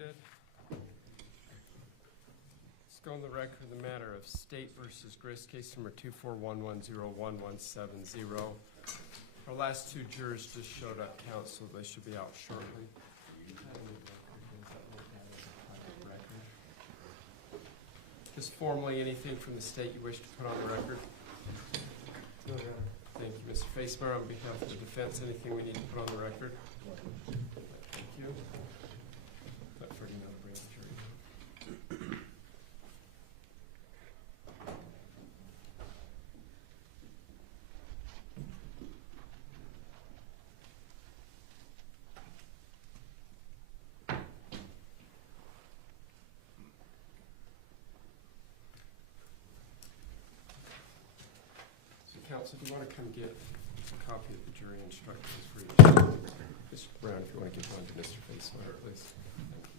pleaded. Let's go on the record the matter of State versus Grist, case number 241101170. Our last two jurors just showed up, counsel. They should be out shortly. Just formally, anything from the state you wish to put on the record? No, Your Honor. Thank you, Mr. Facemeyer. On behalf of the defense, anything we need to put on the record? Thank you. Let Freddie know to bring the jury. Counsel, do you want to come get a copy of the jury instructions for you? Mr. Brown, if you want to give one to Mr. Facemeyer, please. Thank you.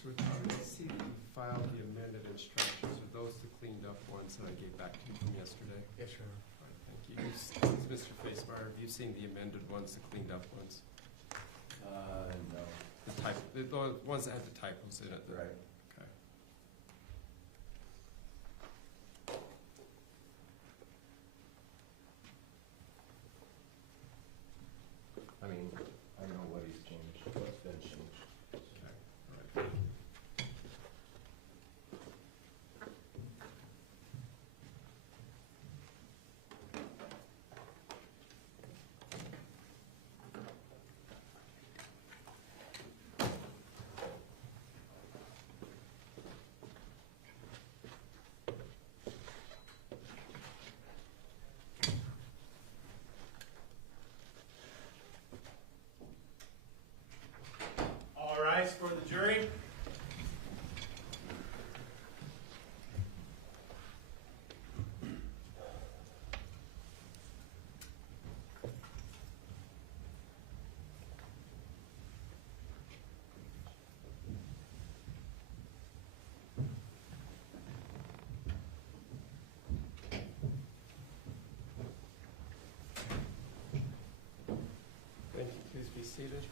I see that you filed the amended instructions. Are those the cleaned up ones that I gave back to you from yesterday? Yes, Your Honor. All right, thank you. Mr. Facemeyer, have you seen the amended ones, the cleaned up ones? No. The ones that had the typos in it. Right. Okay. I mean, I please be seated.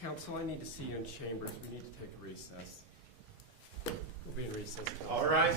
Counsel, I need to see you in chambers. We need to take a recess. We'll be in recess. All right.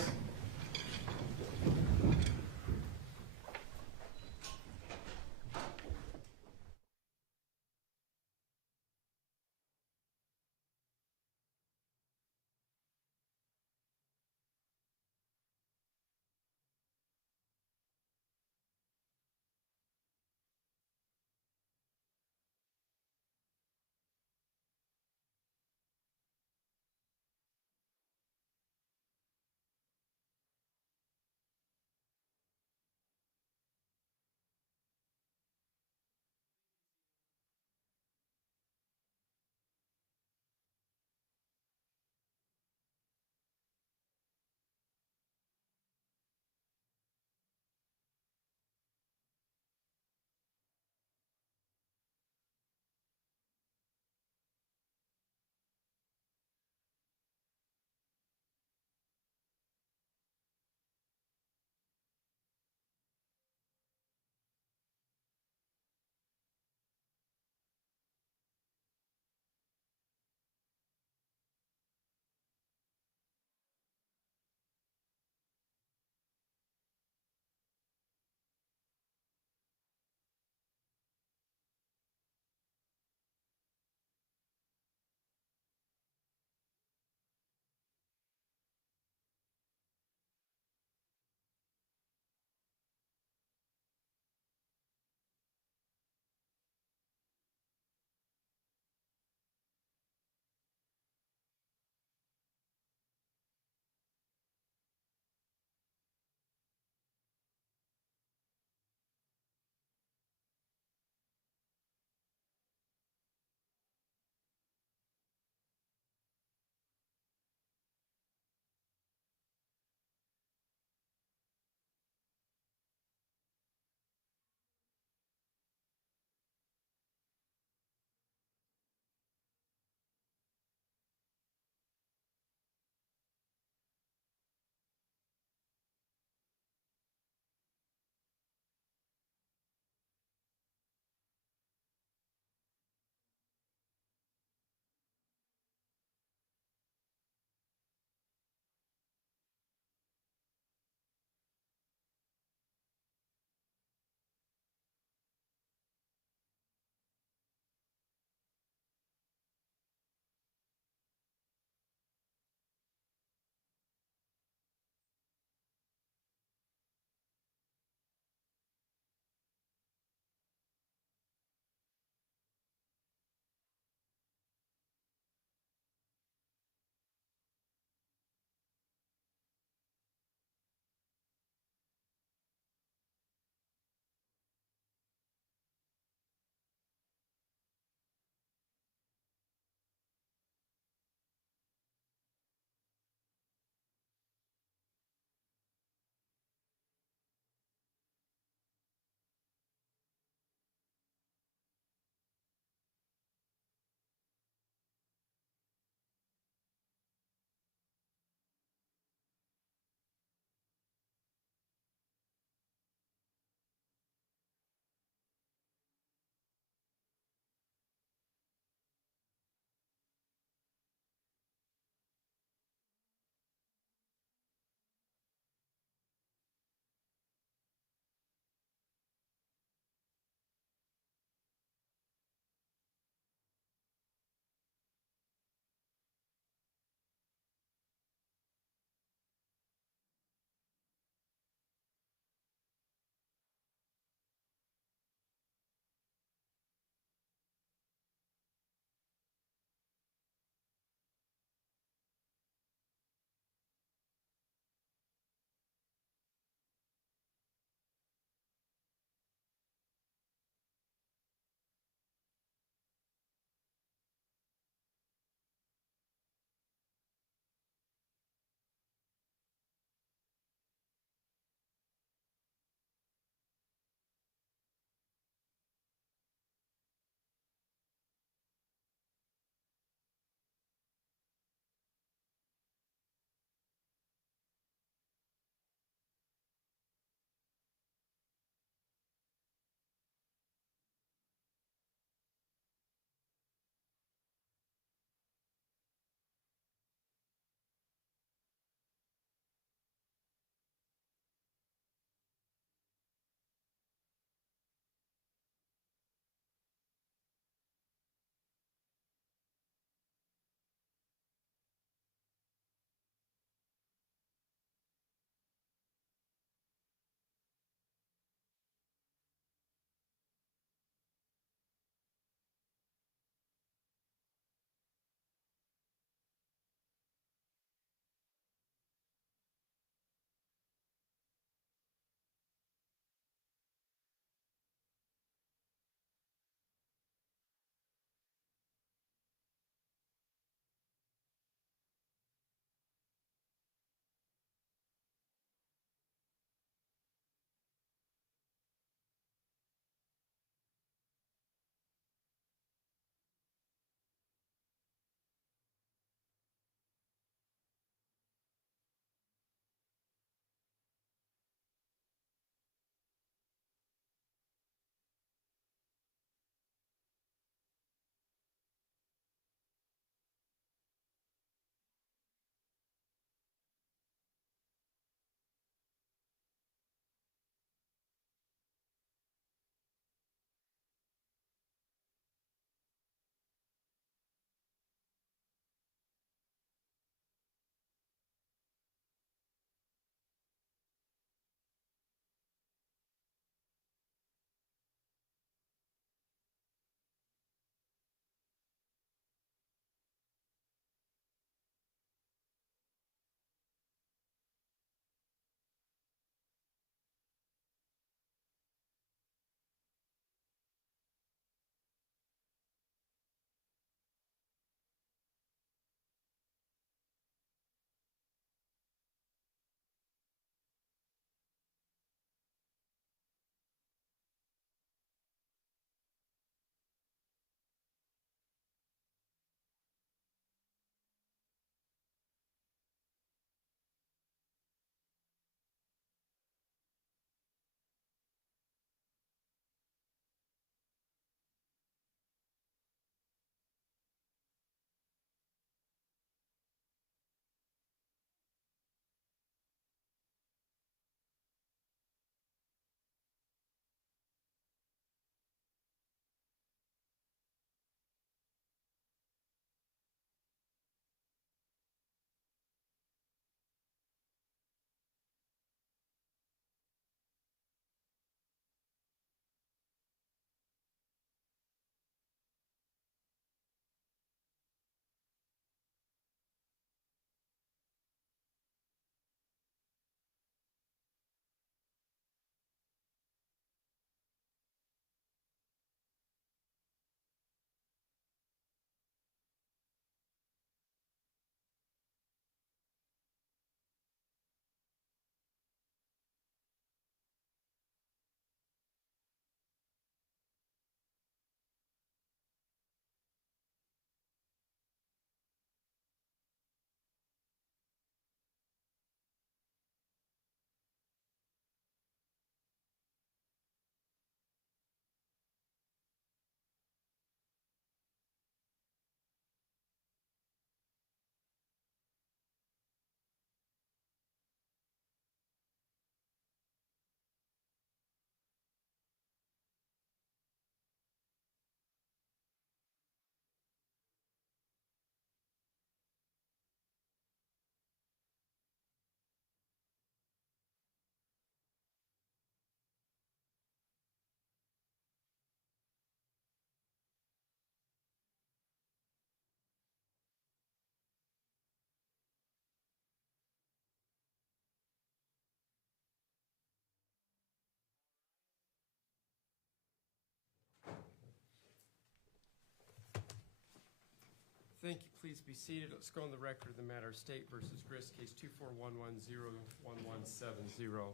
Thank you. Please be seated. Let's go on the record of the matter. State versus Grist, case 241101170.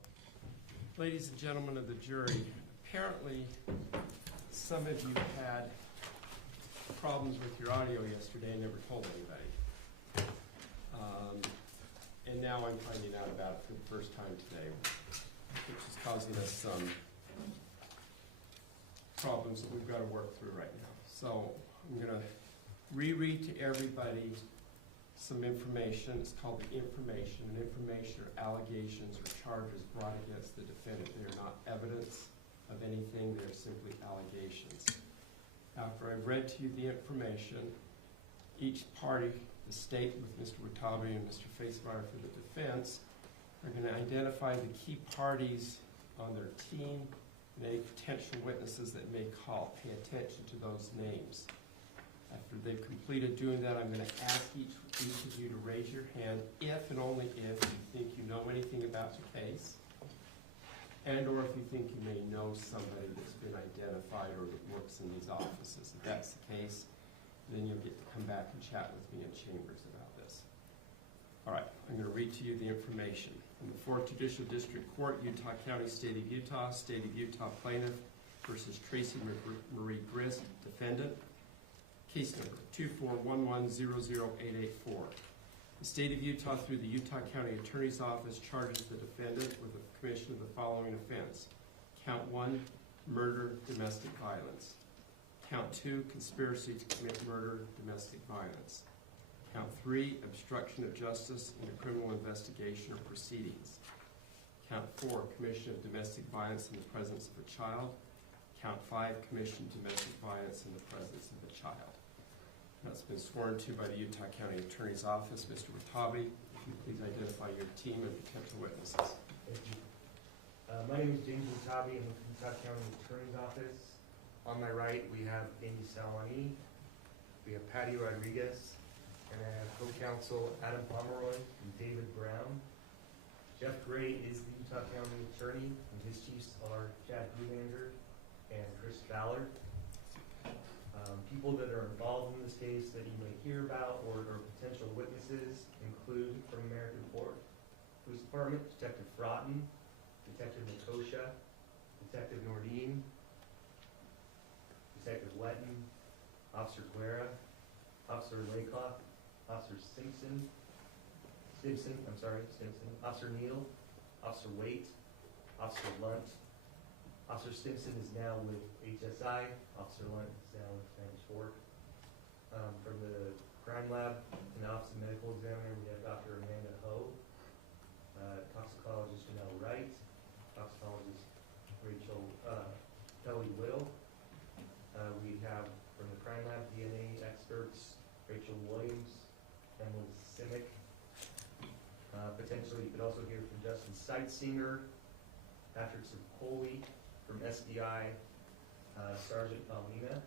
Ladies and gentlemen of the jury, apparently some of you had problems with your audio yesterday and never told anybody. And now I'm finding out about it for the first time today, which is causing us some problems that we've got to work through right now. So I'm going to reread to everybody some information. It's called the information. And information are allegations or charges brought against the defendant. They are not evidence of anything. They are simply allegations. After I've read to you the information, each party, the state with Mr. Watabe and Mr. Facemeyer for the defense, are going to identify the key parties on their team and any potential witnesses that may call. Pay attention to those names. After they've completed doing that, I'm going to ask each of you to raise your hand if and only if you think you know anything about the case, and or if you think you may know somebody that's been identified or that works in these offices. If that's the case, then you'll get to come back and chat with me in chambers about this. All right, I'm going to read to you the information. From the 4th Judicial District Court, Utah County, State of Utah plaintiff versus Tracey Marie Grist, defendant. Case number 241100884. The State of Utah, through the Utah County Attorney's Office, charges the defendant with the commission of the following offense. Count 1, murder, domestic violence. Count 2, conspiracy to commit murder, domestic violence. Count 3, obstruction of justice in a criminal investigation or proceedings. Count 4, commission of domestic violence in the presence of a child. Count 5, commission of domestic violence in the presence of a child. That's been sworn to by the Utah County Attorney's Office. Mr. Watabe, if you please identify your team and potential witnesses. Thank you. My name is James Watabe. I'm with the Utah County Attorney's Office. On my right, we have Amy Salani, we have Patty Rodriguez, and I have co-counsel Adam Pomeroy and David Brown. Jeff Gray is the Utah County Attorney, and his chiefs are Chad Brubander and Chris Ballard. People that are involved in this case that you may hear about or potential witnesses include from American Police Department, Detective Frotton, Detective Nikosha, Detective Nordine, Detective Letton, Officer Guerra, Officer Layclough, Officer Stimson, Officer Neal, Officer Waite, Officer Lunt. Officer Stimson is now with HSI. Officer Lunt is now with Spanish Fork. From the crime lab and the Office of Medical Examiner, we have Dr. Amanda Ho, toxicologist Janelle Wright, toxicologist Rachel Kelly Whittle. We have from the crime lab DNA experts Rachel Williams, Emily Simic. Potentially, you could also hear from Justin Seitsinger, Patrick Sipoli, from SDI, Sergeant Paulina.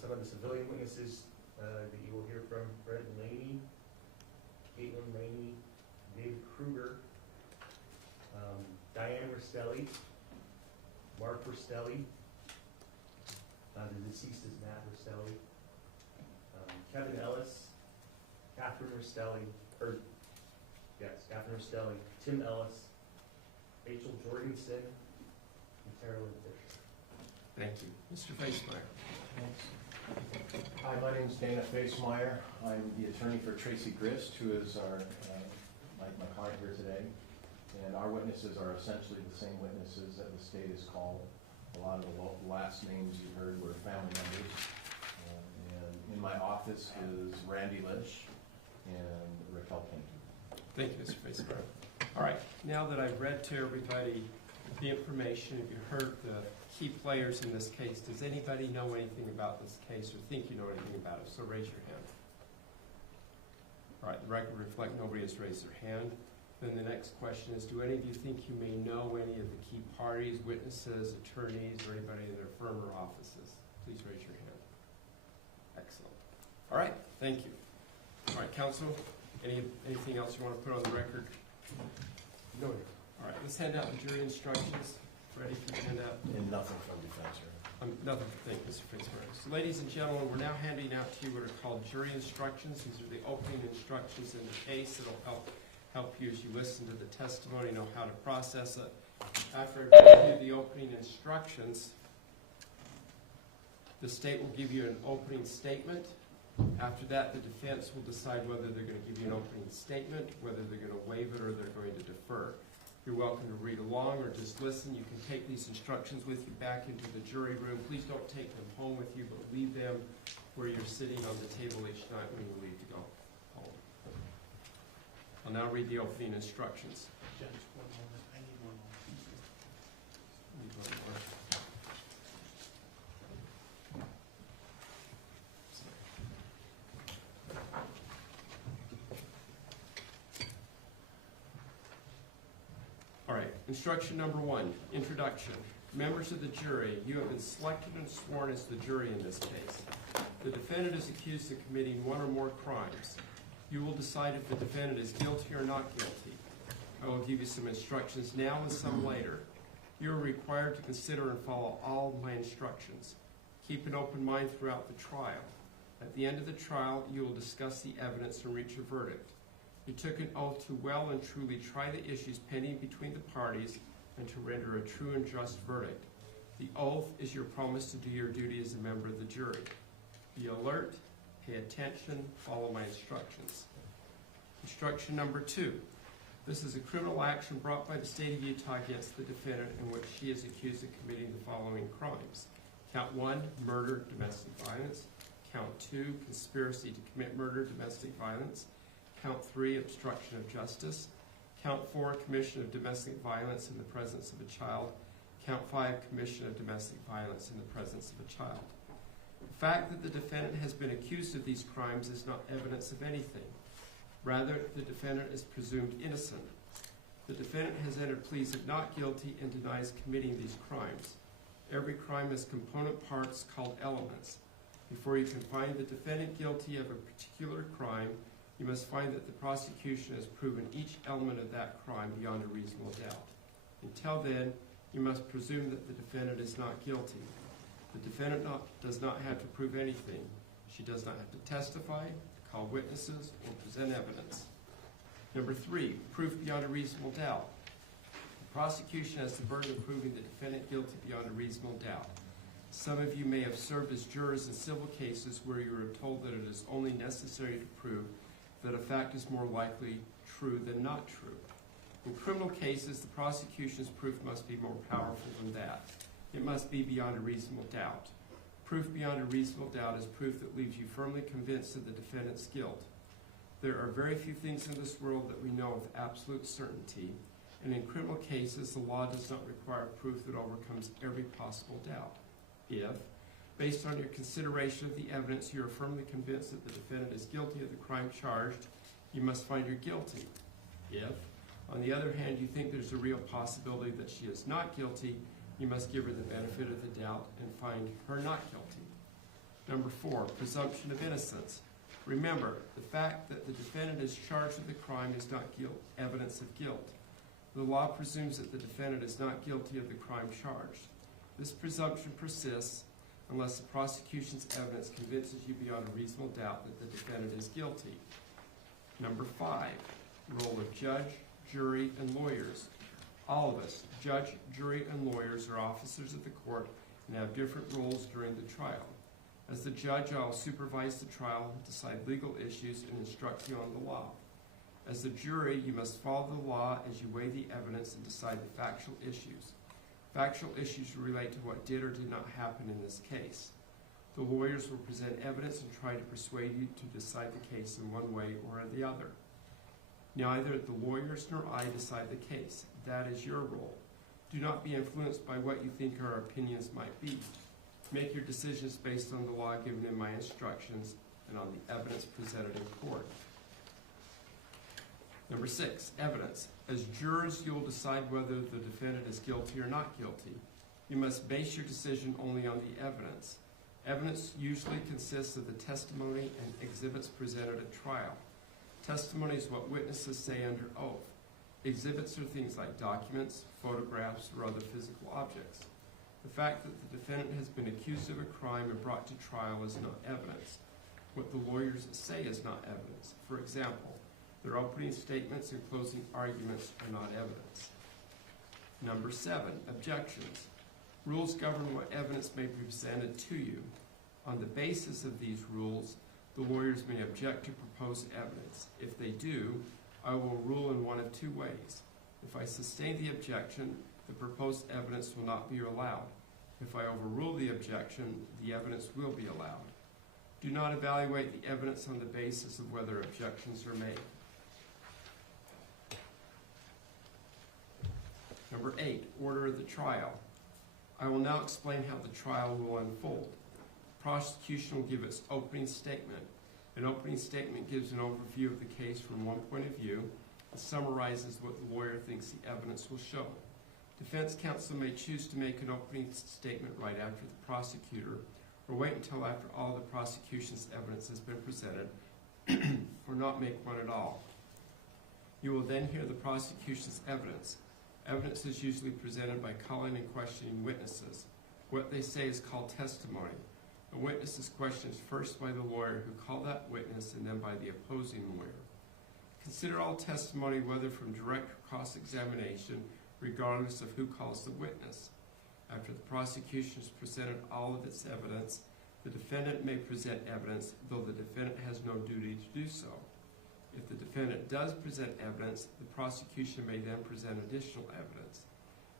Some of the civilian witnesses that you will hear from: Brett Laney, Caitlin Laney, David Kruger, Diane Restelli, Mark Restelli, the deceased is Matt Restelli, Kevin Ellis, Katherine Restelli, Katherine Restelli, Tim Ellis, Rachel Jorgensen, and Tara Lynn Fisher. Thank you. Mr. Facemeyer. Hi, my name is Dana Facemeyer. I'm the attorney for Tracey Grist, who is my client here today. And our witnesses are essentially the same witnesses that the state has called. A lot of the last names you heard were family members. And in my office is Randy Lynch and Raquel Kenton. Thank you, Mr. Facemeyer. All right, now that I've read to everybody the information, if you heard the key players in this case, does anybody know anything about this case or think you know anything about it? So raise your hand. All right, the record reflects nobody has raised their hand. Then the next question is, do any of you think you may know any of the key parties, witnesses, attorneys, or anybody in their firm or offices? Please raise your hand. Excellent. All right, thank you. All right, counsel, anything else you want to put on the record? No. All right, let's hand out the jury instructions. Ready for the handout? And nothing from defense, right? Another thing, Mr. Fitzgerald. So ladies and gentlemen, we're now handing out to you what are called jury instructions. These are the opening instructions in the case. It'll help you as you listen to the testimony, know how to process it. After I give you the opening instructions, the state will give you an opening statement. After that, the defense will decide whether they're going to give you an opening statement, whether they're going to waive it, or they're going to defer. You're welcome to read along or just listen. You can take these instructions with you back into the jury room. Please don't take them home with you, but leave them where you're sitting on the table each night when you leave to go home. I'll now read the opening instructions. Judge, one moment. I need one moment. Need one more. All right, instruction number 1, introduction. Members of the jury, you have been selected and sworn as the jury in this case. The defendant is accused of committing one or more crimes. You will decide if the defendant is guilty or not guilty. I will give you some instructions now and some later. You are required to consider and follow all my instructions. Keep an open mind throughout the trial. At the end of the trial, you will discuss the evidence and reach a verdict. You took an oath to well and truly try the issues pending between the parties and to render a true and just verdict. The oath is your promise to do your duty as a member of the jury. Be alert, pay attention, follow my instructions. Instruction number 2. This is a criminal action brought by the state of Utah against the defendant in which she is accused of committing the following crimes. Count 1, murder, domestic violence. Count 2, conspiracy to commit murder, domestic violence. Count 3, obstruction of justice. Count 4, commission of domestic violence in the presence of a child. Count 5, commission of domestic violence in the presence of a child. The fact that the defendant has been accused of these crimes is not evidence of anything. Rather, the defendant is presumed innocent. The defendant has entered pleas of not guilty and denies committing these crimes. Every crime has component parts called elements. Before you can find the defendant guilty of a particular crime, you must find that the prosecution has proven each element of that crime beyond a reasonable doubt. Until then, you must presume that the defendant is not guilty. The defendant does not have to prove anything. She does not have to testify, call witnesses, or present evidence. Number 3, proof beyond a reasonable doubt. The prosecution has the burden of proving the defendant guilty beyond a reasonable doubt. Some of you may have served as jurors in civil cases where you were told that it is only necessary to prove that a fact is more likely true than not true. In criminal cases, the prosecution's proof must be more powerful than that. It must be beyond a reasonable doubt. Proof beyond a reasonable doubt is proof that leaves you firmly convinced of the defendant's guilt. There are very few things in this world that we know with absolute certainty, and in criminal cases, the law does not require proof that overcomes every possible doubt. If, based on your consideration of the evidence, you are firmly convinced that the defendant is guilty of the crime charged, you must find her guilty. If, on the other hand, you think there's a real possibility that she is not guilty, you must give her the benefit of the doubt and find her not guilty. Number 4, presumption of innocence. Remember, the fact that the defendant is charged with the crime is not evidence of guilt. The law presumes that the defendant is not guilty of the crime charged. This presumption persists unless the prosecution's evidence convinces you beyond a reasonable doubt that the defendant is guilty. Number 5, role of judge, jury, and lawyers. All of us, judge, jury, and lawyers, are officers of the court and have different roles during the trial. As the judge, I will supervise the trial, decide legal issues, and instruct you on the law. As the jury, you must follow the law as you weigh the evidence and decide the factual issues. Factual issues relate to what did or did not happen in this case. The lawyers will present evidence and try to persuade you to decide the case in one way or the other. Neither the lawyers nor I decide the case. That is your role. Do not be influenced by what you think our opinions might be. Make your decisions based on the law given in my instructions and on the evidence presented in court. Number 6, evidence. As jurors, you will decide whether the defendant is guilty or not guilty. You must base your decision only on the evidence. Evidence usually consists of the testimony and exhibits presented at trial. Testimony is what witnesses say under oath. Exhibits are things like documents, photographs, or other physical objects. The fact that the defendant has been accused of a crime and brought to trial is not evidence. What the lawyers say is not evidence. For example, their opening statements and closing arguments are not evidence. Number 7, objections. Rules govern what evidence may be presented to you. On the basis of these rules, the lawyers may object to proposed evidence. If they do, I will rule in one of 2 ways. If I sustain the objection, the proposed evidence will not be allowed. If I overrule the objection, the evidence will be allowed. Do not evaluate the evidence on the basis of whether objections are made. Number 8, order of the trial. I will now explain how the trial will unfold. The prosecution will give its opening statement. An opening statement gives an overview of the case from one point of view and summarizes what the lawyer thinks the evidence will show. Defense counsel may choose to make an opening statement right after the prosecutor, or wait until after all the prosecution's evidence has been presented, or not make one at all. You will then hear the prosecution's evidence. Evidence is usually presented by calling and questioning witnesses. What they say is called testimony. A witness is questioned first by the lawyer who called that witness and then by the opposing lawyer. Consider all testimony, whether from direct or cross-examination, regardless of who calls the witness. After the prosecution has presented all of its evidence, the defendant may present evidence, though the defendant has no duty to do so. If the defendant does present evidence, the prosecution may then present additional evidence.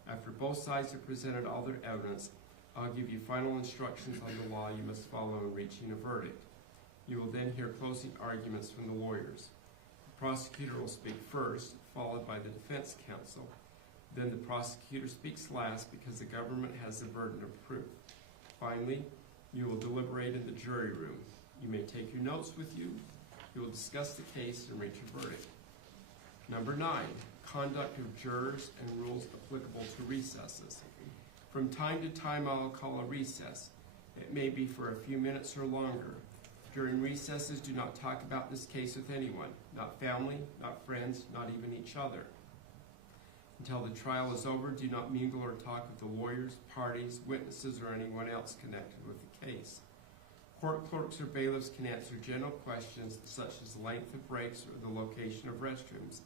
After both sides have presented all their evidence, I'll give you final instructions on the law you must follow in reaching a verdict. You will then hear closing arguments from the lawyers. The prosecutor will speak first, followed by the defense counsel. Then the prosecutor speaks last because the government has the burden of proof. Finally, you will deliberate in the jury room. You may take your notes with you. You will discuss the case and reach a verdict. Number 9, conduct of jurors and rules applicable to recesses. From time to time, I'll call a recess. It may be for a few minutes or longer. During recesses, do not talk about this case with anyone, not family, not friends, not even each other. Until the trial is over, do not mingle or talk with the lawyers, parties, witnesses, or anyone else connected with the case. Court clerks or bailiffs can answer general questions such as the length of breaks or the location of restrooms,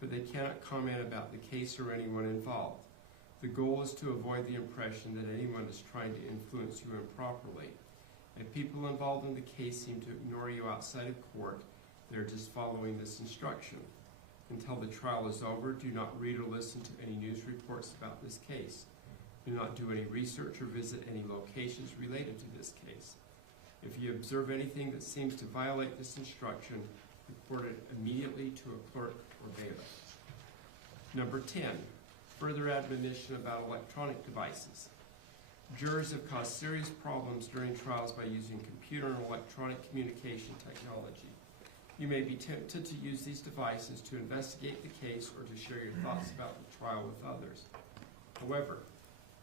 but they cannot comment about the case or anyone involved. The goal is to avoid the impression that anyone is trying to influence you improperly. If people involved in the case seem to ignore you outside of court, they're just following this instruction. Until the trial is over, do not read or listen to any news reports about this case. Do not do any research or visit any locations related to this case. If you observe anything that seems to violate this instruction, report it immediately to a clerk or bailiff. Number 10, further admonition about electronic devices. Jurors have caused serious problems during trials by using computer and electronic communication technology. You may be tempted to use these devices to investigate the case or to share your thoughts about the trial with others. However,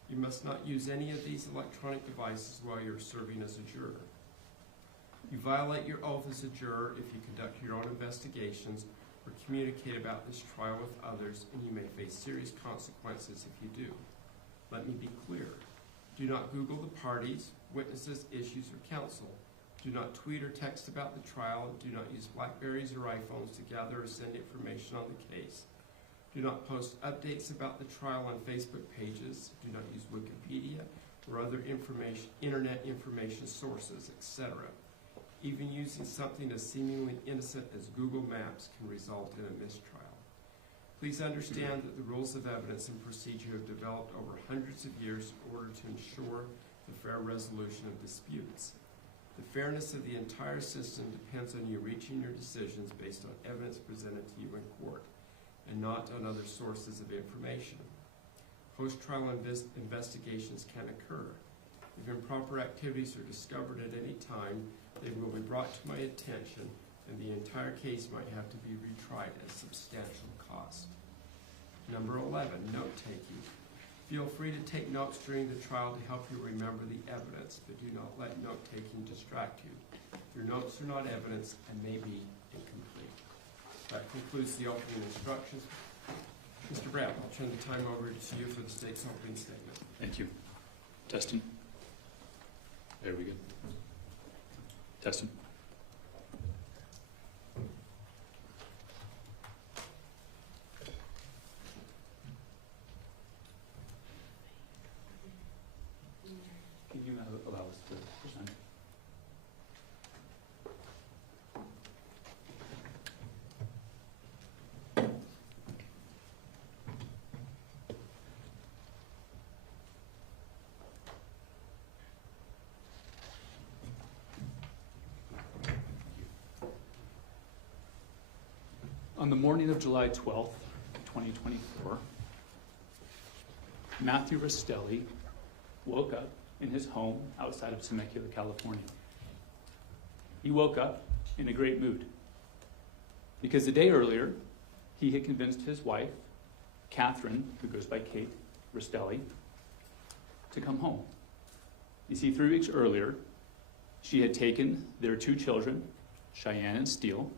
you must not use any of these electronic devices while you're serving as a juror. You violate your oath as a juror if you conduct your own investigations or communicate about this trial with others, and you may face serious consequences if you do. Let me be clear. Do not Google the parties, witnesses, issues, or counsel. Do not tweet or text about the trial. Do not use Blackberries or iPhones to gather or send information on the case. Do not post updates about the trial on Facebook pages. Do not use Wikipedia or other internet information sources, etc. Even using something as seemingly innocent as Google Maps can result in a mistrial. Please understand that the rules of evidence and procedure have developed over hundreds of years in order to ensure the fair resolution of disputes. The fairness of the entire system depends on you reaching your decisions based on evidence presented to you in court, and not on other sources of information. Post-trial investigations can occur. If improper activities are discovered at any time, they will be brought to my attention, and the entire case might have to be retried at substantial cost. Number 11, note-taking. Feel free to take notes during the trial to help you remember the evidence, but do not let note-taking distract you. Your notes are not evidence and may be incomplete. That concludes the opening instructions. Mr. Brown, I'll turn the time over to you for the state's opening statement. Thank you. Testing. There we go. Testing. Can you allow us to present? On the morning of July 12th, 2024, Matthew Restelli woke up in his home outside of Temecula, California. He woke up in a great mood because the day earlier, he had convinced his wife, Kathryn, who goes by Kate Restelli, to come home. You see, 3 weeks earlier, she had taken their 2 children, Cheyenne and Steele,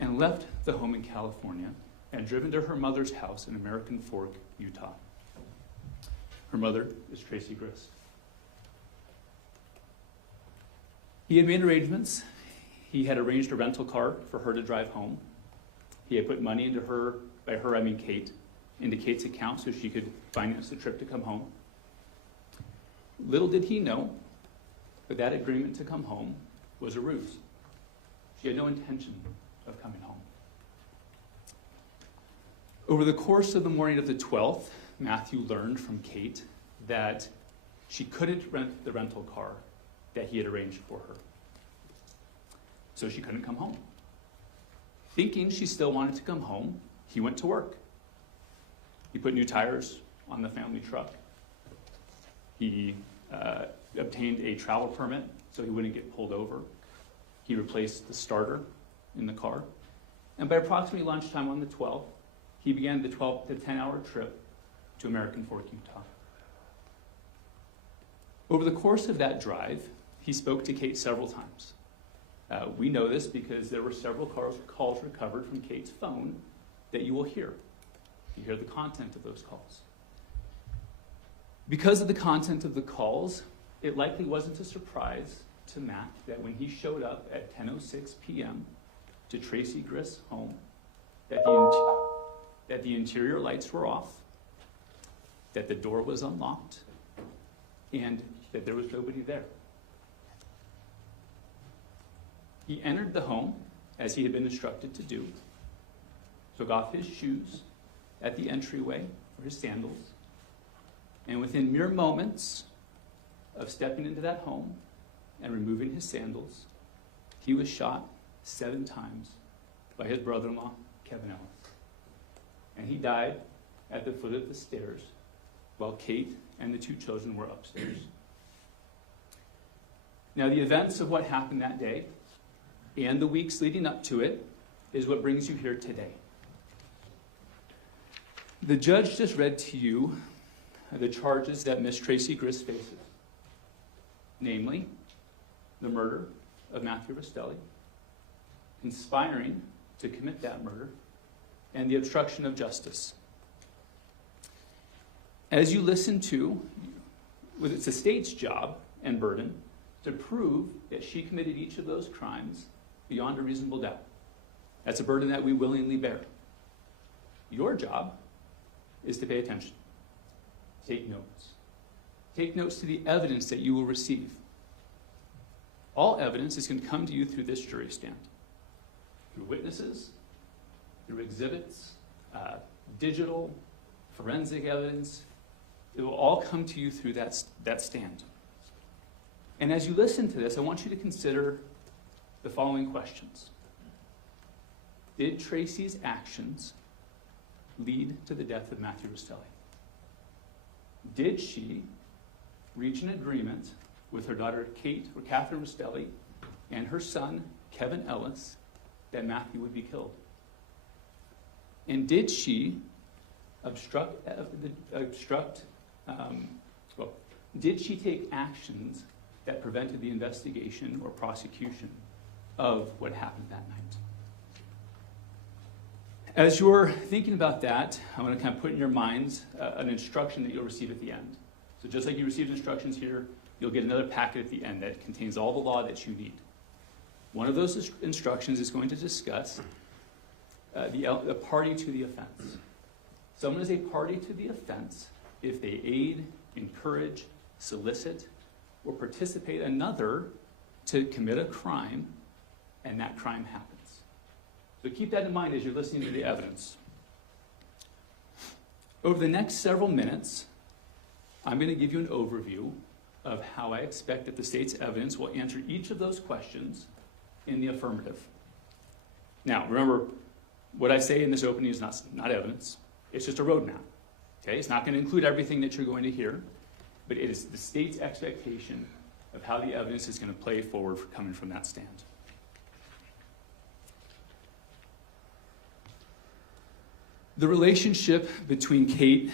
and left the home in California and driven to her mother's house in American Fork, Utah. Her mother is Tracey Grist. He had made arrangements. He had arranged a rental car for her to drive home. He had put money into her, by her I mean Kate, into Kate's account so she could finance the trip to come home. Little did he know that that agreement to come home was a ruse. She had no intention of coming home. Over the course of the morning of the 12th, Matthew learned from Kate that she couldn't rent the rental car that he had arranged for her. So she couldn't come home. Thinking she still wanted to come home, he went to work. He put new tires on the family truck. He obtained a travel permit so he wouldn't get pulled over. He replaced the starter in the car. And by approximately lunchtime on the 12th, he began the 12 to 10-hour trip to American Fork, Utah. Over the course of that drive, he spoke to Kate several times. We know this because there were several calls recovered from Kate's phone that you will hear. You hear the content of those calls. Because of the content of the calls, it likely wasn't a surprise to Matt that when he showed up at 10:06 p.m. to Tracey Grist's home, that the interior lights were off, that the door was unlocked, and that there was nobody there. He entered the home as he had been instructed to do, took off his shoes at the entryway for his sandals, and within mere moments of stepping into that home and removing his sandals, he was shot 7 times by his brother-in-law, Kevin Ellis. And he died at the foot of the stairs while Kate and the 2 children were upstairs. Now, the events of what happened that day and the weeks leading up to it is what brings you here today. The judge just read to you the charges that Miss Tracey Grist faces, namely the murder of Matthew Restelli, conspiring to commit that murder, and the obstruction of justice. As you listen to, it's the state's job and burden to prove that she committed each of those crimes beyond a reasonable doubt. That's a burden that we willingly bear. Your job is to pay attention. Take notes. Take notes to the evidence that you will receive. All evidence is going to come to you through this jury stand. Through witnesses, through exhibits, digital, forensic evidence. It will all come to you through that stand. And as you listen to this, I want you to consider the following questions. Did Tracey's actions lead to the death of Matthew Restelli? Did she reach an agreement with her daughter Kate or Katherine Restelli and her son Kevin Ellis that Matthew would be killed? And did she did she take actions that prevented the investigation or prosecution of what happened that night? As you're thinking about that, I want to kind of put in your minds an instruction that you'll receive at the end. So just like you received instructions here, you'll get another packet at the end that contains all the law that you need. One of those instructions is going to discuss the party to the offense. Someone is a party to the offense if they aid, encourage, solicit, or participate another to commit a crime, and that crime happens. So keep that in mind as you're listening to the evidence. Over the next several minutes, I'm going to give you an overview of how I expect that the state's evidence will answer each of those questions in the affirmative. Now, remember, what I say in this opening is not evidence. It's just a roadmap. Okay? It's not going to include everything that you're going to hear, but it is the state's expectation of how the evidence is going to play forward coming from that stand. The relationship between Kate,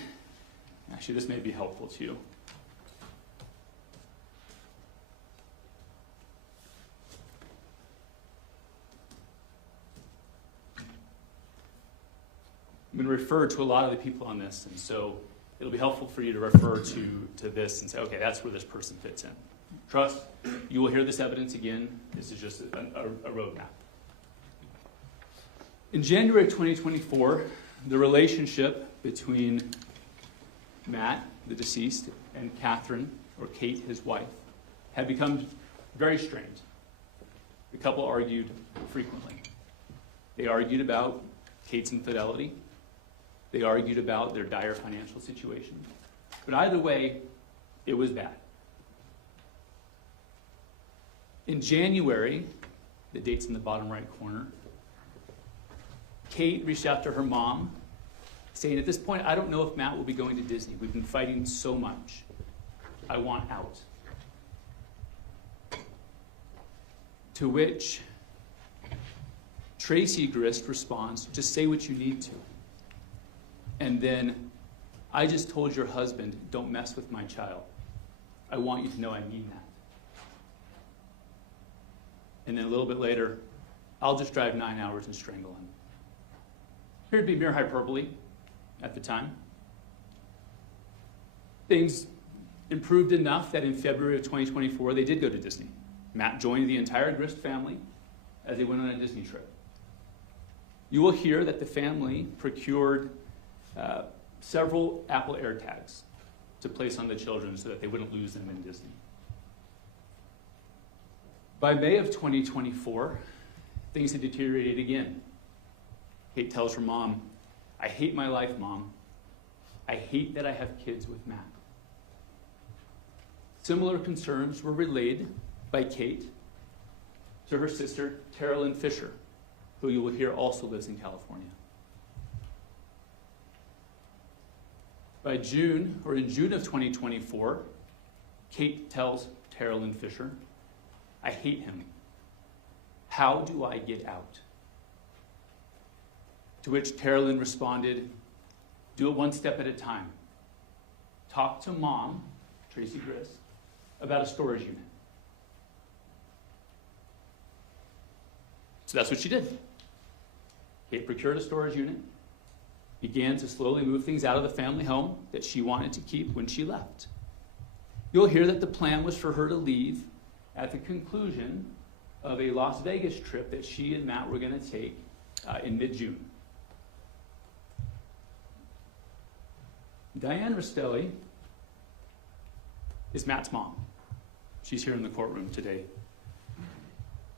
actually this may be helpful to you. I'm going to refer to a lot of the people on this, and so it'll be helpful for you to refer to this and say, okay, that's where this person fits in. Trust, you will hear this evidence again. This is just a roadmap. In January of 2024, the relationship between Matt, the deceased, and Kathryn, or Kate, his wife, had become very strained. The couple argued frequently. They argued about Kate's infidelity. They argued about their dire financial situation. But either way, it was bad. In January, the date's in the bottom right corner, Kate reached out to her mom, saying, at this point, I don't know if Matt will be going to Disney. We've been fighting so much. I want out. To which Tracey Grist responds, just say what you need to. And then, I just told your husband, don't mess with my child. I want you to know I mean that. And then a little bit later, I'll just drive 9 hours and strangle him. Appeared to be mere hyperbole at the time. Things improved enough that in February of 2024, they did go to Disney. Matt joined the entire Grist family as they went on a Disney trip. You will hear that the family procured several Apple AirTags to place on the children so that they wouldn't lose them in Disney. By May of 2024, things had deteriorated again. Kate tells her mom, I hate my life, Mom. I hate that I have kids with Matt. Similar concerns were relayed by Kate to her sister, Carolyn Fisher, who you will hear also lives in California. In June of 2024, Kate tells Carolyn Fisher, I hate him. How do I get out? To which Carolyn responded, do it one step at a time. Talk to Mom, Tracey Grist, about a storage unit. So that's what she did. Kate procured a storage unit, began to slowly move things out of the family home that she wanted to keep when she left. You'll hear that the plan was for her to leave at the conclusion of a Las Vegas trip that she and Matt were going to take in mid-June. Diane Restelli is Matt's mom. She's here in the courtroom today.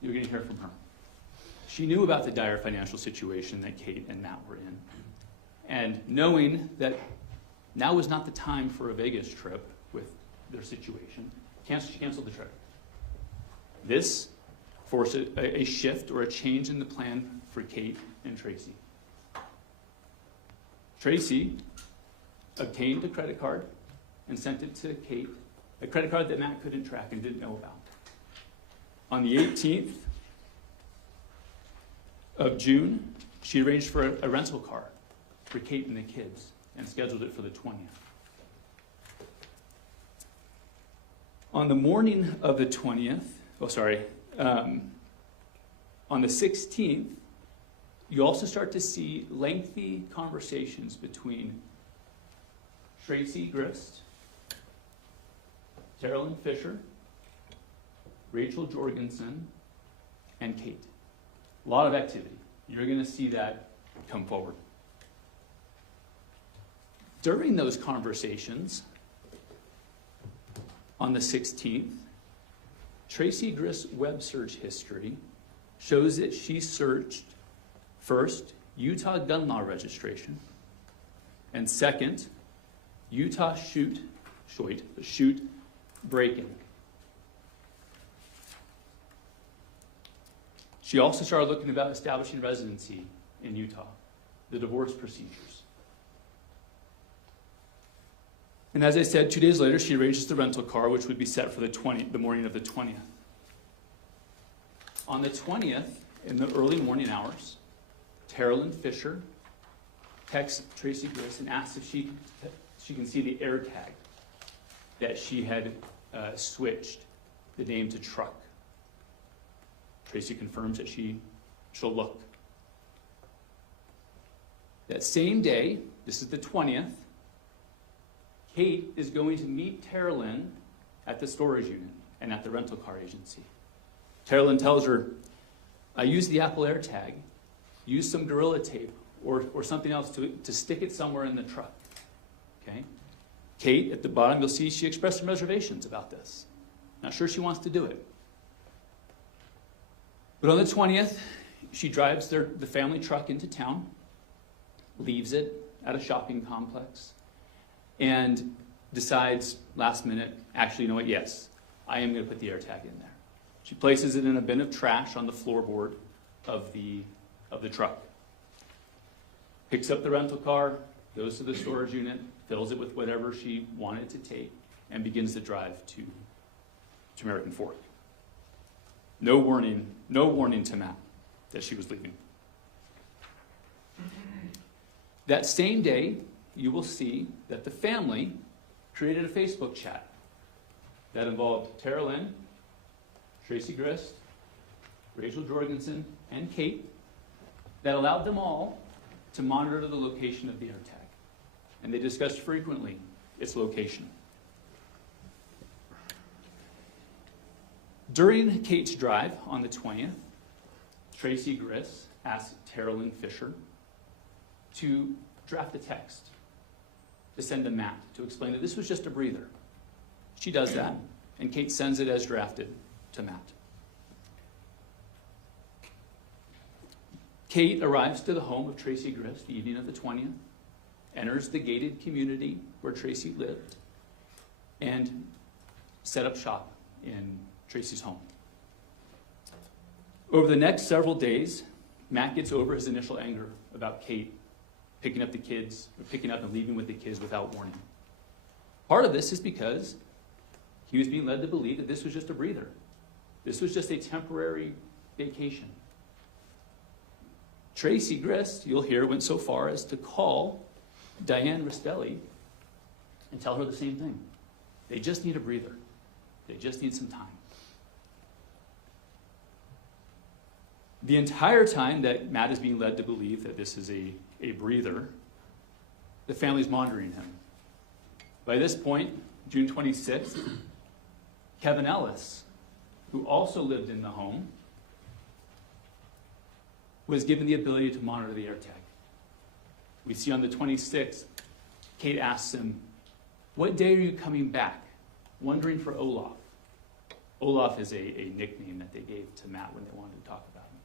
You're going to hear from her. She knew about the dire financial situation that Kate and Matt were in. And knowing that now was not the time for a Vegas trip with their situation, she canceled the trip. This forced a shift or a change in the plan for Kate and Tracey. Tracey obtained a credit card and sent it to Kate, a credit card that Matt couldn't track and didn't know about. On the 18th of June, she arranged for a rental car for Kate and the kids and scheduled it for the 20th. On the morning of the 20th, on the 16th, you also start to see lengthy conversations between Tracey Grist Carolyn Fisher, Rachel Jorgensen, and Kate. A lot of activity. You're going to see that come forward. During those conversations, on the 16th, Tracey Grist's web search history shows that she searched, first, Utah gun law registration, and second, Utah shoot break-in. She also started looking about establishing residency in Utah, the divorce procedures. And as I said, 2 days later, she arranges the rental car, which would be set for the morning of the 20th. On the 20th, in the early morning hours, Carolyn Fisher texts Tracey Grist and asks if she can see the air tag that she had switched the name to Truck. Tracey confirms that she'll look. That same day, this is the 20th, Kate is going to meet Carolyn at the storage unit and at the rental car agency. Carolyn tells her, I used the Apple AirTag, use some Gorilla Tape or something else to stick it somewhere in the truck. Okay? Kate, at the bottom, you'll see she expressed some reservations about this. Not sure she wants to do it. But on the 20th, she drives the family truck into town, leaves it at a shopping complex, and decides last minute, actually, you know what, yes, I am going to put the AirTag in there. She places it in a bin of trash on the floorboard of the truck. Picks up the rental car, goes to the storage unit, fills it with whatever she wanted to take, and begins the drive to American Fork. No warning to Matt that she was leaving. That same day, you will see that the family created a Facebook chat that involved Tara Lynn, Tracey Grist, Rachel Jorgensen, and Kate that allowed them all to monitor the location of the AirTag. And they discussed frequently its location. During Kate's drive on the 20th, Tracey Grist asked Carolyn Fisher to draft a text to send to Matt to explain that this was just a breather. She does that, and Kate sends it as drafted to Matt. Kate arrives to the home of Tracey Grist the evening of the 20th, enters the gated community where Tracey lived, and set up shop in Tracey's home. Over the next several days, Matt gets over his initial anger about Kate picking up and leaving with the kids without warning. Part of this is because he was being led to believe that this was just a breather. This was just a temporary vacation. Tracey Grist, you'll hear, went so far as to call Diane Restelli and tell her the same thing. They just need a breather. They just need some time. The entire time that Matt is being led to believe that this is a breather, the family's monitoring him. By this point, June 26th, Kevin Ellis, who also lived in the home, was given the ability to monitor the AirTag. We see on the 26th, Kate asks him, what day are you coming back? Wondering for Olaf. Olaf is a nickname that they gave to Matt when they wanted to talk about him.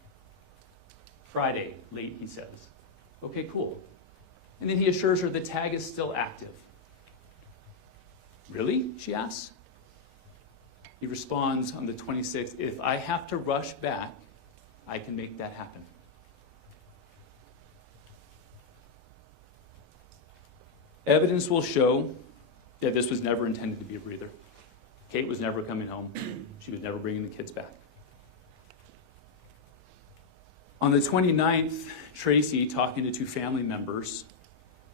Friday, late, he says. Okay, cool. And then he assures her the tag is still active. Really? She asks. He responds on the 26th, if I have to rush back, I can make that happen. Evidence will show that this was never intended to be a breather. Kate was never coming home. She was never bringing the kids back. On the 29th, Tracey, talking to two family members,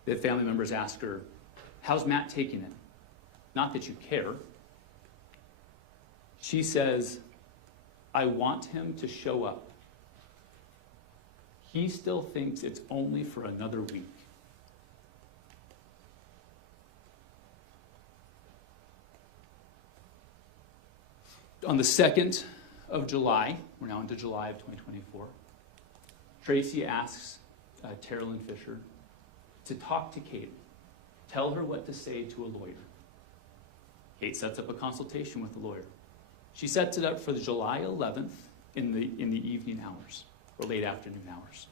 the family members ask her, how's Matt taking it? Not that you care. She says, I want him to show up. He still thinks it's only for another week. On the 2nd of July, we're now into July of 2024, Tracey asks Terrell Fisher to talk to Kate, tell her what to say to a lawyer. Kate sets up a consultation with the lawyer. She sets it up for the July 11th in the evening hours, or late afternoon hours.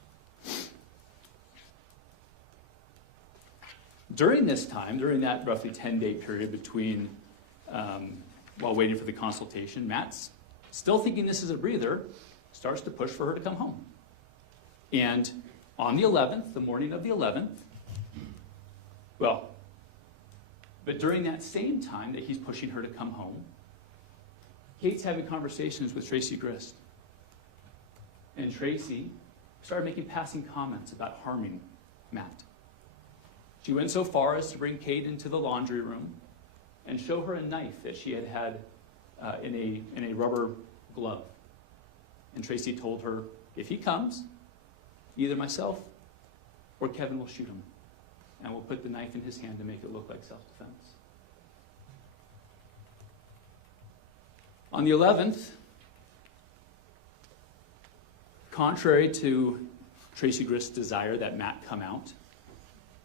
During this time, during that roughly 10-day period between, while waiting for the consultation, Matt's still thinking this is a breather, starts to push for her to come home. And on the 11th, the morning of the 11th, but during that same time that he's pushing her to come home, Kate's having conversations with Tracey Grist. And Tracey started making passing comments about harming Matt. She went so far as to bring Kate into the laundry room and show her a knife that she had in a rubber glove. And Tracey told her, if he comes, either myself or Kevin will shoot him. And we'll put the knife in his hand to make it look like self-defense. On the 11th, contrary to Tracey Grist's desire that Matt come out,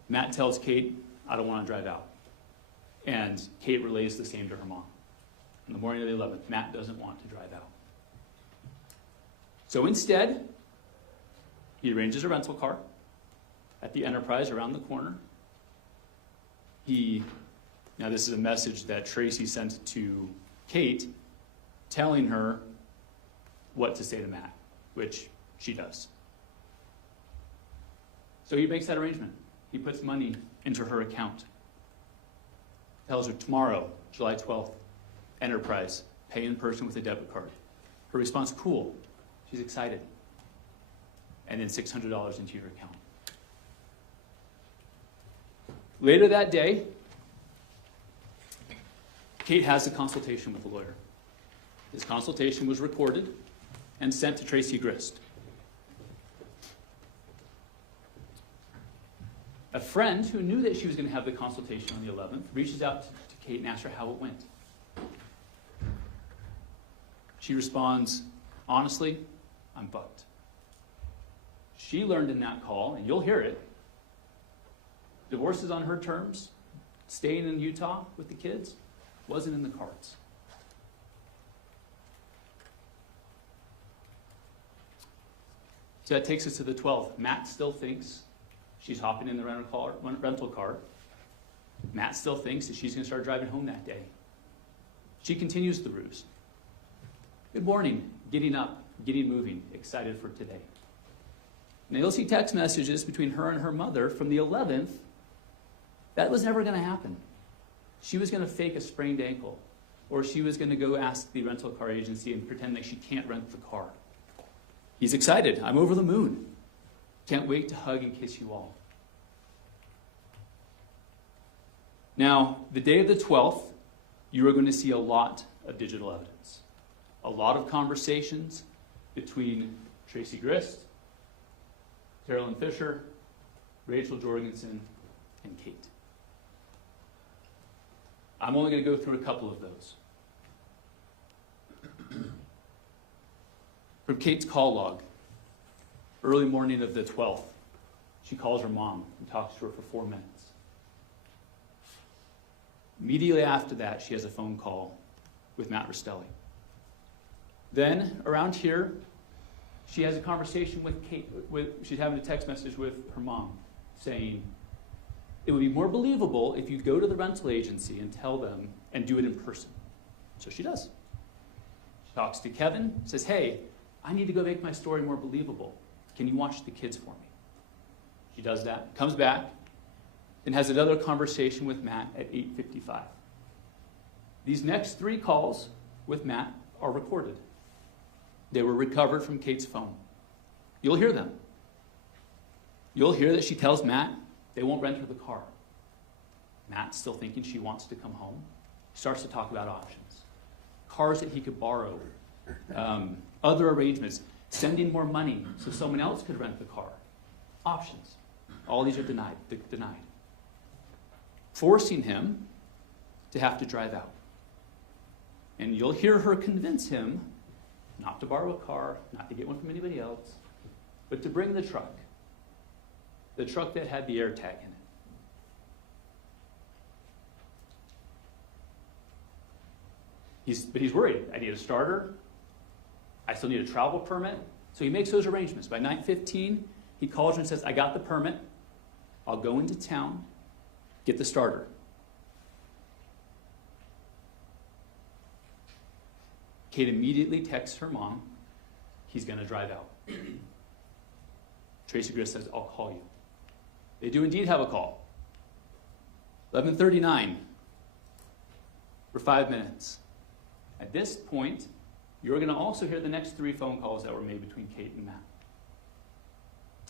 Matt tells Kate, I don't want to drive out. And Kate relays the same to her mom. On the morning of the 11th, Matt doesn't want to drive out. So instead, he arranges a rental car at the Enterprise around the corner. Now this is a message that Tracey sent to Kate, telling her what to say to Matt, which she does. So he makes that arrangement. He puts money into her account. Tells her tomorrow, July 12th, Enterprise, pay in person with a debit card. Her response, cool. She's excited. And then $600 into your account. Later that day, Kate has a consultation with the lawyer. This consultation was recorded and sent to Tracey Grist. A friend who knew that she was going to have the consultation on the 11th reaches out to Kate and asks her how it went. She responds, honestly, I'm bucked. She learned in that call, and you'll hear it, divorces on her terms, staying in Utah with the kids, wasn't in the cards. So that takes us to the 12th. Matt still thinks she's hopping in the rental car. Matt still thinks that she's going to start driving home that day. She continues the ruse. Good morning, getting up, getting moving, excited for today. Now you'll see text messages between her and her mother from the 11th. That was never going to happen. She was going to fake a sprained ankle, or she was going to go ask the rental car agency and pretend that she can't rent the car. He's excited. I'm over the moon. Can't wait to hug and kiss you all. Now, the day of the 12th, you are going to see a lot of digital evidence. A lot of conversations between Tracey Grist, Carolyn Fisher, Rachel Jorgensen, and Kate. I'm only going to go through a couple of those. From Kate's call log, early morning of the 12th, she calls her mom and talks to her for 4 minutes. Immediately after that, she has a phone call with Matt Restelli. Then, around here, she has a conversation with Kate. She's having a text message with her mom saying, it would be more believable if you go to the rental agency and tell them and do it in person. So she does. She talks to Kevin, says, hey, I need to go make my story more believable. Can you watch the kids for me? She does that, comes back, and has another conversation with Matt at 8:55. These next 3 calls with Matt are recorded. They were recovered from Kate's phone. You'll hear them. You'll hear that she tells Matt they won't rent her the car. Matt's still thinking she wants to come home. He starts to talk about options. Cars that he could borrow. Other arrangements. Sending more money so someone else could rent the car. Options. All these are denied. Forcing him to have to drive out. And you'll hear her convince him not to borrow a car, not to get one from anybody else, but to bring the truck that had the air tag in it. But he's worried. I need a starter. I still need a travel permit. So he makes those arrangements. By 9:15, he calls her and says, I got the permit. I'll go into town, get the starter. Kate immediately texts her mom, he's going to drive out. Tracey Grist says, I'll call you. They do indeed have a call. 11:39 for 5 minutes. At this point, you're going to also hear the next 3 phone calls that were made between Kate and Matt.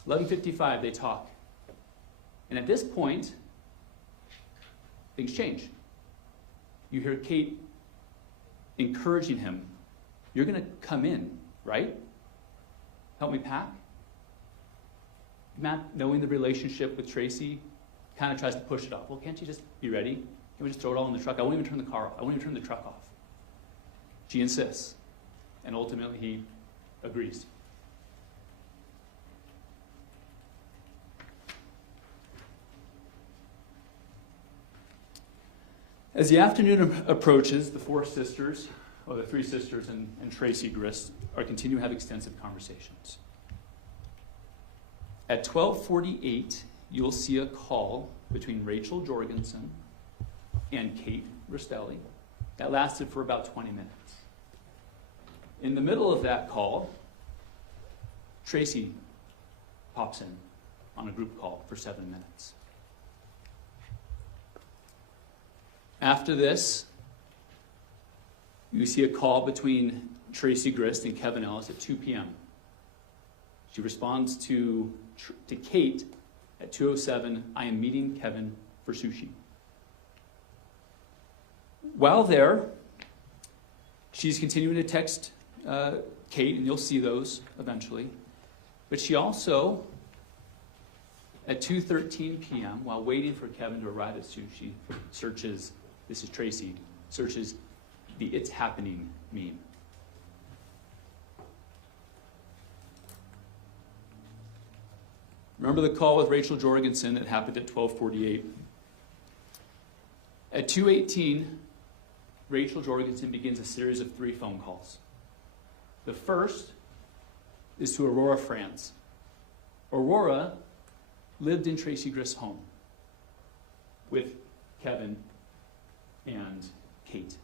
11:55, they talk. And at this point, things change. You hear Kate encouraging him, you're going to come in, right? Help me pack? Matt, knowing the relationship with Tracey, kind of tries to push it off. Well, can't you just be ready? Can't we just throw it all in the truck? I won't even turn the car off. I won't even turn the truck off. She insists. And ultimately, he agrees. As the afternoon approaches, the 4 sisters, or the 3 sisters and Tracey Grist, are continuing to have extensive conversations. At 12:48, you'll see a call between Rachel Jorgensen and Kate Restelli. That lasted for about 20 minutes. In the middle of that call, Tracey pops in on a group call for 7 minutes. After this, you see a call between Tracey Grist and Kevin Ellis at 2 p.m. She responds to Kate at 2:07, I am meeting Kevin for sushi. While there, she's continuing to text Kate, and you'll see those eventually. But she also, at 2:13 p.m., while waiting for Kevin to arrive at sushi, searches, this is Tracey, searches the It's Happening meme. Remember the call with Rachel Jorgensen that happened at 12:48? At 2:18, Rachel Jorgensen begins a series of 3 phone calls. The first is to Aurora France. Aurora lived in Tracey Grist's home with Kevin and Kate.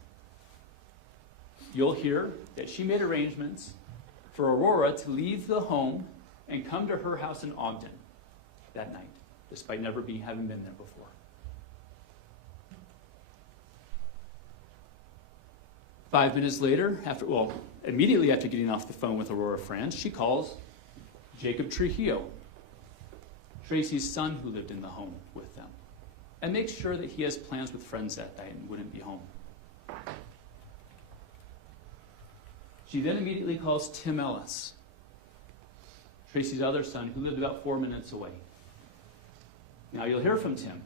You'll hear that she made arrangements for Aurora to leave the home and come to her house in Ogden that night, despite never having been there before. Five minutes later, immediately after getting off the phone with Aurora France, she calls Jacob Trujillo, Tracey's son who lived in the home with them, and makes sure that he has plans with friends that night and wouldn't be home. She then immediately calls Tim Ellis, Tracey's other son, who lived about 4 minutes away. Now you'll hear from Tim.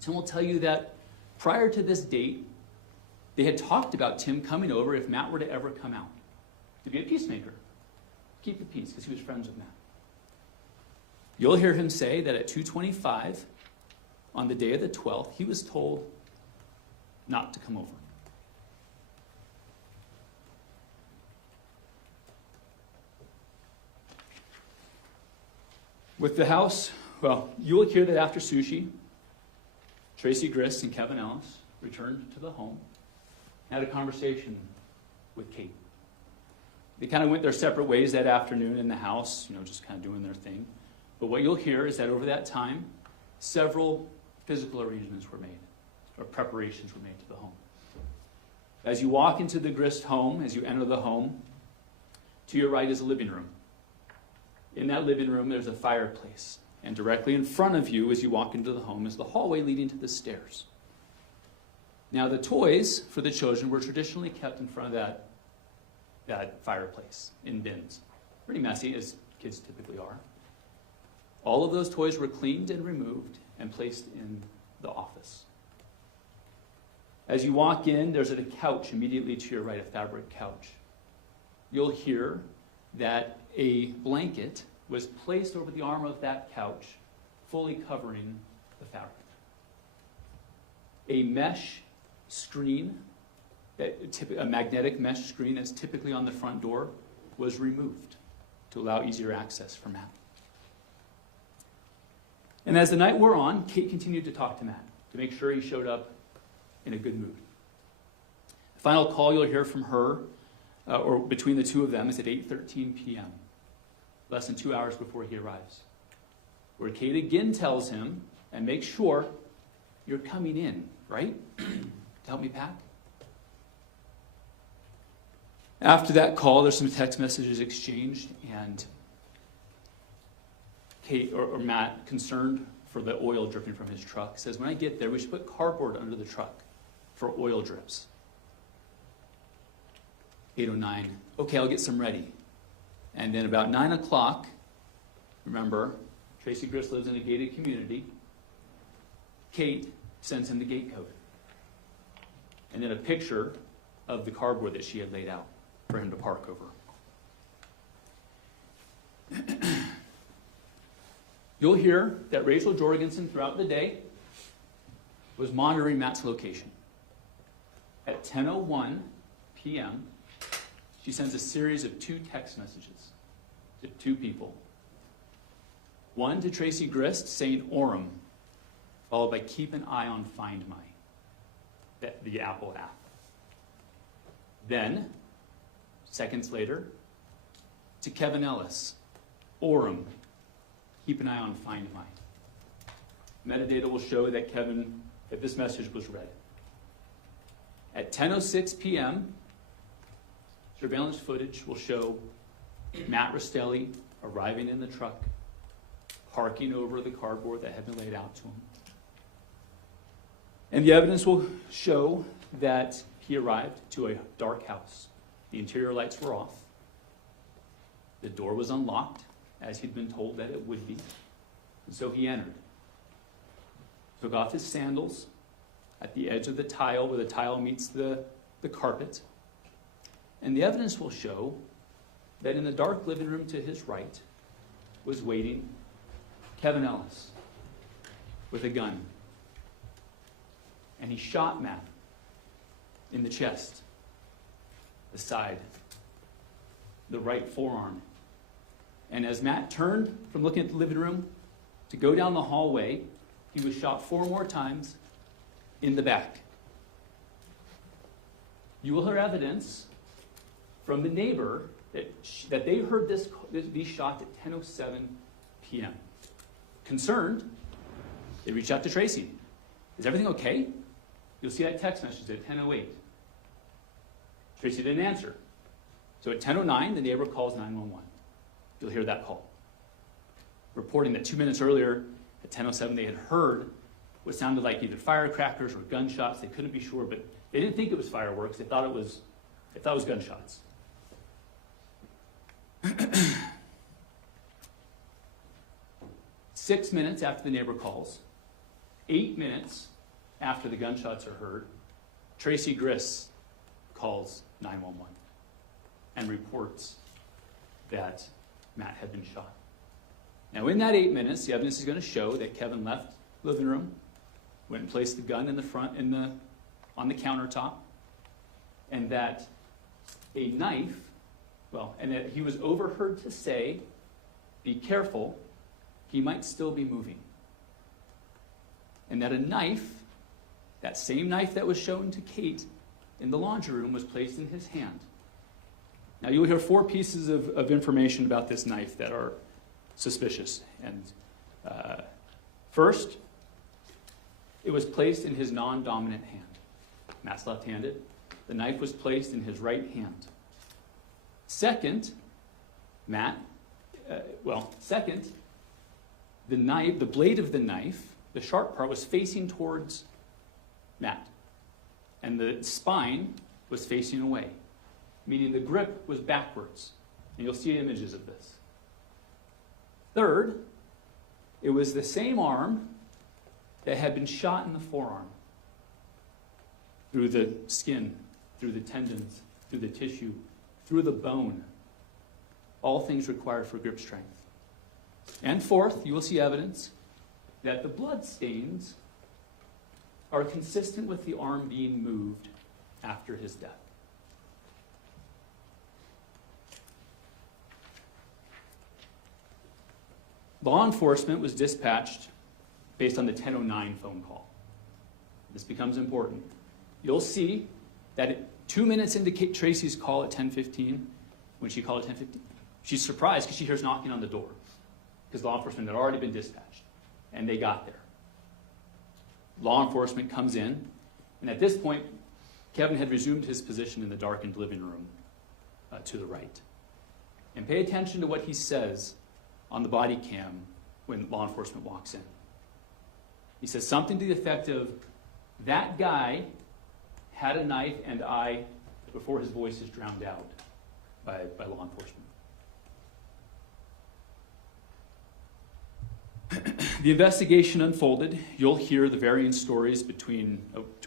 Tim will tell you that prior to this date, they had talked about Tim coming over if Matt were to ever come out, to be a peacemaker, keep the peace, because he was friends with Matt. You'll hear him say that at 2:25, on the day of the 12th, he was told not to come over. With the house, you will hear that after sushi, Tracey Grist and Kevin Ellis returned to the home, had a conversation with Kate. They kind of went their separate ways that afternoon in the house, just kind of doing their thing. But what you'll hear is that over that time, several physical arrangements were made, or preparations were made to the home. As you walk into the Grist home, as you enter the home, to your right is a living room. In that living room, there's a fireplace. And directly in front of you, as you walk into the home, is the hallway leading to the stairs. Now, the toys for the children were traditionally kept in front of that fireplace in bins. Pretty messy, as kids typically are. All of those toys were cleaned and removed and placed in the office. As you walk in, there's a couch immediately to your right, a fabric couch. You'll hear that a blanket was placed over the arm of that couch, fully covering the fabric. A mesh screen, a magnetic mesh screen that's typically on the front door, was removed to allow easier access for Matt. And as the night wore on, Kate continued to talk to Matt to make sure he showed up in a good mood. The final call you'll hear from her, or between the two of them, is at 8:13 p.m., less than 2 hours before he arrives, where Kate again tells him, and make sure you're coming in, right? To help me pack? After that call, there's some text messages exchanged, and Kate, or Matt, concerned for the oil dripping from his truck, says, when I get there, we should put cardboard under the truck for oil drips. 8:09, okay, I'll get some ready. And then about 9 o'clock, remember, Tracey Grist lives in a gated community, Kate sends him the gate code. And then a picture of the cardboard that she had laid out for him to park over. You'll hear that Rachel Jorgensen throughout the day was monitoring Matt's location. At 10:01 p.m., she sends a series of 2 text messages to 2 people. One to Tracey Grist saying Orem, followed by keep an eye on Find My, the Apple app. Then, seconds later, to Kevin Ellis, Orem, keep an eye on Find My. Metadata will show that this message was read. At 10:06 p.m., surveillance footage will show Matt Restelli arriving in the truck, parking over the cardboard that had been laid out to him. And the evidence will show that he arrived to a dark house. The interior lights were off. The door was unlocked, as he'd been told that it would be. And so he entered. Took off his sandals at the edge of the tile where the tile meets the carpet. And the evidence will show that in the dark living room to his right was waiting Kevin Ellis with a gun. And he shot Matt in the chest, the side, the right forearm. And as Matt turned from looking at the living room to go down the hallway, he was shot 4 more times in the back. You will hear evidence from the neighbor that they heard these shots at 10:07 p.m. Concerned, they reached out to Tracey. Is everything okay? You'll see that text message at 10:08. Tracey didn't answer. So at 10:09, the neighbor calls 911. You'll hear that call, reporting that 2 minutes earlier, at 10:07, they had heard what sounded like either firecrackers or gunshots. They couldn't be sure, but they didn't think it was fireworks. They thought it was gunshots. 6 minutes after the neighbor calls, 8 minutes after the gunshots are heard, Tracey Grist calls 911 and reports that Matt had been shot. Now, in that 8 minutes, the evidence is going to show that Kevin left the living room, went and placed the gun in the front on the countertop, and that a knife, and that he was overheard to say, "Be careful, he might still be moving." And that a knife, that same knife that was shown to Kate in the laundry room, was placed in his hand. Now, you will hear 4 pieces of information about this knife that are suspicious. And first, it was placed in his non-dominant hand. Matt's left-handed. The knife was placed in his right hand. Second, the blade of the knife, the sharp part, was facing towards Matt. And the spine was facing away, meaning the grip was backwards. And you'll see images of this. Third, it was the same arm that had been shot in the forearm. through the skin, through the tendons, through the tissue, through the bone. All things required for grip strength. And fourth, you will see evidence that the blood stains are consistent with the arm being moved after his death. Law enforcement was dispatched based on the 10:09 phone call. This becomes important. You'll see that 2 minutes into Tracey's call at 10:15, when she called at 10:15, she's surprised because she hears knocking on the door, because law enforcement had already been dispatched, and they got there. Law enforcement comes in, and at this point, Kevin had resumed his position in the darkened living room to the right. And pay attention to what he says on the body cam when law enforcement walks in. He says something to the effect of, "That guy had a knife and I," before his voice is drowned out by law enforcement. The investigation unfolded. You'll hear the varying stories between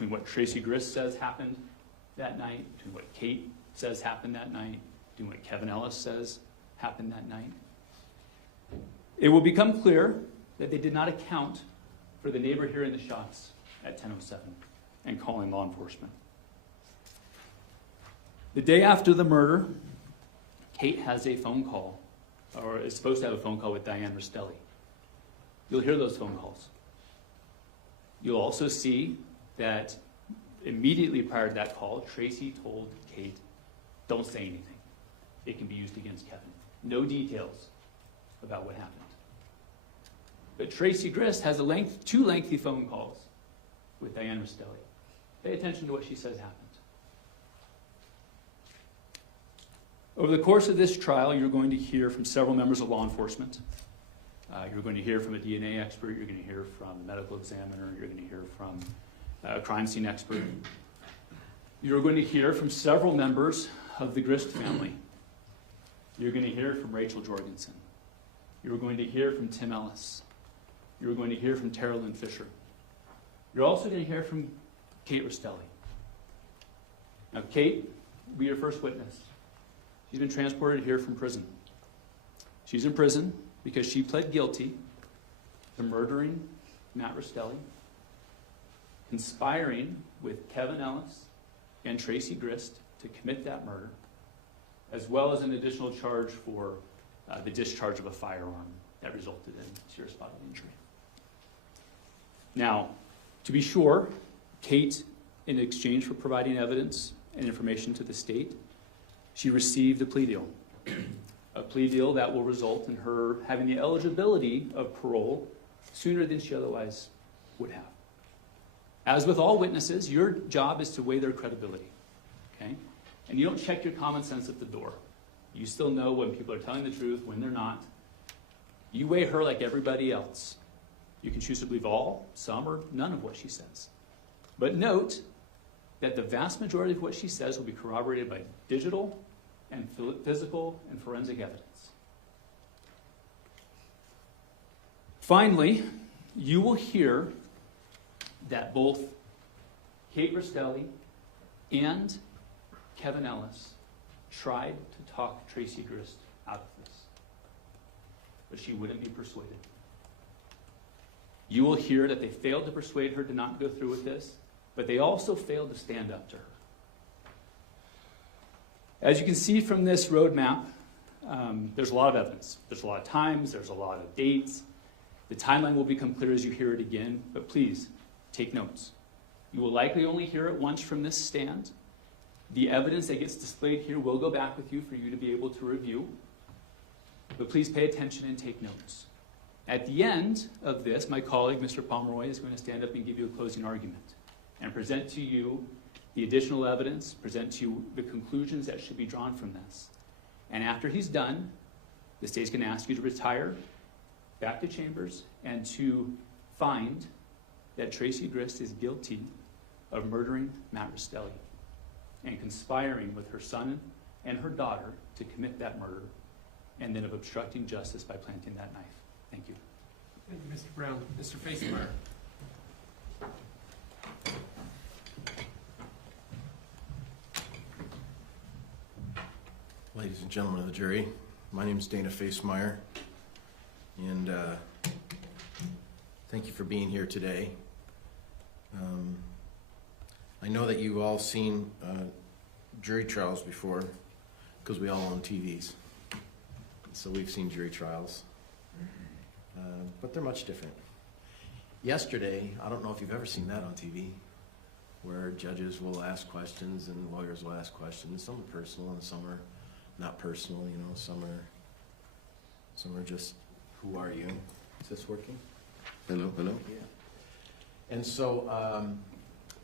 what Tracey Grist says happened that night, between what Kate says happened that night, between what Kevin Ellis says happened that night. It will become clear that they did not account for the neighbor hearing the shots at 10:07 and calling law enforcement. The day after the murder, Kate has a phone call, or is supposed to have a phone call with Diane Restelli. You'll hear those phone calls. You'll also see that immediately prior to that call, Tracey told Kate, "Don't say anything. It can be used against Kevin." No details about what happened. But Tracey Grist has two lengthy phone calls with Diane Restelli. Pay attention to what she says happened. Over the course of this trial, you're going to hear from several members of law enforcement. You're going to hear from a DNA expert. You're going to hear from a medical examiner. You're going to hear from a crime scene expert. You're going to hear from several members of the Grist family. You're going to hear from Rachel Jorgensen. You're going to hear from Tim Ellis. You're going to hear from Tara Lynn Fisher. You're also going to hear from Kate Restelli. Now, Kate will be your first witness. She's been transported here from prison. She's in prison because she pled guilty to murdering Matt Restelli, conspiring with Kevin Ellis and Tracey Grist to commit that murder, as well as an additional charge for the discharge of a firearm that resulted in serious bodily injury. Now, to be sure, Kate, in exchange for providing evidence and information to the state, she received a plea deal. A plea deal that will result in her having the eligibility of parole sooner than she otherwise would have. As with all witnesses, your job is to weigh their credibility, okay? And you don't check your common sense at the door. You still know when people are telling the truth, when they're not. You weigh her like everybody else. You can choose to believe all, some, or none of what she says. But note that the vast majority of what she says will be corroborated by digital and physical and forensic evidence. Finally, you will hear that both Kate Restelli and Kevin Ellis tried to talk Tracey Grist out of this, but she wouldn't be persuaded. You will hear that they failed to persuade her to not go through with this, but they also failed to stand up to her. As you can see from this roadmap, there's a lot of evidence. There's a lot of times, there's a lot of dates. The timeline will become clear as you hear it again, but please take notes. You will likely only hear it once from this stand. The evidence that gets displayed here will go back with you for you to be able to review, but please pay attention and take notes. At the end of this, my colleague, Mr. Pomeroy, is going to stand up and give you a closing argument and present to you the additional evidence, present to you the conclusions that should be drawn from this. And after he's done, the state's going to ask you to retire back to chambers and to find that Tracey Grist is guilty of murdering Matt Restelli and conspiring with her son and her daughter to commit that murder, and then of obstructing justice by planting that knife. Thank you. Thank you, Mr. Brown. Mr. Facemeyer. Ladies and gentlemen of the jury, my name is Dana Facemeyer, and thank you for being here today. I know that you've all seen jury trials before, because we all own TVs. So we've seen jury trials, but they're much different. Yesterday, I don't know if you've ever seen that on TV, where judges will ask questions and lawyers will ask questions. Some are personal and some are not personal, you know, some are just, who are you? Is this working? Hello, hello? Yeah. And so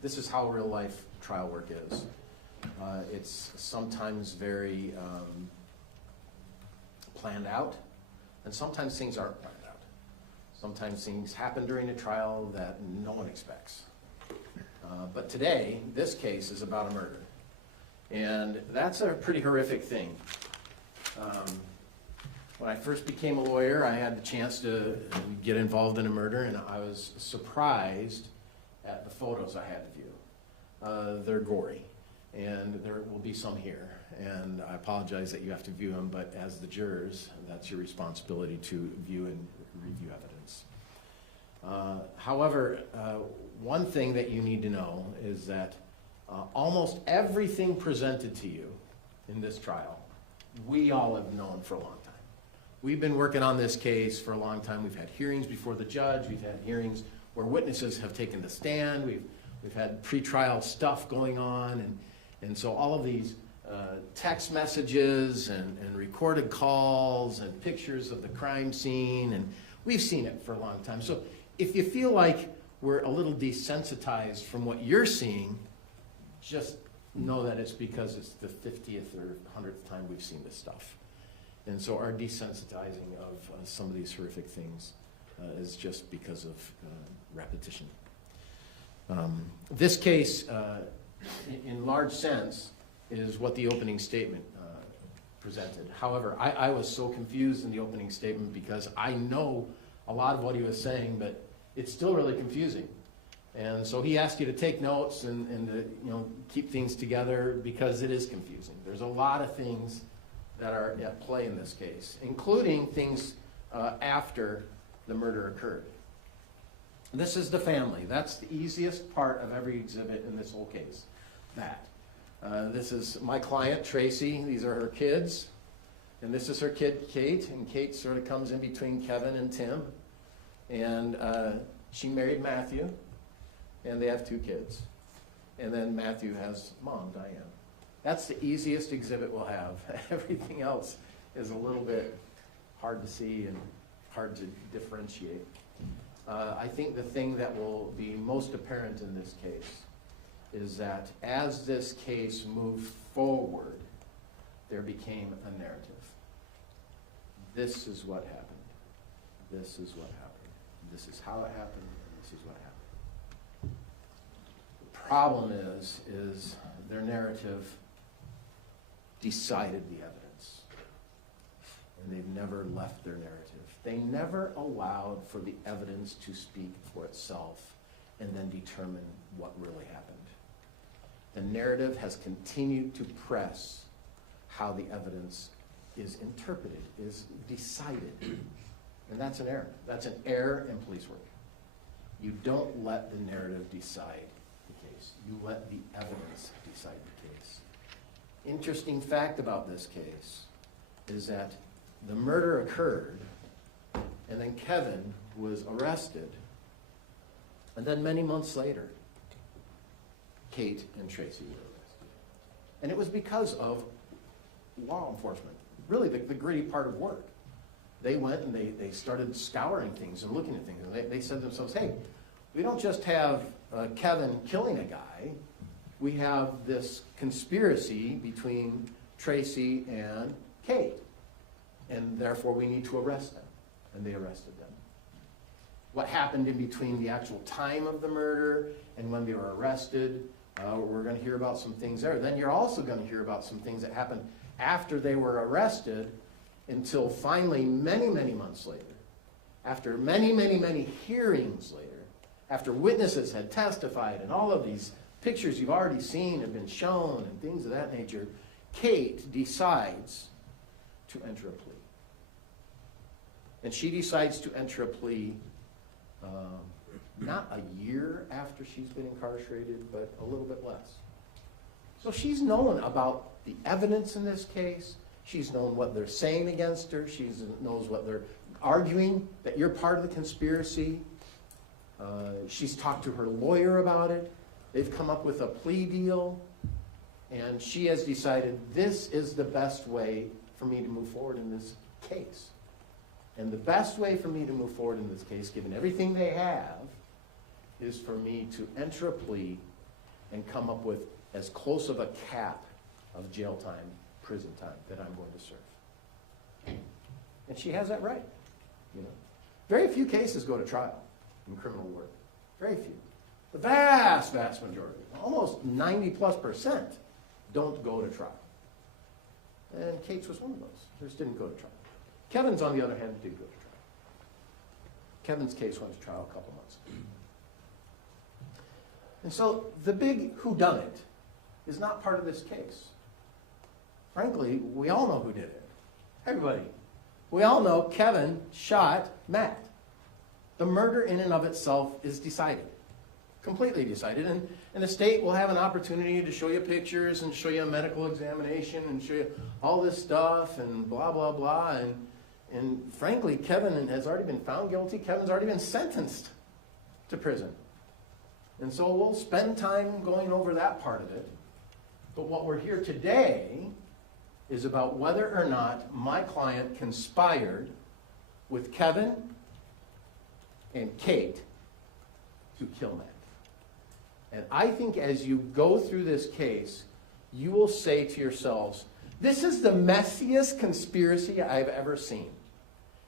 this is how real life trial work is. It's sometimes very planned out, and sometimes things aren't planned out. Sometimes things happen during a trial that no one expects. But today, this case is about a murder. And that's a pretty horrific thing. When I first became a lawyer, I had the chance to get involved in a murder, and I was surprised at the photos I had to view. They're gory, and there will be some here. And I apologize that you have to view them, but as the jurors, that's your responsibility to view and review evidence. However, one thing that you need to know is that almost everything presented to you in this trial, we all have known for a long time. We've been working on this case for a long time. We've had hearings before the judge. We've had hearings where witnesses have taken the stand. We've had pretrial stuff going on. And so all of these text messages and recorded calls and pictures of the crime scene, and we've seen it for a long time. So if you feel like we're a little desensitized from what you're seeing, just know that it's because it's the 50th or 100th time we've seen this stuff. And so our desensitizing of some of these horrific things is just because of repetition. This case, in large sense, is what the opening statement presented. However, I was so confused in the opening statement because I know a lot of what he was saying, but it's still really confusing. And so he asked you to take notes and to, keep things together because it is confusing. There's a lot of things that are at play in this case, including things after the murder occurred. This is the family. That's the easiest part of every exhibit in this whole case. This is my client, Tracey. These are her kids. And this is her kid, Kate. And Kate sort of comes in between Kevin and Tim. And she married Matthew. And they have 2 kids. And then Matthew has mom, Diane. That's the easiest exhibit we'll have. Everything else is a little bit hard to see and hard to differentiate. I think the thing that will be most apparent in this case is that as this case moved forward, there became a narrative. This is what happened. This is what happened. This is how it happened. And this is what happened. The problem is their narrative decided the evidence. And they've never left their narrative. They never allowed for the evidence to speak for itself and then determine what really happened. The narrative has continued to press how the evidence is interpreted, is decided. And that's an error. That's an error in police work. You don't let the narrative decide the case. You let the evidence decide the case. Interesting fact about this case is that the murder occurred, and then Kevin was arrested, and then many months later, Kate and Tracey were arrested. And it was because of law enforcement, really the gritty part of work. They went and they started scouring things and looking at things, and they said to themselves, hey, we don't just have Kevin killing a guy, we have this conspiracy between Tracey and Kate, and therefore we need to arrest them. And they arrested them. What happened in between the actual time of the murder and when they were arrested, we're going to hear about some things there. Then you're also going to hear about some things that happened after they were arrested until finally many, many months later, after many, many, many hearings later, after witnesses had testified and all of these pictures you've already seen have been shown and things of that nature, Kate decides to enter a plea. And she decides to enter a plea not a year after she's been incarcerated, but a little bit less. So she's known about the evidence in this case. She's known what they're saying against her. She knows what they're arguing, that you're part of the conspiracy. She's talked to her lawyer about it. They've come up with a plea deal. And she has decided this is the best way for me to move forward in this case. And the best way for me to move forward in this case, given everything they have, is for me to enter a plea and come up with as close of a cap of jail time, prison time, that I'm going to serve. And she has that right. You know, very few cases go to trial in criminal work. Very few. The vast, vast majority, almost 90+%, don't go to trial. And Kate's was one of those. Hers didn't go to trial. Kevin's, on the other hand, did go to trial. Kevin's case went to trial a couple months ago. And so the big whodunit is not part of this case. Frankly, we all know who did it. Everybody. We all know Kevin shot Matt. The murder in and of itself is decided. Completely decided. And the state will have an opportunity to show you pictures and show you a medical examination and show you all this stuff and blah, blah, blah. And frankly, Kevin has already been found guilty. Kevin's already been sentenced to prison. And so we'll spend time going over that part of it. But what we're here today is about whether or not my client conspired with Kevin and Kate to kill Matt. And I think as you go through this case, you will say to yourselves, this is the messiest conspiracy I've ever seen.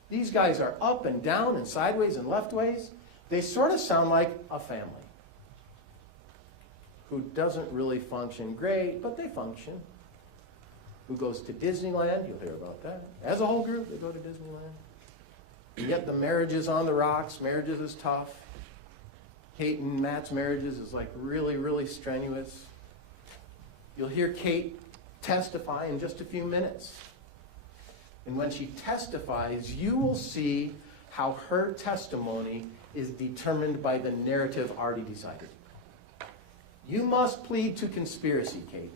These guys are up and down and sideways and leftways. They sort of sound like a family who doesn't really function great, but they function. Who goes to Disneyland, you'll hear about that. As a whole group, they go to Disneyland. And yet the marriage is on the rocks, marriages is tough. Kate and Matt's marriages is like really, really strenuous. You'll hear Kate testify in just a few minutes. And when she testifies, you will see how her testimony is determined by the narrative already decided. You must plead to conspiracy, Kate.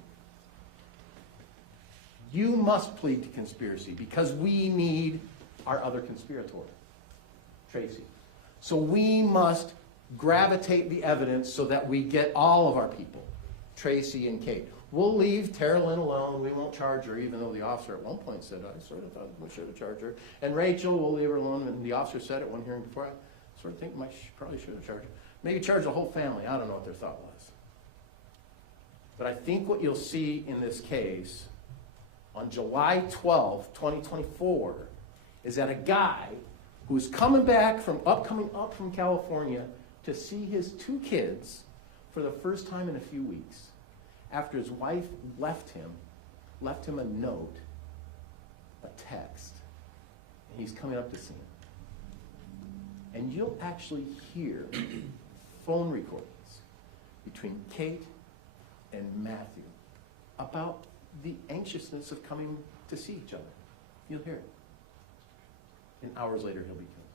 You must plead to conspiracy because we need our other conspirator, Tracey. So we must gravitate the evidence so that we get all of our people, Tracey and Kate. We'll leave Terralyn alone. We won't charge her, even though the officer at one point said, I sort of thought we should have charged her. And Rachel, we'll leave her alone. And the officer said at one hearing before, I sort of think probably should have charged her. Maybe charge the whole family. I don't know what their thought was. But I think what you'll see in this case on July 12, 2024, is that a guy who's coming up from California to see his two kids for the first time in a few weeks, after his wife left him a note, a text, and he's coming up to see him. And you'll actually hear phone recordings between Kate and Matthew about the anxiousness of coming to see each other. You'll hear it. And hours later, he'll be killed.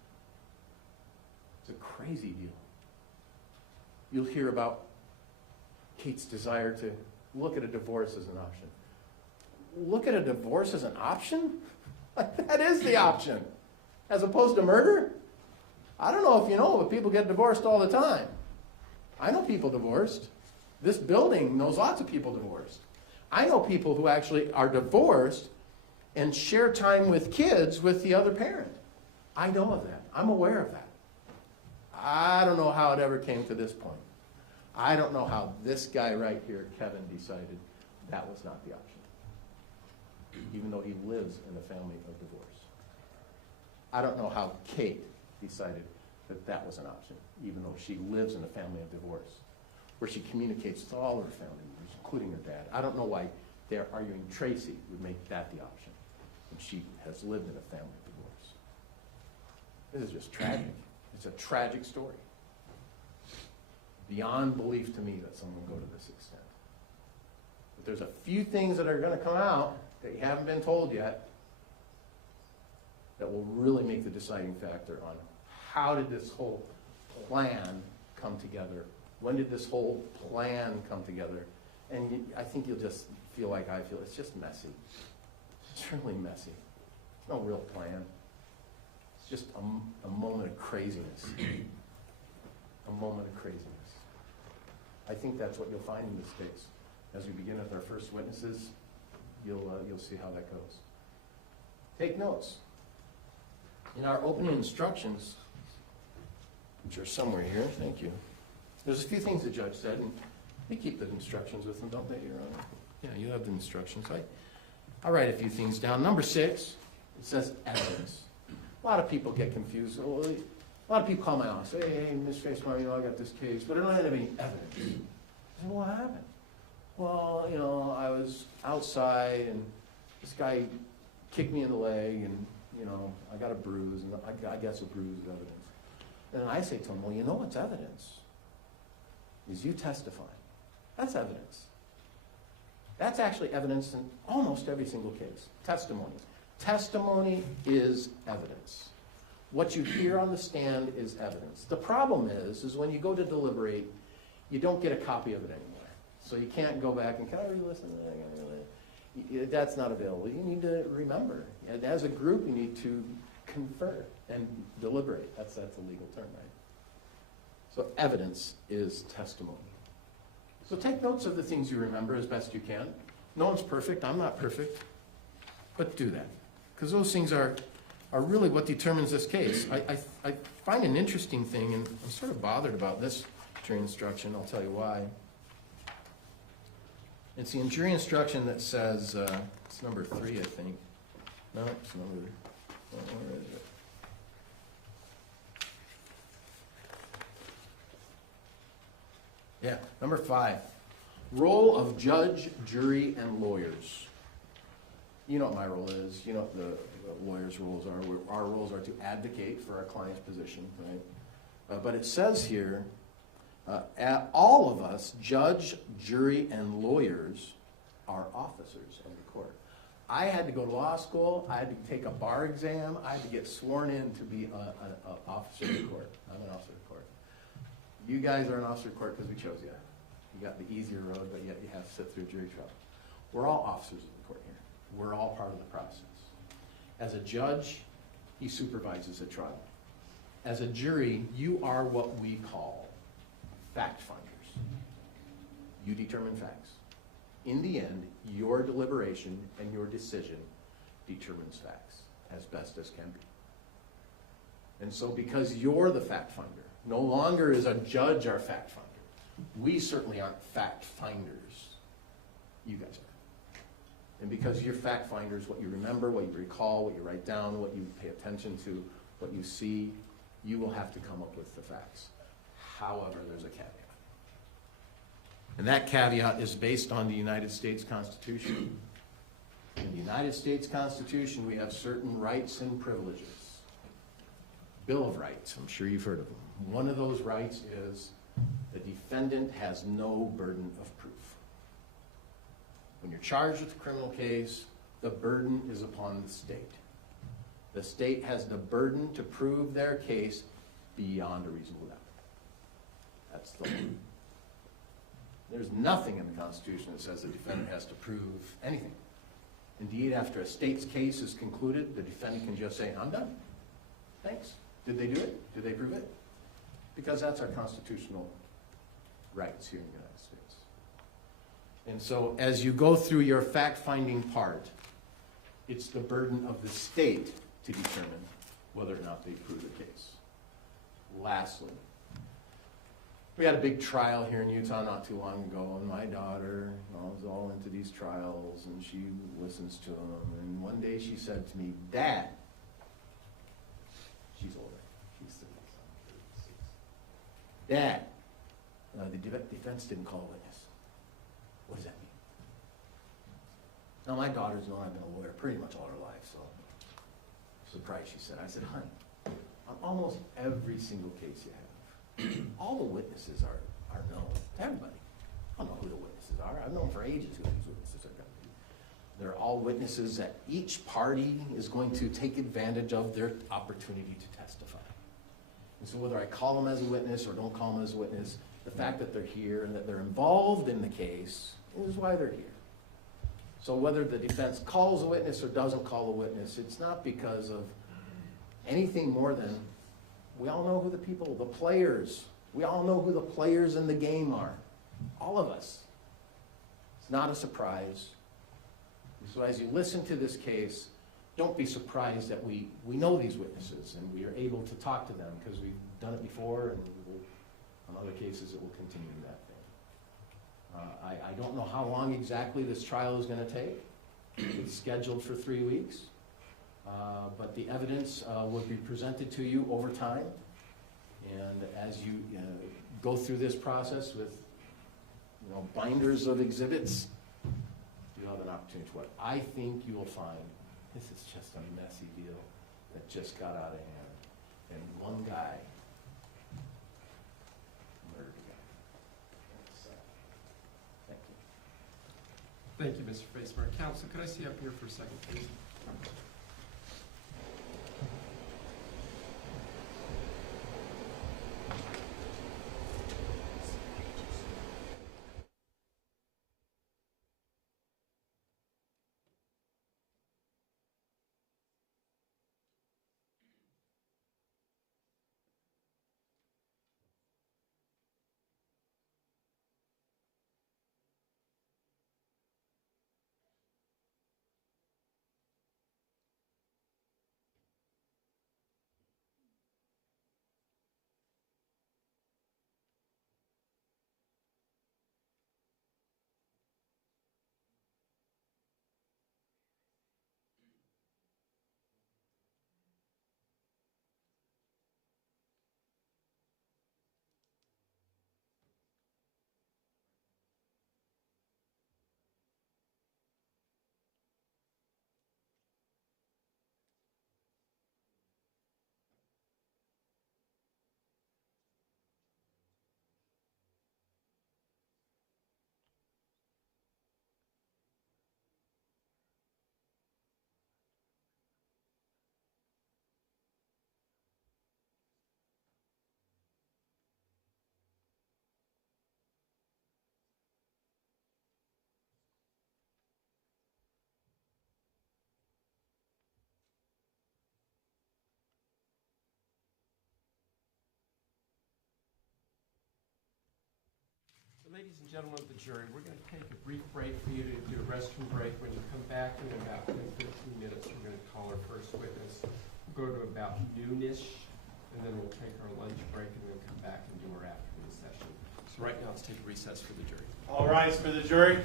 It's a crazy deal. You'll hear about Kate's desire to look at a divorce as an option. Look at a divorce as an option? Like, that is the option. As opposed to murder? I don't know if you know, but people get divorced all the time. I know people divorced. This building knows lots of people divorced. I know people who actually are divorced and share time with kids with the other parent. I know of that. I'm aware of that. I don't know how it ever came to this point. I don't know how this guy right here, Kevin, decided that was not the option, even though he lives in a family of divorce. I don't know how Kate decided that that was an option, even though she lives in a family of divorce, where she communicates with all her family members, including her dad. I don't know why they're arguing Tracey would make that the option, when she has lived in a family of divorce. This is just tragic. It's a tragic story. Beyond belief to me that someone would go to this extent. But there's a few things that are gonna come out that you haven't been told yet that will really make the deciding factor on how did this whole plan come together? When did this whole plan come together? And I think you'll just feel like I feel. It's just messy. It's really messy. No real plan. It's just a moment of craziness. A moment of craziness. I think that's what you'll find in this case. As we begin with our first witnesses, you'll see how that goes. Take notes. In our opening instructions, which are somewhere here, thank you. There's a few things the judge said, and they keep the instructions with them, don't they, Your Honor? Yeah, you have the instructions. I'll write a few things down. Number 6, it says evidence. A lot of people get confused. A lot of people call my office, hey, Ms. Grace-Meyer, I got this case, but I don't have any evidence. I said, what happened? Well, I was outside, and this guy kicked me in the leg, and, I got a bruise, and I guess a bruise is evidence. And I say to him, well, what's evidence? Is you testifying. That's evidence. That's actually evidence in almost every single case. Testimony. Testimony is evidence. What you hear on the stand is evidence. The problem is when you go to deliberate, you don't get a copy of it anymore. So you can't go back and, can I re-listen to that? That's not available. You need to remember. And as a group, you need to confer and deliberate. That's a legal term, right? So evidence is testimony. So take notes of the things you remember as best you can. No one's perfect. I'm not perfect. But do that. Because those things are really what determines this case. I find an interesting thing, and I'm sort of bothered about this jury instruction. I'll tell you why. It's the jury instruction that says, it's number 3, I think. No, it's number, where is it? Yeah, number 5. Role of judge, jury, and lawyers. You know what my role is. You know what the lawyers' roles are. Our roles are to advocate for our client's position, right? But it says here, all of us, judge, jury, and lawyers, are officers of the court. I had to go to law school. I had to take a bar exam. I had to get sworn in to be an officer of the court. I'm an officer of the court. You guys are an officer of court because we chose you. You got the easier road, but yet you have to sit through a jury trial. We're all officers of the court here. We're all part of the process. As a judge, he supervises a trial. As a jury, you are what we call fact finders. You determine facts. In the end, your deliberation and your decision determines facts as best as can be. And so because you're the fact finder, no longer is a judge our fact finder. We certainly aren't fact finders. You guys are. And because you're fact finders, what you remember, what you recall, what you write down, what you pay attention to, what you see, you will have to come up with the facts. However, there's a caveat. And that caveat is based on the United States Constitution. In the United States Constitution, we have certain rights and privileges. Bill of Rights, I'm sure you've heard of them. One of those rights is the defendant has no burden of proof. When you're charged with a criminal case, the burden is upon the state. The state has the burden to prove their case beyond a reasonable doubt. That's the law. There's nothing in the Constitution that says the defendant has to prove anything. Indeed, after a state's case is concluded, the defendant can just say, I'm done. Thanks. Did they do it? Did they prove it? Because that's our constitutional rights here in the United States. And so as you go through your fact-finding part, it's the burden of the state to determine whether or not they prove the case. Lastly, we had a big trial here in Utah not too long ago, and my daughter was all into these trials, and she listens to them. And one day she said to me, Dad, she's older, she's 36. Dad, the defense didn't call a witness. What does that mean? Now, my daughter's known I've been a lawyer pretty much all her life, so surprised she said. I said, honey, on almost every single case you have, all the witnesses are known to everybody. I don't know who the witnesses are. I've known for ages who these They're all witnesses that each party is going to take advantage of their opportunity to testify. And so whether I call them as a witness or don't call them as a witness, the fact that they're here and that they're involved in the case is why they're here. So whether the defense calls a witness or doesn't call a witness, it's not because of anything more than we all know who the people, the players, we all know who the players in the game are. All of us. It's not a surprise. So as you listen to this case, don't be surprised that we know these witnesses and we are able to talk to them because we've done it before and we will, on other cases it will continue that thing. I don't know how long exactly this trial is going to take. It's scheduled for 3 weeks. But the evidence will be presented to you over time. And as you go through this process with binders of exhibits, you have an opportunity to what I think you will find. This is just a messy deal that just got out of hand. And one guy murdered a guy. Thank you. Thank you, Mr. Facemer. Counsel, could I see you up here for a second, please? Ladies and gentlemen of the jury, we're going to take a brief break for you to do a restroom break. When you come back in about 10-15 minutes, we're going to call our first witness. We'll go to about noonish, and then we'll take our lunch break, and then come back and do our afternoon session. So right now, let's take a recess for the jury. All rise for the jury.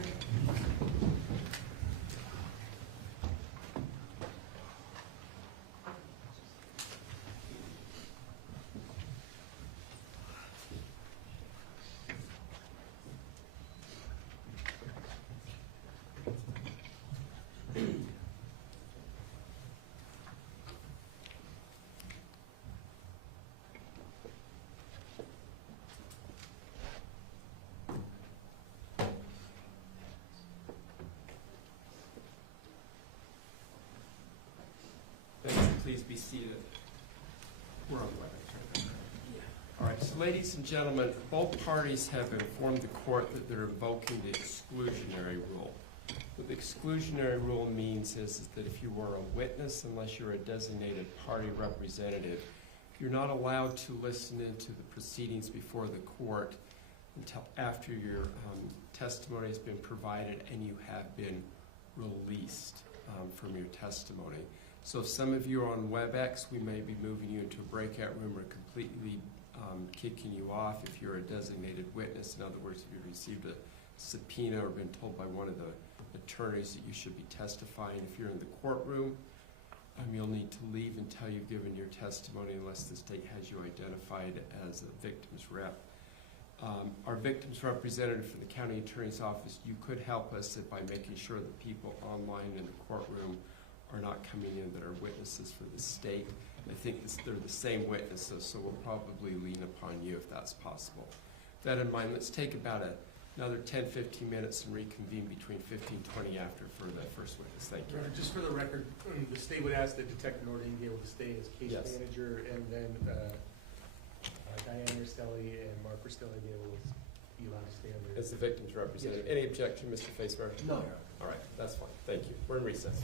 Please be seated. We're on the webinar. All right, so ladies and gentlemen, both parties have informed the court that they're invoking the exclusionary rule. What the exclusionary rule means is that if you were a witness, unless you're a designated party representative, you're not allowed to listen into the proceedings before the court until after your testimony has been provided and you have been released from your testimony. So if some of you are on WebEx, we may be moving you into a breakout room or completely kicking you off if you're a designated witness. In other words, if you received a subpoena or been told by one of the attorneys that you should be testifying. If you're in the courtroom, you'll need to leave until you've given your testimony unless the state has you identified as a victim's rep. Our victim's representative from the county attorney's office, you could help us by making sure that people online in the courtroom are not coming in that are witnesses for the state. I think they're the same witnesses, so we'll probably lean upon you if that's possible. With that in mind, let's take about a another 10, 15 minutes and reconvene between 15, 20 after for the first witness. Thank you. Your Honor, just for the record, the state would ask that Detective Norton be able to stay as case Yes. manager, and then Diane Restelli and Mark Restelli be able to be allowed to stay under. As the victim's representative. Any objection, Mr. Facebearer? No, Your Honor. All right, that's fine. Thank you. We're in recess.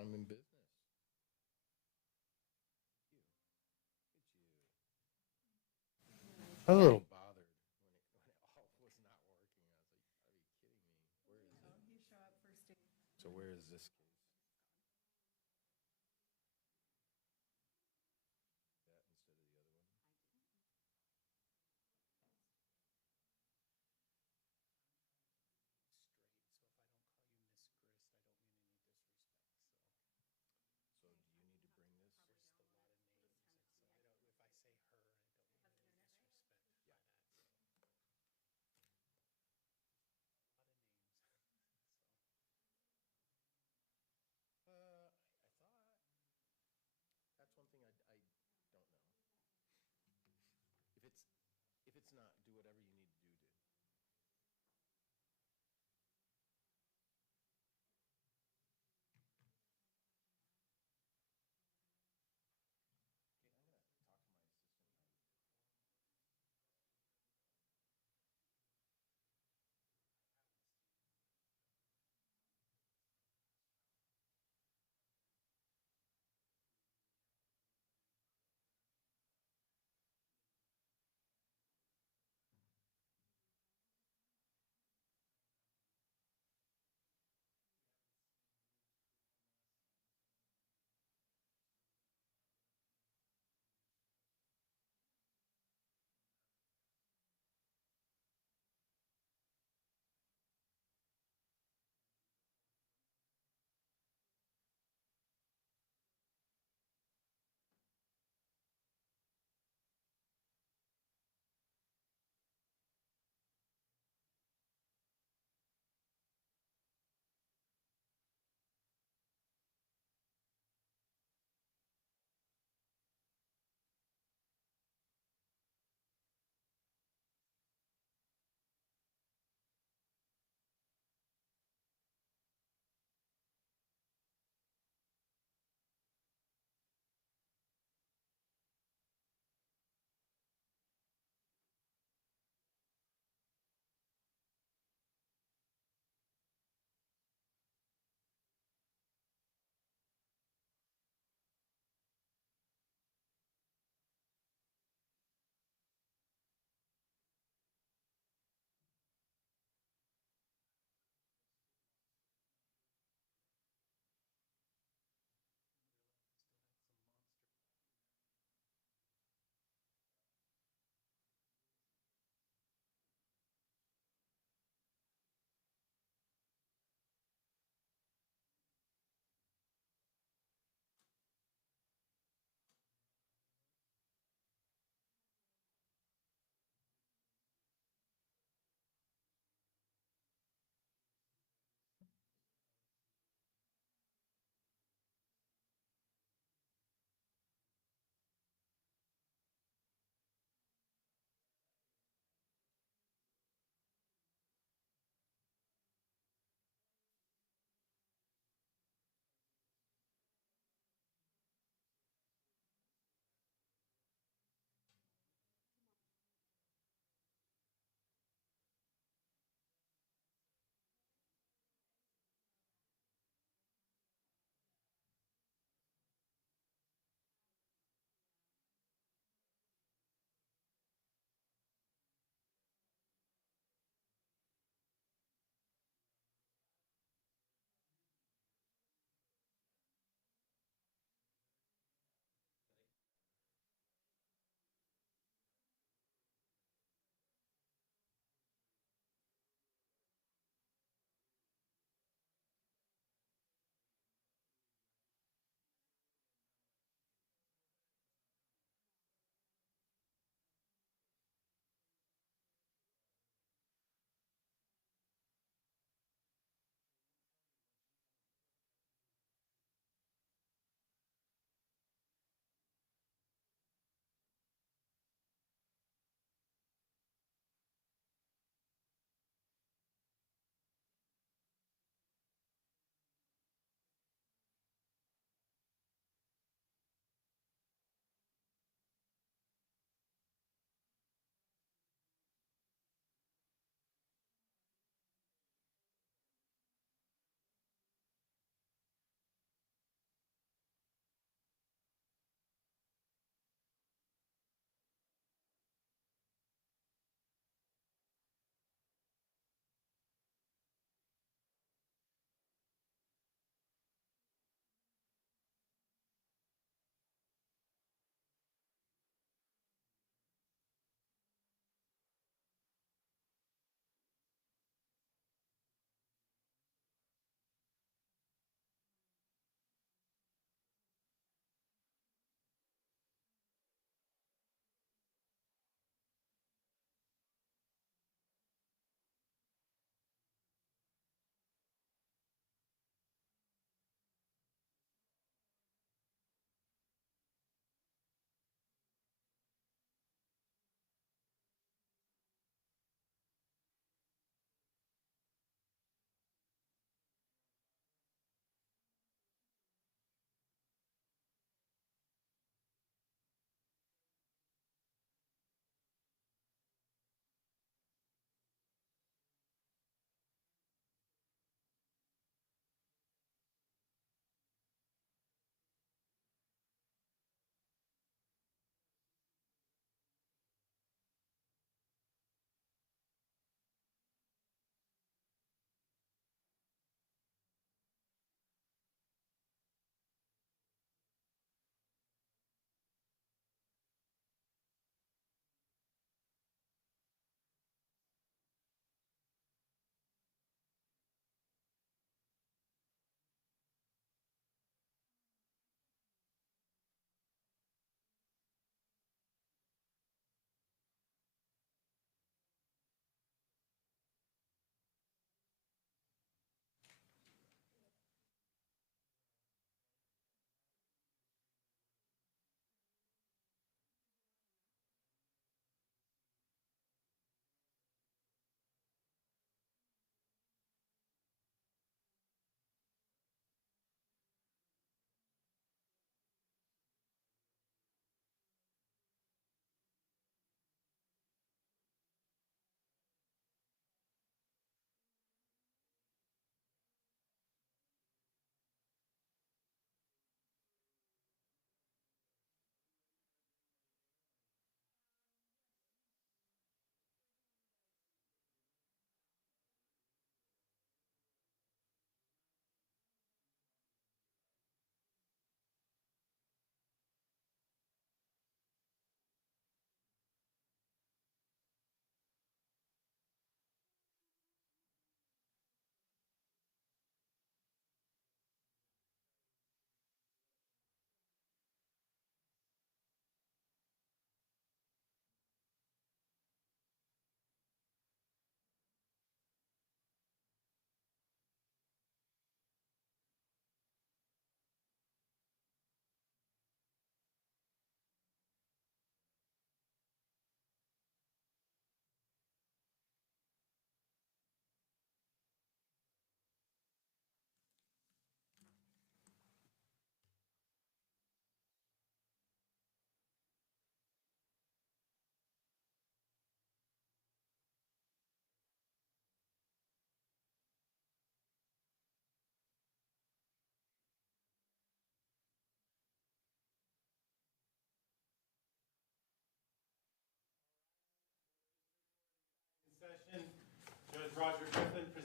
I'm in business. You. Look at you. A little. Bothered when it all was not working. I was like, you gotta be kidding me. Where is it? You show up for state. So where is this case? That instead of the other one? Straight, so if I don't call you Miss Grist, I don't mean any disrespect, so. So do you need to bring this? There's a lot of names, and so I don't, if I say her, I don't mean any disrespect by that, so. A lot of names, so.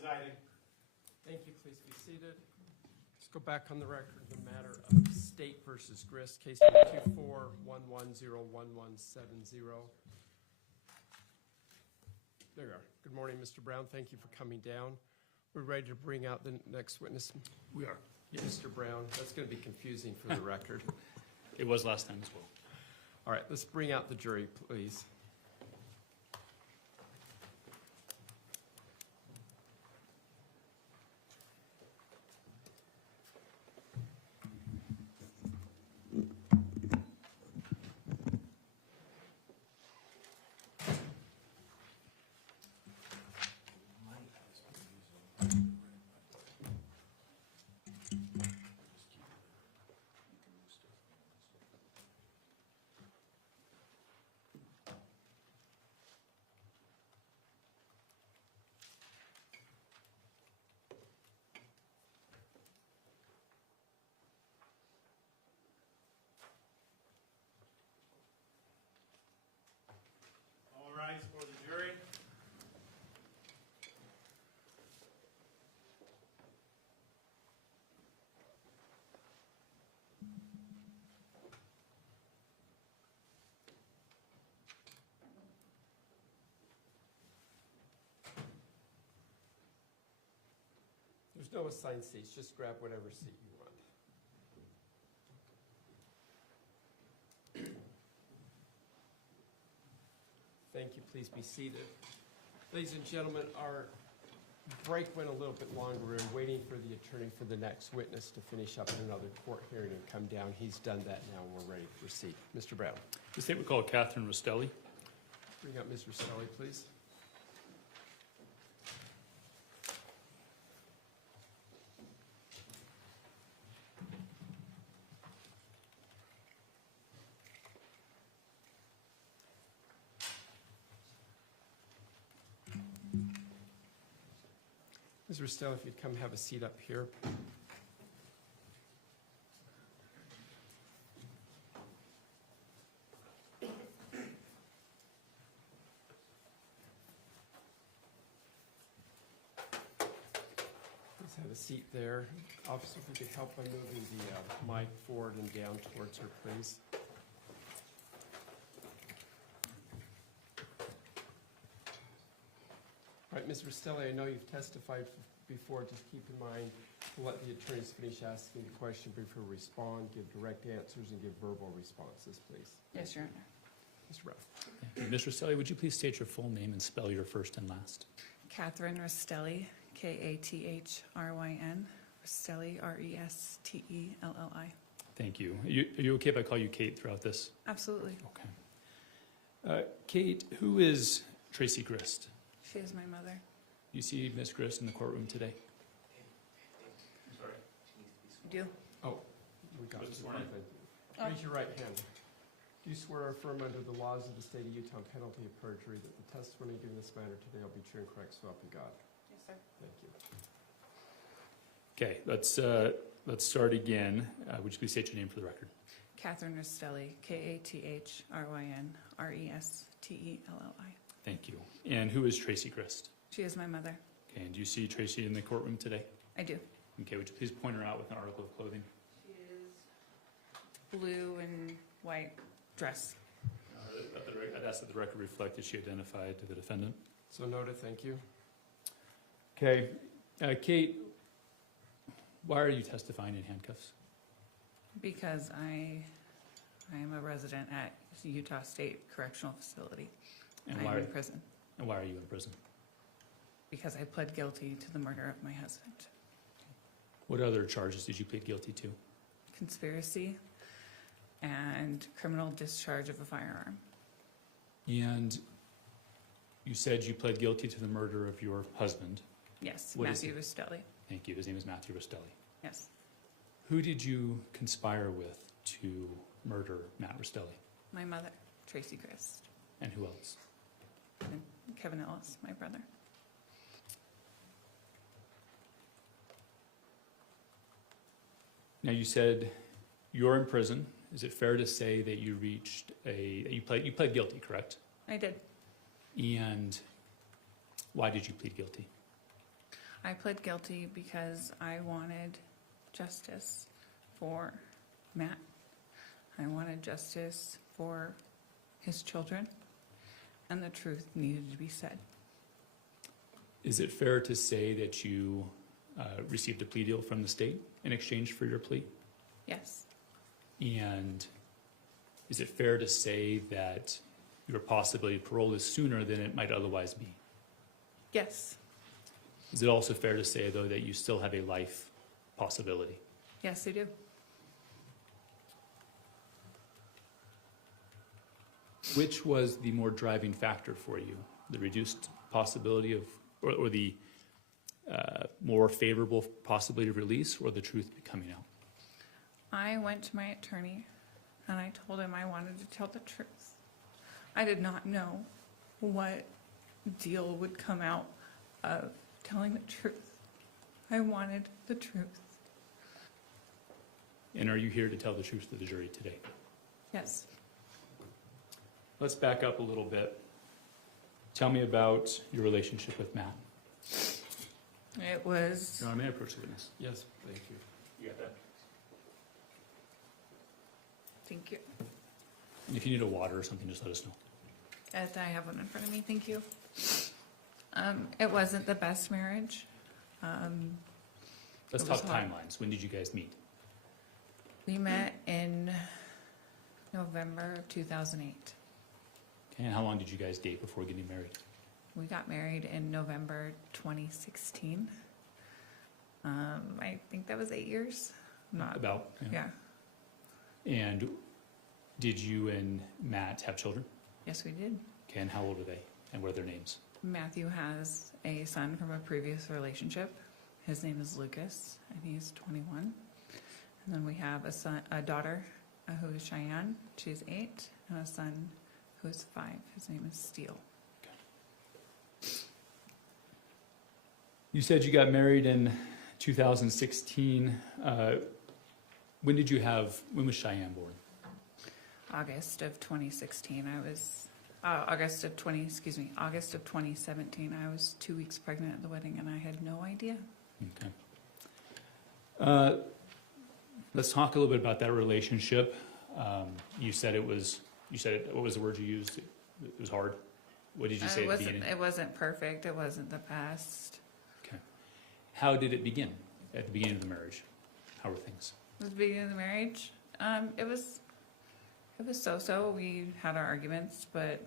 presiding. Thank you. Please be seated. Let's go back on the record of the matter of State versus Grist, case number 2411011170. There you are. Good morning, Mr. Brown. Thank you for coming down. We're ready to bring out the next witness. We are. Mr. Brown, that's going to be confusing for the record. It was last time as well. All right, let's bring out the jury, please. All rise for the jury. There's no assigned seats. Just grab whatever seat you want. Thank you. Please be seated. Ladies and gentlemen, our break went a little bit longer. We were waiting for the attorney for the next witness to finish up in another court hearing and come down. He's done that now. We're ready to proceed. Mr. Brown. The state would call Katherine Restelli. Bring up Ms. Restelli, please. Ms. Restelli, if you'd come have a seat up here. Please have a seat there. Officer, if you could help by moving the mic forward and down towards her, please. All right, Ms. Restelli, I know you've testified before. Just keep in mind to let the attorneys finish asking the question before we respond, give direct answers, and give verbal responses, please. Yes, Your Honor. Mr. Brown. Ms. Restelli, would you please state your full name and spell your first and last? Katherine Restelli, Kathryn, Restelli, Restelli. Thank you. Are you okay if I call you Kate throughout this? Absolutely. Okay. Kate, who is Tracey Grist? She is my mother. You see Ms. Grist in the courtroom today? I'm sorry. You do? Oh, we got Was it. it sworn in? Raise your right hand. Do you swear or affirm under the laws of the state of Utah on penalty of perjury that the testimony given in this matter today will be true and correct, so help you God? Yes, sir. Thank you. Okay, let's start again. Would you please state your name for the record? Katherine Restelli, Kathryn, Restelli. Thank you. And who is Tracey Grist? She is my mother. Okay, and do you see Tracey in the courtroom today? I do. Okay, would you please point her out with an article of clothing? She is blue and white dress. I'd ask that the record reflect that she identified to the defendant. So noted, thank you. Okay, Kate, why are you testifying in handcuffs? Because I am a resident at Utah State Correctional Facility. And I'm why, in prison and why are you in prison? because I pled guilty to the murder of my husband. What other charges did you plead guilty to? Conspiracy and criminal discharge of a firearm. And you said you pled guilty to the murder of your husband. Yes, What is Matthew Restelli. Thank you. His name is Matthew Restelli. Yes. Who did you conspire with to murder Matt Restelli? My mother, Tracey Grist, And who else? and Kevin Ellis, my brother. Now, you said you're in prison. Is it fair to say that you reached you pled guilty, correct? I did. And why did you plead guilty? I pled guilty because I wanted justice for Matt. I wanted justice for his children, and the truth needed to be said. Is it fair to say that you received a plea deal from the state in exchange for your plea? Yes, And is it fair to say that your possibility of parole is sooner than it might otherwise be? yes, Is it also fair to say, though, that you still have a life possibility? yes, I do. Which was the more driving factor for you? The reduced possibility of, or the more favorable possibility of release, or the truth coming out? I went to my attorney and I told him I wanted to tell the truth. I did not know what deal would come out of telling the truth. I wanted the truth. And are you here to tell the truth to the jury today? Yes. Let's back up a little bit. Tell me about your relationship with Matt. It was, Your Honor, may I approach the witness? Yes, thank you. You got that? thank you. And if you need a water or something, just let us know. I have one in front of me, thank you. It wasn't the best marriage. Let's It talk was hard. timelines. When did you guys meet? We met in November of 2008. Okay, and how long did you guys date before getting married? We got married in November 2016. I think that was 8 years. Not, About? yeah. And did you and Matt have children? Yes, we did. Okay, and how old are they? And what are their names? Matthew has a son from a previous relationship. His name is Lucas, and he's 21. And then we have a daughter who is Cheyenne. She's 8, and a son who is 5. His name is Steele. You said you got married in 2016. When was Cheyenne born? August of 2016. August of 2017. I was 2 weeks pregnant at the wedding, and I had no idea. Okay. Let's talk a little bit about that relationship. You said what was the word you used? It was hard. What did you say at the beginning? It wasn't perfect. It wasn't the best. Okay. How did it begin at the beginning of the marriage? How were things? At the beginning of the marriage, it was so-so. We had our arguments, but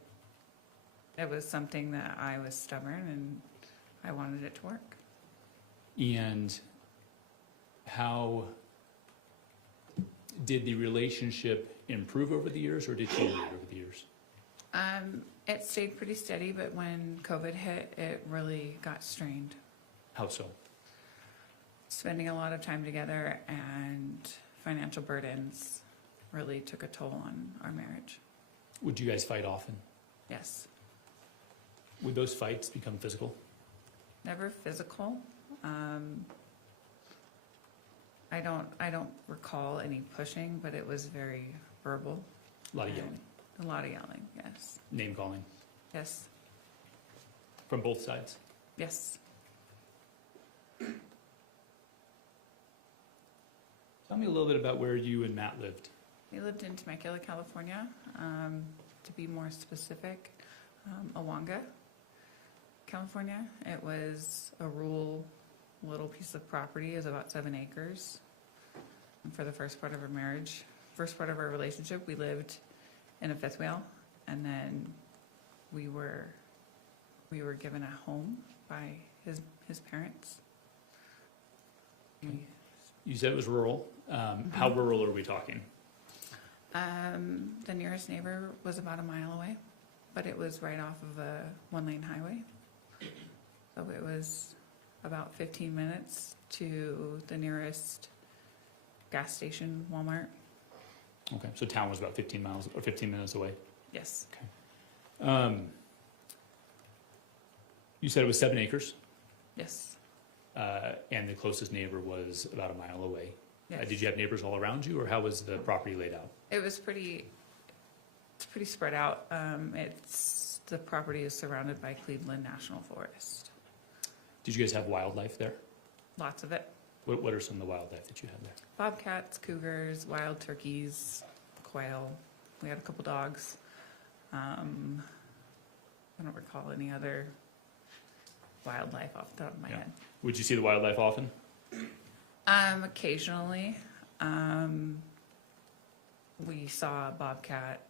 it was something that I was stubborn and I wanted it to work. And how did the relationship improve over the years, or did it deteriorate over the years? It stayed pretty steady, but when COVID hit, it really got strained. How so? Spending a lot of time together and financial burdens really took a toll on our marriage. Would you guys fight often? Yes. Would those fights become physical? Never physical. I don't recall any pushing, but it was very verbal. A lot of yelling. A lot of yelling, yes. Name calling Yes. from both sides? Yes. Tell me a little bit about where you and Matt lived. We lived in Temecula, California. To be more specific, Awanga, California. It was a rural little piece of property. It was about 7 acres. And for the first part of our marriage, first part of our relationship, we lived in a fifth wheel, and then we were given a home by his parents. You said it was rural. How rural are we talking? The nearest neighbor was about a mile away, but it was right off of a 1-lane highway. So it was about 15 minutes to the nearest gas station, Walmart. Okay, so town was about 15 miles or 15 minutes away. Yes. You said it was 7 acres, Yes. and the closest neighbor was about a mile away. Yes. Did you have neighbors all around you, or how was the property laid out? It was pretty spread out. The property is surrounded by Cleveland National Forest. Did you guys have wildlife there? Lots of it. What are some of the wildlife that you had there? Bobcats, cougars, wild turkeys, quail. We had a couple dogs. I don't recall any other wildlife off the top of my Yeah. head. Would you see the wildlife often? Occasionally. We saw a bobcat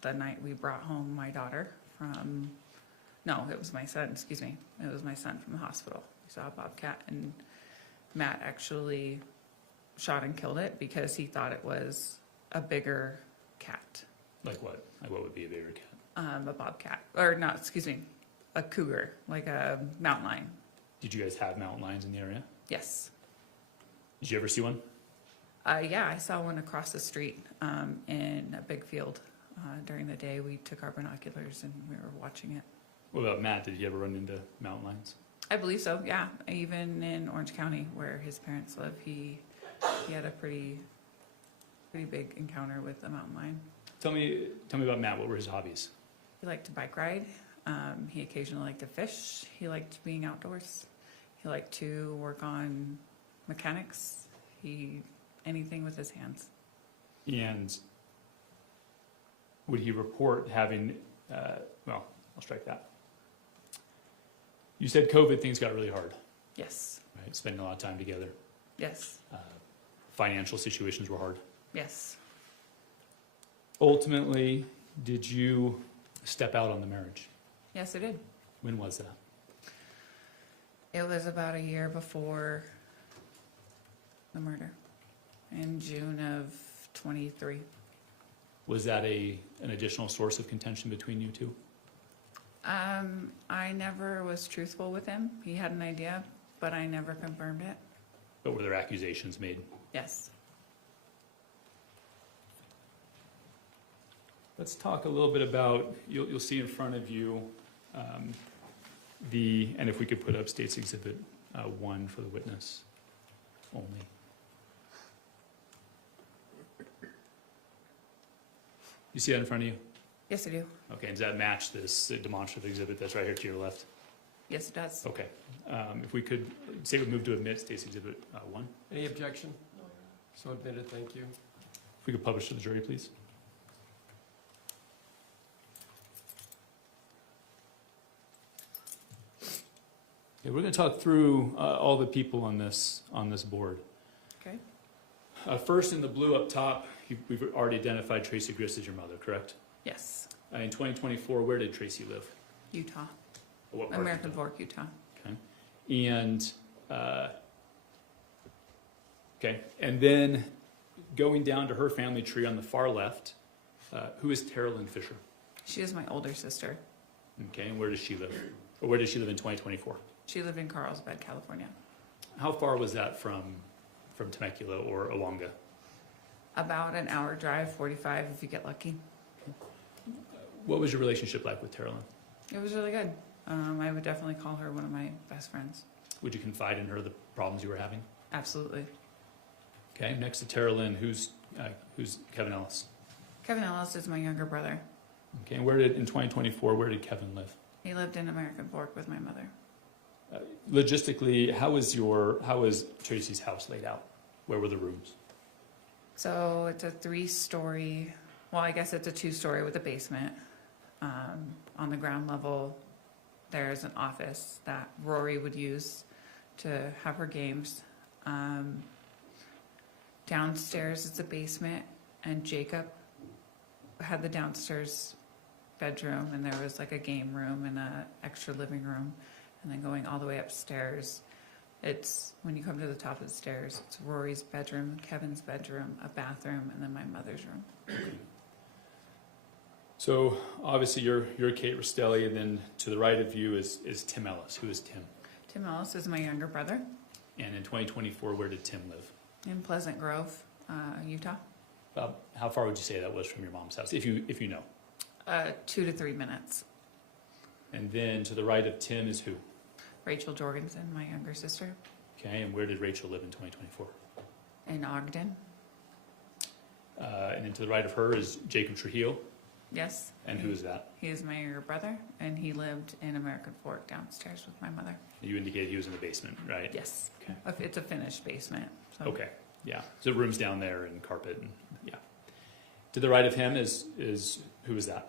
the night we brought home my daughter from, no, it was my son, excuse me. It was my son from the hospital. We saw a bobcat, and Matt actually shot and killed it because he thought it was a bigger cat. Like what? Like what would be a bigger cat? A bobcat, or not, excuse me, a cougar, like a mountain lion. Did you guys have mountain lions in the area? Yes. Did you ever see one? Yeah, I saw one across the street in a big field. During the day, we took our binoculars and we were watching it. What about Matt? Did you ever run into mountain lions? I believe so, yeah. Even in Orange County, where his parents live, he had a pretty big encounter with a mountain lion. Tell me about Matt. What were his hobbies? He liked to bike ride. He occasionally liked to fish. He liked being outdoors. He liked to work on mechanics. Anything with his hands. And would he report having, well, I'll strike that. You said COVID, things got really hard, Yes, right? Spending a lot of time together. yes, Financial situations were hard. yes. Ultimately, did you step out on the marriage? Yes, I did. When was that? It was about a year before the murder, in June of 23. Was that an additional source of contention between you two? I never was truthful with him. He had an idea, but I never confirmed it. But were there accusations made? Yes. Let's talk a little bit about, you'll see in front of you, and if we could put up State's Exhibit 1 for the witness only. You see that in front of you? Yes, I do. Okay, and does that match this demonstrative exhibit that's right here to your left? Yes, it does. Okay. If we could, say we move to admit State's Exhibit 1. Any objection? So admitted, thank you. If we could publish to the jury, please. Okay, we're going to talk through all the people on this board. Okay. First, in the blue up top, we've already identified Tracey Grist as your mother, correct? Yes. In 2024, where did Tracey live? Utah. What part of American Utah? Fork, Utah. Okay. And then going down to her family tree on the far left, who is Tara Lynn Fisher? She is my older sister. Okay, and where does she live? Or where did she live in 2024? She lived in Carlsbad, California. How far was that from Temecula or Awanga? About an hour drive, 45 if you get lucky. What was your relationship like with Tara Lynn? It was really good. I would definitely call her one of my best friends. Would you confide in her the problems you were having? Absolutely. Okay, next to Tara Lynn, who's Kevin Ellis? Kevin Ellis is my younger brother. Okay, and in 2024, where did Kevin live? He lived in American Fork with my mother. Logistically, how was Tracy's house laid out? Where were the rooms? So it's a 3-story, well, I guess it's a 2-story with a basement. On the ground level, there's an office that Rory would use to have her games. Downstairs is a basement, and Jacob had the downstairs bedroom, and there was like a game room and a extra living room. And then going all the way upstairs, it's, when you come to the top of the stairs, it's Rory's bedroom, Kevin's bedroom, a bathroom, and then my mother's room. So obviously you're Kate Restelli, and then to the right of you is Tim Ellis. Who is Tim? Tim Ellis is my younger brother. And in 2024, where did Tim live? In Pleasant Grove, Utah. How far would you say that was from your mom's house, if you know? 2 to 3 minutes. And then to the right of Tim is who? Rachel Jorgensen, my younger sister. Okay, and where did Rachel live in 2024? In Ogden. And then to the right of her is Jacob Trujillo. Yes. And who is that? He is my younger brother, and he lived in American Fork downstairs with my mother. You indicated he was in the basement, right? Yes. Okay. It's a finished basement. So. Okay, yeah. So rooms down there and carpet and, yeah. To the right of him is who is that?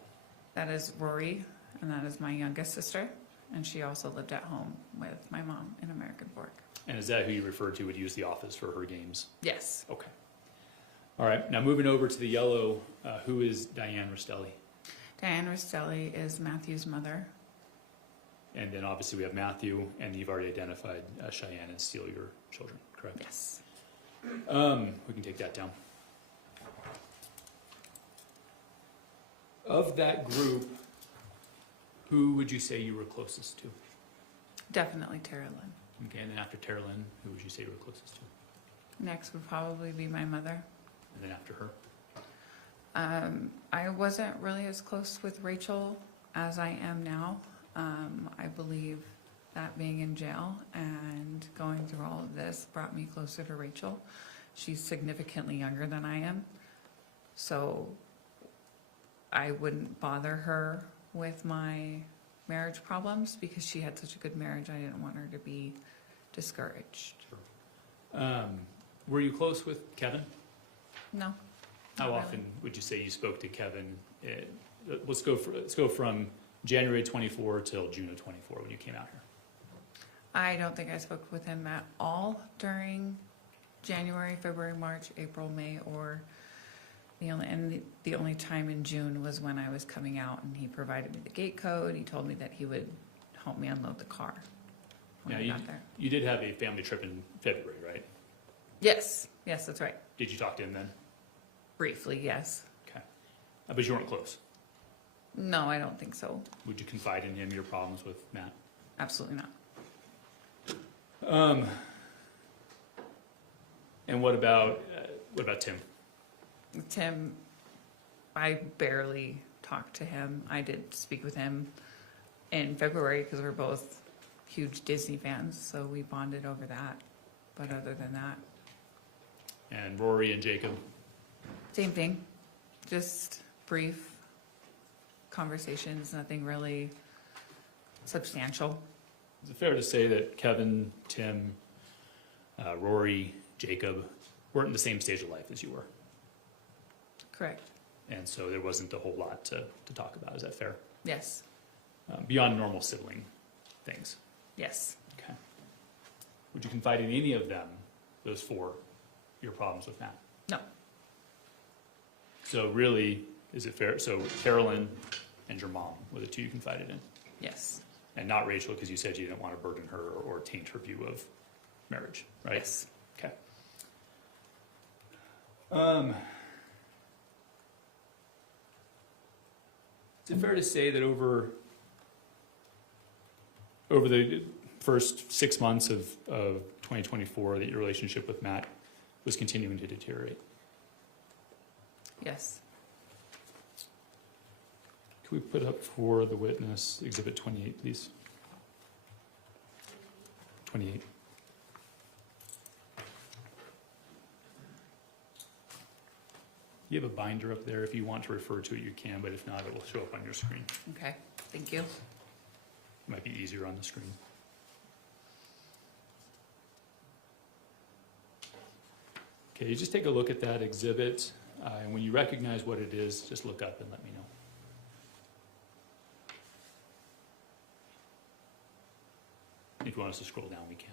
That is Rory, and that is my youngest sister, and she also lived at home with my mom in American Fork. And is that who you referred to would use the office for her games? Yes. Okay. All right, now moving over to the yellow, who is Diane Restelli? Diane Restelli is Matthew's mother. And then obviously we have Matthew, and you've already identified Cheyenne and Steele, your children, correct? Yes. We can take that down. Of that group, who would you say you were closest to? Definitely Tara Lynn. Okay, and then after Tara Lynn, who would you say you were closest to? Next would probably be my mother. And then after her? I wasn't really as close with Rachel as I am now. I believe that being in jail and going through all of this brought me closer to Rachel. She's significantly younger than I am, so I wouldn't bother her with my marriage problems because she had such a good marriage. I didn't want her to be discouraged. Were you close with Kevin? No. How not often would you say you spoke to Kevin? Let's go from January 24 till June of 24 when you came out here. I don't think I spoke with him at all during January, February, March, April, May, or the only time in June was when I was coming out and he provided me the gate code. He told me that he would help me unload the car when Now, I got there. You did have a family trip in February, right? Yes, that's right. Did you talk to him then? Briefly, yes. Okay. But you weren't close. No, I don't think so. Would you confide in him your problems with Matt? Absolutely not. And what about Tim? Tim, I barely talked to him. I did speak with him in February because we're both huge Disney fans, so we bonded over that. But other than that, And Rory and Jacob? same thing. Just brief conversations, nothing really substantial. Is it fair to say that Kevin, Tim, Rory, Jacob weren't in the same stage of life as you were? Correct. And so there wasn't a whole lot to talk about. Is that fair? Yes. Beyond normal sibling things. Yes. Okay. Would you confide in any of them, those four, your problems with Matt? No. So really, is it fair? So Carolyn and your mom were the two you confided in? Yes. And not Rachel, because you said you didn't want to burden her or taint her view of marriage, right? Yes. Okay. Is it fair to say that over the first 6 months of 2024 that your relationship with Matt was continuing to deteriorate? Yes. Can we put up for the witness Exhibit 28, please? 28. You have a binder up there. If you want to refer to it, you can, but if not, it will show up on your screen. Okay. Thank you. It might be easier on the screen. Okay, you just take a look at that exhibit, and when you recognize what it is, just look up and let me know. If you want us to scroll down, we can.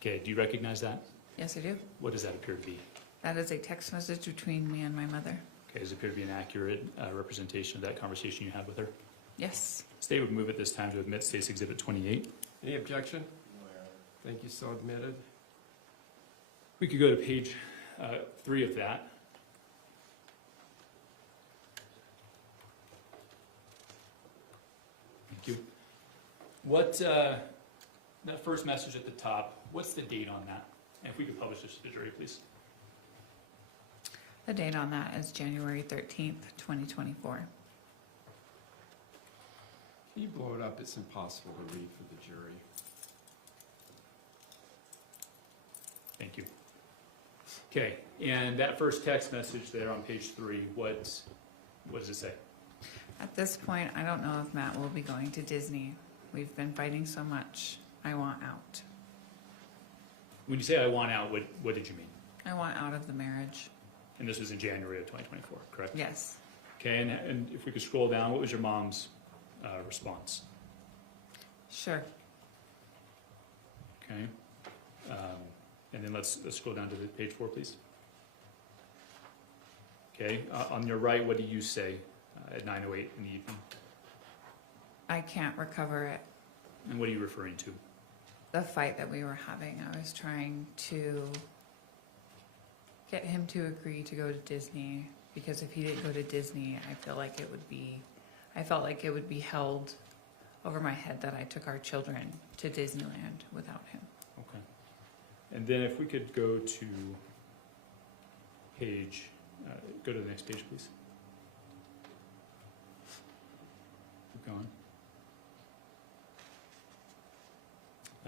Okay, do you recognize that? Yes, I do. What does that appear to be? That is a text message between me and my mother. Okay, does it appear to be an accurate representation of that conversation you had with her? Yes. State would move at this time to admit State's Exhibit 28. Any objection? Thank you, so admitted. We could go to page 3 of that. Thank you. What, that first message at the top, what's the date on that? And if we could publish this to the jury, please. The date on that is January 13th, 2024. Can you blow it up? It's impossible to read for the jury. Thank you. Okay, and that first text message there on page 3, what does it say? At this point, I don't know if Matt will be going to Disney. We've been fighting so much. I want out. When you say I want out, what did you mean? I want out of the marriage. And this was in January of 2024, correct? Yes. Okay, and if we could scroll down, what was your mom's response? Sure. Okay, and then let's scroll down to the page 4, please. Okay, on your right, what do you say at 9:08 in the evening? I can't recover it. And what are you referring to? The fight that we were having, I was trying to get him to agree to go to Disney, because if he didn't go to Disney, I felt like it would be held over my head that I took our children to Disneyland without him. Okay. And then if we could go to page, go to the next page, please. Keep going.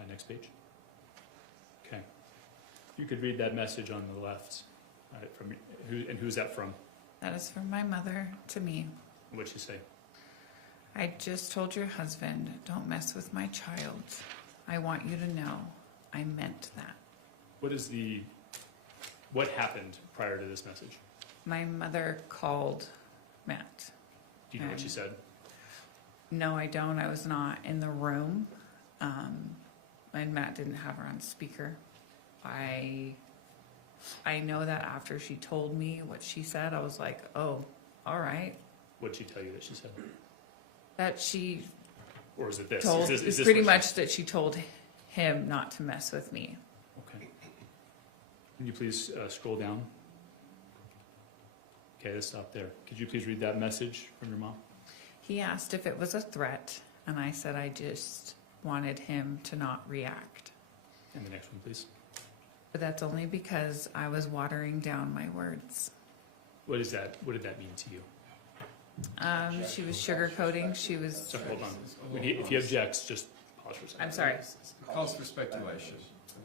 Next page. Okay. You could read that message on the left. From who's that from? That is from my mother to me. What'd she say? I just told your husband, don't mess with my child. I want you to know I meant that. What happened prior to this message? My mother called Matt. Do you know what she said? No, I don't. I was not in the room. And Matt didn't have her on speaker. I know that after she told me what she said, I was like, oh, all right. What'd she tell you that she said? That she Or is it this? told, Is it's this pretty what much that she told him not to mess with me. Okay. Can you please scroll down? Okay, let's stop there. Could you please read that message from your mom? He asked if it was a threat, and I said I just wanted him to not react. And the next one, please. But that's only because I was watering down my words. What is that? What did that mean to you? She was sugarcoating. She was. So hold on. If he objects, just pause for a second. I'm sorry. It calls for speculation.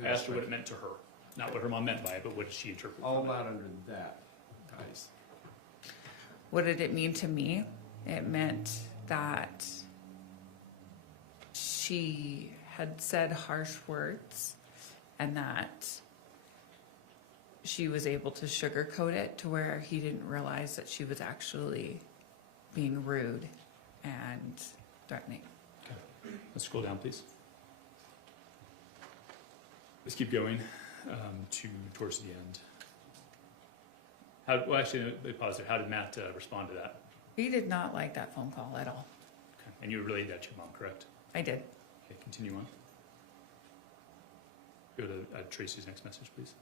I asked her what it meant to her. Not what her mom meant by it, but what did she interpret All from it? not under that, guys. What did it mean to me? It meant that she had said harsh words and that she was able to sugarcoat it to where he didn't realize that she was actually being rude and threatening. Okay. Let's scroll down, please. Let's keep going towards the end. Well, actually, let me pause there. How did Matt respond to that? He did not like that phone call at all. Okay. And you relayed that to your mom, correct? I did. Okay, continue on. Go to Tracy's next message, please.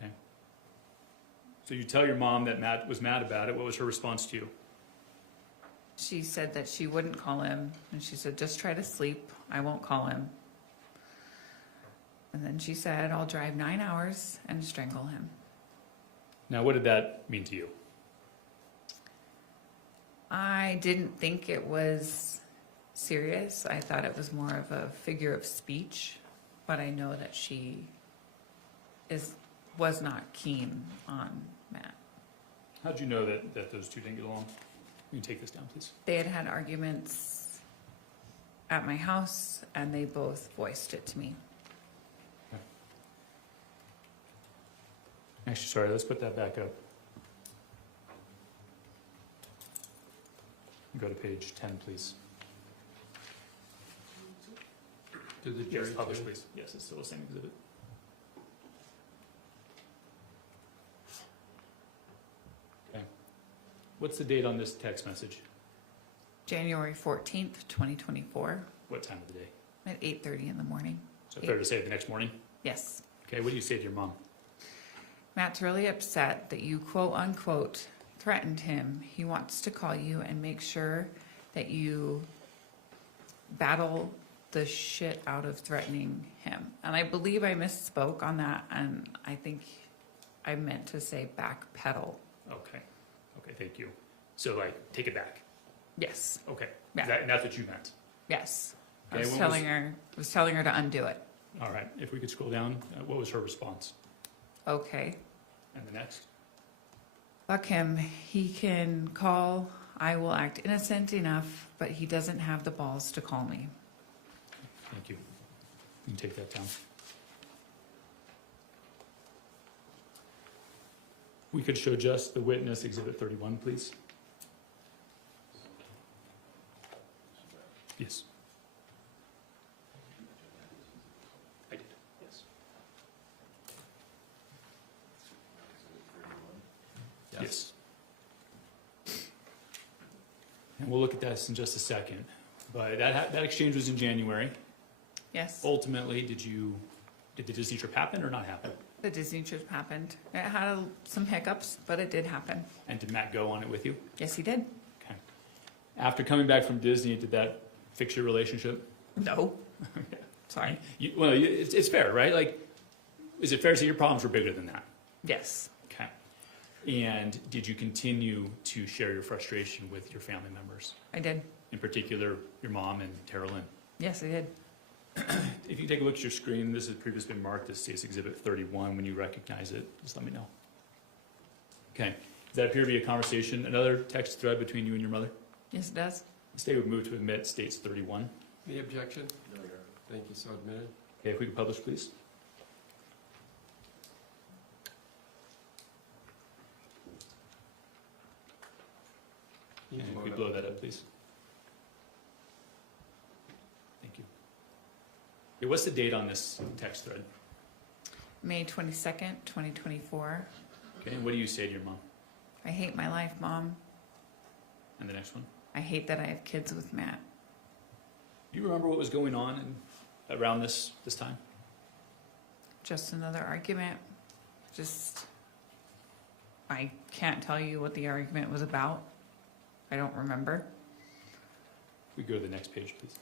Okay. So you tell your mom that Matt was mad about it. What was her response to you? She said that she wouldn't call him, and she said, just try to sleep. I won't call him. And then she said, I'll drive 9 hours and strangle him. Now, what did that mean to you? I didn't think it was serious. I thought it was more of a figure of speech, but I know that she was not keen on Matt. How'd you know that those two didn't get along? You can take this down, please. They had had arguments at my house, and they both voiced it to me. Actually, sorry, let's put that back up. Go to page 10, please. Did the Yes, jury publish, too? please. Yes, it's still the same exhibit. Okay. What's the date on this text message? January 14th, 2024, What time of the day? at 8:30 in the morning. So fair to say the next morning? Yes. Okay, what do you say to your mom? Matt's really upset that you quote unquote threatened him. He wants to call you and make sure that you battle the shit out of threatening him. And I believe I misspoke on that, and I think I meant to say backpedal. Okay. Okay, thank you. So, like, take it back. Yes. Okay. Yeah. And that's what you meant? Yes. Okay, I was telling her to undo it. All right. If we could scroll down, what was her response? okay, And the next? fuck him. He can call. I will act innocent enough, but he doesn't have the balls to call me. Thank you. You can take that down. We could show just the witness, Exhibit 31, please. Yes. I did, yes. Yes. And we'll look at this in just a second. But that exchange was in January. Yes, Ultimately, did the Disney trip happen or not happen? the Disney trip happened. It had some hiccups, but it did happen. And did Matt go on it with you? Yes, he did. Okay. After coming back from Disney, did that fix your relationship? No. Sorry. It's fair, right? Like, is it fair to say your problems were bigger than that? Yes. Okay. And did you continue to share your frustration with your family members? I did. In particular, your mom and Tara Lynn? Yes, I did. If you take a look at your screen, this has previously been marked as State's Exhibit 31. When you recognize it, just let me know. Okay. Does that appear to be a conversation, another text thread between you and your mother? Yes, it does. The state would move to admit State's 31. Any objection? No, Your Honor. Thank you, so admitted. Okay, if we could publish, please. You And can if we vote blow up. that up, please. Thank you. Okay, what's the date on this text thread? May 22nd, 2024. Okay, and what do you say to your mom? I hate my life, Mom. And the next one? I hate that I have kids with Matt. Do you remember what was going on around this time? Just another argument. I can't tell you what the argument was about. I don't remember. We go to the next page, please.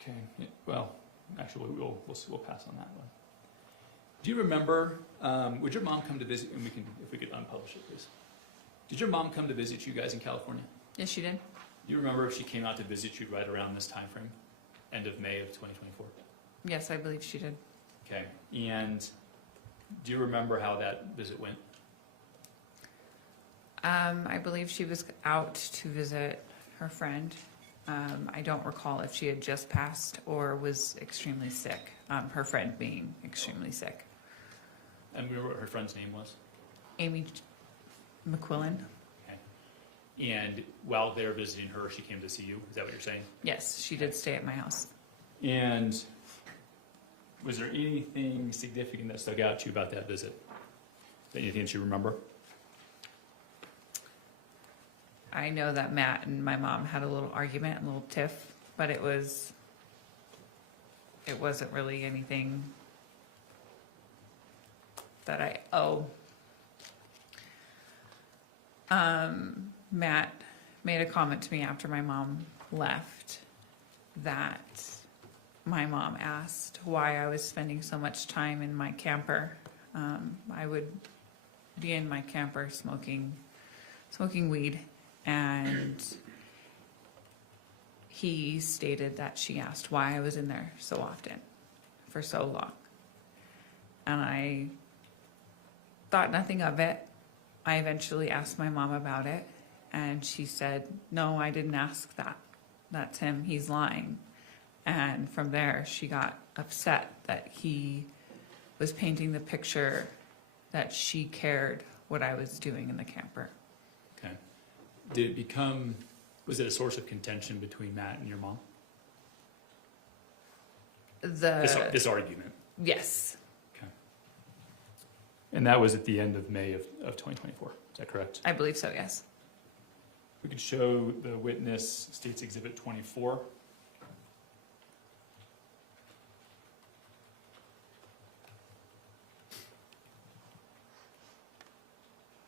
Okay, yeah, well, actually, we'll pass on that one. Do you remember, would your mom come to visit, and if we could unpublish it, please. Did your mom come to visit you guys in California? Yes, she did. Do you remember if she came out to visit you right around this time frame, end of May of 2024? Yes, I believe she did. Okay, and do you remember how that visit went? I believe she was out to visit her friend. I don't recall if she had just passed or was extremely sick. Her friend being extremely sick. And remember what her friend's name was? Amy McQuillan. Okay. And while they're visiting her, she came to see you? Is that what you're saying? Yes, she did stay at my house. And was there anything significant that stuck out to you about that visit? Anything that you remember? I know that Matt and my mom had a little argument, a little tiff, but it wasn't really anything that I owe. Matt made a comment to me after my mom left that my mom asked why I was spending so much time in my camper. I would be in my camper smoking weed, and he stated that she asked why I was in there so often for so long. And I thought nothing of it. I eventually asked my mom about it, and she said, no, I didn't ask that. That's him, he's lying. And from there, she got upset that he was painting the picture that she cared what I was doing in the camper. Okay. Was it a source of contention between Matt and your mom? This argument? Yes. Okay. And that was at the end of May of 2024, is that correct? I believe so, yes. We could show the witness State's Exhibit 24.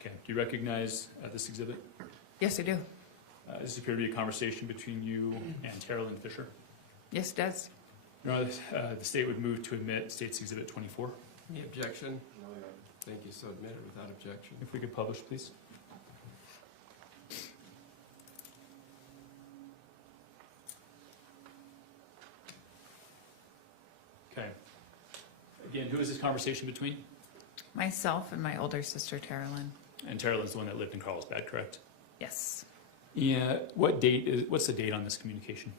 Okay, do you recognize this exhibit? Yes, I do. This appears to be a conversation between you and Tara Lynn Fisher. Yes, it does. Your Honor, the state would move to admit State's Exhibit 24. Any objection? No, Your Honor. Thank you, so admitted without objection. If we could publish, please. Again, who is this conversation between? Myself and my older sister, Tara Lynn. And Tara Lynn's the one that lived in Carlsbad, correct? Yes. Yeah, what's the date on this communication?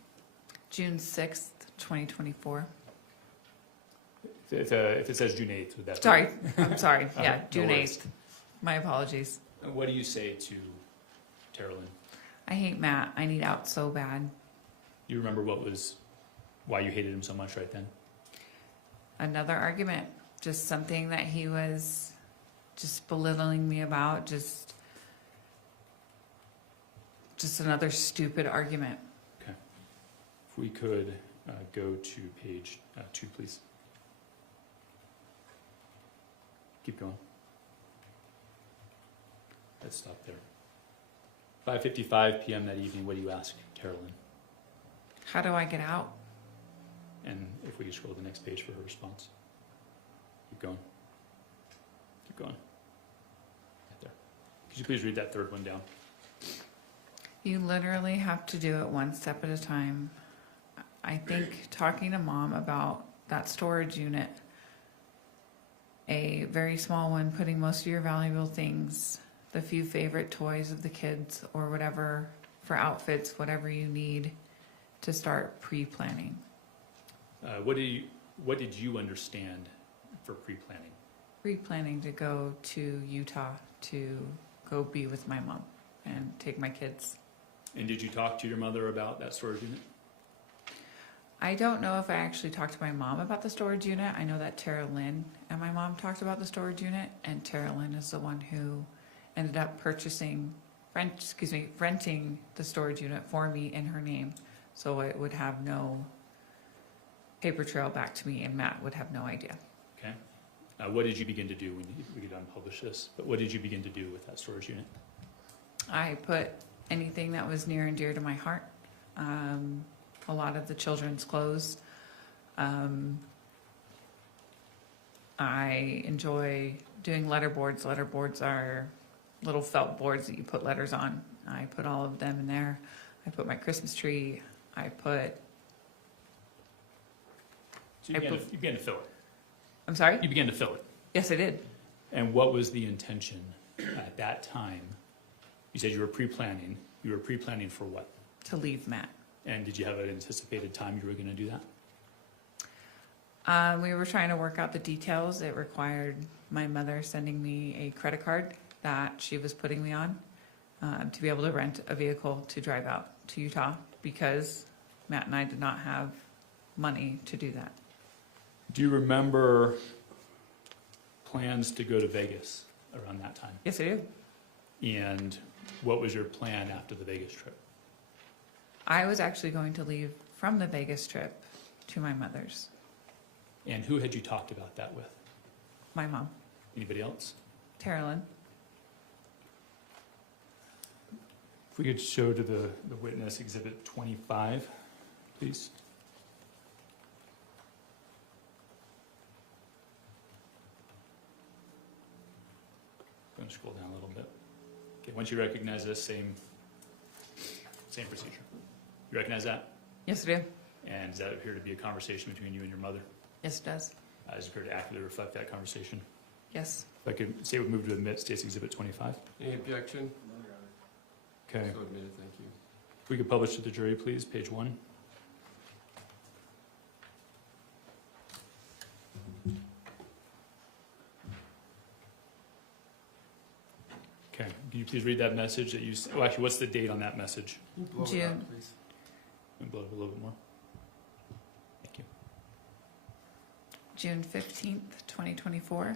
June 6th, 2024. If it says June 8th, would that be? Sorry, I'm sorry. Yeah, No June worries. 8th. My apologies. What do you say to Tara Lynn? I hate Matt. I need out so bad. Do you remember why you hated him so much right then? Another argument. Just something that he was just belittling me about. Just another stupid argument. If we could go to page 2, please. Keep going. Let's stop there. 5:55 p.m. that evening, what do you ask Tara Lynn? How do I get out? And if we could scroll to the next page for her response. Keep going. Keep going. Right there. Could you please read that third one down? You literally have to do it one step at a time. I think talking to Mom about that storage unit, a very small one, putting most of your valuable things, the few favorite toys of the kids or whatever, for outfits, whatever you need, to start pre-planning. What did you understand for pre-planning? Pre-planning to go to Utah to go be with my mom and take my kids. And did you talk to your mother about that storage unit? I don't know if I actually talked to my mom about the storage unit. I know that Tara Lynn and my mom talked about the storage unit, and Tara Lynn is the one who ended up renting the storage unit for me in her name, so it would have no paper trail back to me, and Matt would have no idea. Okay. What did you begin to do when we could unpublish this? But what did you begin to do with that storage unit? I put anything that was near and dear to my heart. A lot of the children's clothes. I enjoy doing letterboards. Letterboards are little felt boards that you put letters on. I put all of them in there. I put my Christmas tree. So you began to fill it. I'm sorry? You began to fill it. Yes, I did. And what was the intention at that time? You said you were pre-planning. You were pre-planning for what? To leave Matt. And did you have an anticipated time you were going to do that? We were trying to work out the details. It required my mother sending me a credit card that she was putting me on to be able to rent a vehicle to drive out to Utah, because Matt and I did not have money to do that. Do you remember plans to go to Vegas around that time? Yes, I do. And what was your plan after the Vegas trip? I was actually going to leave from the Vegas trip to my mother's. And who had you talked about that with? My mom, Anybody else? Tara Lynn. If we could show to the witness Exhibit 25, please. Going to scroll down a little bit. Okay, once you recognize this, same procedure. You recognize that? Yes, I do. And does that appear to be a conversation between you and your mother? Yes, it does. Does it appear to accurately reflect that conversation? Yes. If I could say we move to admit State's Exhibit 25. Any objection? Okay. So admitted, thank you. If we could publish to the jury, please, page 1. Okay, can you please read that message that you, oh, actually, what's the date on that message? Blow it June. up, please. Can you blow it a little bit more? Thank you. June 15th, 2024.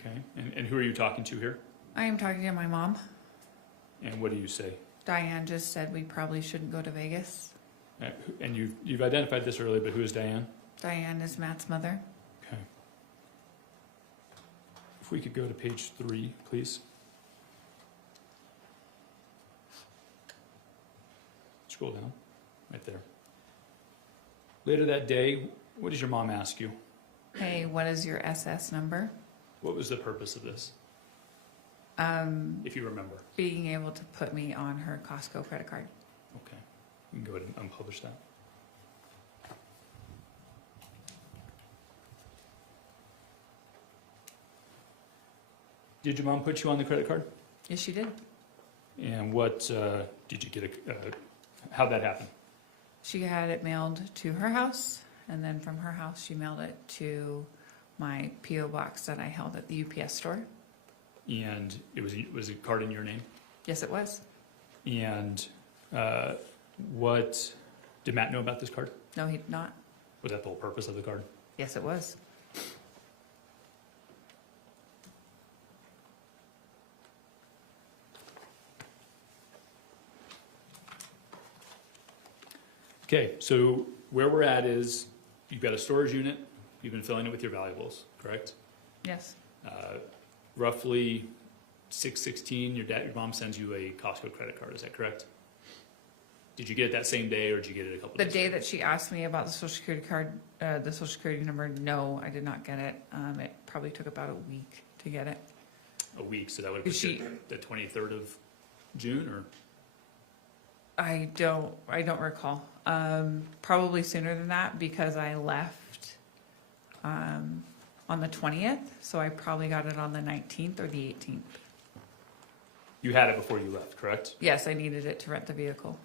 Okay, and who are you talking to here? I am talking to my mom. And what do you say? Diane just said we probably shouldn't go to Vegas. And you've identified this earlier, but who is Diane? Diane is Matt's mother. Okay. If we could go to page 3, please. Scroll down, right there. Later that day, what did your mom ask you? Hey, what is your SS number? What was the purpose of this, if you remember? Being able to put me on her Costco credit card. Okay, you can go ahead and unpublish that. Did your mom put you on the credit card? Yes, she did. And what did you get? How'd that happen? She had it mailed to her house, and then from her house, she mailed it to my P.O. box that I held at the UPS store. And was a card in your name? Yes, it was. And what did Matt know about this card? No, he did not. Was that the whole purpose of the card? Yes, it was. Okay, so where we're at is you've got a storage unit. You've been filling it with your valuables, correct? Yes. Roughly 6/16, your mom sends you a Costco credit card. Is that correct? Did you get it that same day, or did you get it a couple The days? day that she asked me about the social security card, the social security number, no, I did not get it. It probably took about a week to get it. A week, so that would have been the 23rd of June, or? I don't recall. Probably sooner than that because I left on the 20th, so I probably got it on the 19th or the 18th. You had it before you left, correct? Yes, I needed it to rent the vehicle.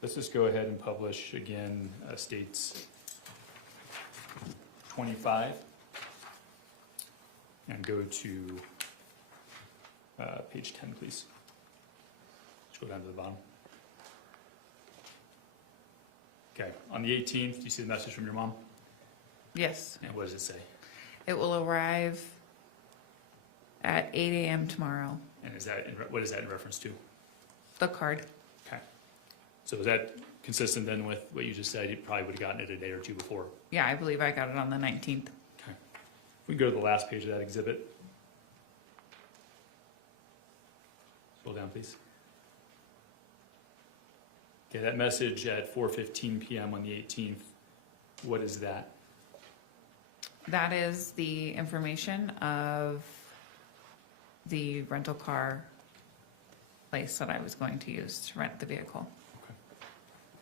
Let's just go ahead and publish again, states 25, and go to page 10, please. Go down to the bottom. Okay, on the 18th, do you see the message from your mom? Yes. And what does it say? It will arrive at 8 a.m. tomorrow. And is that what is that in reference to? The card. Okay. So is that consistent then with what you just said? You probably would have gotten it a day or two before. Yeah, I believe I got it on the 19th. Okay. If we can go to the last page of that exhibit. Scroll down, please. Okay, that message at 4:15 p.m. on the 18th, what is that? That is the information of the rental car place that I was going to use to rent the vehicle. Okay.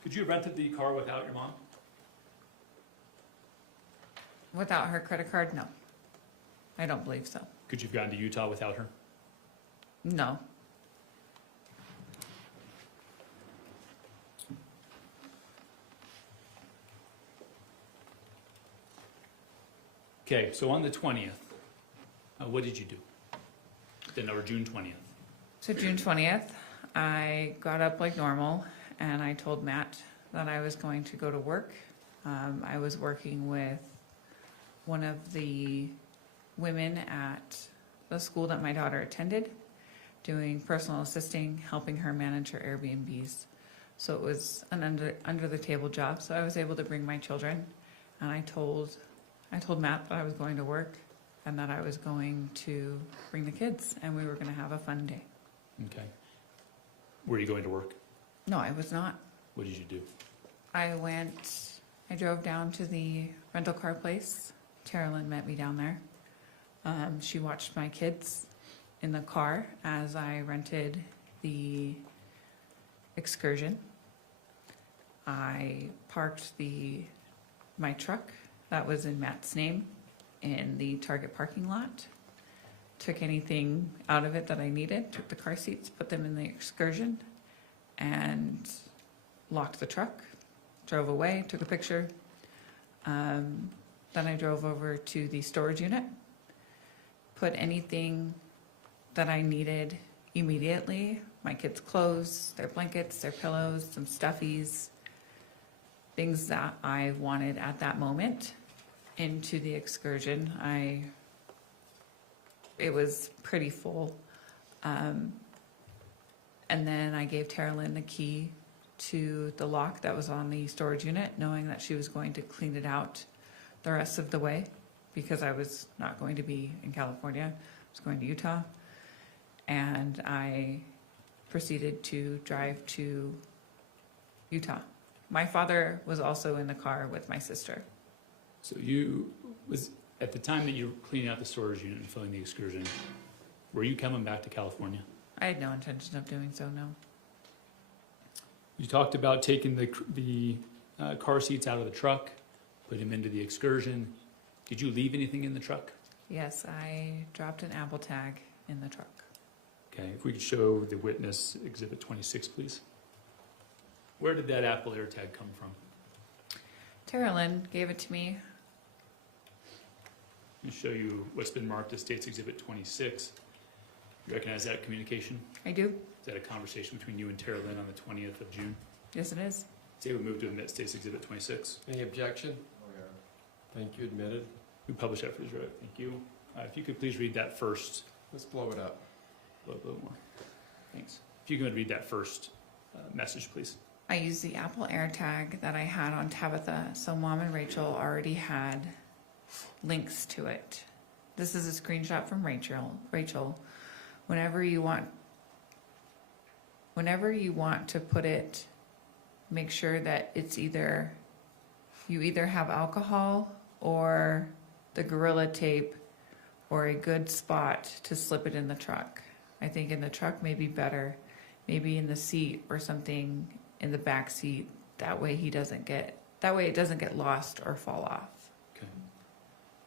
Could you have rented the car without your mom? Without her credit card, no. I don't believe so. Could you have gotten to Utah without her? No. Okay, so on the 20th, what did you do? Then, or June 20th? So June 20th, I got up like normal and I told Matt that I was going to go to work. I was working with one of the women at the school that my daughter attended, doing personal assisting, helping her manage her Airbnbs. So it was an under the table job. So I was able to bring my children, and I told Matt that I was going to work and that I was going to bring the kids and we were going to have a fun day. Okay. Were you going to work? No, I was not. What did you do? I drove down to the rental car place. Carolyn met me down there. She watched my kids in the car as I rented the Excursion. I parked my truck that was in Matt's name in the Target parking lot. Took anything out of it that I needed, took the car seats, put them in the Excursion, and locked the truck, drove away, took a picture. Then I drove over to the storage unit, put anything that I needed immediately, my kids' clothes, their blankets, their pillows, some stuffies, things that I wanted at that moment, into the Excursion. It was pretty full. And then I gave Carolyn the key to the lock that was on the storage unit, knowing that she was going to clean it out the rest of the way because I was not going to be in California. I was going to Utah. And I proceeded to drive to Utah. My father was also in the car with my sister. So at the time that you were cleaning out the storage unit and filling the Excursion, were you coming back to California? I had no intention of doing so, no. You talked about taking the car seats out of the truck, put them into the Excursion. Did you leave anything in the truck? Yes, I dropped an Apple tag in the truck. Okay, if we could show the witness Exhibit 26, please. Where did that Apple AirTag come from? Tara Lynn gave it to me. Let me show you what's been marked as State's Exhibit 26. You recognize that communication? I do. Is that a conversation between you and Tara Lynn on the 20th of June? Yes, it is. Say we move to admit State's Exhibit 26. Any objection? Thank you, admitted. We publish that for his right. Thank you. If you could please read that first. Let's blow it up. A little more. Thanks. If you could read that first message, please. I used the Apple AirTag that I had on Tabitha, so Mom and Rachel already had links to it. This is a screenshot from Rachel, whenever you want to put it, make sure that it's you either have alcohol or the Gorilla Tape or a good spot to slip it in the truck. I think in the truck may be better, maybe in the seat or something in the back seat. That way it doesn't get lost or fall off. Okay.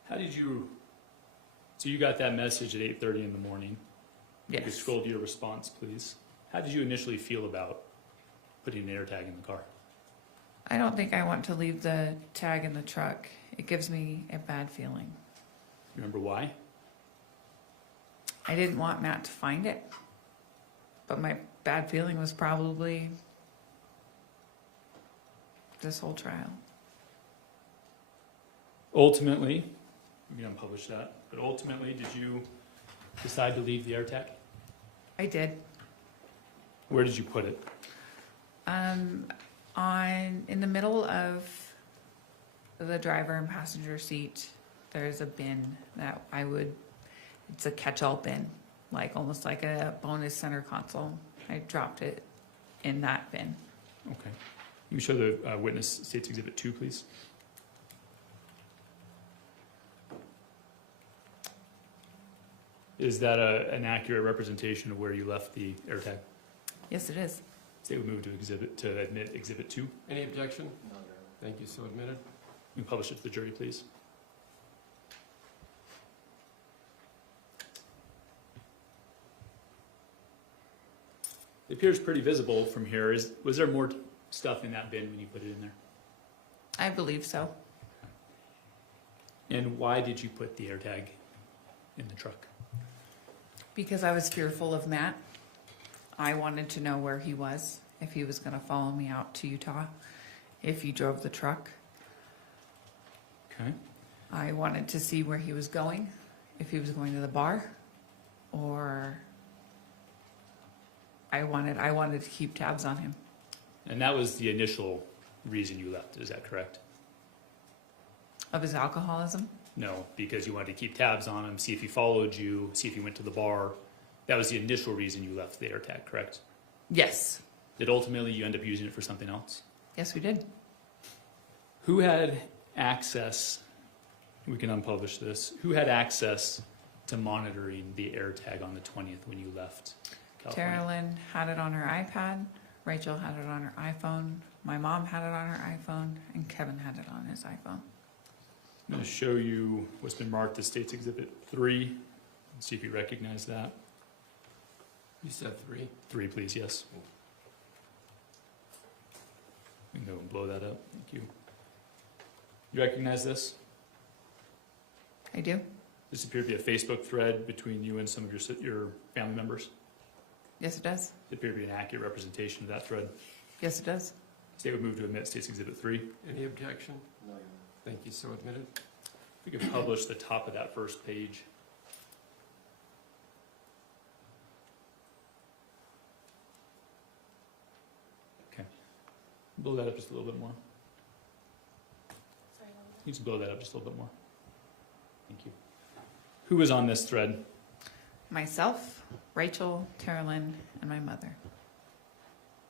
How did you, so you got that message at 8:30 in the morning. You could Yes. scroll to your response, please. How did you initially feel about putting an AirTag in the car? I don't think I want to leave the tag in the truck. It gives me a bad feeling. You remember why? I didn't want Matt to find it, but my bad feeling was probably this whole trial. Ultimately, we can unpublish that, but ultimately, did you decide to leave the AirTag? I did. Where did you put it? In the middle of the driver and passenger seat, there's a bin that it's a catch-all bin, almost like a bonus center console. I dropped it in that bin. Okay. Let me show the witness State's Exhibit 2, please. Is that an accurate representation of where you left the AirTag? Yes, it is. State would move to admit Exhibit 2. Any objection? Thank you, so admitted. You can publish it to the jury, please. It appears pretty visible from here. Was there more stuff in that bin when you put it in there? I believe so. And why did you put the AirTag in the truck? Because I was fearful of Matt. I wanted to know where he was, if he was going to follow me out to Utah, if he drove the truck. Okay. I wanted to see where he was going, if he was going to the bar, or I wanted to keep tabs on him. And that was the initial reason you left, is that correct? Of his alcoholism? No, because you wanted to keep tabs on him, see if he followed you, see if he went to the bar. That was the initial reason you left the AirTag, correct? Yes. Did ultimately you end up using it for something else? Yes, we did. Who had access, we can unpublish this, who had access to monitoring the AirTag on the 20th when you left California? Tara Lynn had it on her iPad, Rachel had it on her iPhone, my mom had it on her iPhone, and Kevin had it on his iPhone. I'm going to show you what's been marked as State's Exhibit 3, and see if you recognize that. You said 3. 3, please, yes. We can go and blow that up. Thank you. You recognize this? I do? This appeared to be a Facebook thread between you and some of your family members. Yes, it does. It appeared to be an accurate representation of that thread. Yes, it does. State would move to admit State's Exhibit 3. Any objection? Thank you, so admitted. We can publish the top of that first page. Okay. Blow that up just a little bit more. You can blow that up just a little bit more. Thank you. Who was on this thread? Myself, Rachel, Tara Lynn, and my mother.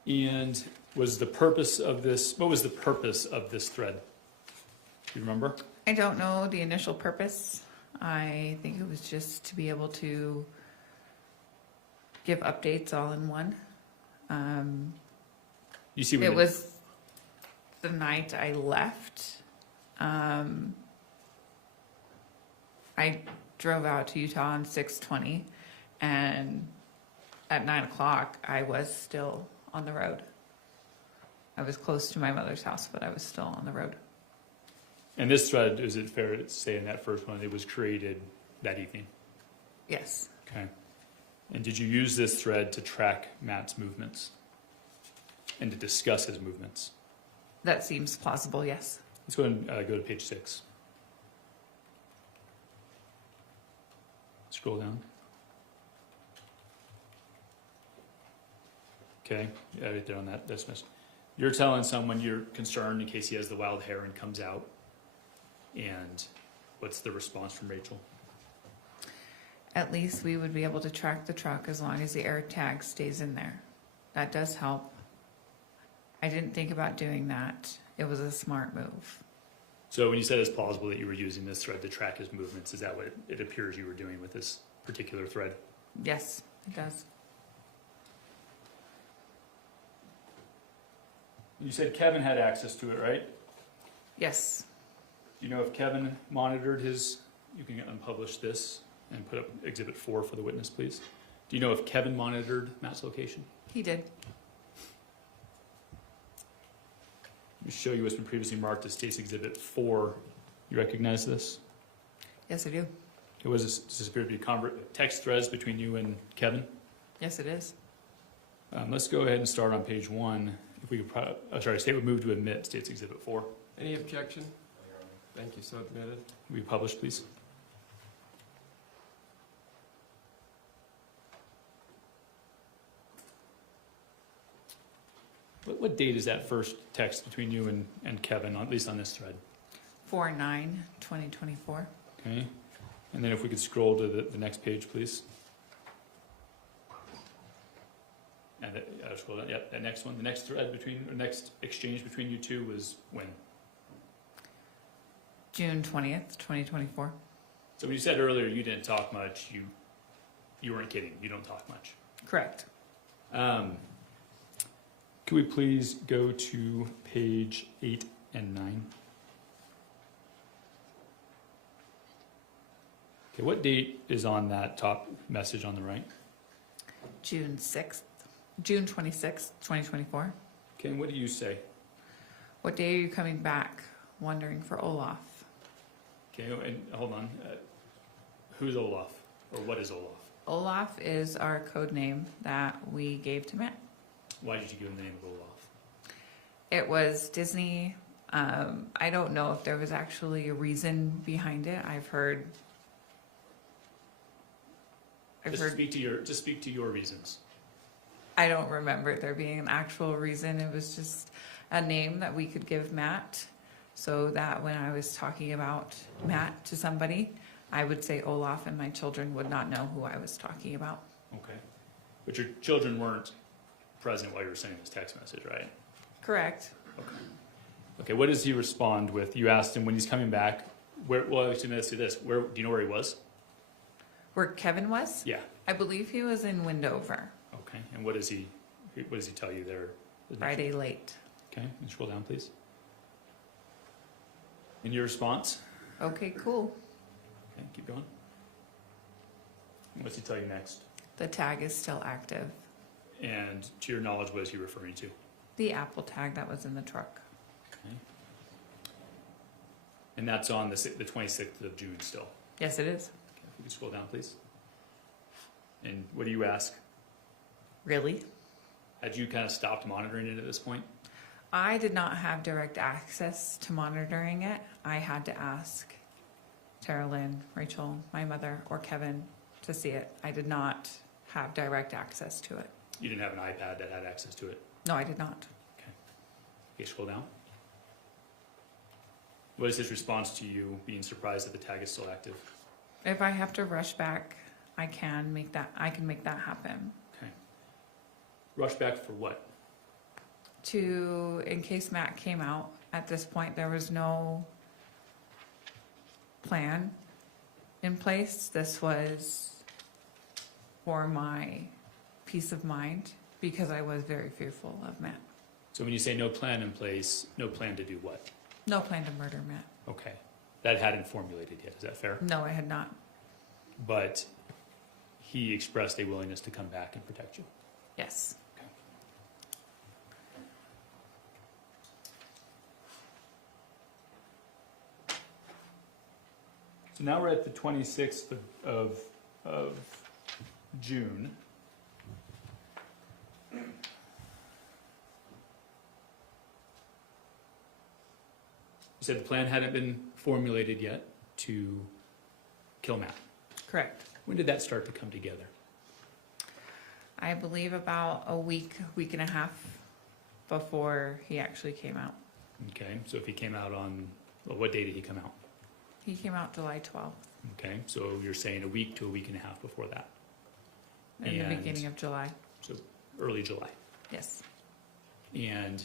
And was the purpose of this, what was the purpose of this thread? Do you remember? I don't know the initial purpose. I think it was just to be able to give updates all in one. You see, It was the night I left. I drove out to Utah on 6/20, and at 9 o'clock, I was still on the road. I was close to my mother's house, but I was still on the road. And this thread, is it fair to say in that first one, it was created that evening? Yes, Okay. And did you use this thread to track Matt's movements and to discuss his movements? that seems plausible, yes. Let's go and go to page 6. Scroll down. Okay, yeah, right there on that dismiss. You're telling someone you're concerned in case he has the wild hair and comes out. And what's the response from Rachel? At least we would be able to track the truck as long as the air tag stays in there. That does help. I didn't think about doing that. It was a smart move. So when you said it's plausible that you were using this thread to track his movements, is that what it appears you were doing with this particular thread? Yes, it does. You said Kevin had access to it, right? Yes, Do you know if Kevin monitored his, you can unpublish this and put up exhibit 4 for the witness, please. Do you know if Kevin monitored Matt's location? he did. Let me show you what's been previously marked as state's exhibit 4. You recognize this? Yes, I do. It was this, does this appear to be text threads between you and Kevin? Yes, it is. Let's go ahead and start on page 1. If we could, state would move to admit state's exhibit 4. Any objection? Thank you, so admitted. Will you publish, please? What date is that first text between you and Kevin, at least on this thread? 4/9/2024. Okay. And then if we could scroll to the next page, please. And scroll down. Yep, that next one. The next thread or next exchange between you two was when? June 20th, 2024. So when you said earlier you didn't talk much, you weren't kidding. You don't talk much. Correct. Could we please go to page 8 and 9? Okay, what date is on that top message on the right? June 26th, 2024. Okay, and what do you say? What day are you coming back? Wondering for Olaf. Okay, and hold on. Who's Olaf? Or what is Olaf? Olaf is our code name that we gave to Matt. Why did you give him the name of Olaf? It was Disney. I don't know if there was actually a reason behind it. I've heard. Speak to your reasons. I don't remember there being an actual reason. It was just a name that we could give Matt, so that when I was talking about Matt to somebody, I would say Olaf, and my children would not know who I was talking about. Okay. But your children weren't present while you were sending this text message, right? Correct. Okay. Okay, what does he respond with? You asked him when he's coming back, let's do this. Do you know where he was? Where Kevin was? Yeah. I believe he was in Wendover. Okay, and what does he tell you there? Friday late. Okay, and scroll down, please. And your response? Okay, cool. Okay, keep going. And what's he tell you next? The tag is still active. And to your knowledge, what is he referring to? The Apple tag that was in the truck. Okay. And that's on the 26th of June still. Yes, it is. Okay, if we can scroll down, please. And what do you ask? Really? Had you kind of stopped monitoring it at this point? I did not have direct access to monitoring it. I had to ask Tara Lynn, Rachel, my mother, or Kevin to see it. I did not have direct access to it. You didn't have an iPad that had access to it? No, I did not. Okay, scroll down. What is his response to you being surprised that the tag is still active? If I have to rush back, I can make that happen. Okay. Rush back for what? In case Matt came out, at this point, there was no plan in place. This was for my peace of mind because I was very fearful of Matt. So when you say no plan in place, no plan to do what? No plan to murder Matt. Okay. That hadn't formulated yet, is that fair? No, I had not. but he expressed a willingness to come back and protect you. Yes. So now we're at the 26th of June. You said the plan hadn't been formulated yet to kill Matt. Correct. When did that start to come together? I believe about a week and a half before he actually came out. Okay, so if he came out on, well, what day did he come out? He came out July 12th, Okay, so you're saying a week to a week and a half before that, in the And- beginning of July. so early July. Yes. And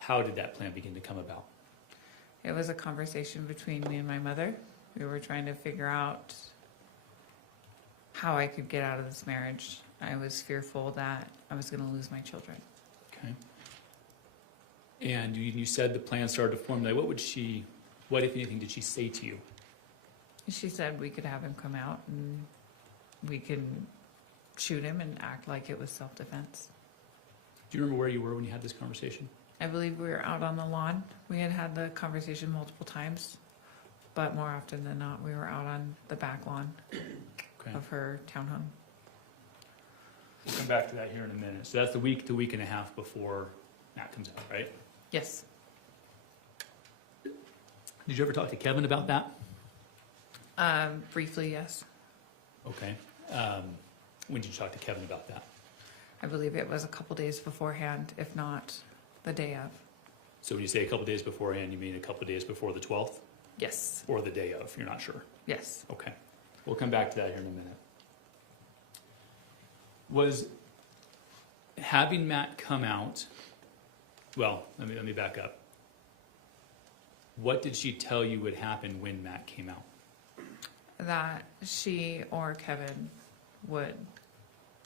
how did that plan begin to come about? It was a conversation between me and my mother. We were trying to figure out how I could get out of this marriage. I was fearful that I was going to lose my children. Okay. And you said the plan started to formulate. What, if anything, did she say to you? She said we could have him come out and we can shoot him and act like it was self-defense. Do you remember where you were when you had this conversation? I believe we were out on the lawn. We had the conversation multiple times, but more often than not, we were out on the back lawn Okay. of her townhome. We'll come back to that here in a minute. So that's the week to week and a half before Matt comes out, right? Yes. Did you ever talk to Kevin about that? Briefly, yes. Okay. When did you talk to Kevin about that? I believe it was a couple days beforehand, if not the day of. So when you say a couple days beforehand, you mean a couple days before the 12th? Yes. Or the day of? You're not sure? Yes. Okay. We'll come back to that here in a minute. Was having Matt come out, well, let me back up. What did she tell you would happen when Matt came out? That she or Kevin would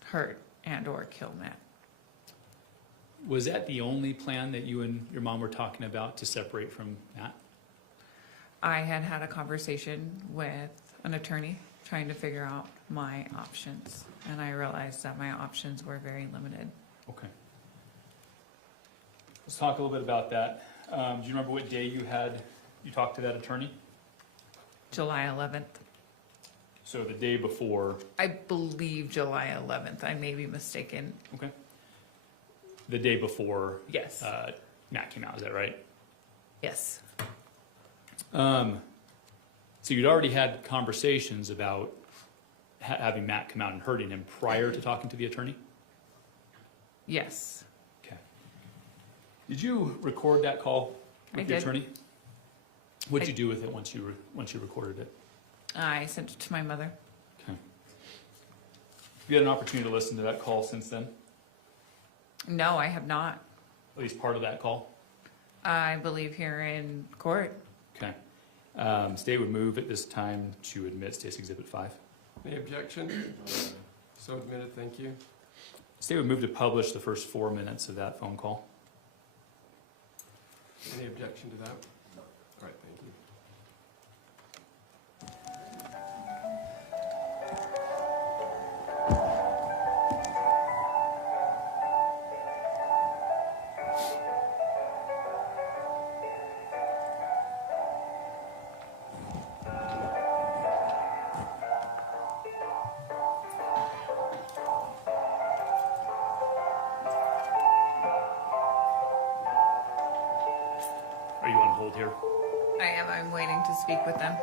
hurt and or kill Matt. Was that the only plan that you and your mom were talking about to separate from Matt? I had a conversation with an attorney trying to figure out my options, and I realized that my options were very limited. Okay. Let's talk a little bit about that. Do you remember what day you talked to that attorney? July 11th. So the day before, I believe July 11th. I may be mistaken. okay. The day before Yes. Matt came out, is that right? Yes. So you'd already had conversations about having Matt come out and hurting him prior to talking to the attorney? Yes. Okay. Did you record that call I with the did. attorney? What'd you do with it once you recorded it? I sent it to my mother. Okay. Have you had an opportunity to listen to that call since then? No, I have not. At least part of that call? I believe here in court. Okay. State would move at this time to admit State's Exhibit 5. Any objection? So admitted, thank you. State would move to publish the first 4 minutes of that phone call. Any objection to that? No. All right, thank you. Are you on hold here? I am. I'm waiting to speak with them.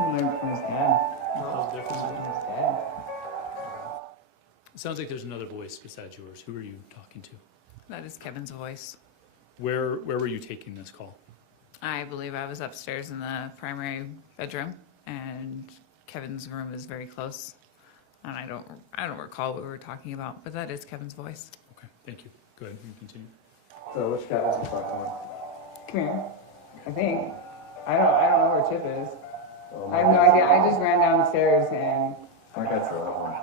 Learn from his dad. Those differences. From his dad. It sounds like there's another voice besides yours. Who are you talking to? That is Kevin's voice. Where were you taking this call? I believe I was upstairs in the primary bedroom, and Kevin's room is very close. And I don't recall what we were talking about, but that is Kevin's voice. Okay, thank you. Go ahead, you can continue. So which cat was he talking about? Come here. I think. I don't know where Chip is. I have no idea. I just ran down the stairs and I got through that one.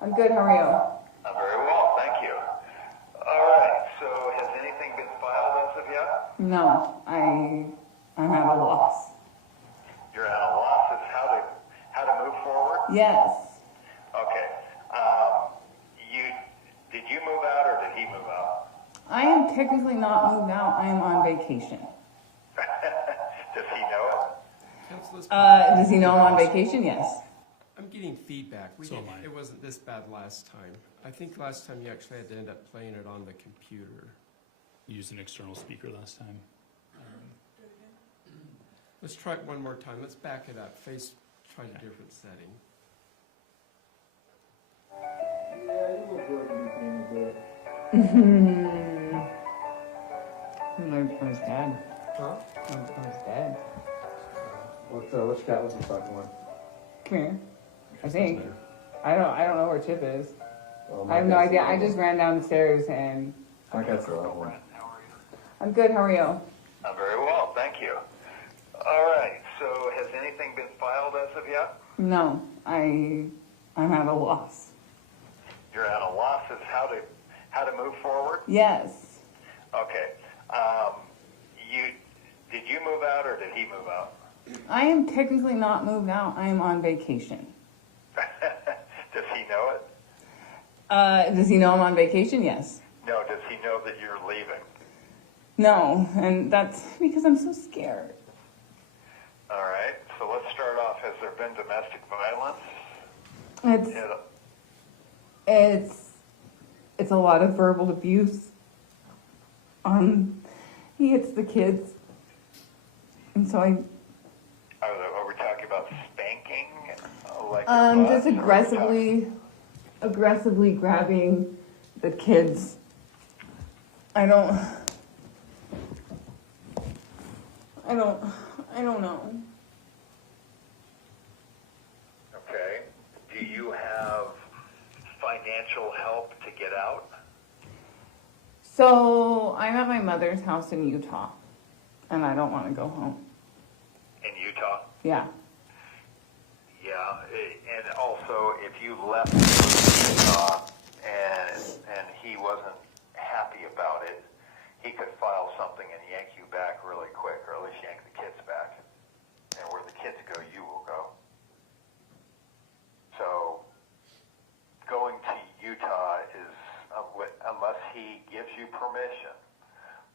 I'm good. How are you? I'm very well, thank you. All right, so has anything been filed as of yet? No, I'm at a loss. You're at a loss as how to move forward? Yes. Okay. Did you move out or did he move out? I am technically not moved out. I am on vacation. Does he know it? Councilors, Does he know I'm on vacation? Yes. I'm getting feedback. So am I. It wasn't this bad last time. I think last time you actually had to end up playing it on the computer. You used an external speaker last time. Let's try it one more time. Let's back it up. Try a different setting. Learned from his dad. Huh? Learned from his dad. Which cat was he talking about? Come here. I think. I don't know where Chip is. Well, I have no idea. I just ran down the stairs and I got through that one. I'm good. How are you? I'm very well, thank you. All right, so has anything been filed as of yet? No, I'm at a loss. You're at a loss as how to move forward? Yes. Okay. Did you move out or did he move out? I am technically not moved out. I am on vacation. Does he know it? Does he know I'm on vacation? Yes. No, does he know that you're leaving? No, and that's because I'm so scared. All right, so let's start off. Has there been domestic violence? It's a lot of verbal abuse. He hits the kids, and so Are we talking about spanking? just aggressively grabbing the kids. I don't know. Okay. Do you have financial help to get out? So I'm at my mother's house in Utah, and I don't want to go home. In Utah? Yeah. Yeah, and also if you left Utah and he wasn't happy about it, he could file something and yank you back really quick, or at least yank the kids back. And where the kids go, you will go. So going to Utah is, unless he gives you permission,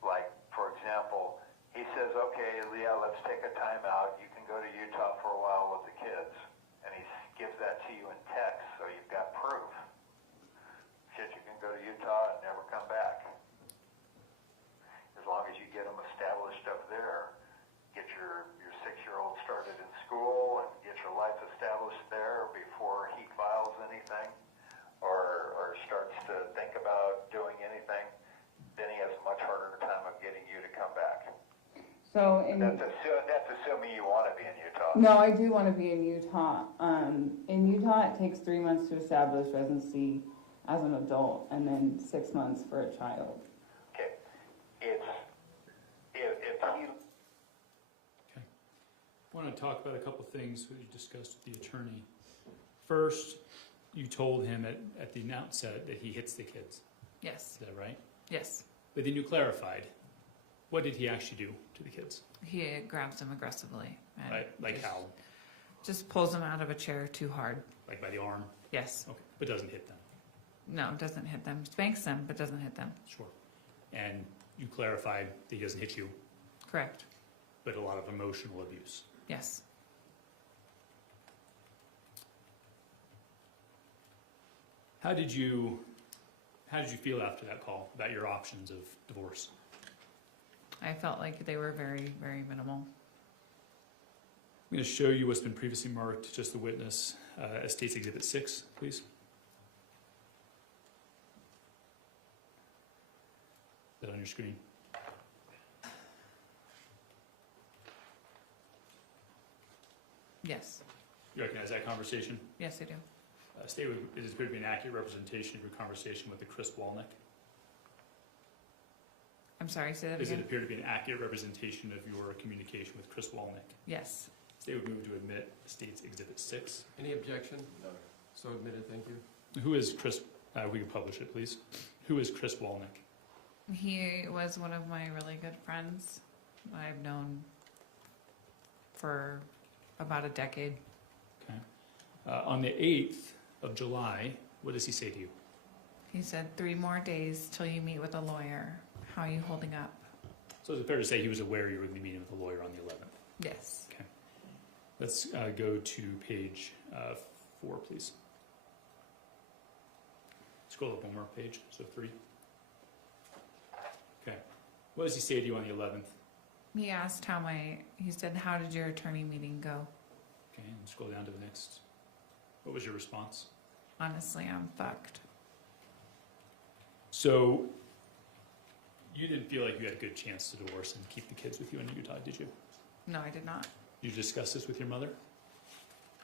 like, for example, he says, okay, Leah, let's take a time out. You can go to Utah for a while with the kids. And he gives that to you in text, so you've got proof. Shit, you can go to Utah and never come back. As long as you get them established up there, get your 6-year-old started in school and get your life established there before he files anything or starts to think about doing anything, then he has a much harder time of getting you to come back. So That's assuming you want to be in Utah. no, I do want to be in Utah. In Utah, it takes 3 months to establish residency as an adult, and then 6 months for a child. Okay. If he... Okay. I want to talk about a couple things we discussed with the attorney. First, you told him at the outset that he hits the kids. Yes. Is that right? Yes. But then you clarified. What did he actually do to the kids? He grabs them aggressively. And Like how? just pulls them out of a chair too hard. Like by the arm? Yes. Okay, but doesn't hit them. No, doesn't hit them. Spanks them, but doesn't hit them. Sure. And you clarified that he doesn't hit you, Correct. but a lot of emotional abuse. Yes. How did you feel after that call about your options of divorce? I felt like they were very, very minimal. I'm going to show you what's been previously marked, just the witness, as State's Exhibit 6, please. that on your screen? Yes, You recognize that conversation? yes, I do. State, it appear to be an accurate representation of your conversation with the Chris Walnick? I'm sorry, say that Does it again? appear to be an accurate representation of your communication with Chris Walnick? Yes. State would move to admit State's Exhibit 6. Any objection? No. So admitted, thank you. Who is Chris, we can publish it, please. Who is Chris Walnick? He was one of my really good friends that I've known for about a decade. Okay. On the 8th of July, what does he say to you? He said, 3 more days till you meet with a lawyer. How are you holding up? So is it fair to say he was aware you were going to be meeting with a lawyer on the 11th? Yes. Okay. Let's go to page 4, please. Scroll up one more page, so 3. Okay. What does he say to you on the 11th? He asked he said, how did your attorney meeting go? Okay, and scroll down to the next. What was your response? Honestly, I'm fucked. So, you didn't feel like you had a good chance to divorce and keep the kids with you in Utah, did you? No, I did not. You discussed this with your mother?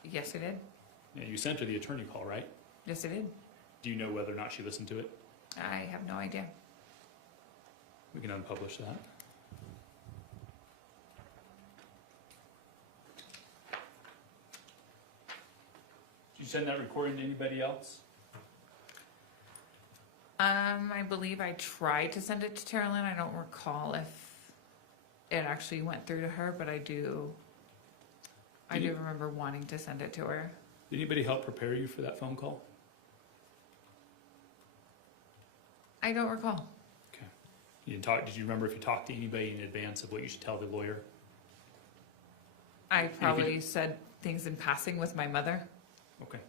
Yes, I did. Yeah, you sent her the attorney call, right? Yes, I did. Do you know whether or not she listened to it? I have no idea. We can unpublish that. Did you send that recording to anybody else? I believe I tried to send it to Carolyn. I don't recall if it actually went through to her, but I do remember wanting to send it to her. Did anybody help prepare you for that phone call? I don't recall. Okay. You didn't talk. Did you remember if you talked to anybody in advance of what you should tell the lawyer? I probably said things in passing with my mother. Okay.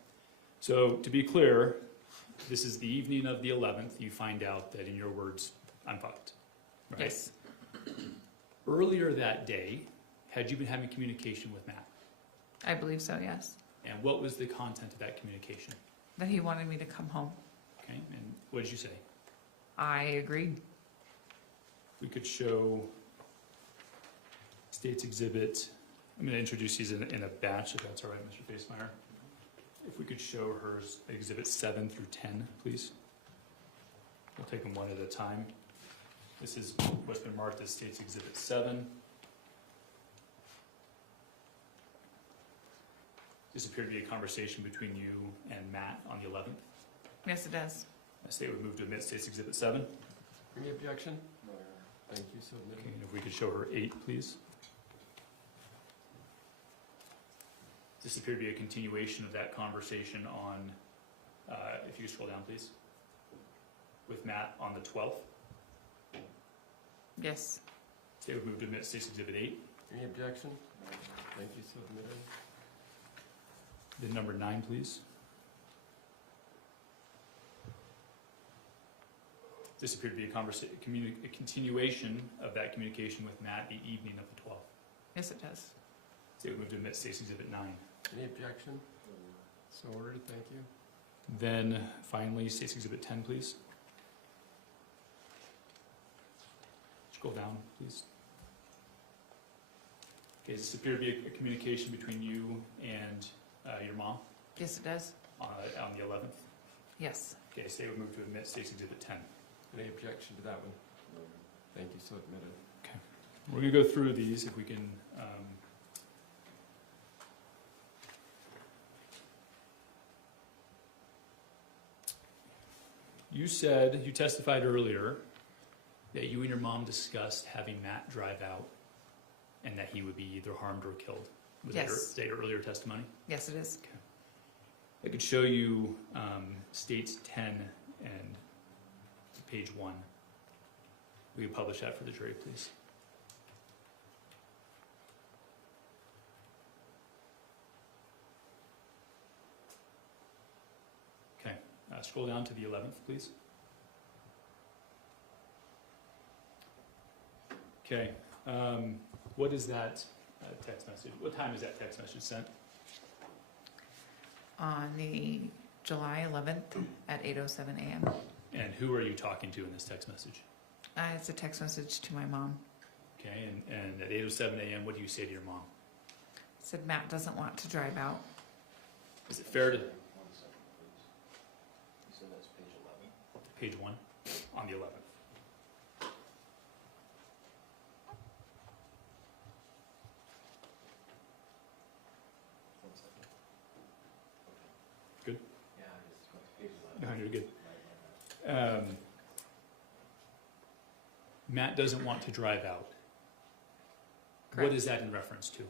So to be clear, this is the evening of the 11th. You find out that, in your words, I'm fucked. Right? Yes. Earlier that day, had you been having communication with Matt? I believe so, yes. And what was the content of that communication? That he wanted me to come home. Okay. And what did you say? I agreed. We could show State's Exhibit. I'm going to introduce these in a batch, if that's all right, Mr. Facemeyer. If we could show hers Exhibit 7 through 10, please. We'll take them one at a time. This is what's been marked as State's Exhibit 7. This appeared to be a conversation between you and Matt on the 11th. Yes, it does. State would move to admit State's Exhibit 7. Any objection? No. Thank you, so Okay, admitted. and if we could show her 8, please. This appeared to be a continuation of that conversation on, if you scroll down, please, with Matt on the 12th. Yes. State would move to admit State's Exhibit 8. Any objection? No. Thank you, so admitted. Then number 9, please. This appeared to be a continuation of that communication with Matt the evening of the 12th. Yes, it does. State would move to admit State's Exhibit 9. Any objection? So ordered, thank you. Then finally, State's Exhibit 10, please. Scroll down, please. Okay, does this appear to be a communication between you and your mom Yes, it does. on the 11th? Yes. Okay, State would move to admit State's Exhibit 10. Any objection to that one? Thank you, so admitted. We're going to go through these if we can. You testified earlier that you and your mom discussed having Matt drive out and that he would be either harmed or killed. Was Yes. that your earlier testimony? Yes, it is. I could show you States 10 and page 1. We could publish that for the jury, please. Okay, scroll down to the 11th, please. Okay, what is that text message? What time is that text message sent? On the July 11th at 8:07 a.m. And who are you talking to in this text message? It's a text message to my mom. Okay, and at 8:07 a.m., what do you say to your mom? It said Matt doesn't want to drive out. Is it fair to, 1 second, please. You said that's page 11? page 1, on the 11th? One second. Good? Yeah, I just went to page 11. No, you're good. Right, right, right. Matt doesn't want to drive out. What Correct. is that in reference to?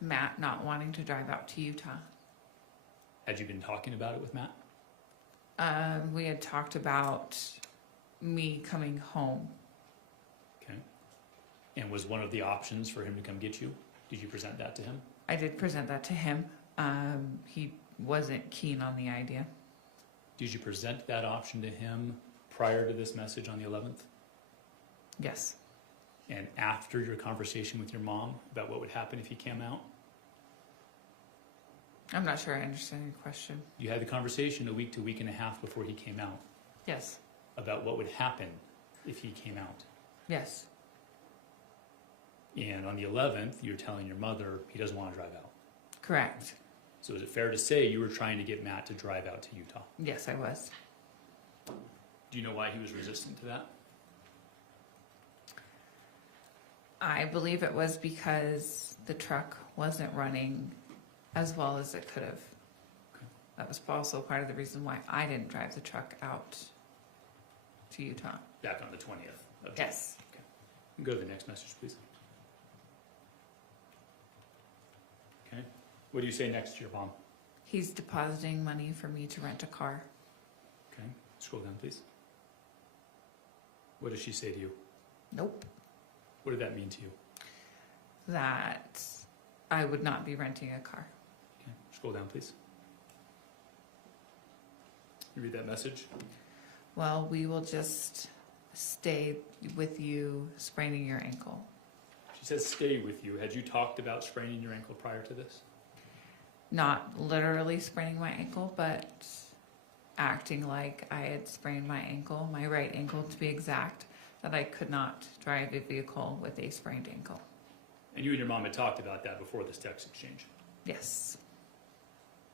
Matt not wanting to drive out to Utah. Had you been talking about it with Matt? We had talked about me coming home. Okay. And was one of the options for him to come get you? Did you present that to him? I did present that to him. He wasn't keen on the idea. Did you present that option to him prior to this message on the 11th? Yes. And after your conversation with your mom about what would happen if he came out? I'm not sure I understand your question. You had the conversation a week to week and a half before he came out Yes. about what would happen if he came out. Yes. And on the 11th, you're telling your mother he doesn't want to drive out. Correct. So is it fair to say you were trying to get Matt to drive out to Utah? Yes, I was. Do you know why he was resistant to that? I believe it was because the truck wasn't running as well as it could have. Okay. That was also part of the reason why I didn't drive the truck out to Utah. Back on the 20th of June. Yes. Go to the next message, please. Okay. What do you say next to your mom? He's depositing money for me to rent a car. Okay. Scroll down, please. What does she say to you? Nope. What did that mean to you? That I would not be renting a car. Okay. Scroll down, please. You read that message? Well, we will just stay with you spraining your ankle. She says stay with you. Had you talked about spraining your ankle prior to this? Not literally spraining my ankle, but acting like I had sprained my ankle, my right ankle to be exact, that I could not drive a vehicle with a sprained ankle. And you and your mom had talked about that before this text exchange. Yes.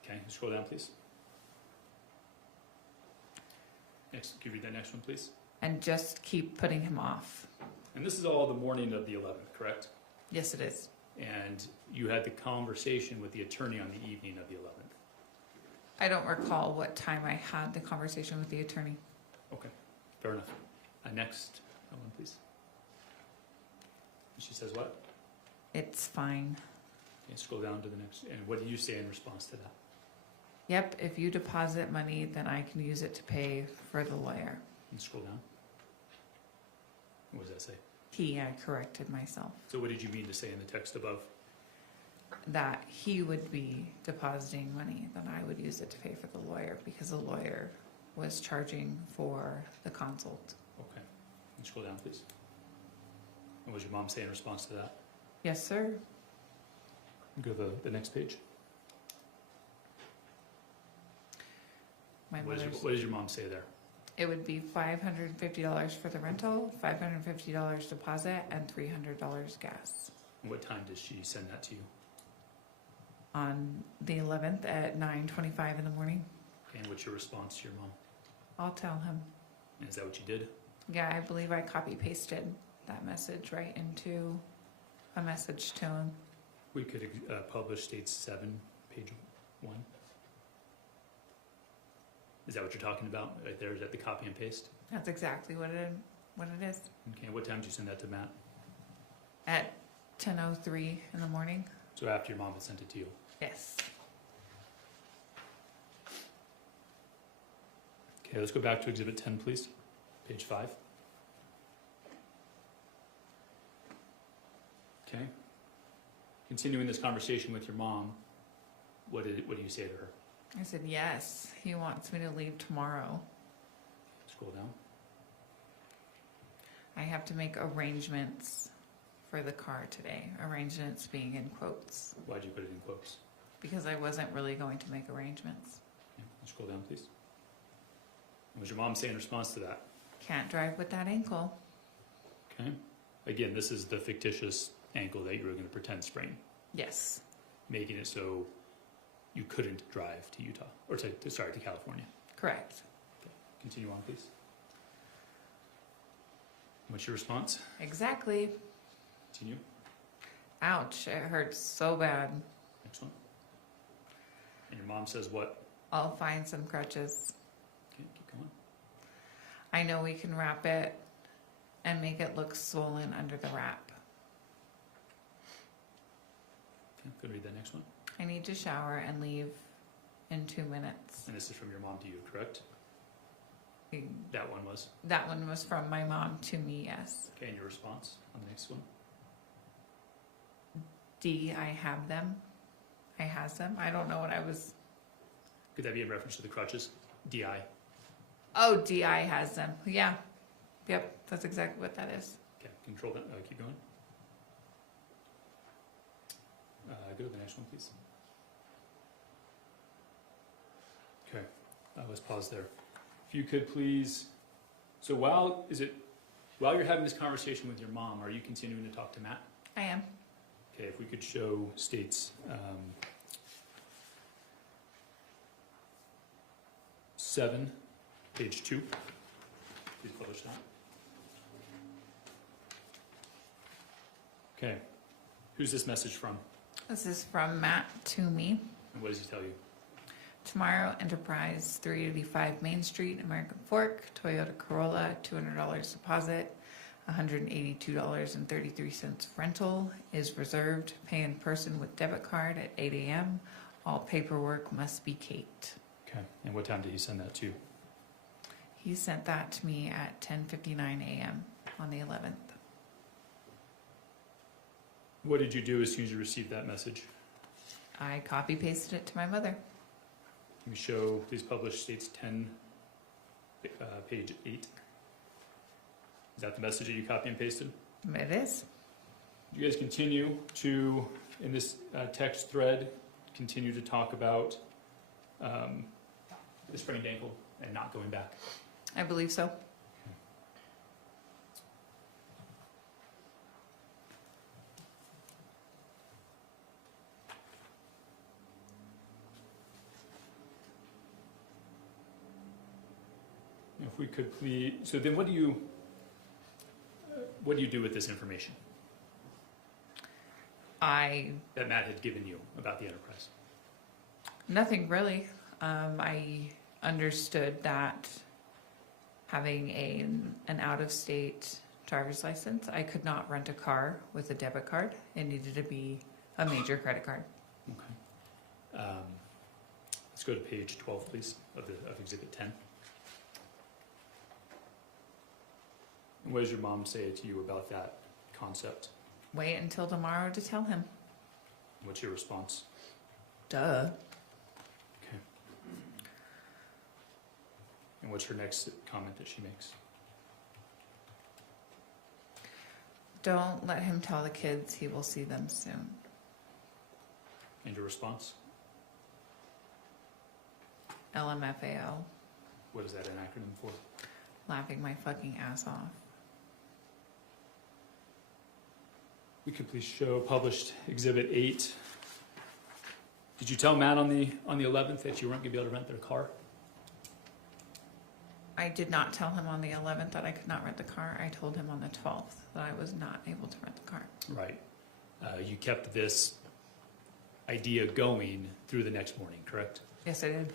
Okay, scroll down, please. Next, can you read that next one, please? And just keep putting him off. And this is all the morning of the 11th, correct? Yes, it is. And you had the conversation with the attorney on the evening of the 11th. I don't recall what time I had the conversation with the attorney. Okay, fair enough. Next one, please. She says what? It's fine. Okay, scroll down to the next. And what do you say in response to that? Yep, if you deposit money, then I can use it to pay for the lawyer. And scroll down. What does that say? I corrected myself. So what did you mean to say in the text above? That he would be depositing money, then I would use it to pay for the lawyer because the lawyer was charging for the consult. Okay. And scroll down, please. And what did your mom say in response to that? Yes, sir. Go to the next page. My What mother's, does your mom say there? it would be $550 for the rental, $550 deposit, and $300 gas. And what time does she send that to you? On the 11th at 9:25 in the morning, Okay, and what's your response to your mom? I'll tell him. And is that what you did? Yeah, I believe I copy pasted that message right into a message to him. We could publish state 7, page 1. Is that what you're talking about right there? Is that the copy and paste? That's exactly what it is. Okay, what time did you send that to Matt? At 10:03 in the morning. So after your mom had sent it to you. Yes. Okay, let's go back to Exhibit 10, please. Page 5. Okay. Continuing this conversation with your mom, what do you say to her? I said, yes, he wants me to leave tomorrow. Scroll down. I have to make arrangements for the car today. Arrangements being in quotes. Why'd you put it in quotes? Because I wasn't really going to make arrangements. Okay, scroll down, please. What does your mom say in response to that? Can't drive with that ankle. Okay. Again, this is the fictitious ankle that you were going to pretend sprain, Yes. making it so you couldn't drive to Utah, or to California. Correct. Continue on, please. What's your response? Exactly. Continue. Ouch, it hurts so bad. Excellent. And your mom says what? I'll find some crutches. Okay, keep going. I know we can wrap it and make it look swollen under the wrap. Okay, go read that next one. I need to shower and leave in 2 minutes. And this is from your mom to you, correct? That one was. That one was from my mom to me, yes. Okay, and your response on the next one? D, I have them. I has them. I don't know what I was. Could that be in reference to the crutches? DI. Oh, DI has them. Yeah. Yep, that's exactly what that is. Okay, control that. Keep going. Go to the next one, please. Okay, let's pause there. If you could please, so while you're having this conversation with your mom, are you continuing to talk to Matt? I am. Okay, if we could show states 7, page 2. Please publish that. Okay, who's this message from? This is from Matt to me. And what does he tell you? Tomorrow, Enterprise, 385 Main Street, American Fork, Toyota Corolla, $200 deposit, $182.33 rental is reserved. Pay in person with debit card at 8 a.m. All paperwork must be caped. Okay, and what time did he send that to? He sent that to me at 10:59 a.m. on the 11th. What did you do as soon as you received that message? I copy pasted it to my mother. Can we show, please publish states 10, page 8. Is that the message that you copy and pasted? It is. You guys continue to, in this text thread, continue to talk about the sprained ankle and not going back. I believe so. If we could please, so then what do you do with this information that Matt had given you about the enterprise? Nothing really. I understood that having an out-of-state driver's license, I could not rent a car with a debit card. It needed to be a major credit card. Okay. Let's go to page 12, please, of Exhibit 10. And what does your mom say to you about that concept? Wait until tomorrow to tell him. What's your response? Duh. Okay. And what's her next comment that she makes? Don't let him tell the kids. He will see them soon. And your response? LMFAO. What is that an acronym for? Laughing my fucking ass off. We could please show published Exhibit 8. Did you tell Matt on the 11th that you weren't going to be able to rent their car? I did not tell him on the 11th that I could not rent the car. I told him on the 12th that I was not able to rent the car. Right. You kept this idea going through the next morning, correct? Yes, I did.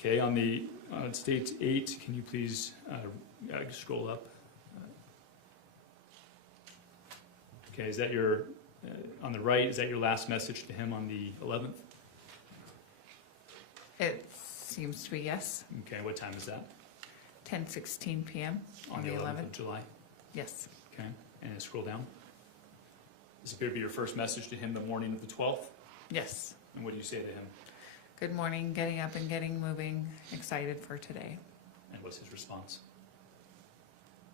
Okay, on State 8, can you please scroll up? Okay, is that your, on the right, is that your last message to him on the 11th? It seems to be yes. Okay, what time is that? 10:16 p.m. On the 11th of July? Yes. Okay, and scroll down. This appeared to be your first message to him the morning of the 12th? Yes. And what do you say to him? Good morning, getting up and getting moving, excited for today. And what's his response?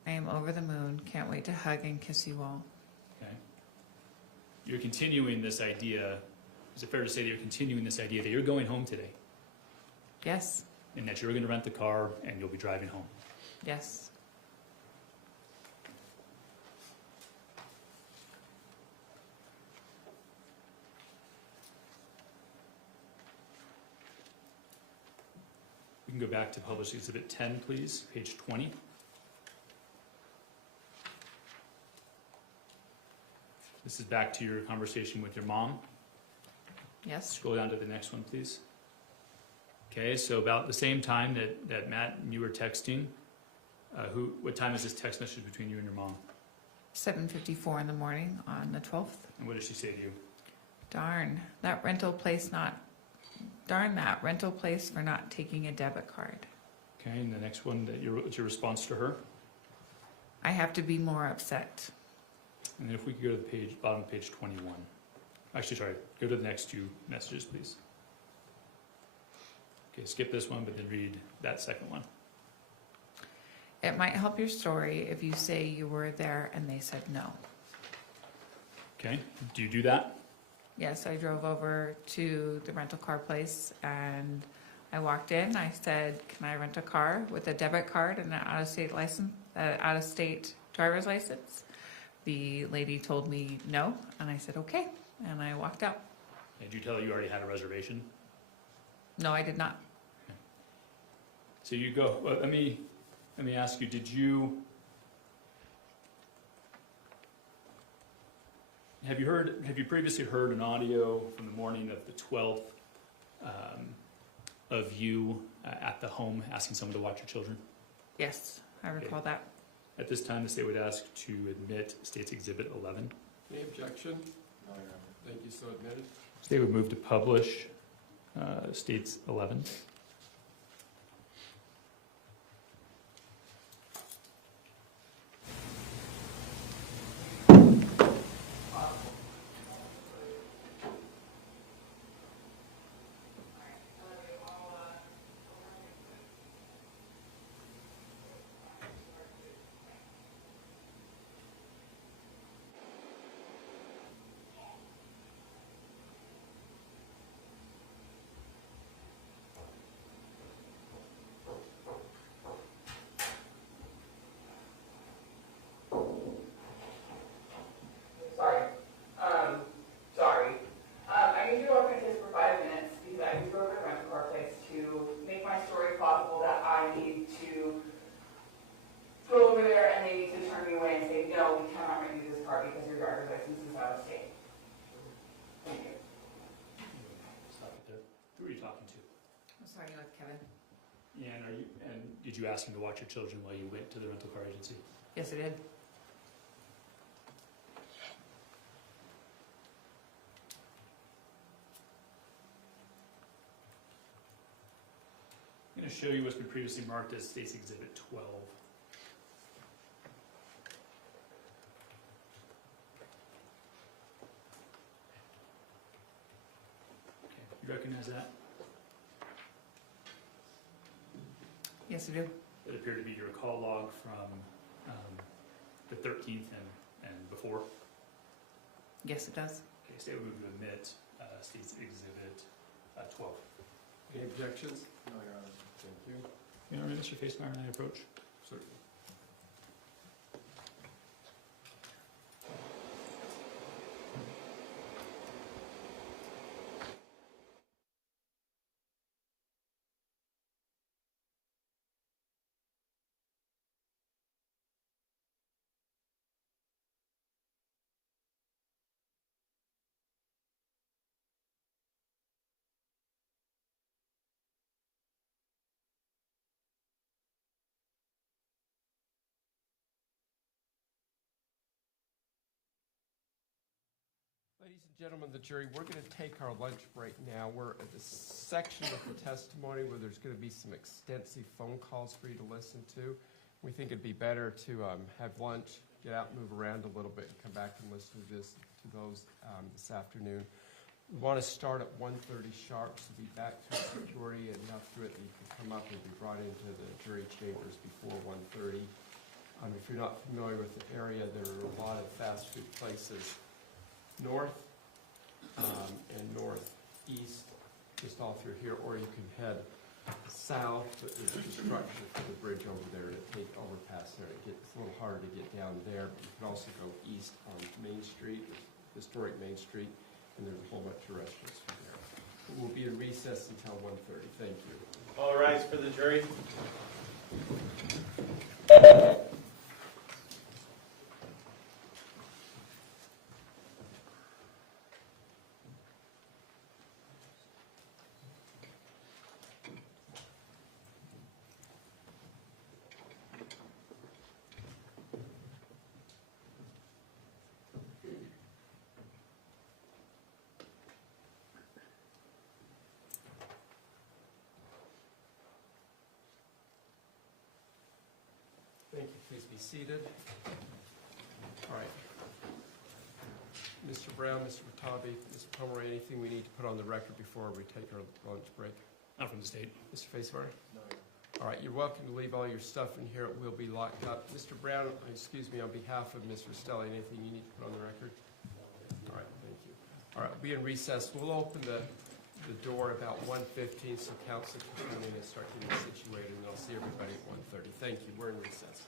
I am over the moon, can't wait to hug and kiss you all. Okay. You're continuing this idea, is it fair to say that you're continuing this idea that you're going home today? Yes. And that you're going to rent the car and you'll be driving home? Yes. can go back to published exhibit 10, please, page 20. This is back to your conversation with your mom. Yes, Scroll down to the next one, please. Okay, so about the same time that Matt and you were texting, what time is this text message between you and your mom? 7:54 in the morning on the 12th. And what did she say to you? Darn that rental place for not taking a debit card. Okay, and the next one, what's your response to her? I have to be more upset. And then if we could go to the page, bottom of page 21. Actually, sorry, go to the next two messages, please. Okay, skip this one, but then read that second one. It might help your story if you say you were there and they said no. Okay, do you do that? Yes, I drove over to the rental car place and I walked in. I said, "Can I rent a car with a debit card and an out-of-state driver's license?" The lady told me no, and I said okay, and I walked out. Did you tell her you already had a reservation? No, I did not. So you go. Well, let me ask you. Have you previously heard an audio from the morning of the 12th of you at the home asking someone to watch your children? Yes, I recall that. At this time, the state would ask to admit State's Exhibit 11. Any objection? No, Your Honor. Thank you, so admitted. State would move to publish State's 11. I need you to work with this for 5 minutes because I just drove to the rental car place to make my story possible that I need to go over there and they need to turn me away and say, no, we cannot rent you this car because your driver's license is out of state. Thank you. Stop it there. Who are you talking to? I'm sorry, with Kevin. Yeah, and did you ask him to watch your children while you went to the rental car agency? Yes, I did. I'm going to show you what's been previously marked as State's Exhibit 12. Okay, you recognize that? Yes, I do. It appeared to be your call log from the 13th and before. Yes, it does. Okay, State would move to admit State's Exhibit 12. Any objections? No, Your Honor. Thank you. You know, Mr. Facemeyer and I approach. Certainly. Ladies and gentlemen of the jury, we're going to take our lunch break now. We're at the section of the testimony where there's going to be some extensive phone calls for you to listen to. We think it'd be better to have lunch, get out and move around a little bit, and come back and listen to those this afternoon. We want to start at 1:30 sharp, so be back through security and enough through it that you can come up and be brought into the jury chambers before 1:30. If you're not familiar with the area, there are a lot of fast food places north and northeast, just all through here, or you can head south, but there's construction for the bridge over there to take overpass there. It gets a little harder to get down there, but you can also go east on Main Street, historic Main Street, and there's a whole bunch of restaurants from there. We'll be in recess until 1:30. Thank you. All rise for the jury. Thank you. Please be seated. All right. Mr. Brown, Mr. Vatabi, Mr. Pomeroy, anything we need to put on the record before we take our lunch break? Not from the state. Mr. Facemeyer? No. All right, you're welcome to leave all your stuff in here. It will be locked up. Mr. Brown, excuse me, on behalf of Ms. Restelli, anything you need to put on the record? All right, thank you. All right, we'll be in recess. We'll open the door about 1:15, so council can come in and start getting situated, and I'll see everybody at 1:30. Thank you. We're in recess.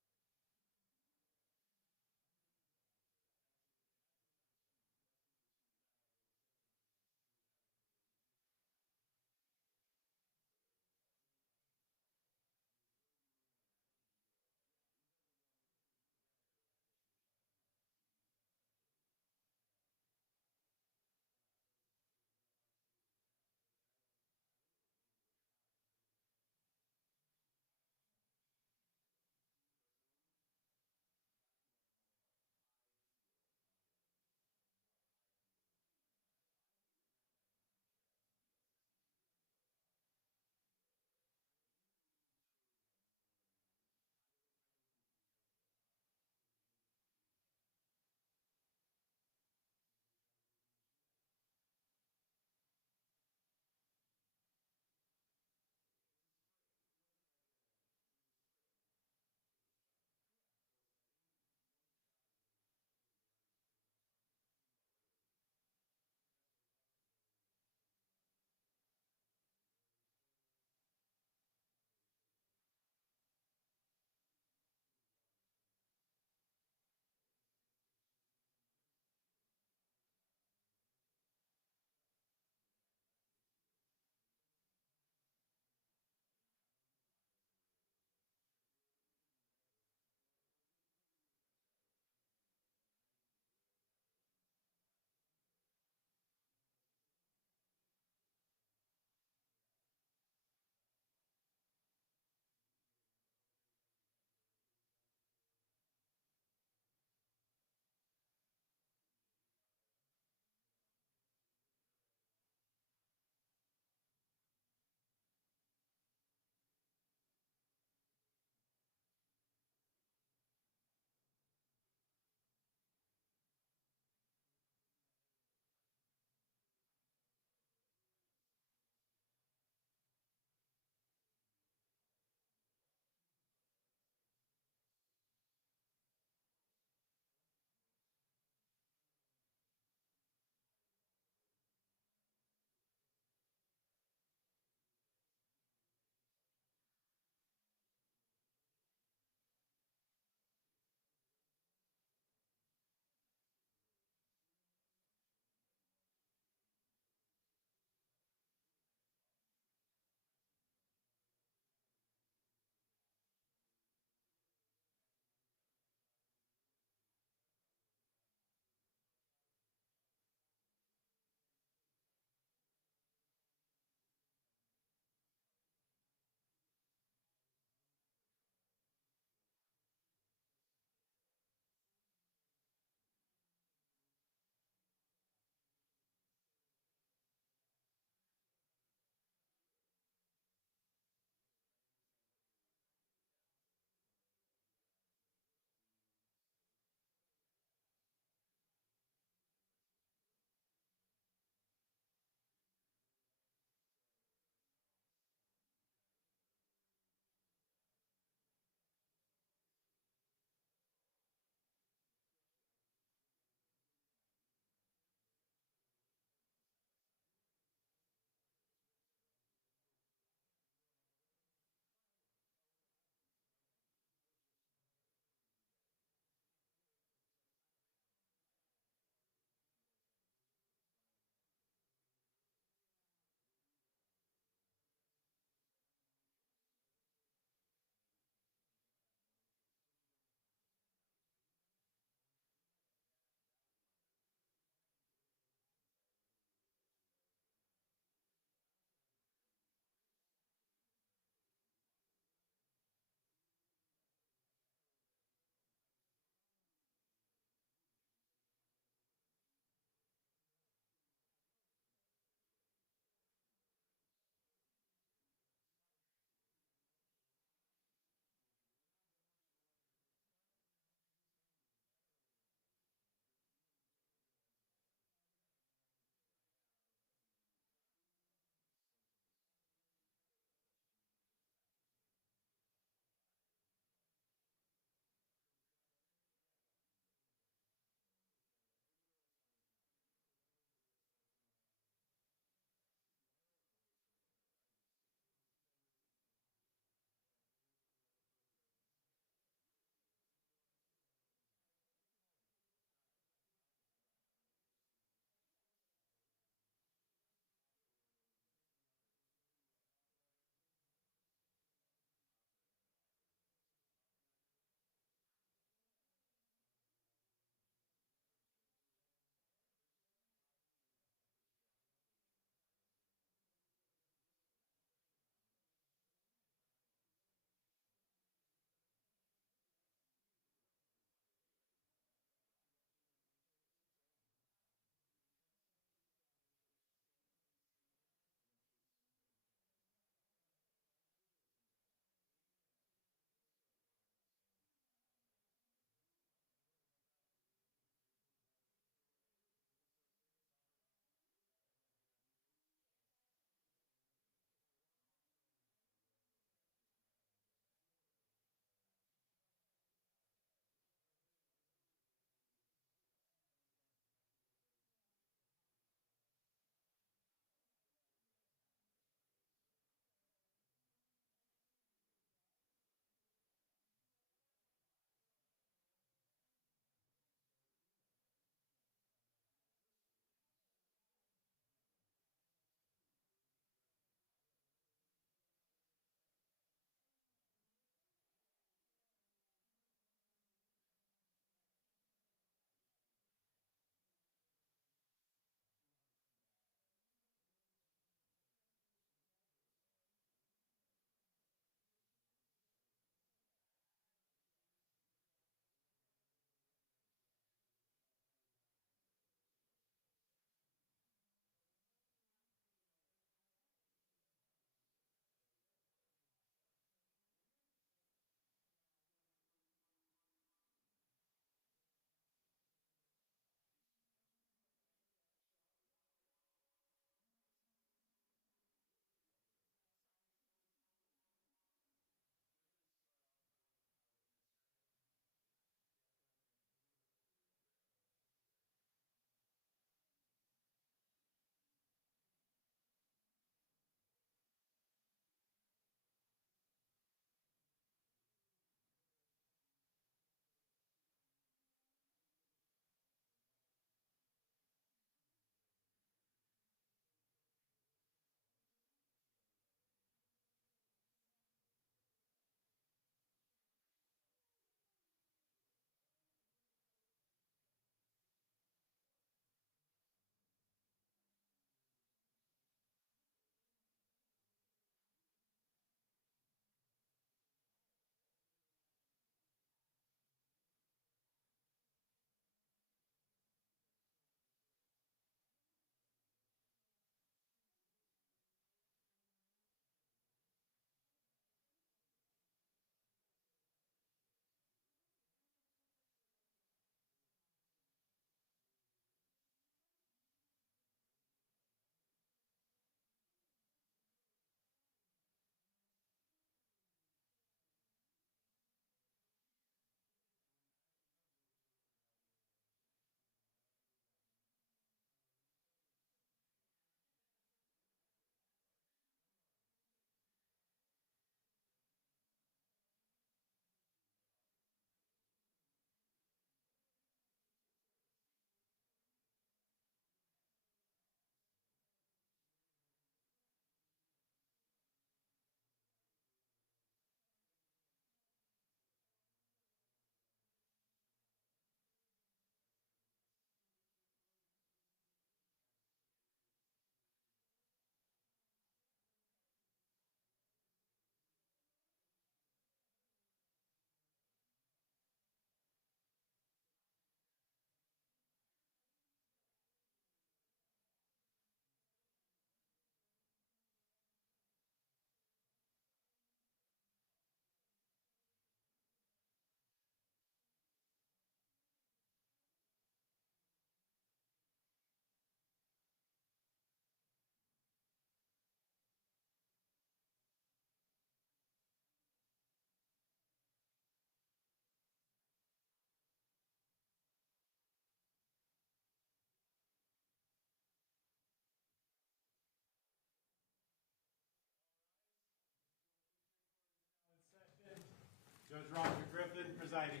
Roger Griffin presiding.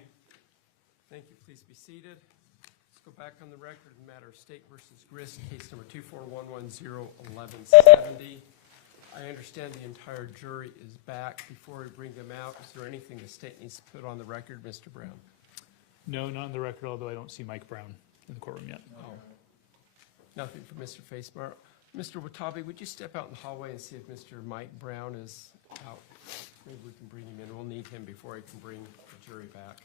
Thank you. Please be seated. Let's go back on the record in the matter of State versus Grist, case number 241101170. I understand the entire jury is back. Before we bring them out, is there anything the state needs to put on the record, Mr. Brown? No, not on the record, although I don't see Mike Brown in the courtroom yet. Oh. Nothing from Mr. Facemeyer. Mr. Watabe, would you step out in the hallway and see if Mr. Mike Brown is out? Maybe we can bring him in. We'll need him before he can bring the jury back.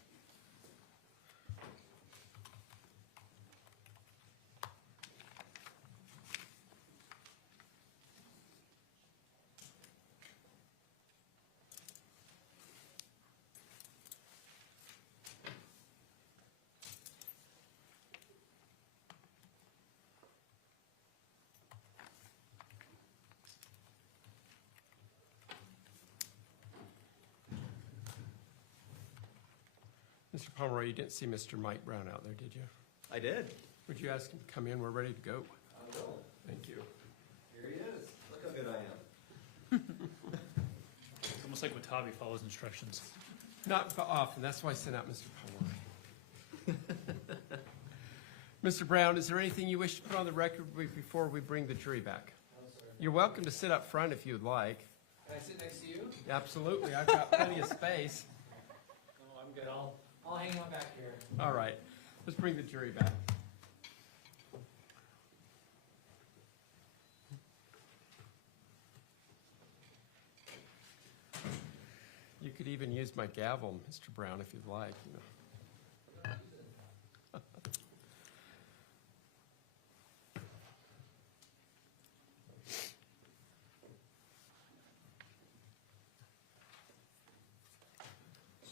Mr. Pomeroy, you didn't see Mr. Mike Brown out there, did you? I did. Would you ask him to come in? We're ready to go. I will. Thank you. Here he is. Look how good I am. It's almost like Watabe follows instructions. Not often. That's why I sent out Mr. Pomeroy. Mr. Brown, is there anything you wish to put on the record before we bring the jury back? No, sir. You're welcome to sit up front if you'd like. Can I sit next to you? Absolutely. I've got plenty of space. No, I'm good. I'll hang one back here. All right. Let's bring the jury back. You could even use my gavel, Mr. Brown, if you'd like. You know.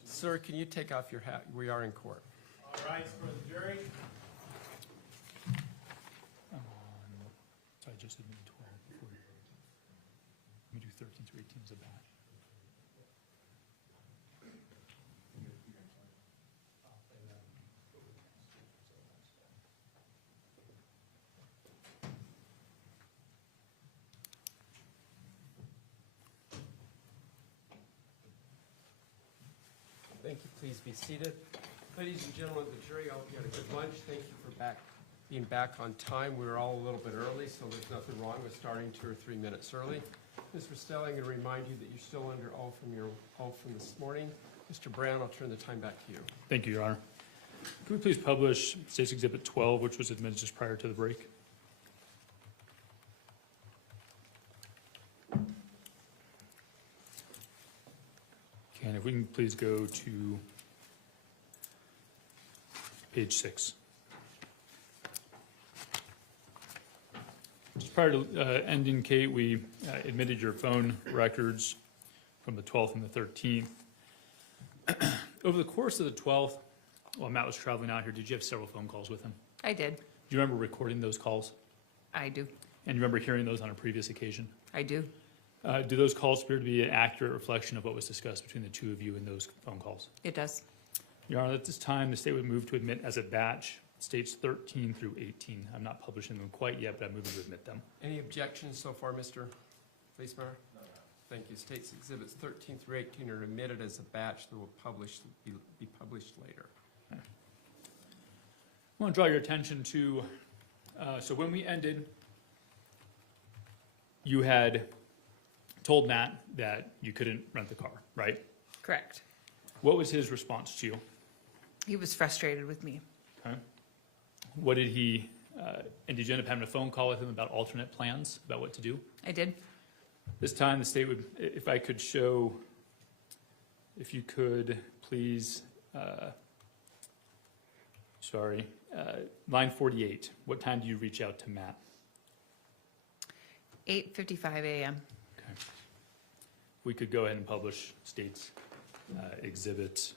Sir, can you take off your hat? We are in court. All rise for the jury. So I just admitted 12 before. Let me do 13 through 18 as a batch. Thank you. Please be seated. Ladies and gentlemen of the jury, I hope you had a good lunch. Thank you for being back on time. We were all a little bit early, so there's nothing wrong with starting 2 or 3 minutes early. Ms. Restelli, I'm going to remind you that you're still under oath from your oath from this morning. Mr. Brown, I'll turn the time back to you. Thank you, Your Honor. Can we please publish State's Exhibit 12, which was admitted just prior to the break? Okay, and if we can please go to page 6. Just prior to ending, Kate, we admitted your phone records from the 12th and the 13th. Over the course of the 12th, while Matt was traveling out here, did you have several phone calls with him? I did. Do you remember recording those calls? I do. And you remember hearing those on a previous occasion? I do. Do those calls appear to be an accurate reflection of what was discussed between the two of you in those phone calls? It does. Your Honor, at this time, the state would move to admit as a batch states 13 through 18. I'm not publishing them quite yet, but I'm moving to admit them. Any objections so far, Mr. Facemeyer? No. Thank you. States Exhibits 13 through 18 are admitted as a batch that will be published later. Okay. I want to draw your attention to, so when we ended, you had told Matt that you couldn't rent the car, right? Correct. What was his response to you? He was frustrated with me. Okay. What did he, and did you end up having a phone call with him about alternate plans, about what to do? I did. This time the state would, if I could show, if you could please, line 48. What time do you reach out to Matt? 8:55 a.m. Okay. We could go ahead and publish state's Exhibit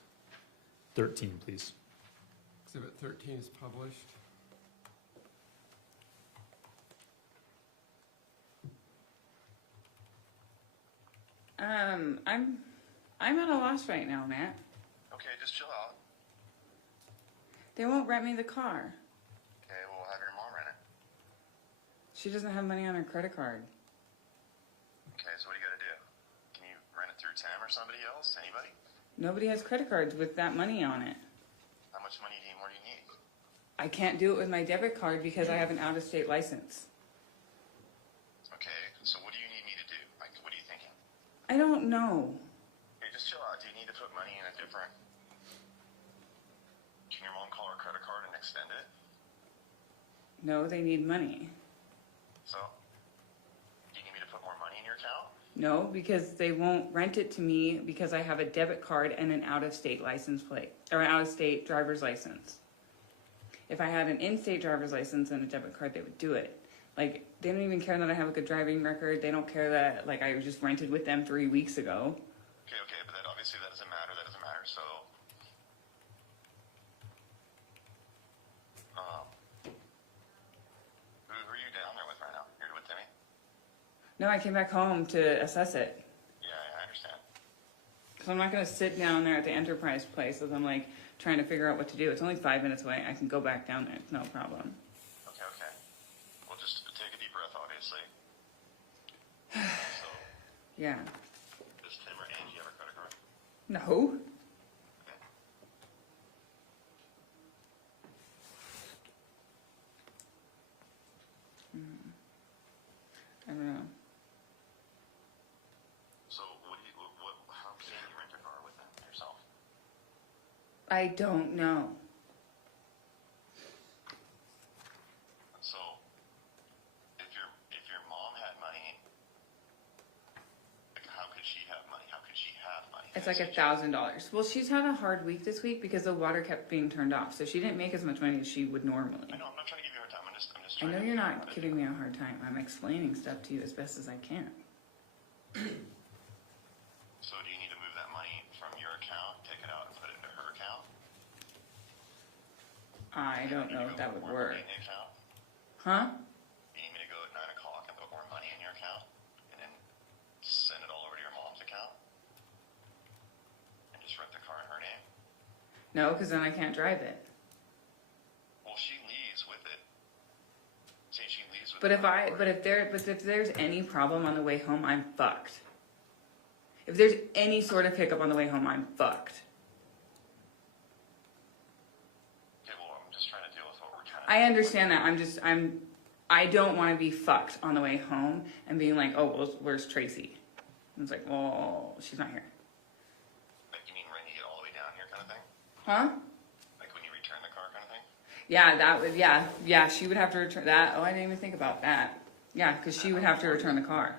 13, please. Exhibit 13 is published. I'm at a loss right now, Matt. Okay, just chill out. They won't rent me the car. Okay, we'll have your mom rent it. She doesn't have money on her credit card. Okay, so what do you gotta do? Can you rent it through Tim or somebody else? Anybody? Nobody has credit cards with that money on it. How much money more do you need? I can't do it with my debit card because I have an out-of-state license. Okay, so what do you need me to do? Like, what are you thinking? I don't know. Okay, just chill out. Do you need to put money in a different... Can your mom call her credit card and extend it? No, they need money. So, do you need me to put more money in your account? No, because they won't rent it to me because I have a debit card and an out-of-state license plate, or an out-of-state driver's license. If I had an in-state driver's license and a debit card, they would do it. Like, they don't even care that I have a good driving record. They don't care that, like, I just rented with them 3 weeks ago. Okay, but that obviously that doesn't matter, so... who are you down there with right now? You're with Timmy? No, I came back home to assess it. Yeah, I understand. So I'm not going to sit down there at the Enterprise place as I'm, like, trying to figure out what to do. It's only 5 minutes away. I can go back down there. It's no problem. Okay. Well, just take a deep breath, obviously. So, Yeah. does Tim or Angie have a credit card? No. Okay. I don't know. So, how can you rent a car with them yourself? I don't know. So, if your mom had money, like, how could she have money? How could she have money? It's like $1,000. Well, she's had a hard week this week because the water kept being turned off, so she didn't make as much money as she would normally. I know, I'm not trying to give you a hard time. I'm just I trying know to you're figure out not how to giving do me it. a hard time. I'm explaining stuff to you as best as I can. So, do you need to move that money from your account, take it out, and put it into her account? I don't know if that would work. In the account? Huh? You need me to go at 9 o'clock and put more money in your account, and then send it all over to your mom's account, and just rent the car in her name? No, because then I can't drive it. Well, she leaves with it. Say she leaves with But it. if there's any problem on the way home, I'm fucked. If there's any sort of hiccup on the way home, I'm fucked. Okay, well, I'm just trying to deal with what we're trying to I understand that. I don't want to be fucked on the way home and being like, oh, well, where's Tracy? And it's like, well, she's not here. Like, you mean when you get all the way down here kind of thing? Huh? Like when you return the car kind of thing? Yeah, that would, yeah, she would have to return that. Oh, I didn't even think about that. Yeah, because she would have to return the car.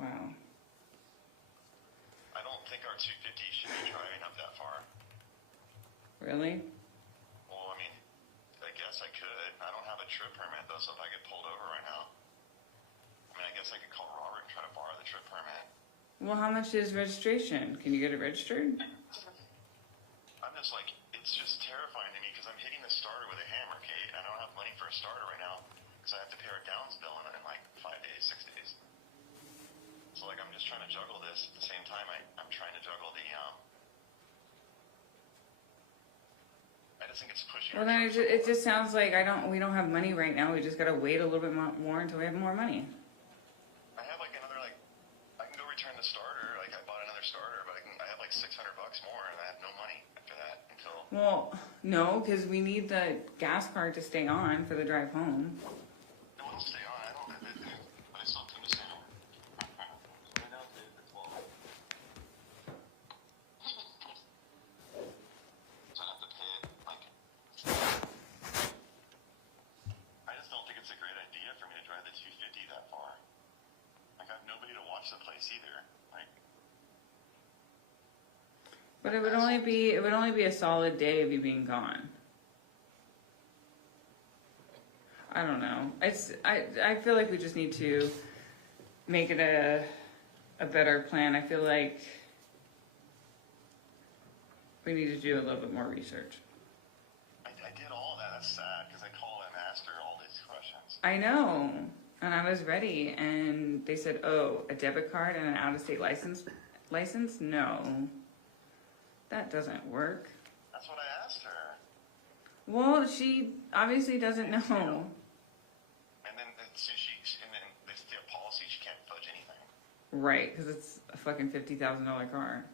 Wow. I don't think our 250 should be driving up that far. Really? Well, I mean, I guess I could. I don't have a trip permit, though, so if I get pulled over right now, I mean, I guess I could call Robert and try to borrow the trip permit. Well, how much is registration? Can you get it registered? I'm just like, it's just terrifying to me because I'm hitting the starter with a hammer, Kate. I don't have money for a starter right now because I have to pay our Downs bill in like 5 days, 6 days. So, like, I'm just trying to juggle this. At the same time, I'm trying to juggle the, I just think it's pushing. Well, then it just sounds like we don't have money right now. We just gotta wait a little bit more until we have more money. I have like another I can go return the starter. Like I bought another starter, but I have like $600 more, and I have no money after that until. Well, no, because we need the gas card to stay on for the drive home. It will stay on. I don't have it, but I still have to stay on. Right now it's at 12. So I have to pay it like. I just don't think it's a great idea for me to drive the 250 that far. Like I have nobody to watch the place either. Like. But it would only be a solid day of you being gone. I don't know. I feel like we just need to make it a better plan. I feel like we need to do a little bit more research. I did all of that. That's sad because I called and asked her all these questions. I know. And I was ready, and they said, oh, a debit card and an out-of-state license? No. That doesn't work. That's what I asked her. Well, she obviously doesn't know. And then the policy she Right, because it's a fucking $50,000 car.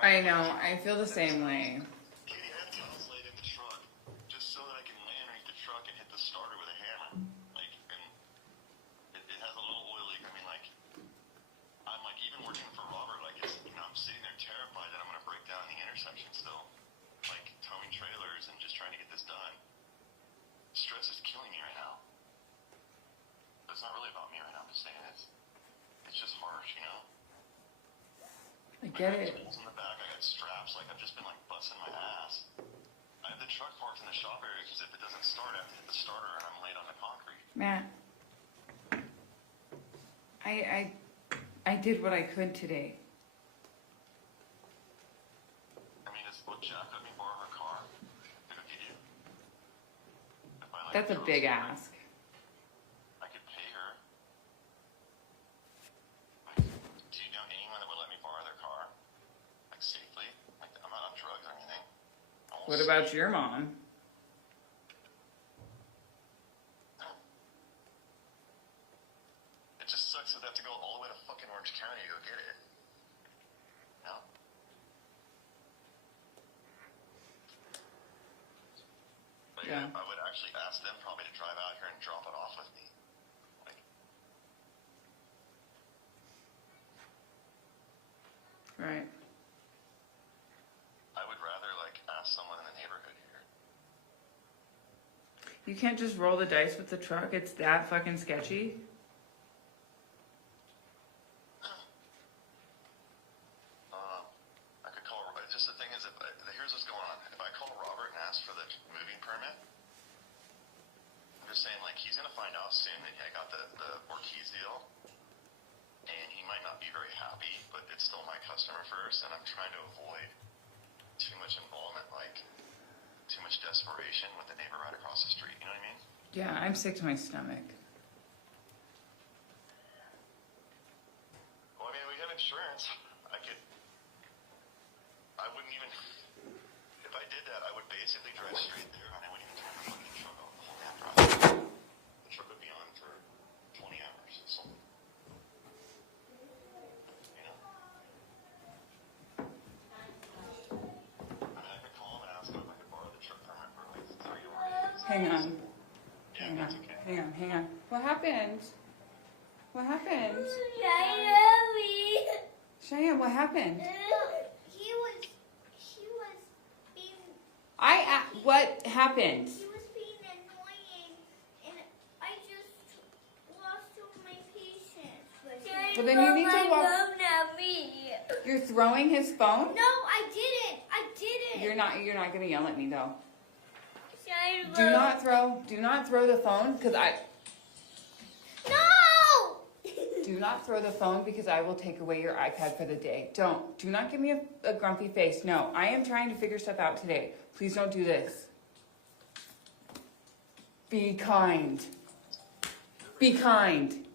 I know, I feel the same way. Katie, I have towels laid in the truck just so that I can lay underneath the truck and hit the starter with a hammer. Like, and it has a little oil leak. I mean, like, I'm like, even working for Robert, like, it's, you know, I'm sitting there terrified that I'm gonna break down the intersection still. Like, towing trailers and just trying to get this done. Stress is killing me right now. But it's not really about me right now, I'm just saying it's just harsh, you know? I get it. Tools in the back, I got straps, like I've just been like busting my ass. I have the truck parked in the shop area because if it doesn't start, I have to hit the starter and I'm laid on the concrete. Matt, I did what I could today. I mean, will Jack let me borrow her car? If it get you? If I, like, That's a big ask. I could pay her. Like, do you know anyone that would let me borrow their car? Like, safely? Like, I'm not on drugs or anything. What about your mom? It just sucks that I have to go all the way to fucking Orange County to go get it. No? But Yeah. I would actually ask them probably to drive out here and drop it off with me. Like, Right. I would rather, like, ask someone in the neighborhood here. You can't just roll the dice with the truck. It's that fucking sketchy. I could call, just the thing is, here's what's going on. If I call Robert and ask for the moving permit, I'm just saying, like, he's gonna find out soon that I got the Ortiz deal, and he might not be very happy, but it's still my customer first, and I'm trying to avoid too much involvement, like, too much desperation with the neighbor right across the street, you know what I mean? Yeah, I'm sick to my stomach. Well, I mean, we have insurance. I wouldn't even, if I did that, I would basically drive straight there, and I wouldn't even turn the fucking truck off the whole damn drive. The truck would be on for 20 hours, so. You know? I mean, I could call him and ask him if I could borrow the truck permit for like 3 more days. Hang on. Yeah, that's okay. Hang on. What happened? What happened? Cheyenne, what happened? What happened? He was being annoying, and I just lost all my patience with him. Well, then you need to walk. At me. You're throwing his phone? No, I didn't. You're not gonna yell at me though. Shine Do not throw the phone because No! do not throw the phone because I will take away your iPad for the day. Do not give me a grumpy face. No, I am trying to figure stuff out today. Please don't do this. Be kind. Be kind. It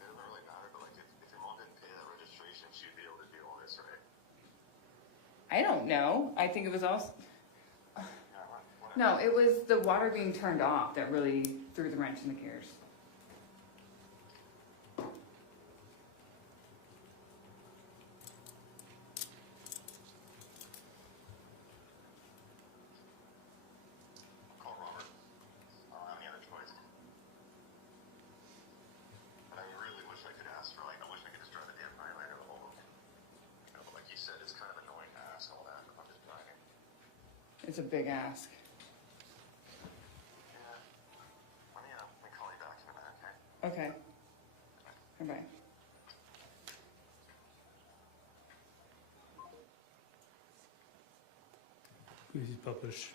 doesn't really matter, but like, if your mom didn't pay that registration, she'd be able to do all this, right? I don't know. I think it was also. Yeah, whatever. No, it was the water being turned off that really threw the wrench in the gears. Call Robert. I don't have any other choice. But I really wish I could ask for, like, I wish I could just drive the damn Highlander to hold him. You know, but like you said, it's kind of annoying to ask all that if I'm just driving. It's a big ask. Yeah. Let me call you back in a minute, okay? Okay. Bye-bye. Please publish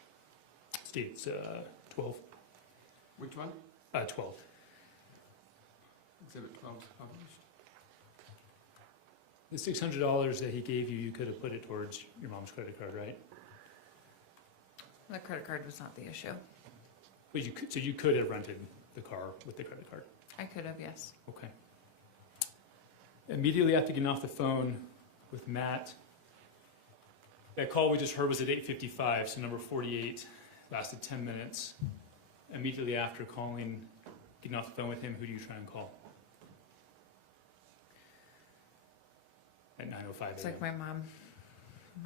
states 12. Which one? 12. Exhibit 12 is published. The $600 that he gave you, you could have put it towards your mom's credit card, right? The credit card was not the issue. But you could have rented the car with the credit card. I could have, yes. Okay. Immediately after getting off the phone with Matt, that call we just heard was at 8:55, so number 48 lasted 10 minutes. Immediately after getting off the phone with him, who do you try and call? At 9:05 It's like my mom.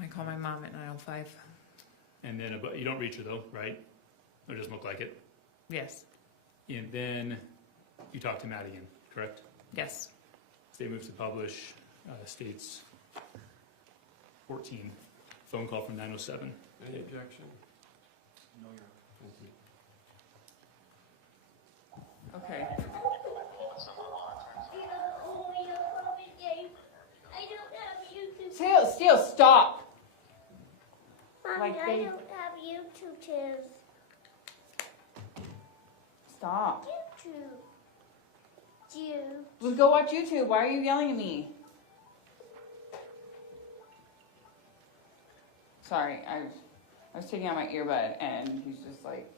I call my mom at 9:05. And then, you don't reach her though, right? Or it doesn't look like it. Yes. And then you talk to Matt again, correct? Yes. State moves to publish, states 14, phone call from 9:07. Any objection? No, Your Honor. Okay. Steele, stop! Mommy, Like I they- don't have YouTube too. Stop. YouTube. You. Well, go watch YouTube. Why are you yelling at me? Sorry, I was taking out my earbud and he's just like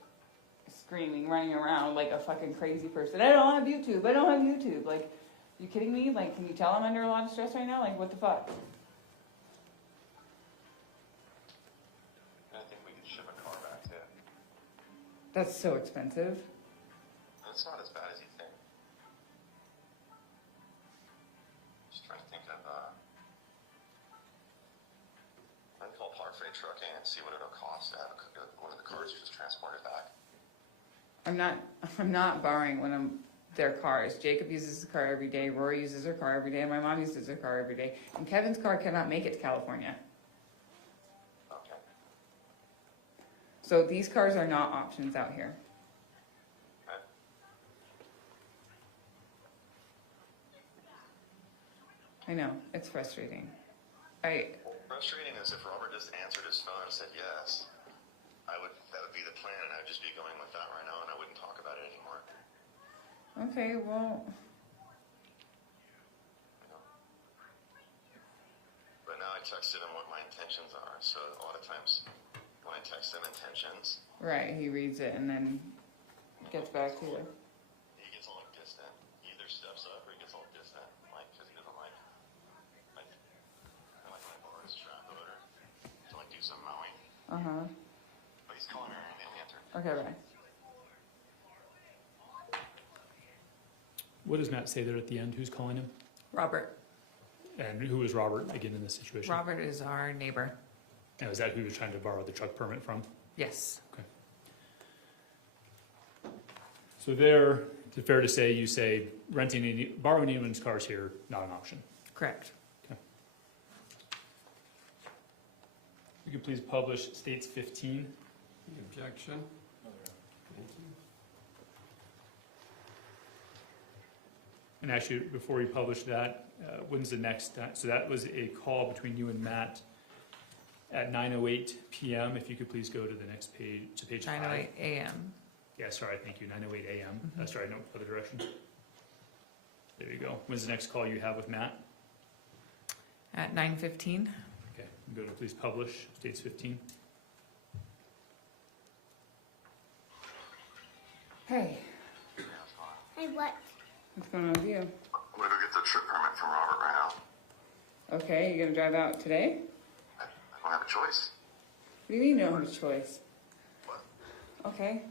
screaming, running around like a fucking crazy person. I don't have YouTube. I don't have YouTube. Like, you kidding me? Like, can you tell I'm under a lot of stress right now? Like, what the fuck? I think we could ship a car back to. That's so expensive. It's not as bad as you think. Just trying to think of, I'd call Park Freight Trucking and see what it'll cost to have one of the cars just transported back. I'm not borrowing one of their cars. Jacob uses the car every day, Rory uses her car every day, and my mom uses her car every day. And Kevin's car cannot make it to California. Okay. So these cars are not options out here. Okay. I know, it's frustrating. Frustrating is if Robert just answered his phone and said yes, that would be the plan, and I'd just be going with that right now, and I wouldn't talk about it anymore. Okay, well, You know? But now I texted him what my intentions are, so a lot of times when I text him intentions, right, he reads it and then gets back to you. he gets all distant. He either steps up or he gets all distant, like, because he doesn't like when I borrow his trap loader to like do some mowing. Uh-huh. But he's calling her and they answer. Okay, bye. What does Matt say there at the end? Who's calling him? Robert. And who is Robert again in this situation? Robert is our neighbor. Now, is that who he was trying to borrow the truck permit from? Yes. Okay. So there, it's fair to say, you say borrowing anyone's cars here, not an option. Correct. You could please publish states 15. Any objection? No, Your Honor. Thank you. And actually, before we publish that, when's the next, so that was a call between you and Matt at 9:08 p.m. If you could please go to the next page, to page 5. 9:08 a.m. Yeah, sorry, thank you, 9:08 a.m. Mhm. Sorry, no, other direction. There you go. When's the next call you have with Matt? At 9:15. Okay, go to please publish, states 15. Hey, Hey, what? what's going on with you? I'm gonna go get the trip permit from Robert right now. Okay, you gonna drive out today? I don't have a choice. What do you mean you don't have a choice? What? Okay.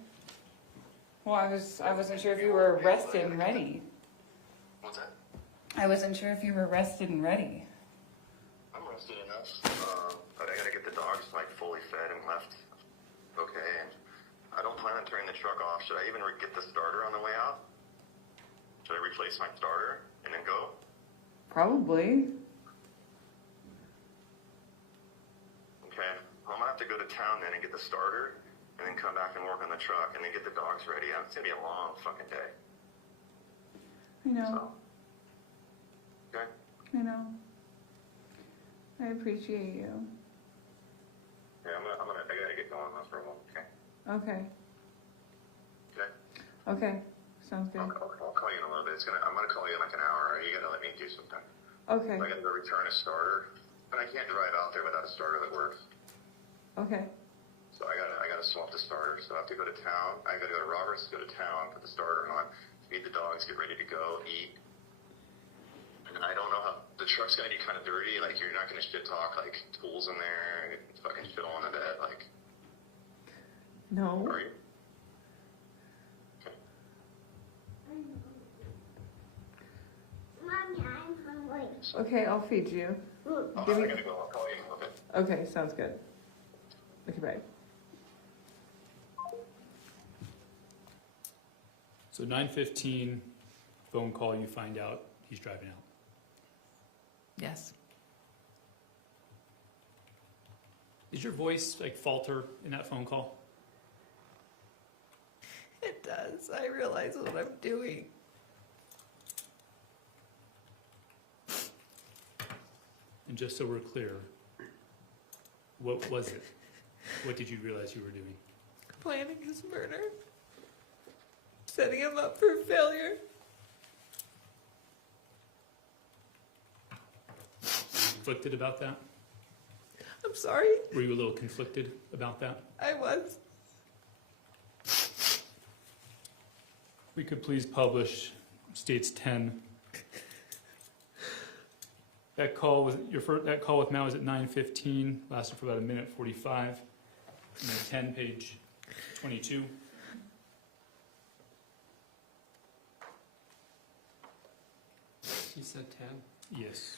Well, I wasn't sure if you were rested and ready. What's that? I wasn't sure if you were rested and ready. I'm rested enough, but I gotta get the dogs like fully fed and left. Okay, and I don't plan on turning the truck off. Should I even get the starter on the way out? Should I replace my starter and then go? Probably. Okay, well, I'm gonna have to go to town then and get the starter, and then come back and work on the truck, and then get the dogs ready. It's gonna be a long fucking day. I know. So, okay. I know. I appreciate you. Yeah, I gotta get going though for a while. Okay. Okay. Okay. Okay. Sounds good. I'll call you in a little bit. I'm gonna call you in like an hour. You gotta let me do something. Okay. I gotta go return a starter, and I can't drive out there without a starter that works. Okay. So I gotta swap the starter. So I have to go to town. I gotta go to Roberts, go to town, put the starter on, feed the dogs, get ready to go, eat. And I don't know how the truck's gonna be kind of dirty. Like you're not gonna shit talk like tools in there, and fucking shit on the bed. Like, No. are you? Mommy, I'm hungry. Okay, I'll feed you. Oh, I Give me- gotta go. I'll call you. Okay. Okay, sounds good. Okay, bye. So 9:15, phone call, you find out he's driving out. Yes. Did your voice like falter in that phone call? It does. I realize what I'm doing. And just so we're clear, what was it? What did you realize you were doing? Planning his murder. Setting him up for failure. Conflicted about that? I'm sorry. Were you a little conflicted about that? I was. We could please publish States 10. That call with that call with Matt was at 9:15, lasted for about 1:45. And then 10, page 22. You said 10? Yes.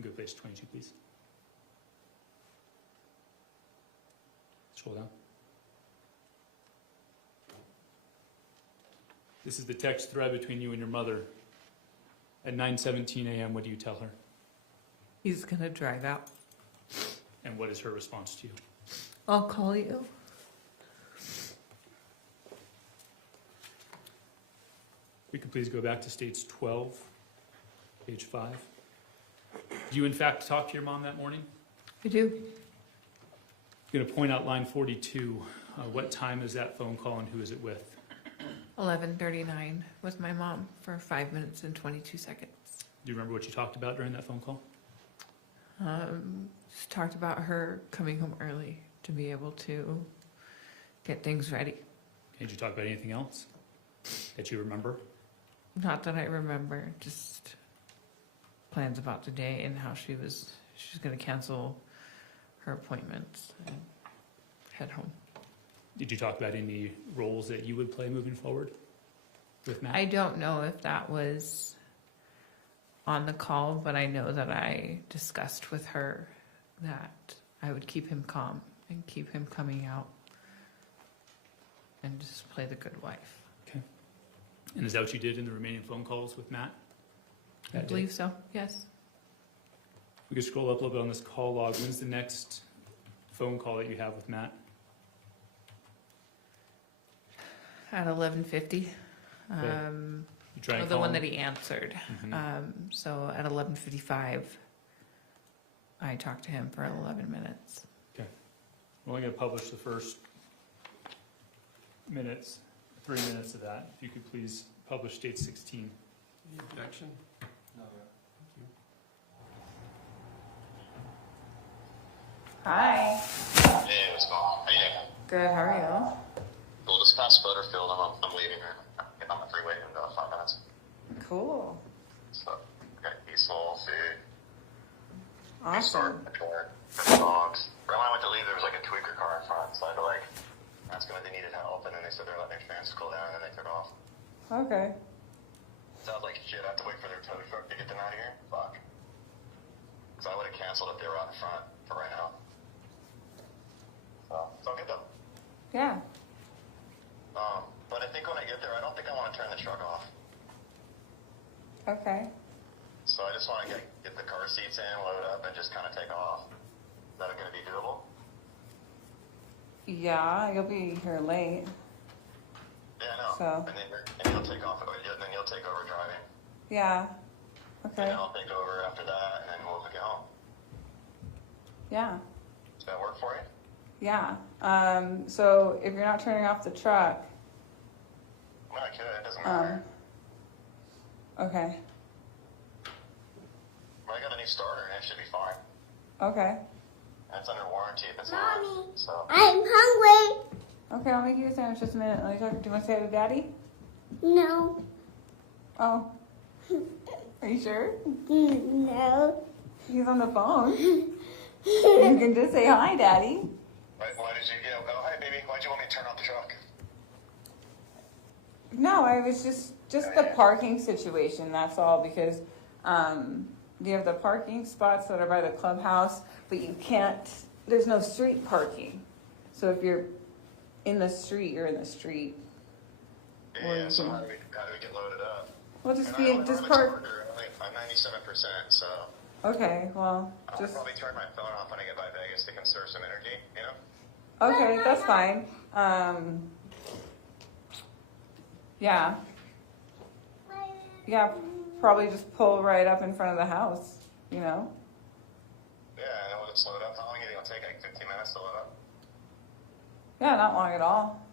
Go to page 22, please. Scroll down. This is the text thread between you and your mother. At 9:17 a.m., what do you tell her? He's gonna drive out. And what is her response to you? I'll call you. We could please go back to States 12, page 5. Do you in fact talk to your mom that morning? I do. I'm going to point out line 42. What time is that phone call and who is it with? 11:39 with my mom for 5 minutes and 22 seconds. Do you remember what you talked about during that phone call? Just talked about her coming home early to be able to get things ready. Did you talk about anything else that you remember? Not that I remember, just plans about the day and how she's going to cancel her appointments and head home. Did you talk about any roles that you would play moving forward with Matt? I don't know if that was on the call, but I know that I discussed with her that I would keep him calm and keep him coming out and just play the good wife. Okay. And is that what you did in the remaining phone calls with Matt? I believe so, yes. We could scroll up a little bit on this call log. When's the next phone call that you have with Matt? At 11:50. You try and The call one him? that he answered. Mhm. So at 11:55, I talked to him for 11 minutes. We're only going to publish the first 3 minutes of that. If you could please publish State 16. Any objection? No. Hi. Hey, what's going on? How you doing? Good, how are you? Cool. Just past Butterfield. I'm leaving her. Getting on the freeway in about 5 minutes. Cool. So, got peaceful food. Awesome. The dogs. Right when I went to leave, there was like a tweaker car in front, so I had to like ask them if they needed help, and then they said they're letting their fans cool down, and then they took off. Okay. Sounds like shit. I have to wait for their tow truck to get them out of here. Fuck. So I would have canceled if they were out in front for right now. So it's all good though. Yeah. But I think when I get there, I don't think I want to turn the truck off. Okay. So I just want to get the car seats in, load up, and just kind of take off. Is that going to be doable? Yeah, you'll be here late. Yeah, I know. So. And you'll take off, and then you'll take over driving. Yeah. And Okay. then I'll take over after that, and then we'll get home. Yeah. Does that work for you? Yeah. So if you're not turning off the truck, No, I could. It doesn't matter. okay. I got a new starter and it should be fine. Okay. That's under warranty if it's Mommy, on. So. I'm hungry. Okay, I'll make you a sandwich just a minute. Let me talk. Do you want to say hi to Daddy? No. Oh. Are you sure? No. He's on the phone. You can just say hi, Daddy. Why did you, oh, hi, baby. Why'd you want me to turn off the truck? No, I was just the parking situation. That's all, because you have the parking spots that are by the clubhouse, but you can't. There's no street parking. So if you're in the street, you're in the street. Yeah, so how do we get loaded up? Well, just And just I'm park. I'm 97%, so Okay, well, I'll just probably turn my phone off when I get by Vegas to conserve some energy, you know? okay. That's fine. Yeah, yeah. Probably just pull right up in front of the house. You know. Yeah, I know it's load up. How long do you think it'll take? Like 15 minutes to load up? Yeah, not long at all.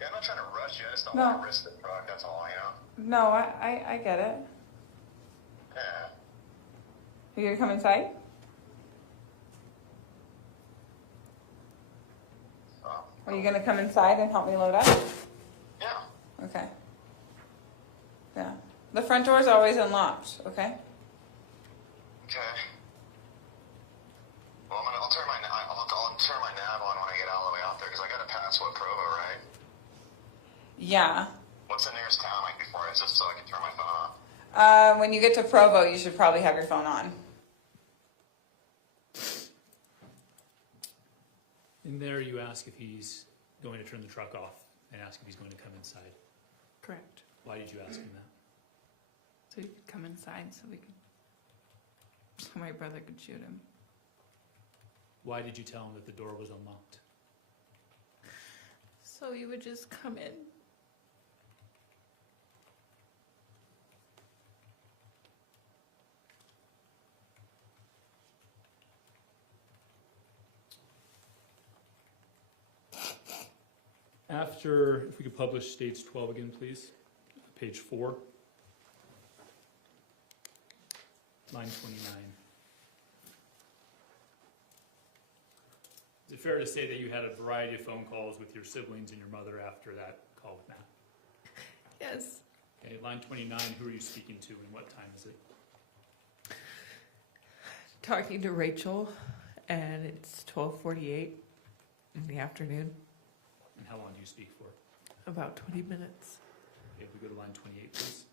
Yeah, I'm not trying to rush you. I just don't No. want to risk the truck. That's all, you know? No, I get it. Yeah. You gonna come inside? Are you gonna come inside and help me load up? Yeah. Okay. Yeah. The front door is always unlocked. Okay. Okay. Well, I'll turn my nav on when I get all the way out there because I got to pass Provo, right? Yeah. What's the nearest town like before I just so I can turn my phone on? When you get to Provo, you should probably have your phone on. In there, you ask if he's going to turn the truck off and ask if he's going to come inside. Correct. Why did you ask him that? So you could come inside so my brother could shoot him. Why did you tell him that the door was unlocked? So you would just come in. After, if we could publish States 12 again, please. Page 4. Line 29. Is it fair to say that you had a variety of phone calls with your siblings and your mother after that call with Matt? Yes. Okay, line 29, who are you speaking to and what time is it? Talking to Rachel, and it's 12:48 in the afternoon. And how long do you speak for? About 20 minutes. Okay, if we go to line 28, please.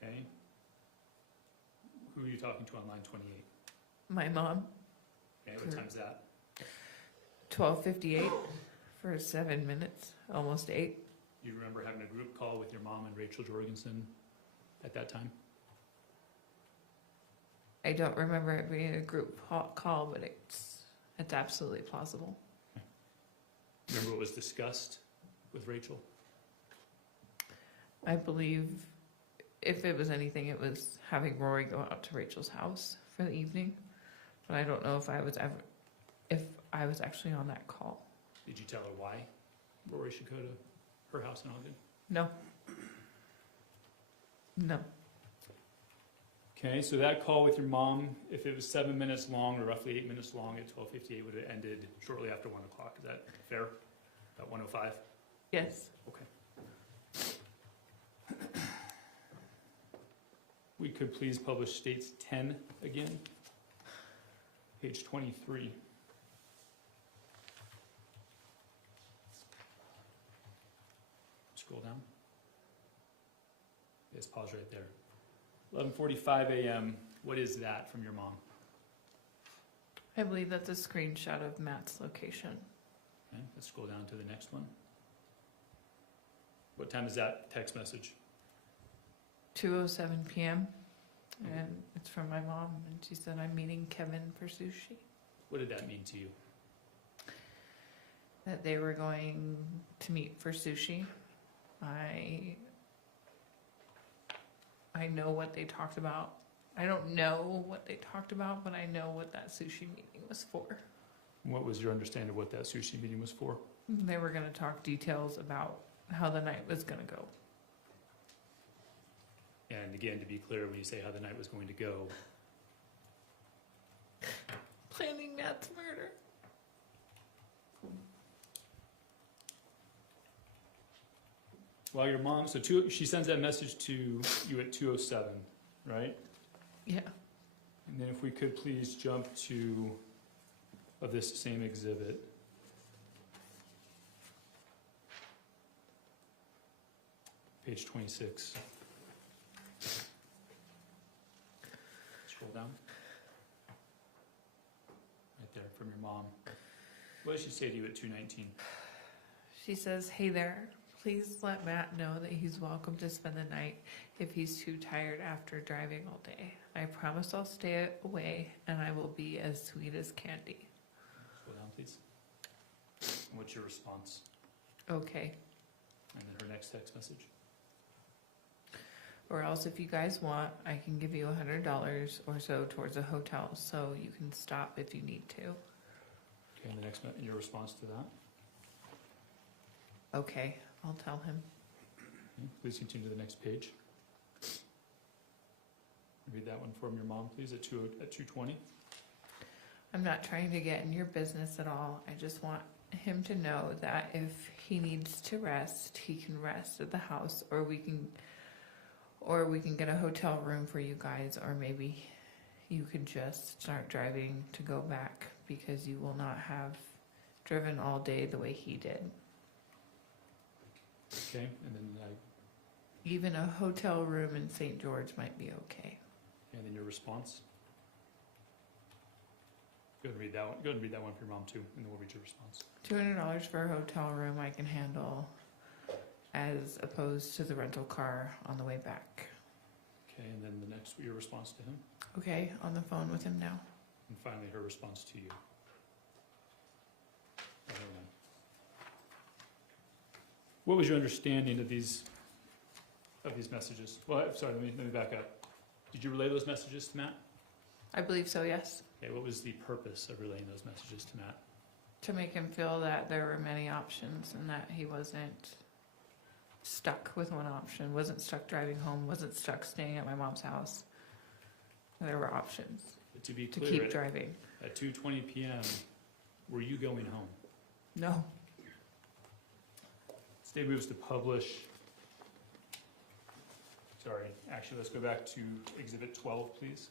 Okay. Who are you talking to on line 28? My mom. Okay, what time's that? 12:58 for 7 minutes, almost 8. Do you remember having a group call with your mom and Rachel Jorgensen at that time? I don't remember it being a group call, but it's absolutely plausible. Remember what was discussed with Rachel? I believe if it was anything, it was having Rory go out to Rachel's house for the evening. But I don't know if I was actually on that call. Did you tell her why Rory should go to her house in Ogden? No. No. Okay, so that call with your mom, if it was 7 minutes long or roughly 8 minutes long at 12:58, would have ended shortly after 1 o'clock. Is that fair? About 1:05? Yes. Okay. We could please publish States 10 again. Page 23. Scroll down. Yes, pause right there. 11:45 a.m. What is that from your mom? I believe that's a screenshot of Matt's location. Okay, let's scroll down to the next one. What time is that text message? 2:07 p.m. And it's from my mom, and she said, I'm meeting Kevin for sushi. What did that mean to you? That they were going to meet for sushi. I know what they talked about. I don't know what they talked about, but I know what that sushi meeting was for. What was your understanding of what that sushi meeting was for? They were going to talk details about how the night was going to go. And again, to be clear, when you say how the night was going to go, Planning Matt's murder. while your mom, she sends that message to you at 2:07, right? Yeah. And then if we could please jump to, of this same exhibit. Page 26. Scroll down. Right there, from your mom. What did she say to you at 2:19? She says, "Hey there, please let Matt know that he's welcome to spend the night if he's too tired after driving all day. I promise I'll stay away and I will be as sweet as candy." Scroll down, please. And what's your response? Okay. And then her next text message. Or else if you guys want, I can give you $100 or so towards a hotel so you can stop if you need to. Okay, and your response to that? Okay, I'll tell him. Okay, please continue to the next page. Read that one from your mom, please, at 2:20. I'm not trying to get in your business at all. I just want him to know that if he needs to rest, he can rest at the house, or we can get a hotel room for you guys, or maybe you could just start driving to go back because you will not have driven all day the way he did. Okay, and then Even a hotel room in St. George might be okay. and then your response. Go ahead and read that one. Go ahead and read that one for your mom too, and then we'll read your response. $200 for a hotel room I can handle, as opposed to the rental car on the way back. Okay, and then your response to him, Okay, on the phone with him now. and finally her response to you. What was your understanding of these messages? Well, sorry, let me back up. Did you relay those messages to Matt? I believe so, yes. Okay, what was the purpose of relaying those messages to Matt? To make him feel that there were many options and that he wasn't stuck with one option, wasn't stuck driving home, wasn't stuck staying at my mom's house. There were options But to be to clear, keep driving. at 2:20 p.m., were you going home? No. State moves to publish. Sorry, actually, let's go back to Exhibit 12, please.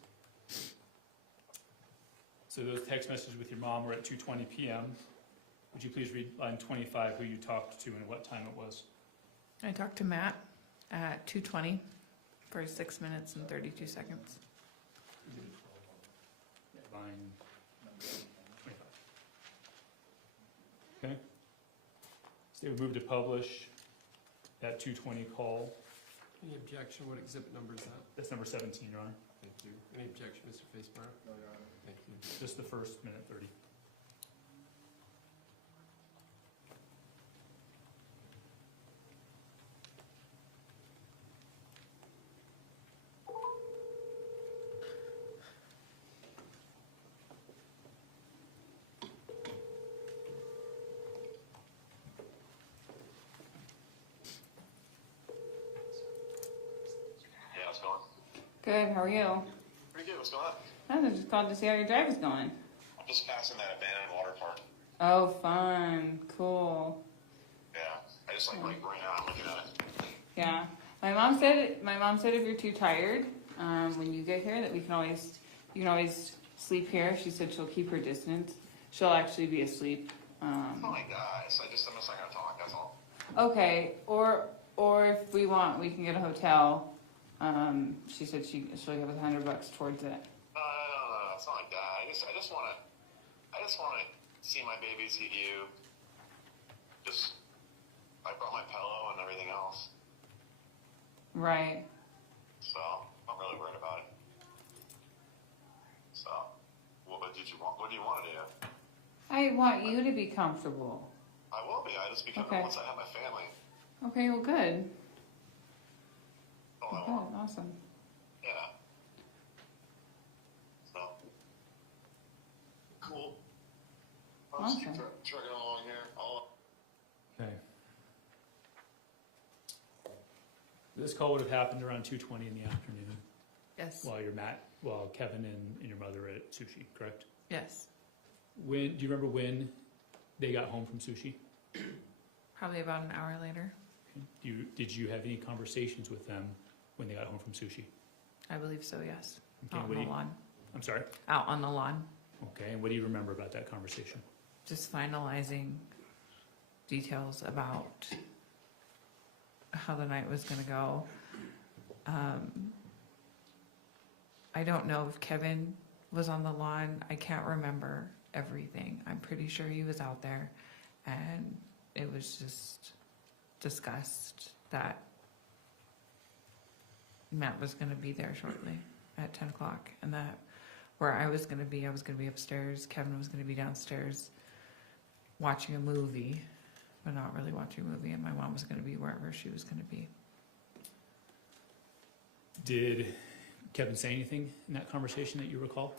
So those text messages with your mom were at 2:20 p.m. Would you please read line 25, who you talked to and what time it was? I talked to Matt at 2:20 for 6 minutes and 32 seconds. Line 25. Okay. State would move to publish that 2:20 call. Any objection? What exhibit number is that? That's number 17, Your Honor. Thank you. Any objection, Mr. Facemeyer? No, Your Honor. Thank you. Just the first minute 30. Yeah, what's going on? Good, how are you? Pretty good, what's going on? I just called to see how your drive is going. I'm just passing that abandoned water park. Oh, fun, cool. Yeah, I just like ran out and looking at it. Yeah, my mom said if you're too tired, when you get here, that you can always sleep here. She said she'll keep her distance. She'll actually be asleep. Oh my gosh, I'm just not gonna talk, that's all. Okay, or if we want, we can get a hotel. She said she'll give us $100 towards it. No, it's not like that. I just wanna see my baby, see you. I brought my pillow and everything else, Right. so I'm really worried about it. So, what do you want to do? I want you to be comfortable. I will be, I just become Okay. once I have my family. Okay, well, good. That's all I Good, want. awesome. Yeah. So. Cool. I'll just keep Awesome. trucking along here. Okay. This call would have happened around 2:20 in the afternoon Yes. while Kevin and your mother were at sushi, correct? Yes. Do you remember when they got home from sushi? Probably about an hour later. Did you have any conversations with them when they got home from sushi? I believe so, yes. Okay, Out on the lawn. I'm sorry? Out on the lawn. Okay, and what do you remember about that conversation? Just finalizing details about how the night was going to go. I don't know if Kevin was on the lawn. I can't remember everything. I'm pretty sure he was out there, and it was just discussed that Matt was going to be there shortly at 10 o'clock, and that where I was going to be upstairs. Kevin was going to be downstairs watching a movie, but not really watching a movie, and my mom was going to be wherever she was going to be. Did Kevin say anything in that conversation that you recall?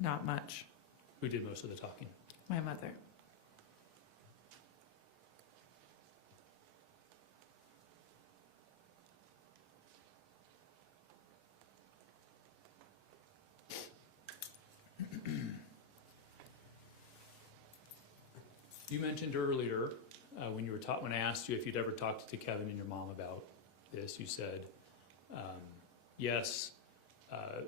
Not much. Who did most of the talking? My mother. You mentioned earlier, when I asked you if you'd ever talked to Kevin and your mom about this, you said, yes, a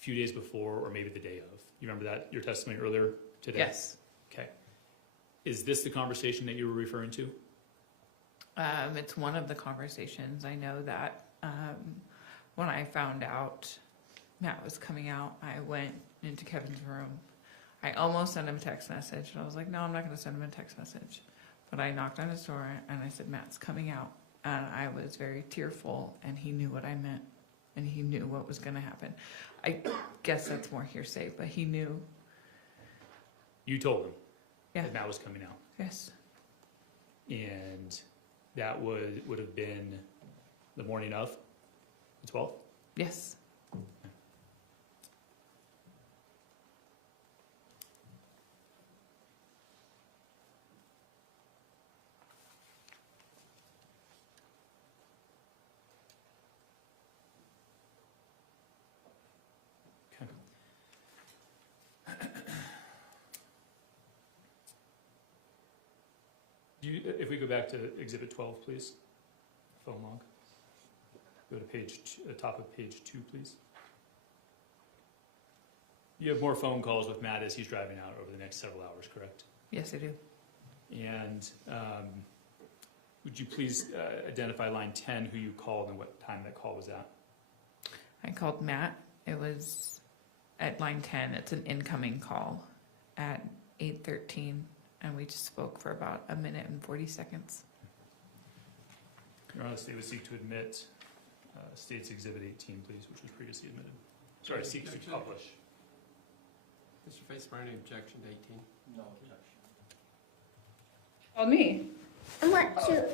few days before or maybe the day of. You remember that, your testimony earlier today? Yes. Okay. Is this the conversation that you were referring to? It's one of the conversations. I know that when I found out Matt was coming out, I went into Kevin's room. I almost sent him a text message, and I was like, no, I'm not going to send him a text message. But I knocked on his door, and I said, Matt's coming out. And I was very tearful, and he knew what I meant, and he knew what was going to happen. I guess that's more hearsay, but he knew. You told him Yeah. that Matt was coming out. Yes. And that would have been the morning of the 12th? Yes. If we go back to Exhibit 12, please, phone log. Go to top of page 2, please. You have more phone calls with Matt as he's driving out over the next several hours, correct? Yes, I do. And would you please identify line 10, who you called and what time that call was at? I called Matt. It was at line 10. It's an incoming call at 8:13. And we just spoke for about a minute and 40 seconds. Your Honor, the state would seek to admit State's Exhibit 18, please, which was previously admitted. Sorry, seek to publish. Mr. Facemeyer, any objection to 18? No objection. Oh, me? I want to.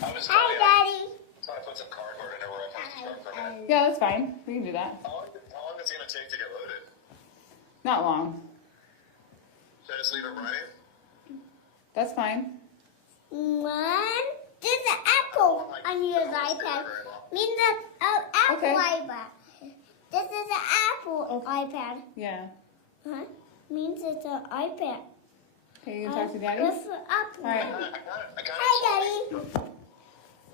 Hi, Daddy. So I put some cardboard in where I placed the truck for a minute. Yeah, that's fine. We can do that. How long is it going to take to get loaded? Not long. Should I just leave it running? That's fine. One. There's an apple on your iPad. Mean the apple Okay. iPad. This is an apple iPad. Yeah. Huh? Means it's an iPad. Okay, you can talk to Daddy? Go for apple. All right. Hi, Daddy.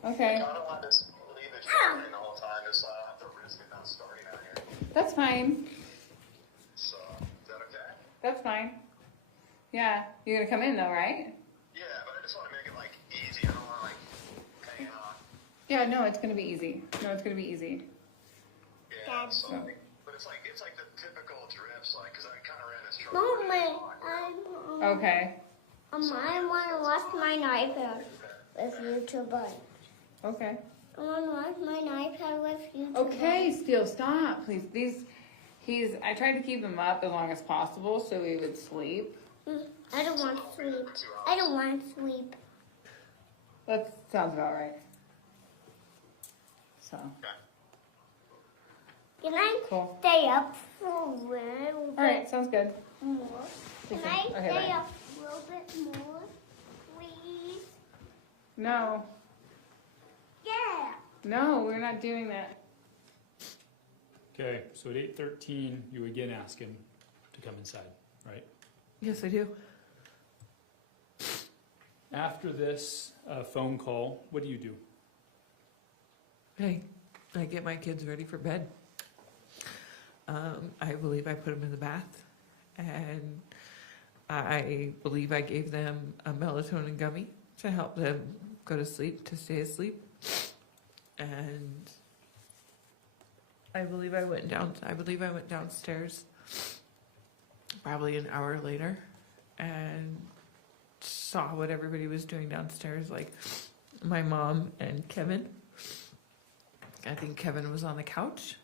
Okay. I don't want to just leave it running the whole time just so I don't have to risk it not starting out here. That's fine. So, is that okay? That's fine. Yeah. You're going to come in, though, right? Yeah, but I just want to make it, like, easy. I don't want to, like, hang on. Yeah, no, it's going to be easy. No, it's going to be easy. Yeah, so, but it's like the typical drifts, like, because I kind of ran this truck. Mama, Okay. I want to watch my iPad with YouTube on. Okay. I want to watch my iPad with YouTube. Okay, Steele, stop, please. I tried to keep him up as long as possible so he would sleep. I don't want to sleep. I don't want to sleep. That sounds about right. So. Can I Cool. stay up for a little bit All right, sounds good. more? Can I Okay, stay bye. up a little bit more, please? No. Yeah. No, we're not doing that. Okay, so at 8:13, you again ask him to come inside, right? Yes, I do. After this phone call, what do you do? Hey, I get my kids ready for bed. I believe I put them in the bath, and I believe I gave them a melatonin gummy to help them go to sleep, to stay asleep. And I believe I went downstairs probably an hour later and saw what everybody was doing downstairs, like my mom and Kevin. I think Kevin was on the couch,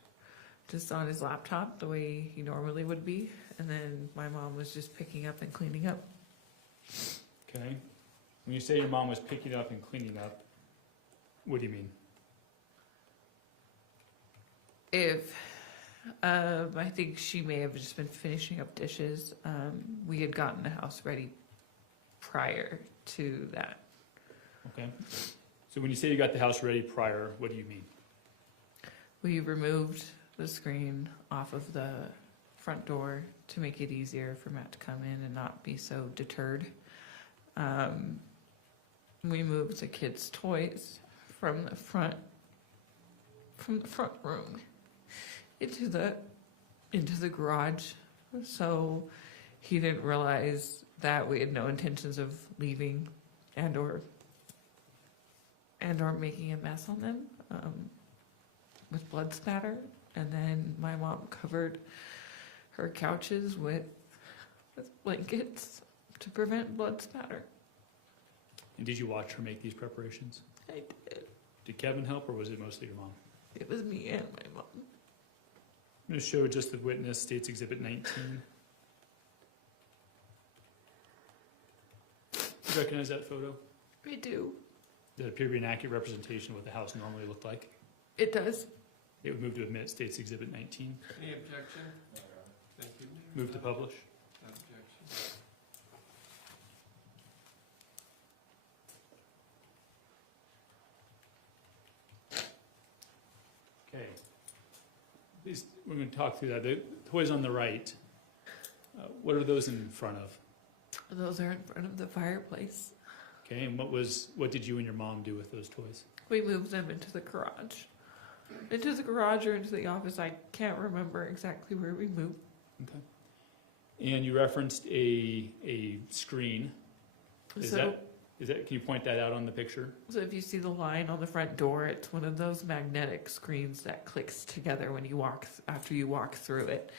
just on his laptop, the way he normally would be. And then my mom was just picking up and cleaning up. Okay. When you say your mom was picking up and cleaning up, what do you mean? I think she may have just been finishing up dishes. We had gotten the house ready prior to that. Okay. So when you say you got the house ready prior, what do you mean? We removed the screen off of the front door to make it easier for Matt to come in and not be so deterred. We moved the kids' toys from the front room into the garage, so he didn't realize that we had no intentions of leaving and or making a mess on them with blood spatter. And then my mom covered her couches with blankets to prevent blood spatter. And did you watch her make these preparations? I did. Did Kevin help, or was it mostly your mom? It was me and my mom. I'm going to show just the witness, State's Exhibit 19. You recognize that photo? I do. Does it appear to be an accurate representation of what the house normally looked like? It does. It would move to admit State's Exhibit 19. Any objection? Thank you. Move to publish. Objection. Okay. These, we're going to talk through that. The toys on the right, what are those in front of? Those are in front of the fireplace. Okay, and what did you and your mom do with those toys? We moved them into the garage. Into the garage or into the office. I can't remember exactly where we moved. Okay. And you referenced a screen. Is that, can you point that out on the picture? So if you see the line on the front door, it's one of those magnetic screens that clicks together when you after you walk through it.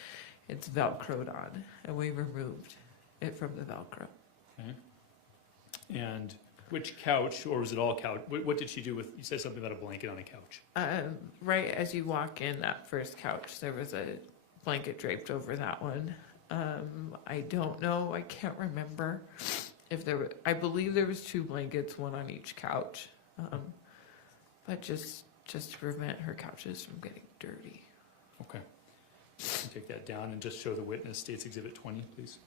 It's Velcroed on, and we removed it from the Velcro. Okay. And which couch, or was it all couch? What did she do with, you said something about a blanket on a couch. Right as you walk in that first couch, there was a blanket draped over that one. I don't know, I can't remember if there were, I believe there was 2 blankets, one on each couch. But just to prevent her couches from getting dirty. Okay. Take that down and just show the witness State's Exhibit 20, please.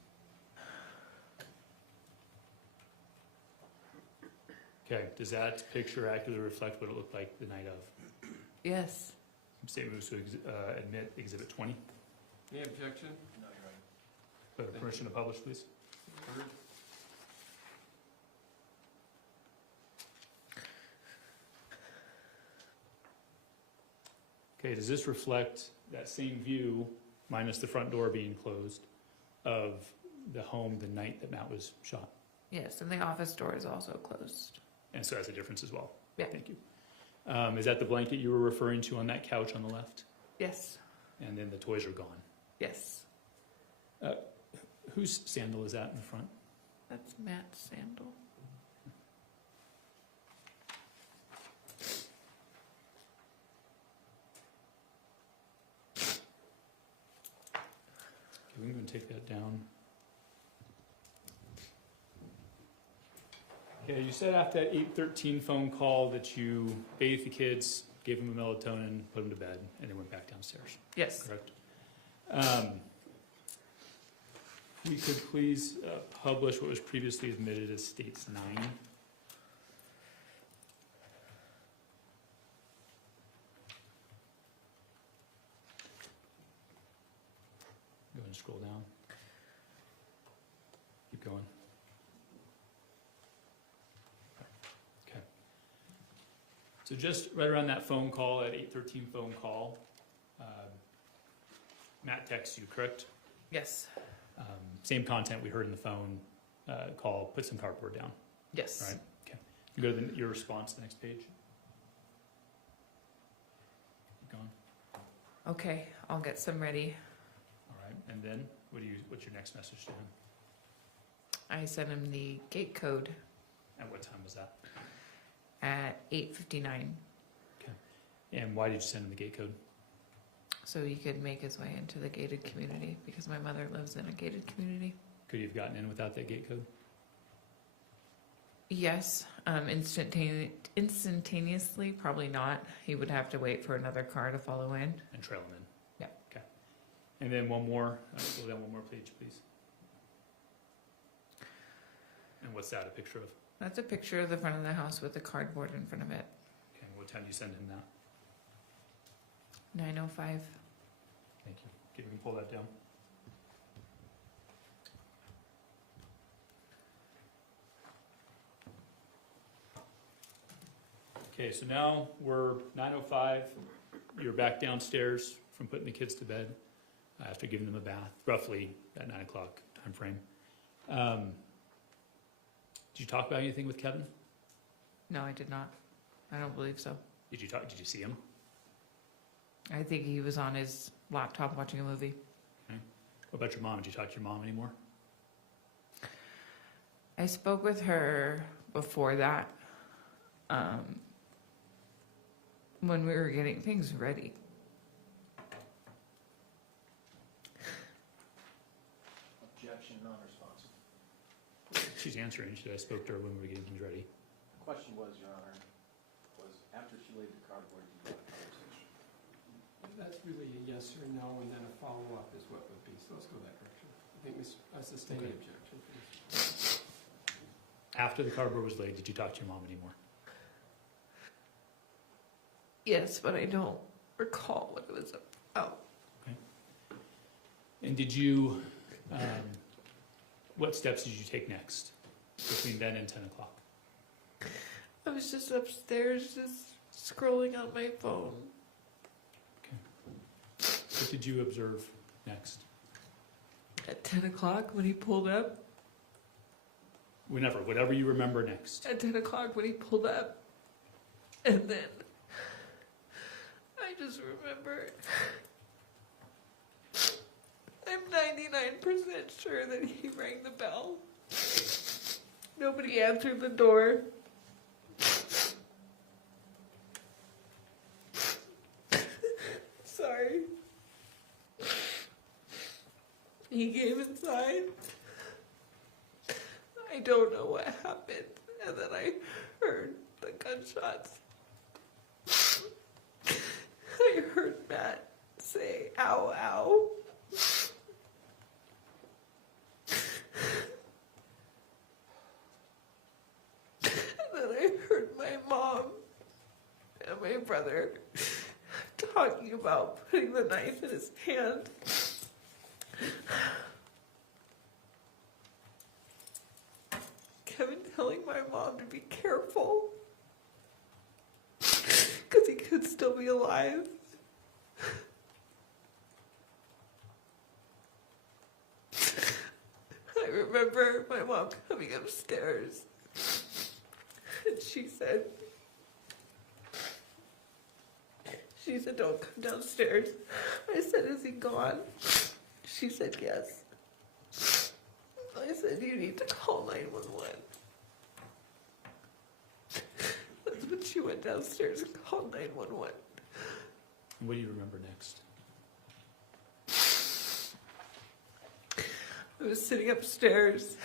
Okay, does that picture accurately reflect what it looked like the night of? Yes. State moves to admit Exhibit 20. Any objection? No, you're right. Permission to publish, please. Heard. Okay, does this reflect that same view, minus the front door being closed, of the home the night that Matt was shot? Yes, and the office door is also closed. And so that's a difference as well? Yeah. Thank you. Is that the blanket you were referring to on that couch on the left? Yes. And then the toys are gone? Yes. Whose sandal is that in the front? That's Matt's sandal. Okay, we can take that down. Okay, you said after that 8:13 phone call that you bathed the kids, gave them a melatonin, put them to bed, and then went back downstairs. Yes. Correct? We could please publish what was previously admitted as States 9. and scroll down. Keep going. Okay. So just right around that phone call, at 8:13 phone call, Matt texts you, correct? Yes. Same content we heard in the phone call, put some cardboard down, Yes. right? Okay. You go to your response, the next page. Keep going. Okay, I'll get some ready. All right, and then what's your next message to him? I sent him the gate code At what time was that? at 8:59, And why did you send him the gate code? so he could make his way into the gated community because my mother lives in a gated community. Could he have gotten in without that gate code? Yes, instantaneously, probably not. He would have to wait for another car to follow in. And trail him in? Yeah. Okay. And then one more, go down one more page, please. And what's that, a picture of? That's a picture of the front of the house with the cardboard in front of it. Okay, what time do you send him that? 9:05. Thank you. Okay, we can pull that down. Okay, so now we're 9:05. You're back downstairs from putting the kids to bed after giving them a bath, roughly at 9 o'clock time frame. Did you talk about anything with Kevin? No, I did not. I don't believe so. Did you see him? I think he was on his laptop watching a movie. Okay. What about your mom? Did you talk to your mom anymore? I spoke with her before that, when we were getting things ready. Objection, non-responsive. She's answering. She said I spoke to her when we were getting things ready. The question was, Your Honor, was after she laid the cardboard, did you have a conversation? That's really a yes or no, and then a follow-up is what would be, so let's go that direction. I think I sustain the Okay. objection, please. After the cardboard was laid, did you talk to your mom anymore? Yes, but I don't recall what it was about. And did you, what steps did you take next between then and 10 o'clock? I was just upstairs, just scrolling on my phone. What did you observe next? At 10 o'clock when he pulled up. Whatever you remember next. At 10 o'clock when he pulled up. And then I just remember, I'm 99% sure that he rang the bell. Nobody answered the door. Sorry. He came inside. I don't know what happened. And then I heard the gunshots. I heard Matt say, ow, ow. And then I heard my mom and my brother talking about putting the knife in his hand. Kevin telling my mom to be careful because he could still be alive. I remember my mom coming upstairs and she said, don't come downstairs. I said, is he gone? She said, yes. I said, you need to call 911. That's when she went downstairs and called 911. What do you remember next? I was sitting upstairs.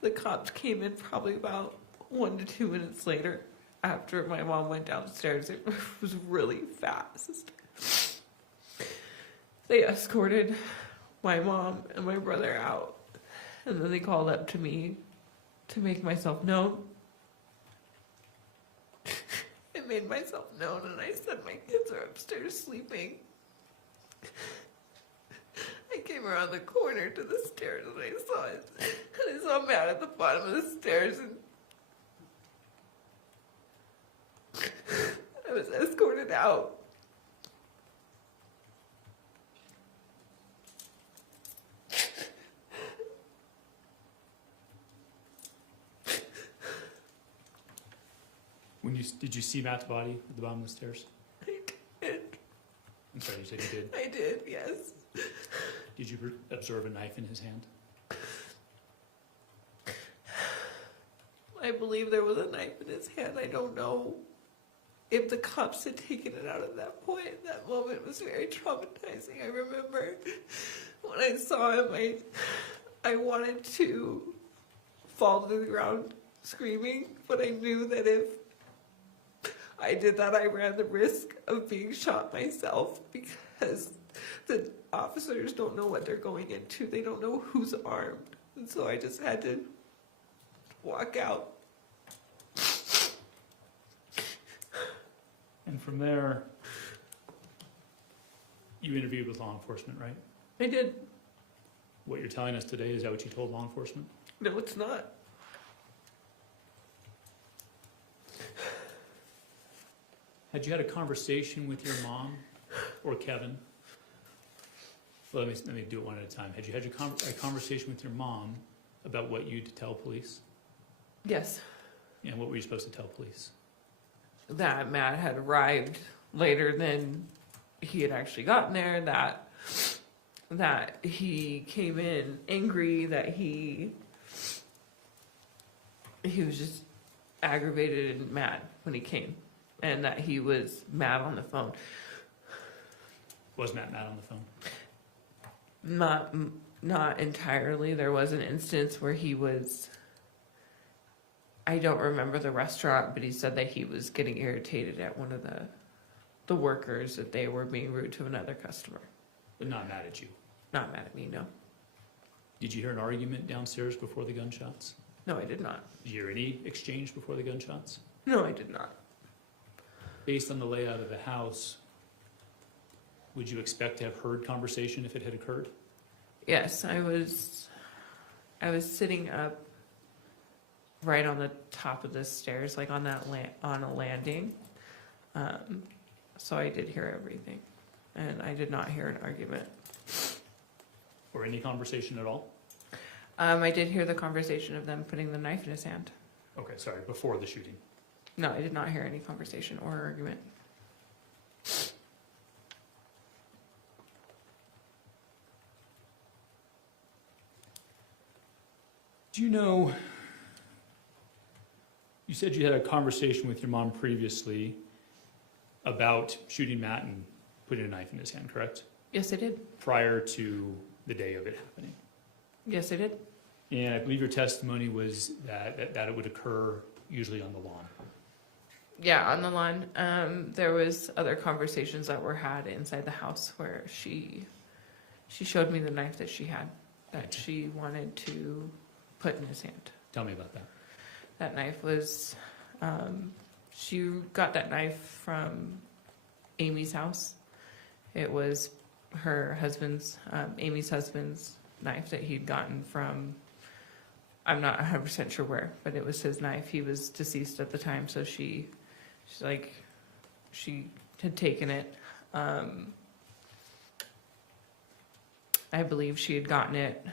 The cops came in probably about 1 to 2 minutes later after my mom went downstairs. It was really fast. They escorted my mom and my brother out. And then they called up to me to make myself known. I made myself known and I said my kids are upstairs sleeping. I gave came around the corner to the stairs and I saw it. And I saw Matt at the bottom of the stairs and I was escorted out. Did you see Matt's body at the bottom of the stairs? I did. I'm sorry, you said you did. I did, yes. Did you observe a knife in his hand? I believe there was a knife in his hand. I don't know if the cops had taken it out at that point. That moment was very traumatizing. I remember when I saw him, I wanted to fall to the ground screaming, but I knew that if I did that, I ran the risk of being shot myself because the officers don't know what they're going into. They don't know who's armed. And so I just had to walk out. And from there, you interviewed with law enforcement, right? I did. What you're telling us today, is that what you told law enforcement? No, it's not. Had you had a conversation with your mom or Kevin? Well, let me do it one at a time. Had you had a conversation with your mom about what you'd tell police? Yes. And what were you supposed to tell police? That Matt had arrived later than he had actually gotten there, that he came in angry, that he was just aggravated and mad when he came, and that he was mad on the phone. Was Matt mad on the phone? Not entirely. There was an instance where he was, I don't remember the restaurant, but he said that he was getting irritated at one of the workers, that they were being rude to another customer. But not mad at you? Not mad at me, no. Did you hear an argument downstairs before the gunshots? No, I did not. Did you hear any exchange before the gunshots? No, I did not. Based on the layout of the house, would you expect to have heard conversation if it had occurred? Yes, I was sitting up right on the top of the stairs, like on a landing. So I did hear everything, and I did not hear an argument. Or any conversation at all? I did hear the conversation of them putting the knife in his hand. Okay, sorry, before the shooting. No, I did not hear any conversation or argument. Do you know, you said you had a conversation with your mom previously about shooting Matt and putting a knife in his hand, correct? Yes, I did. Prior to the day of it happening. Yes, I did. And I believe your testimony was that it would occur usually on the lawn. Yeah, on the lawn. There was other conversations that were had inside the house where she showed me the knife that she had, that she wanted to put in his hand. Tell me about that. That knife was, she got that knife from Amy's house. It was her husband's, Amy's husband's knife that he'd gotten from, I'm not 100% sure where, but it was his knife. He was deceased at the time, so she had taken it. I believe she had gotten it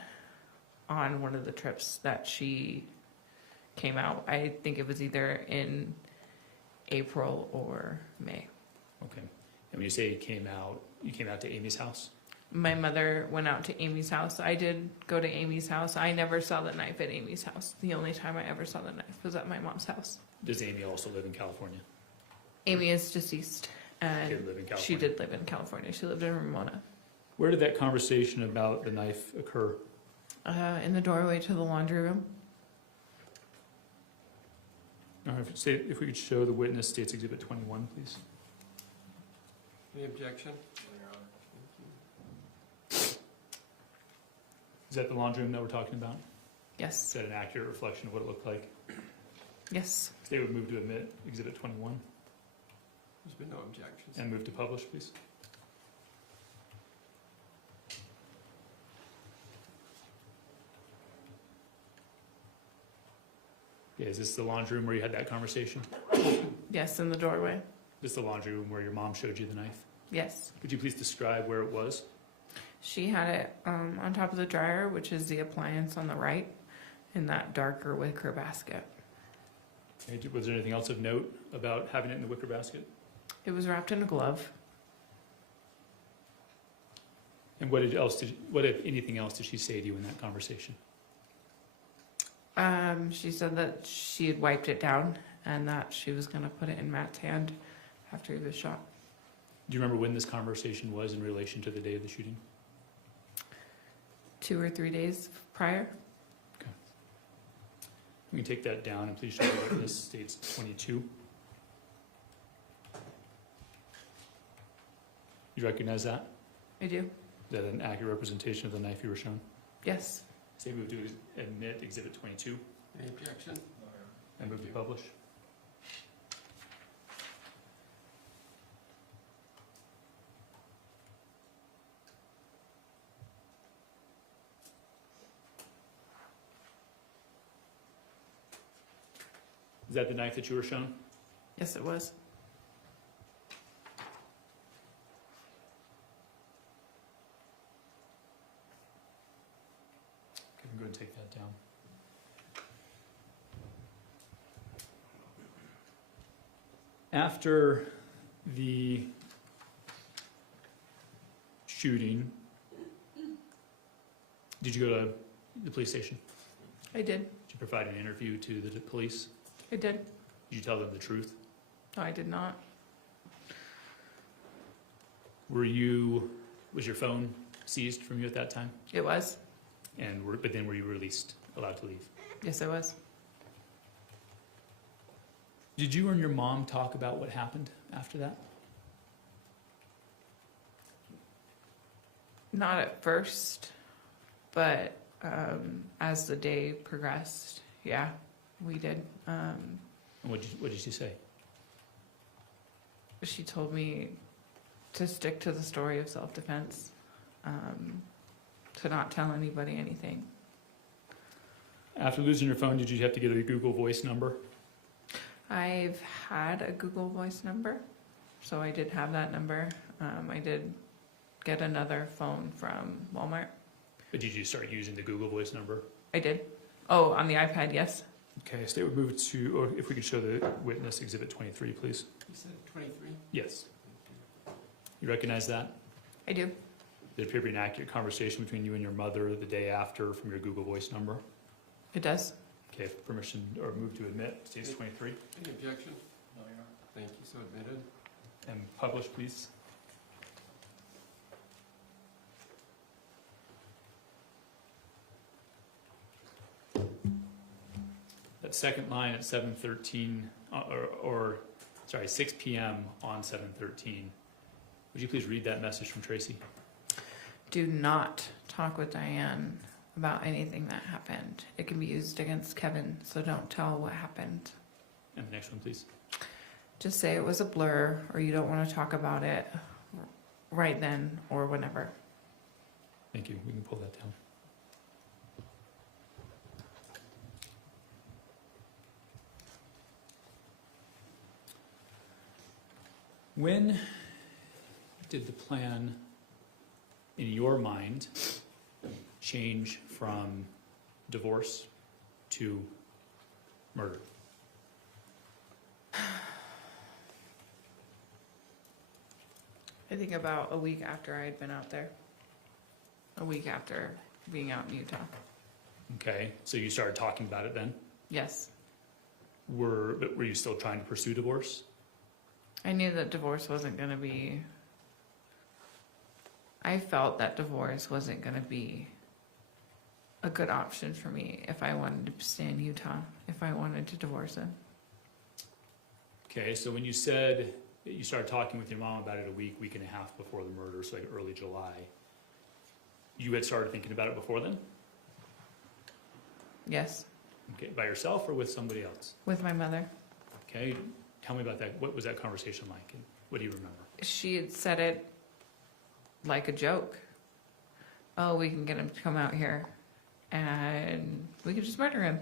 on one of the trips that she came out. I think it was either in April or May. Okay. And when you say you came out to Amy's house? My mother went out to Amy's house. I did go to Amy's house. I never saw the knife at Amy's house. The only time I ever saw the knife was at my mom's house. Does Amy also live in California? Amy is deceased, and She live in California. she did live in California. She lived in Ramona. Where did that conversation about the knife occur? In the doorway to the laundry room. If we could show the witness State's Exhibit 21, please. Any objection? Is that the laundry room that we're talking about? Yes. Is that an accurate reflection of what it looked like? Yes. State would move to admit Exhibit 21. There's been no objections. And move to publish, please. Yeah, is this the laundry room where you had that conversation? Yes, in the doorway. This the laundry room where your mom showed you the knife? Yes. Could you please describe where it was? She had it on top of the dryer, which is the appliance on the right, in that darker wicker basket. Okay, was there anything else of note about having it in the wicker basket? It was wrapped in a glove. And what if anything else did she say to you in that conversation? She said that she had wiped it down and that she was going to put it in Matt's hand after he was shot. Do you remember when this conversation was in relation to the day of the shooting? 2 or 3 days prior. Okay. We can take that down and please show the witness states 22. You recognize that? I do. Is that an accurate representation of the knife you were shown? Yes. Say move to admit Exhibit 22. Any objection? And move to publish. Is that the knife that you were shown? Yes, it was. Okay, I'm going to take that down. After the shooting, did you go to the police station? I did. Did you provide an interview to the police? I did. Did you tell them the truth? No, I did not. Was your phone seized from you at that time? It was. But then were you released, allowed to leave? Yes, I was. Did you and your mom talk about what happened after that? Not at first, but as the day progressed, yeah, we did. And what did she say? She told me to stick to the story of self-defense, to not tell anybody anything. After losing your phone, did you have to get a Google Voice number? I've had a Google Voice number, so I did have that number. I did get another phone from Walmart. But did you start using the Google Voice number? I did. Oh, on the iPad, yes. Okay, state would move to, or if we could show the witness Exhibit 23, please. You said 23? Yes. You recognize that? I do. Did it appear to be an accurate conversation between you and your mother the day after from your Google Voice number? It does. Okay, permission or move to admit, states 23. Any objection? No, Your Honor. Thank you, so admitted. And publish, please. That second line at 7:13, sorry, 6 p.m. on 7:13. Would you please read that message from Tracey? Do not talk with Diane about anything that happened. It can be used against Kevin, so don't tell what happened. And the next one, please. Just say it was a blur, or you don't want to talk about it right then or whenever. Thank you. We can pull that down. When did the plan, in your mind, change from divorce to murder? I think about a week after I had been out there. A week after being out in Utah. Okay, so you started talking about it then? Yes. But were you still trying to pursue divorce? I knew that divorce wasn't going to be... I felt that divorce wasn't going to be a good option for me if I wanted to stay in Utah, if I wanted to divorce him. Okay, so when you said that you started talking with your mom about it a week and a half before the murder, so like early July, you had started thinking about it before then? Yes. Okay, by yourself or with somebody else? With my mother. Okay, tell me about that. What was that conversation like? And what do you remember? She had said it like a joke. Oh, we can get him to come out here and we could just murder him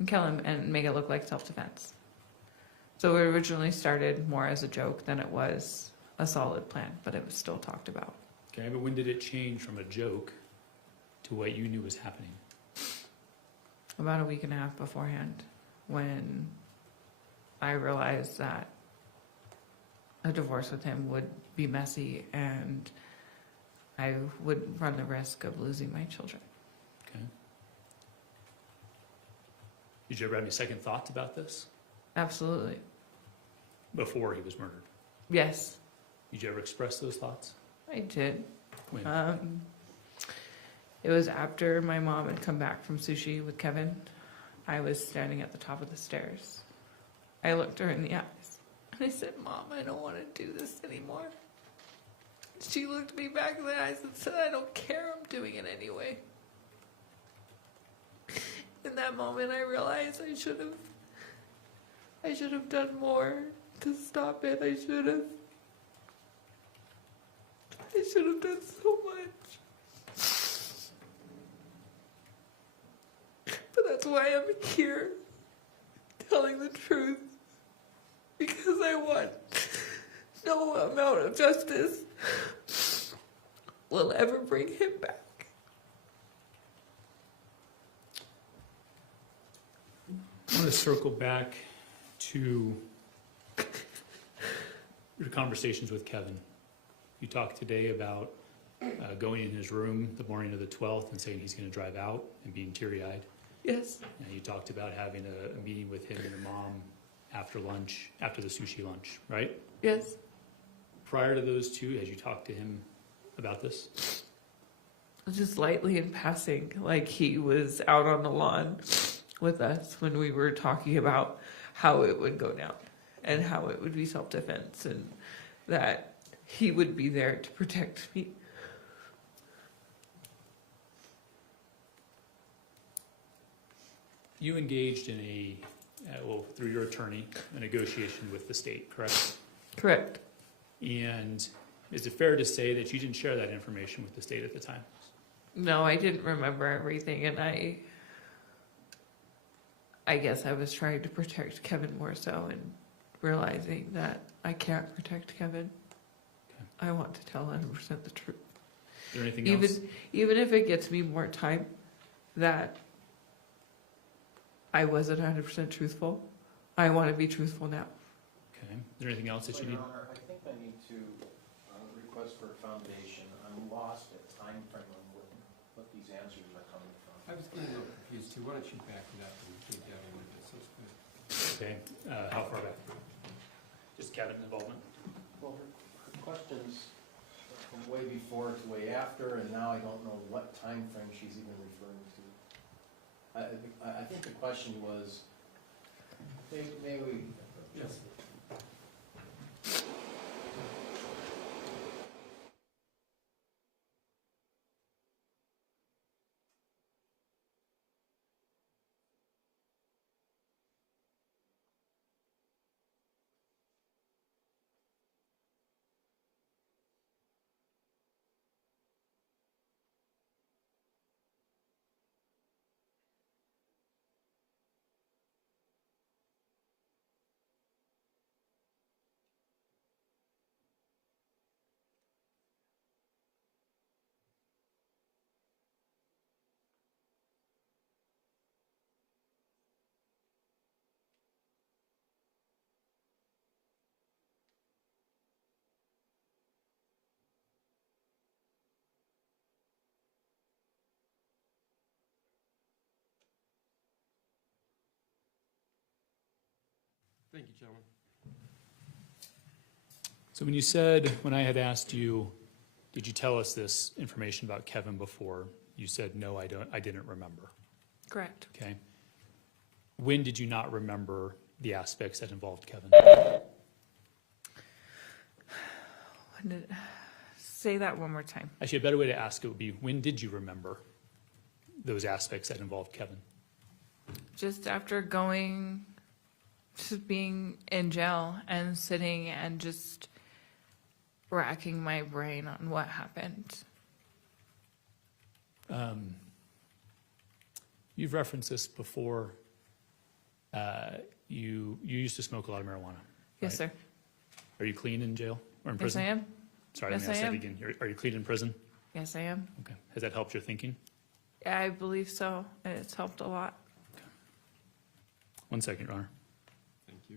and kill him and make it look like self-defense. So it originally started more as a joke than it was a solid plan, but it was still talked about. Okay, but when did it change from a joke to what you knew was happening? About a week and a half beforehand, when I realized that a divorce with him would be messy and I would run the risk of losing my children. Okay. Did you ever have any second thoughts about this Absolutely. before he was murdered? Yes, Did you ever express those thoughts? I did. When? It was after my mom had come back from sushi with Kevin. I was standing at the top of the stairs. I looked her in the eyes and I said, "Mom, I don't want to do this anymore." She looked me back in the eyes and said, "I don't care, I'm doing it anyway." In that moment, I realized I should have done more to stop it. I should have done so much. But that's why I'm here, telling the truth, because I want no amount of justice will ever bring him back. I want to circle back to your conversations with Kevin. You talked today about going in his room the morning of the 12th and saying he's going to drive out and being teary-eyed. Yes. And you talked about having a meeting with him and your mom after lunch, after the sushi lunch, right? Yes. Prior to those two, had you talked to him about this? Just lightly in passing, like he was out on the lawn with us when we were talking about how it would go down and how it would be self-defense and that he would be there to protect me. You engaged in through your attorney, a negotiation with the state, correct? Correct. And is it fair to say that you didn't share that information with the state at the time? No, I didn't remember everything, and I guess I was trying to protect Kevin more so and realizing that I can't protect Kevin. Okay. I want to tell 100% the truth. Is there anything else? Even if it gets me more time, that I wasn't 100% truthful, I want to be truthful now. Okay. Is there anything else that you need? Your Honor, I think I need to request for a foundation. I'm lost at time frame on what these answers are coming from. I was getting a little confused too. Why don't you back it up and dig down a little bit? So it's good. Okay. How far back? Just Kevin's involvement? Well, her questions from way before to way after, and now I don't know what time frame she's even referring to. I think the question was, may we? Yes. Thank you, gentlemen. So when I had asked you, did you tell us this information about Kevin before? You said, no, I didn't remember. Correct. Okay. When did you not remember the aspects that involved Kevin? Say that one more time. Actually, a better way to ask it would be, when did you remember those aspects that involved Kevin? Just after being in jail and sitting and just racking my brain on what happened. You've referenced this before You used to smoke a lot of marijuana. Yes, right? sir. Are you clean in jail or in Yes, prison? I am. Sorry, Yes, let me ask I that am. again. Are you clean in prison? Yes, I am. Okay. Has that helped your thinking? I believe so, and it's helped a lot. 1 second, Your Honor. Thank you.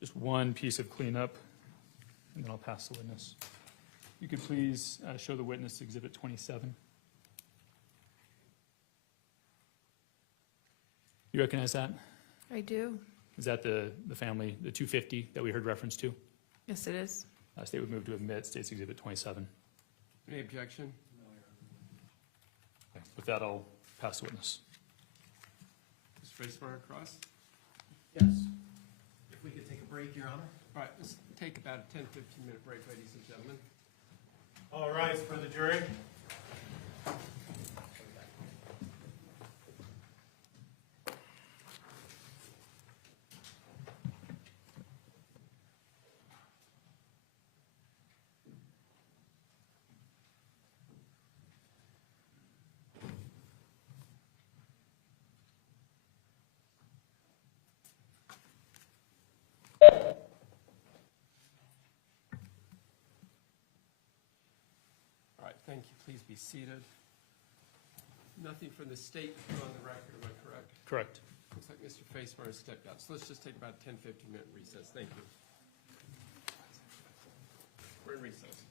Just one piece of cleanup, and then I'll pass the witness. You could please show the witness Exhibit 27. You recognize that? I do. Is that the family, the 250 that we heard reference to? Yes, it is. State would move to admit State's Exhibit 27. Any objection? Okay. With that, I'll pass the witness. Mr. Reismeyer, across? Yes. If we could take a break, Your Honor? All right, let's take about a 10, 15-minute break, ladies and gentlemen. All rise for the jury. All right, thank you. Please be seated. Nothing from the state on the record, am I correct? Correct. Looks like Mr. Facemeyer stepped out. So let's just take about a 10, 15-minute recess. Thank you. We're in recess.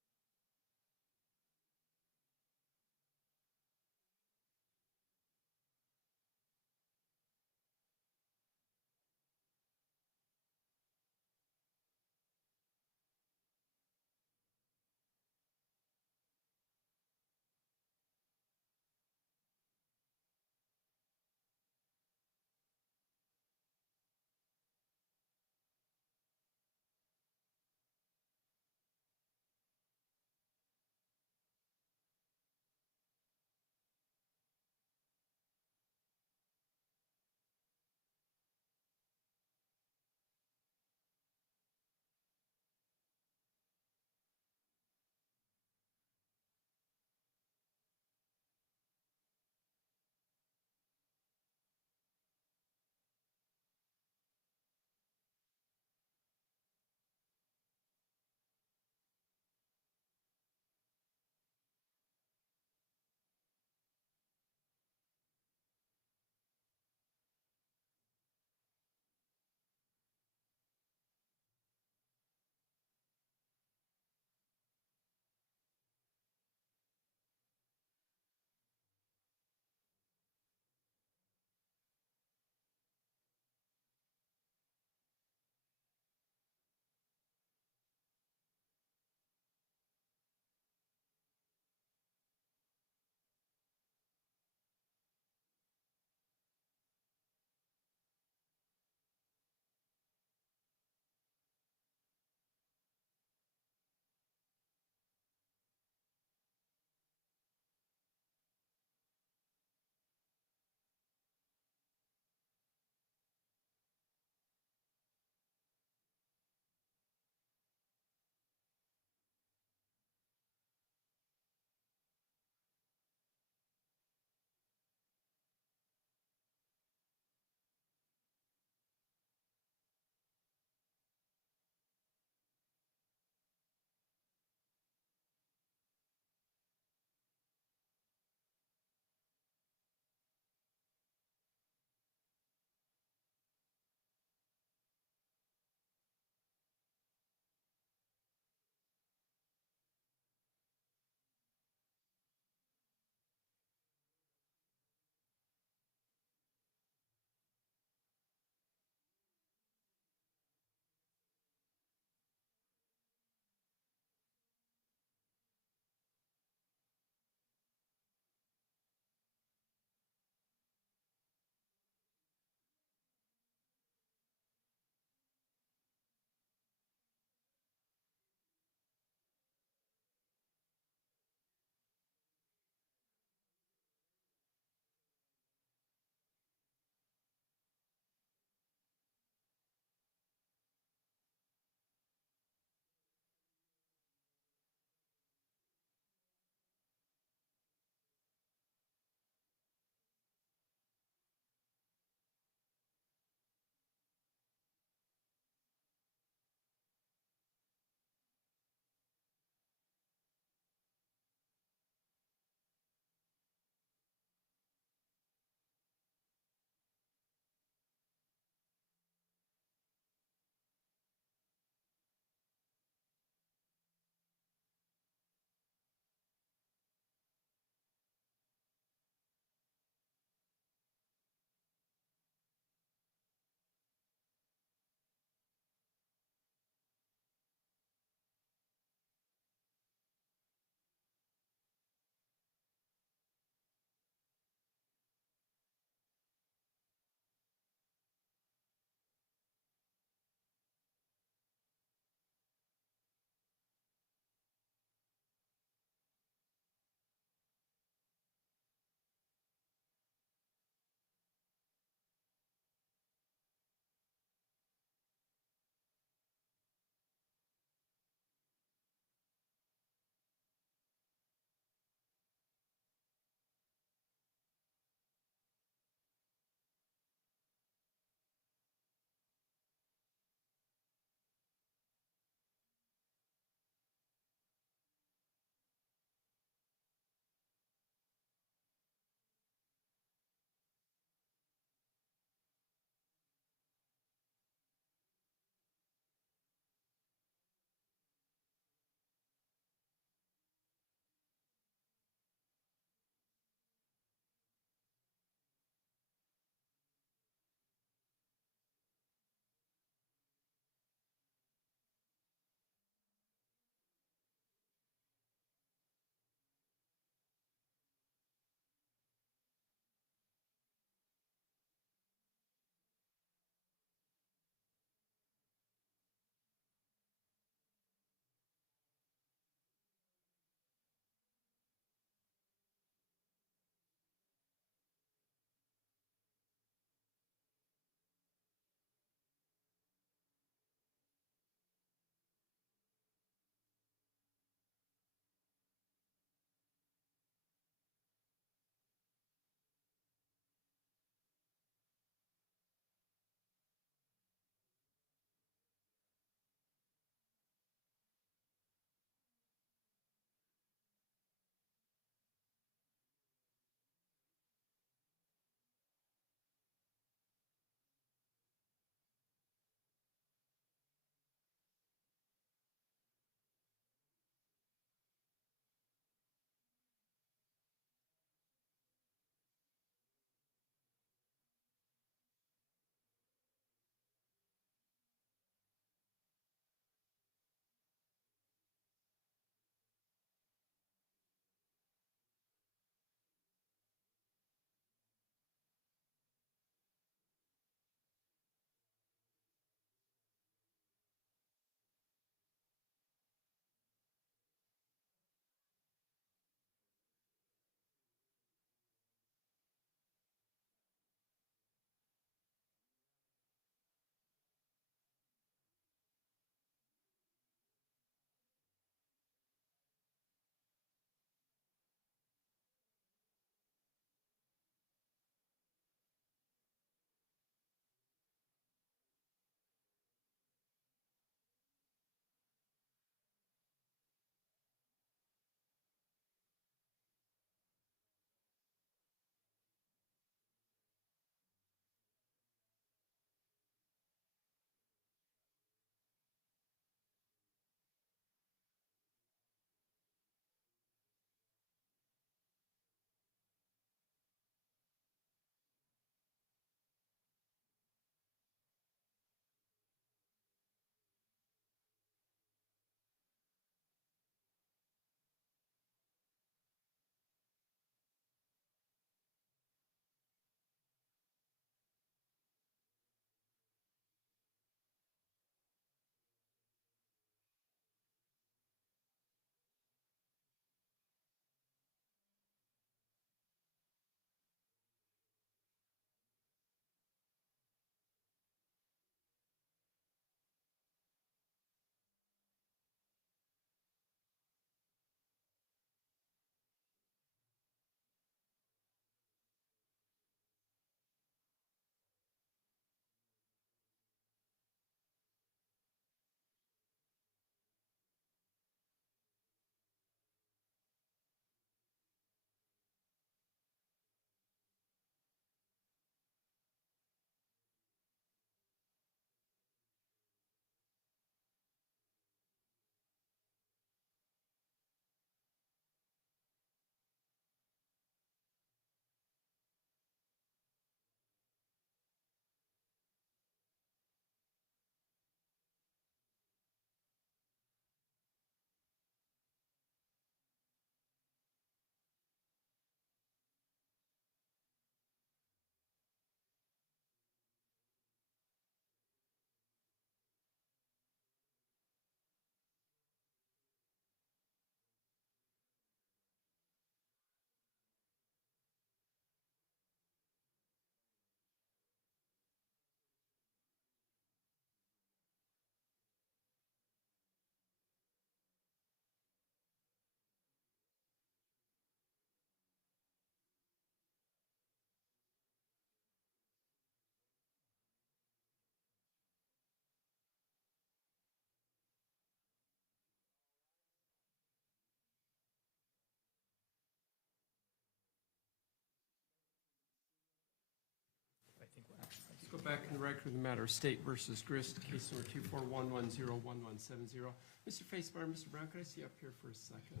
back in the record of the matter of State versus Grist, case number 241101170. Mr. Facemeyer, Mr. Brown, could I see you up here for a second?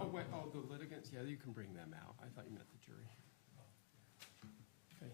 Oh, wait, oh, the litigants, yeah, you can bring them out. I thought you meant the jury. Okay.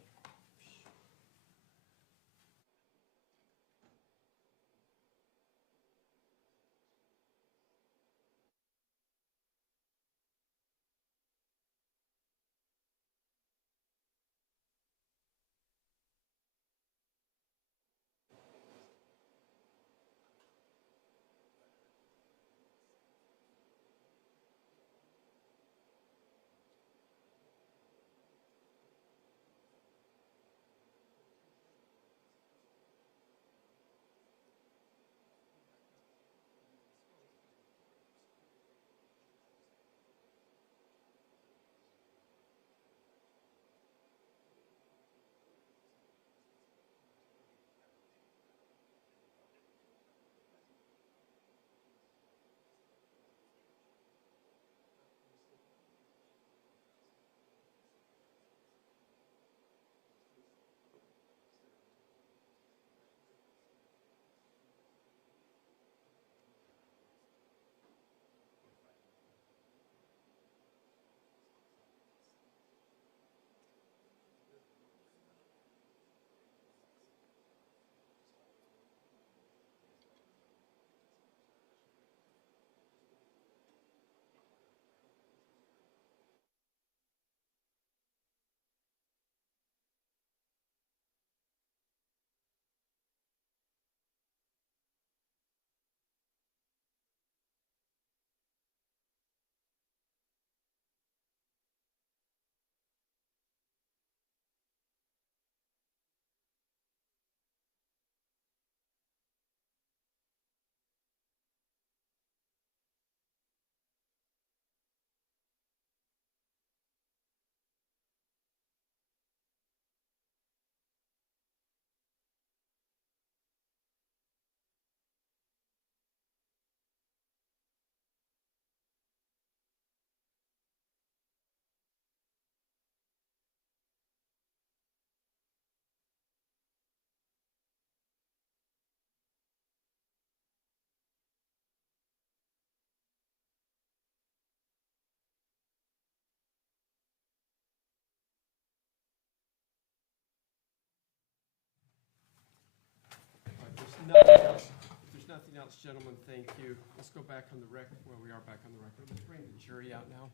If there's nothing else, gentlemen, thank you. Let's go back on the record. Well, we are back on the record. Let's bring the jury out now.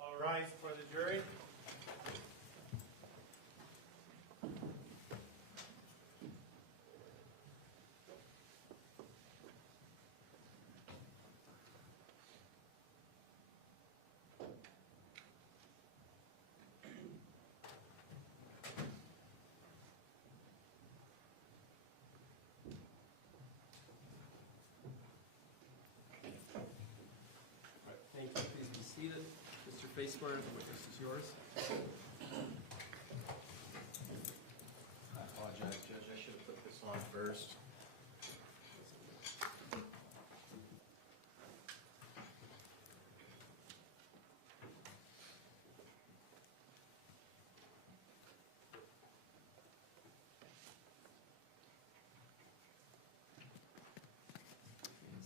All rise for the jury. Thank you. Please be seated. Mr. Facemeyer, the witness is yours. I apologize, Judge, I should have put this on first.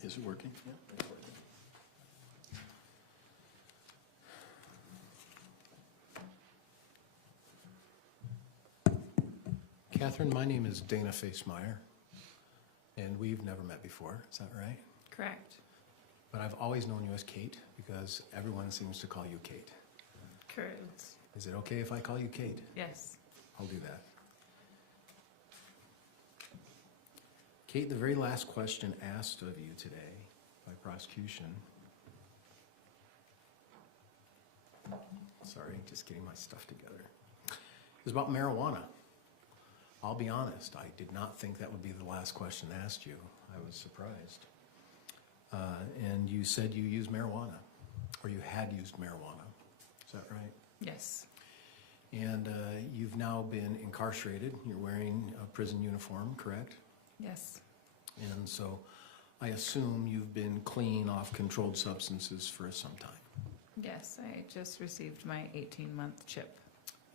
Is it working? Yeah, it's working. Katherine, my name is Dana Facemeyer, and we've never met before. Is that right? Correct. But I've always known you as Kate because everyone seems to call you Kate. Correct. Is it okay if I call you Kate? Yes. I'll do that. Kate, the very last question asked of you today by prosecution. Sorry, just getting my stuff together. Is about marijuana. I'll be honest, I did not think that would be the last question asked you. I was surprised. And you said you use marijuana, or you had used marijuana. Is that right? Yes. And you've now been incarcerated. You're wearing a prison uniform, correct? Yes. And so I assume you've been clean off controlled substances for some time. Yes, I just received my 18-month chip.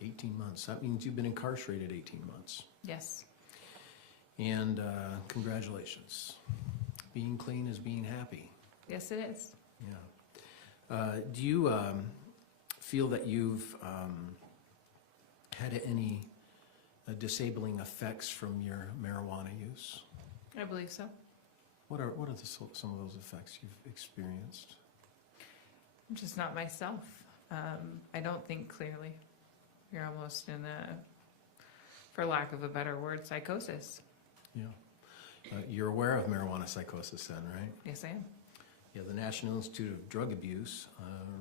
18 months. That means you've been incarcerated 18 months. Yes. And congratulations. Being clean is being happy. Yes, it is. Yeah. Do you feel that you've had any disabling effects from your marijuana use? I believe so. What are some of those effects you've experienced? I'm just not myself. I don't think clearly. You're almost in a, for lack of a better word, psychosis. Yeah. You're aware of marijuana psychosis then, right? Yes, I am. Yeah, the National Institute of Drug Abuse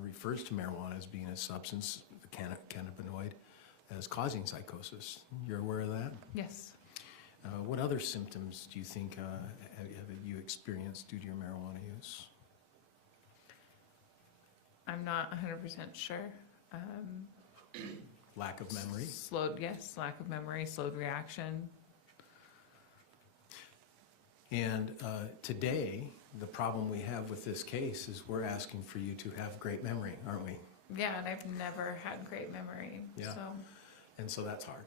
refers to marijuana as being a substance, the cannabinoid, as causing psychosis. You're aware of that? Yes. What other symptoms do you think have you experienced due to your marijuana use? I'm not 100% sure. Lack of memory? Yes, lack of memory, slowed reaction. And today, the problem we have with this case is we're asking for you to have great memory, aren't we? Yeah, and I've never had great memory. Yeah. So. And so that's hard.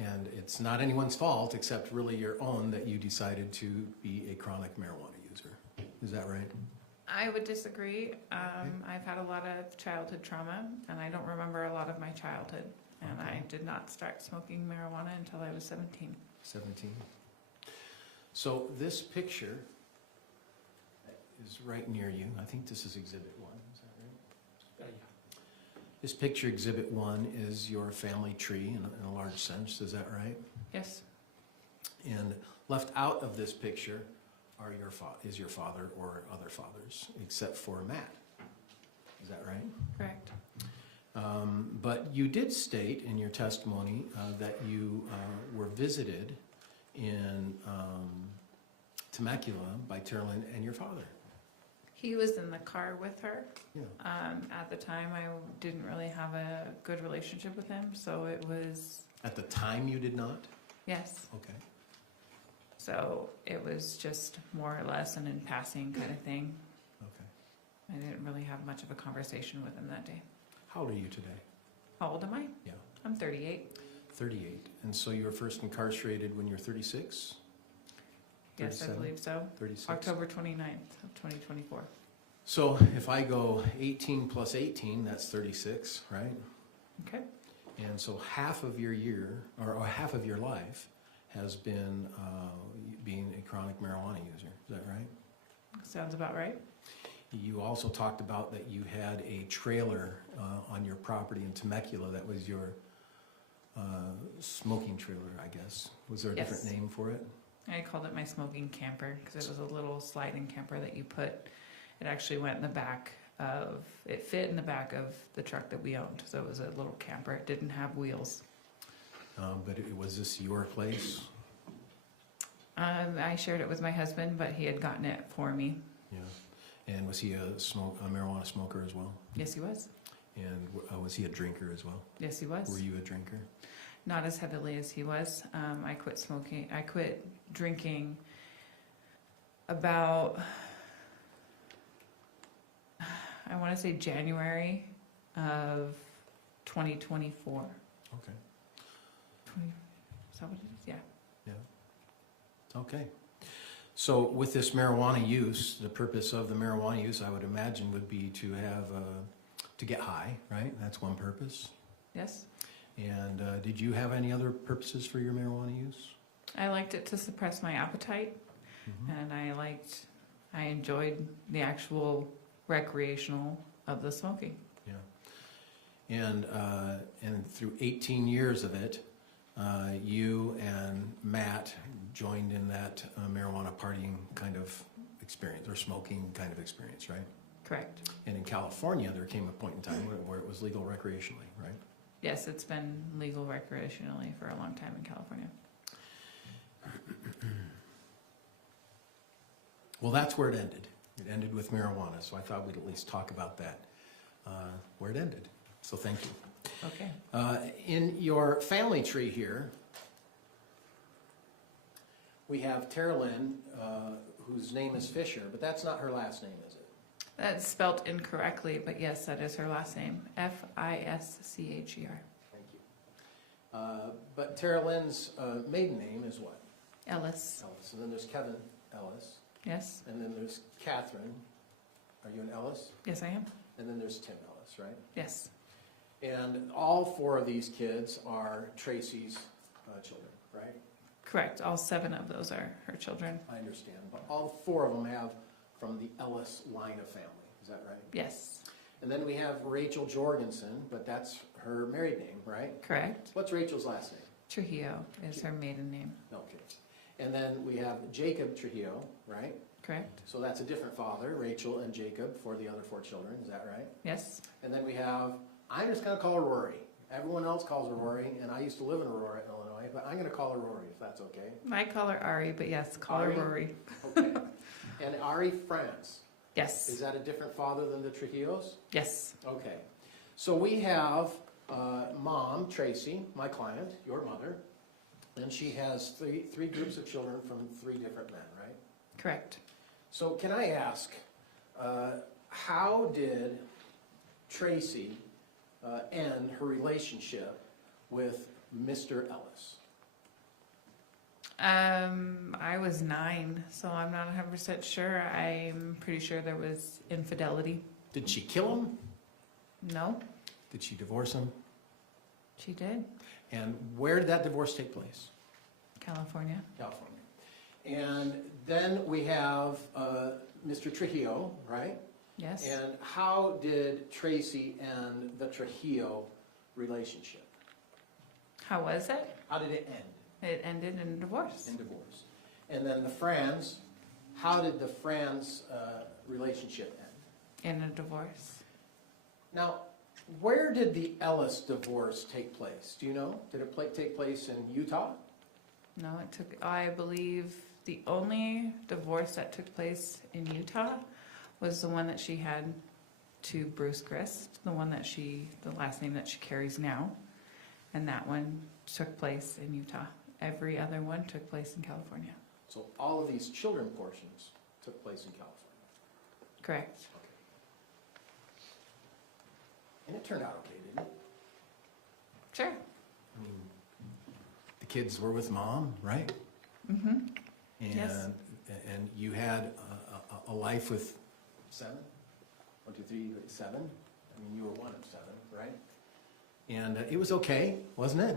And it's not anyone's fault except really your own that you decided to be a chronic marijuana user. Is that right? I would disagree. I've had a lot of childhood trauma, and I don't remember a lot of my childhood. And Okay. I did not start smoking marijuana until I was 17. 17. So this picture is right near you. I think this is Exhibit 1. Is that right? Yeah. This picture, Exhibit 1, is your family tree in a large sense. Is that right? Yes. And left out of this picture are is your father or other fathers, except for Matt. Is that right? Correct. But you did state in your testimony that you were visited in Temecula by Terlin and your father. He was in the car with her. Yeah. At the time, I didn't really have a good relationship with him, so it was... At the time you did not? Yes. Okay. So it was just more or less an in passing kind of thing. Okay. I didn't really have much of a conversation with him that day. How old are you today? How old am I? Yeah. I'm 38. 38. And so you were first incarcerated when you were 36? Yes, I 37? believe so. 36? October 29th of 2024. So if I go 18 plus 18, that's 36, right? Okay. And so half of your year, or half of your life, has been being a chronic marijuana user. Is that right? Sounds about right. You also talked about that you had a trailer on your property in Temecula that was your smoking trailer, I guess. Was there a different Yes. name for it? I called it my smoking camper because it was a little sliding camper that you put. It actually went in the back of, it fit in the back of the truck that we owned. So it was a little camper. It didn't have wheels. But was this your place? I shared it with my husband, but he had gotten it for me. Yeah. And was he a marijuana smoker as well? Yes, he was. And was he a drinker as well? Yes, he was. Were you a drinker? Not as heavily as he was. I quit smoking. I quit drinking about, I want to say January of 2024. Okay. Is that what it is? Yeah. Yeah. Okay. So with this marijuana use, the purpose of the marijuana use, I would imagine, would be to have to get high, right? That's one purpose. Yes. And did you have any other purposes for your marijuana use? I liked it to suppress my appetite, and I enjoyed the actual recreational of the smoking. Yeah. And through 18 years of it, you and Matt joined in that marijuana partying kind of experience, or smoking kind of experience, right? Correct. And in California, there came a point in time where it was legal recreationally, right? Yes, it's been legal recreationally for a long time in California. Well, that's where it ended. It ended with marijuana, so I thought we'd at least talk about that, where it ended. So thank you. Okay. In your family tree here, we have Tara Lynn, whose name is Fisher, but that's not her last name, is it? That's spelt incorrectly, but yes, that is her last name. F-I-S-C-H-E-R. Thank you. But Tara Lynn's maiden name is what? Ellis. Ellis. And then there's Kevin Ellis. Yes. And then there's Kathryn. Are you an Ellis? Yes, I am. And then there's Tim Ellis, right? Yes. And all 4 of these kids are Tracey's children, right? Correct. All 7 of those are her children. I understand. But all 4 of them have from the Ellis line of family. Is that right? Yes. And then we have Rachel Jorgensen, but that's her married name, right? Correct. What's Rachel's last name? Trujillo is her maiden name. Okay. And then we have Jacob Trujillo, right? Correct. So that's a different father, Rachel and Jacob, for the other 4 children. Is that right? Yes. And then we have, I'm just going to call her Rory. Everyone else calls her Rory, and I used to live in Aurora, Illinois, but I'm going to call her Rory, if that's okay. I call her Ari, but yes, call Ari? her Rory. Okay. And Ari France. Yes. Is that a different father than the Trujillos? Yes. Okay. So we have Mom, Tracey, my client, your mother, and she has three groups of children from 3 different men, right? Correct. So can I ask, how did Tracey end her relationship with Mr. Ellis? I was 9, so I'm not 100% sure. I'm pretty sure there was infidelity. Did she kill him? No, Did she divorce him? she did. And where did that divorce take place? California. California. And then we have Mr. Trujillo, right? Yes. And how did Tracey end the Trujillo relationship? How was it? How did it end? It ended in a divorce. In divorce. And then the Franz, how did the Franz relationship end? In a divorce. Now, where did the Ellis divorce take place? Do you know? Did it take place in Utah? No, it took, I believe, the only divorce that took place in Utah was the one that she had to Bruce Grist, the last name that she carries now. And that one took place in Utah. Every other one took place in California. So all of these children portions took place in California. Correct. Okay. And it turned out okay, didn't it? Sure. I mean, the kids were with Mom, right? Mm-hmm. And, Yes. and you had a life with 7? 1, 2, 3, 7? I mean, you were one of 7, right? And it was okay, wasn't it?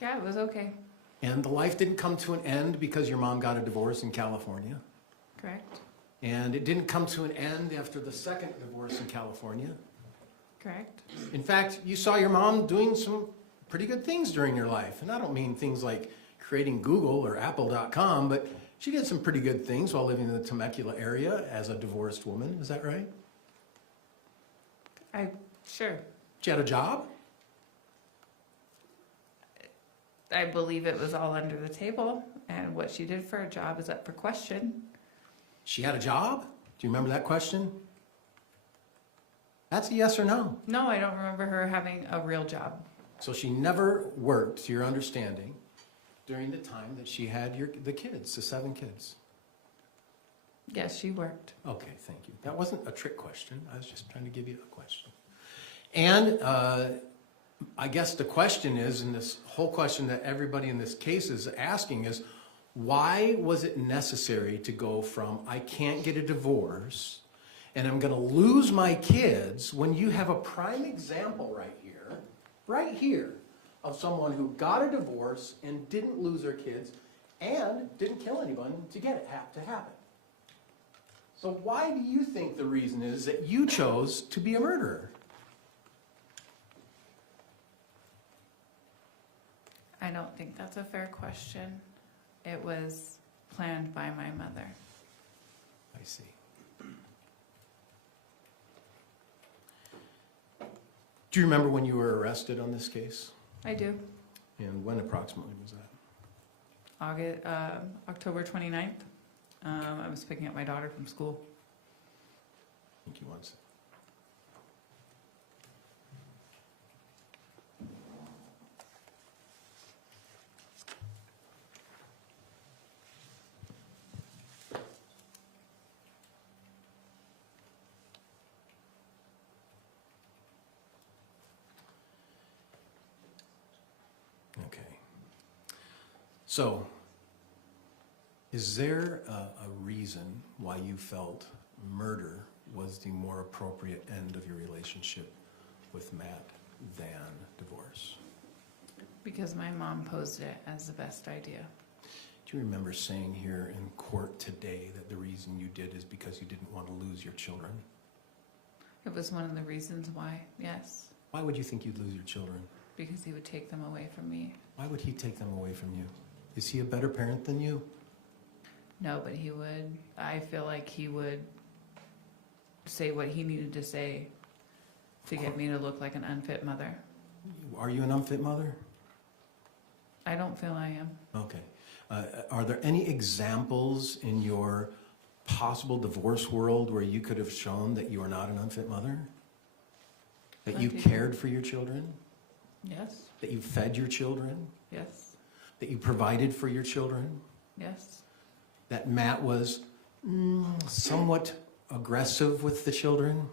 Yeah, it was okay. And the life didn't come to an end because your mom got a divorce in California. Correct. And it didn't come to an end after the second divorce in California. Correct. In fact, you saw your mom doing some pretty good things during your life. And I don't mean things like creating Google or Apple.com, but she did some pretty good things while living in the Temecula area as a divorced woman. Is that right? Sure. She had a job? I believe it was all under the table, and what she did for a job is up for question. She had a job? Do you remember that question? That's a yes or no. No, I don't remember her having a real job. So she never worked, to your understanding, during the time that she had the kids, the 7 kids. Yes, she worked. Okay, thank you. That wasn't a trick question. I was just trying to give you a question. And I guess the question is, and this whole question that everybody in this case is asking is, why was it necessary to go from I can't get a divorce and I'm going to lose my kids when you have a prime example right here, of someone who got a divorce and didn't lose their kids and didn't kill anyone to get it to happen? So why do you think the reason is that you chose to be a murderer? don't think that's a fair question. It was planned by my mother. I see. Do you remember when you were arrested on this case? I do. And when approximately was that? October 29th. I was picking up my daughter from school. Thank you once. Okay. So, is there a reason why you felt murder was the more appropriate end of your relationship with Matt than divorce? Because my mom posed it as the best idea. Do you remember saying here in court today that the reason you did is because you didn't want to lose your children? It was one of the reasons why, yes. Why would you think you'd lose your children? Because he would take them away from me. Why would he take them away from you? Is he a better parent than you? No, but he would. I feel like he would say what he needed to say to get me to look like an unfit mother. Are you an unfit mother? I don't feel I am. Okay. Are there any examples in your possible divorce world where you could have shown that you are not an unfit mother? That you cared for your children? Yes. That you fed your children? Yes. That you provided for your children? Yes. That Matt was somewhat aggressive with the children?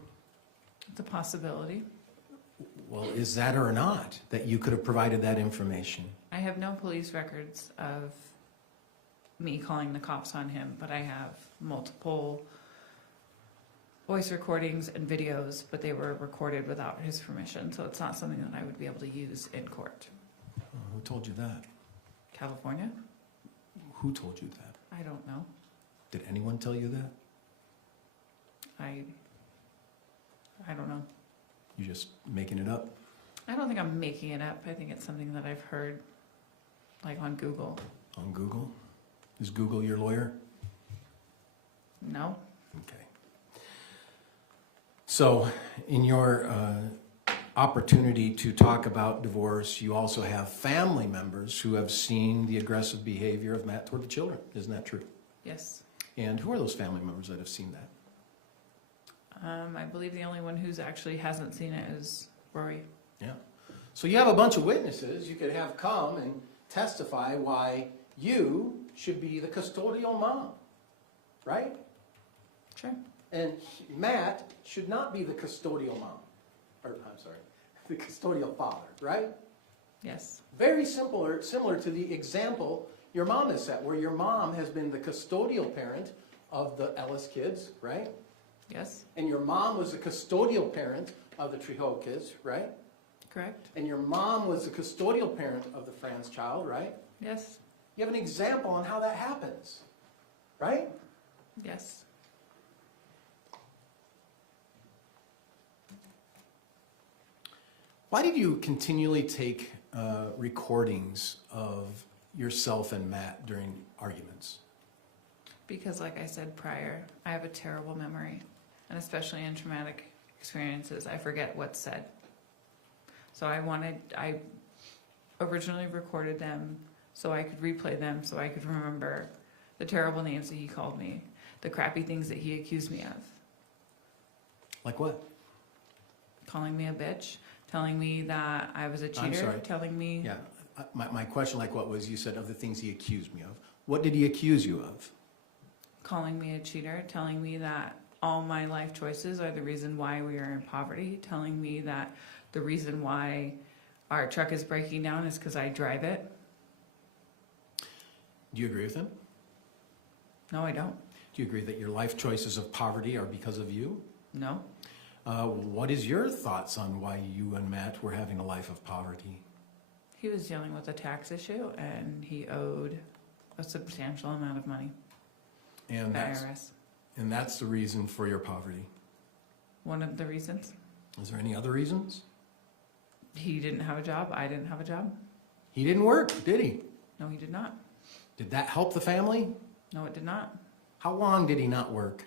It's a possibility. Well, is that or not that you could have provided that information? I have no police records of me calling the cops on him, but I have multiple voice recordings and videos, but they were recorded without his permission, so it's not something that I would be able to use in court. Who told you that? California? Who told you that? I don't know. Did anyone tell you that? I don't know. You just making it up? I don't think I'm making it up. I think it's something that I've heard, like on Google. On Google? Is Google your lawyer? No. Okay. So, in your opportunity to talk about divorce, you also have family members who have seen the aggressive behavior of Matt toward the children. Isn't that true? Yes. And who are those family members that have seen that? I believe the only one who's actually hasn't seen it is Rory. Yeah. So you have a bunch of witnesses you could have come and testify why you should be the custodial mom, right? Sure. And Matt should not be the custodial mom. Or, I'm sorry, the custodial father, right? Yes. Very similar to the example your mom has set, where your mom has been the custodial parent of the Ellis kids, right? Yes. And your mom was the custodial parent of the Trejo kids, right? Correct. And your mom was the custodial parent of the Franz child, right? Yes. You have an example on how that happens, right? Yes. Why did you continually take recordings of yourself and Matt during arguments? Because like I said prior, I have a terrible memory, and especially in traumatic experiences, I forget what's said. So I originally recorded them so I could replay them, so I could remember the terrible names that he called me, the crappy things that he accused me of. Like what? Calling me a bitch, telling me that I was a cheater, I'm sorry. telling me... Yeah, my question, like what was, you said of the things he accused me of. What did he accuse you of? Calling me a cheater, telling me that all my life choices are the reason why we are in poverty, telling me that the reason why our truck is breaking down is because I drive it. Do you agree with him? No, I don't. Do you agree that your life choices of poverty are because of you? No. What is your thoughts on why you and Matt were having a life of poverty? He was dealing with a tax issue, and he owed a substantial amount of money. And the that's, IRS. and that's the reason for your poverty. One of the reasons. Is there any other reasons? He didn't have a job. I didn't have a job. He didn't work, did he? No, he did not. Did that help the family? No, it did not. How long did he not work?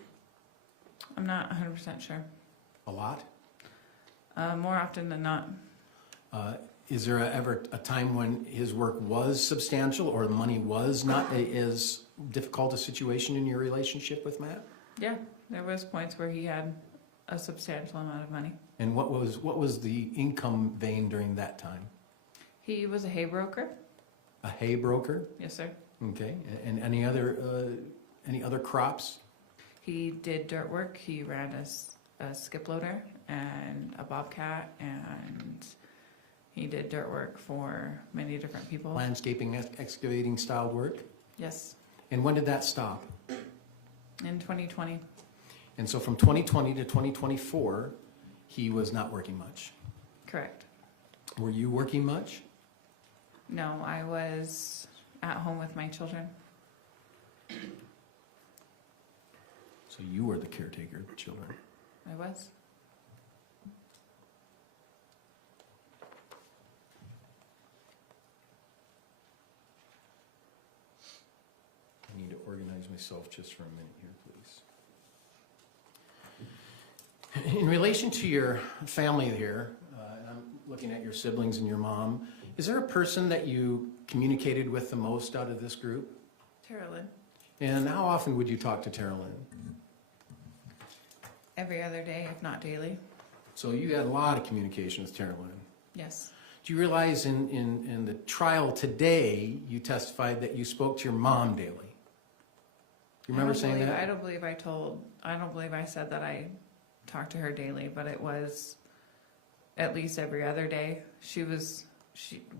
I'm not 100% sure. A lot? More often than not. Is there ever a time when his work was substantial or the money was not as difficult a situation in your relationship with Matt? Yeah, there was points where he had a substantial amount of money. And what was the income vein during that time? He was a hay broker. A hay broker? Yes, sir. Okay. And any other crops? He did dirt work. He ran a skip loader and a bobcat, and he did dirt work for many different people. Landscaping, excavating style work? Yes, And when did that stop? in 2020. And so from 2020 to 2024, he was not working much. Correct. Were you working much? No, I was at home with my children. So you were the caretaker of the children. I was. I need to organize myself just for a minute here, please. In relation to your family here, and I'm looking at your siblings and your mom, is there a person that you communicated with the most out of this group? Tara Lynn. And how often would you talk to Tara Lynn? Every other day, if not daily. So you had a lot of communication with Tara Lynn. Yes. Do you realize in the trial today, you testified that you spoke to your mom daily? You remember saying that? I don't believe I said that I talked to her daily, but it was at least every other day.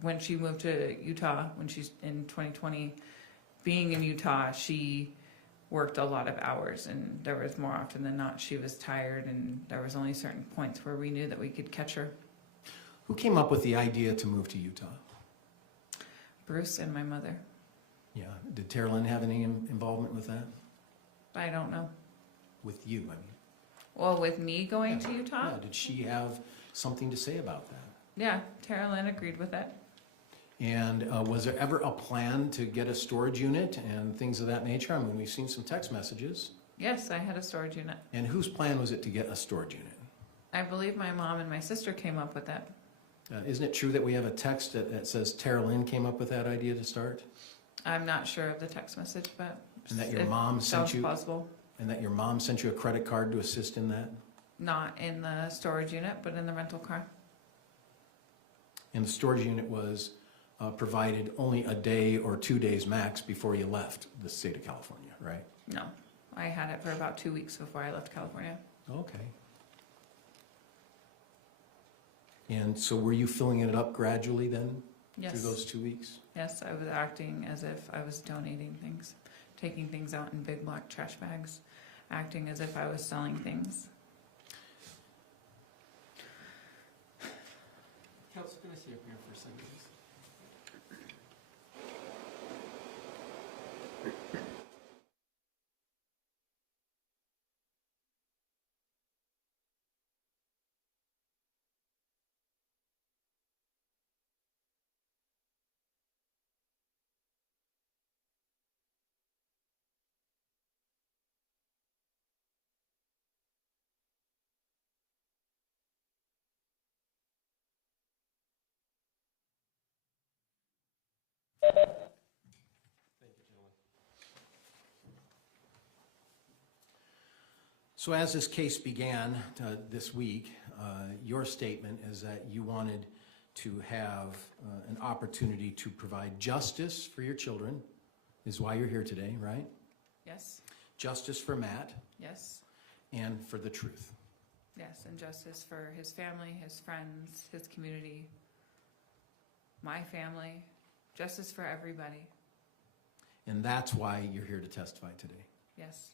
When she moved to Utah, when she's in 2020, being in Utah, she worked a lot of hours, and there was more often than not she was tired, and there was only certain points where we knew that we could catch her. Who came up with the idea to move to Utah? Bruce and my mother. Yeah. Did Tara Lynn have any involvement with that? I don't know. With you, I mean. Well, with me going to Utah? Yeah. Did she have something to say about that? Yeah, Tara Lynn agreed with it. And was there ever a plan to get a storage unit and things of that nature? I mean, we've seen some text messages. Yes, I had a storage unit. And whose plan was it to get a storage unit? I believe my mom and my sister came up with that. Isn't it true that we have a text that says Tara Lynn came up with that idea to start? I'm not sure of the text message, but And that your mom sent you? possible. And that your mom sent you a credit card to assist in that? Not in the storage unit, but in the rental car. And the storage unit was provided only a day or 2 days max before you left the state of California, right? No, I had it for about 2 weeks before I left California. Okay. And so were you filling it up gradually then? Yes. Through those 2 weeks? Yes, I was acting as if I was donating things, taking things out in big black trash bags, acting as if I was selling things. Council, can I see up here for a second, please? Thank you, gentlemen. So as this case began this week, your statement is that you wanted to have an opportunity to provide justice for your children, is why you're here today, right? Yes, Justice for Matt yes, and for the truth. yes, and justice for his family, his friends, his community, my family, justice for everybody. And that's why you're here to testify today. Yes.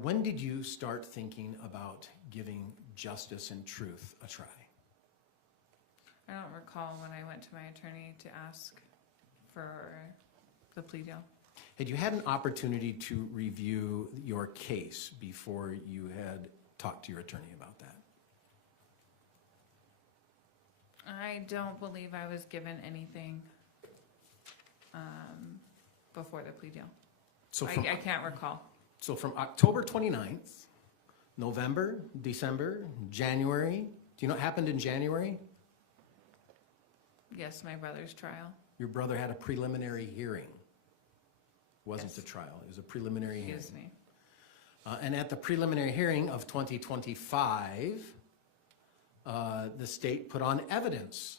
When did you start thinking about giving justice and truth a try? I don't recall when I went to my attorney to ask for the plea deal. Had you had an opportunity to review your case before you had talked to your attorney about that? I don't believe I was given anything before the plea deal. So from, I can't recall. so from October 29th, November, December, January, do you know what happened in January? Yes, my brother's trial. Your brother had a preliminary hearing. Wasn't Yes. a trial, it was a preliminary hearing. Excuse me. And at the preliminary hearing of 2025, the state put on evidence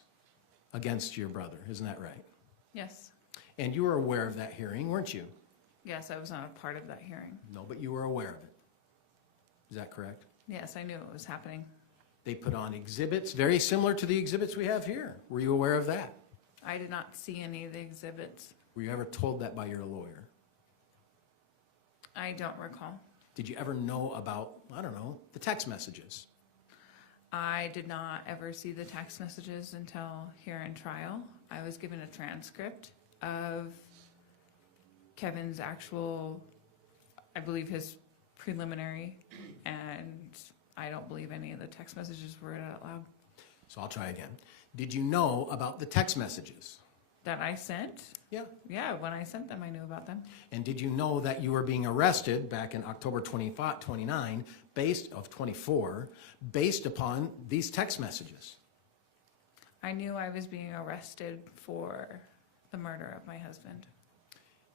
against your brother, isn't that right? Yes. And you were aware of that hearing, weren't you? Yes, I was not a part of that hearing. No, but you were aware of it. Is that correct? Yes, I knew it was happening. They put on exhibits very similar to the exhibits we have here. Were you aware of that? I did not see any of the exhibits. Were you ever told that by your lawyer? I don't recall. Did you ever know about, I don't know, the text messages? I did not ever see the text messages until here in trial. I was given a transcript of Kevin's actual, I believe his preliminary, and I don't believe any of the text messages were read out loud. So I'll try again. Did you know about the text messages? That I sent? Yeah. Yeah, when I sent them, I knew about them. And did you know that you were being arrested back in October 29, of 24, based upon these text messages? I knew I was being arrested for the murder of my husband.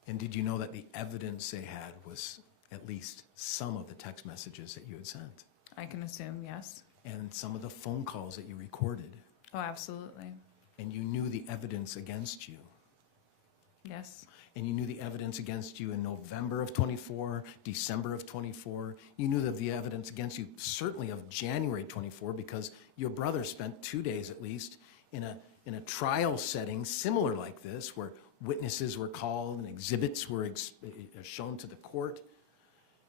And did you know that the evidence they had was at least some of the text messages that you had sent? I can assume, yes. And some of the phone calls that you recorded? Oh, absolutely. And you knew the evidence against you? Yes. And you knew the evidence against you in November of 24, December of 24. You knew of the evidence against you certainly of January 24 because your brother spent 2 days at least in a trial setting similar like this where witnesses were called and exhibits were shown to the court.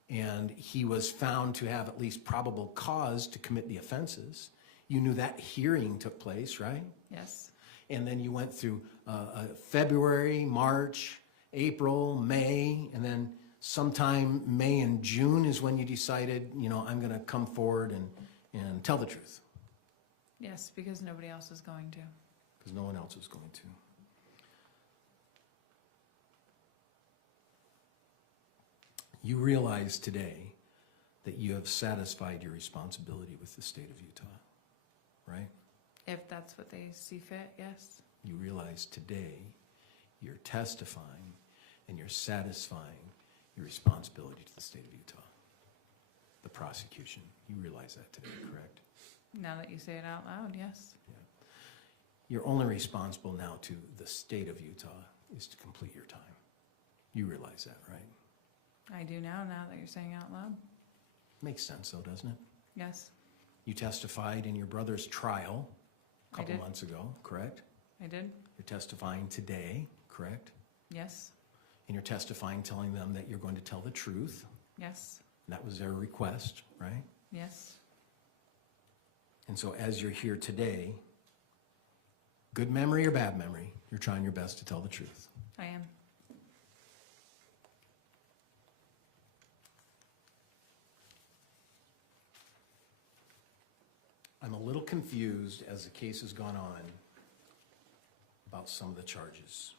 And he was found to have at least probable cause to commit the offenses. You knew that hearing took place, right? Yes. And then you went through February, March, April, May, and then sometime May and June is when you decided, you know, I'm going to come forward and tell the truth. Yes, because nobody else is going to. Because no one else is going to. You realize today that you have satisfied your responsibility with the state of Utah, right? If that's what they see fit, yes. You realize today you're testifying and you're satisfying your responsibility to the state of Utah, the prosecution. You realize that today, correct? Now that you say it out loud, yes. Yeah. You're only responsible now to the state of Utah is to complete your time. You realize that, right? I do now that you're saying out loud. Makes sense though, doesn't it? Yes, You testified in your brother's trial a I couple did. months ago, correct? I did. You're testifying today, correct? Yes, And you're testifying telling them that you're going to tell the truth. yes, And that was their request, right? yes. And so as you're here today, good memory or bad memory, you're trying your best to tell the truth. I am. I'm a little confused as the case has gone on about some of the charges.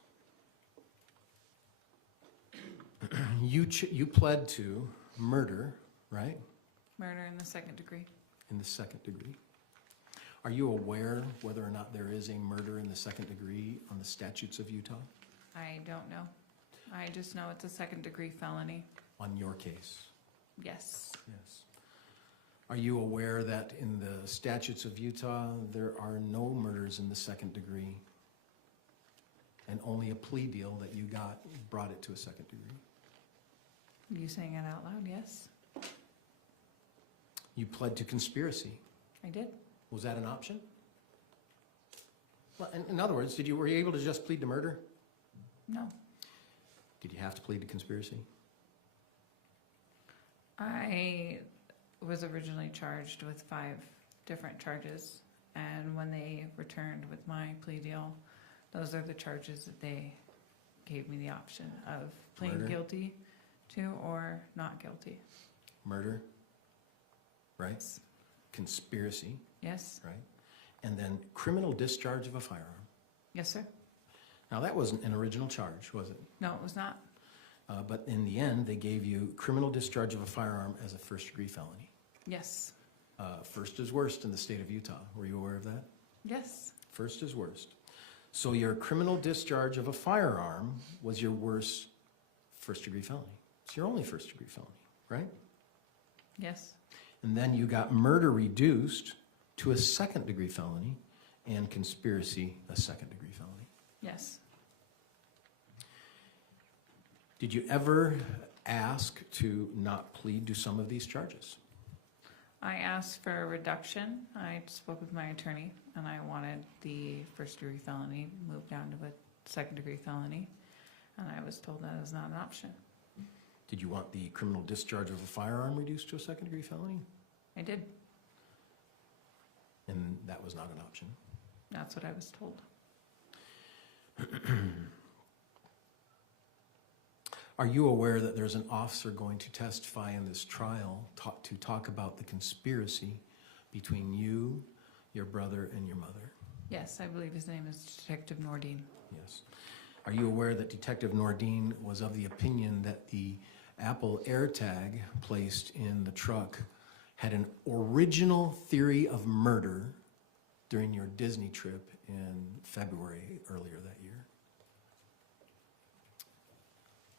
You pled to murder, right? Murder in the second degree. In the second degree. Are you aware whether or not there is a murder in the second degree on the statutes of Utah? I don't know. I just know it's a second degree felony. On your case? Yes. Yes. Are you aware that in the statutes of Utah, there are no murders in the second degree? And only a plea deal that you got brought it to a second degree? You saying it out loud? Yes. You pled to conspiracy. I did. Was that an option? Well, in other words, were you able to just plead to murder? No. Did you have to plead to conspiracy? I was originally charged with 5 different charges, and when they returned with my plea deal, those are the charges that they gave me the option of pleading Murder? guilty to or not guilty. Murder, right? Yes. Conspiracy, Yes. right? And then criminal discharge of a firearm. Yes, sir. Now, that wasn't an original charge, was it? No, it was not. But in the end, they gave you criminal discharge of a firearm as a first-degree felony. Yes. First is worst in the state of Utah. Were you aware of that? Yes. First is worst. So your criminal discharge of a firearm was your worst first-degree felony. It's your only first-degree felony, right? Yes. And then you got murder reduced to a second-degree felony and conspiracy a second-degree felony. Yes. Did you ever ask to not plead to some of these charges? I asked for a reduction. I spoke with my attorney, and I wanted the first-degree felony moved down to a second-degree felony, and I was told that is not an option. Did you want the criminal discharge of a firearm reduced to a second-degree felony? I did. And that was not an option. That's what I was told. Are you aware that there's an officer going to testify in this trial to talk about the conspiracy between you, your brother, and your mother? Yes, I believe his name is Detective Nordine. Yes. Are you aware that Detective Nordine was of the opinion that the Apple AirTag placed in the truck had an original theory of murder during your Disney trip in February earlier that year?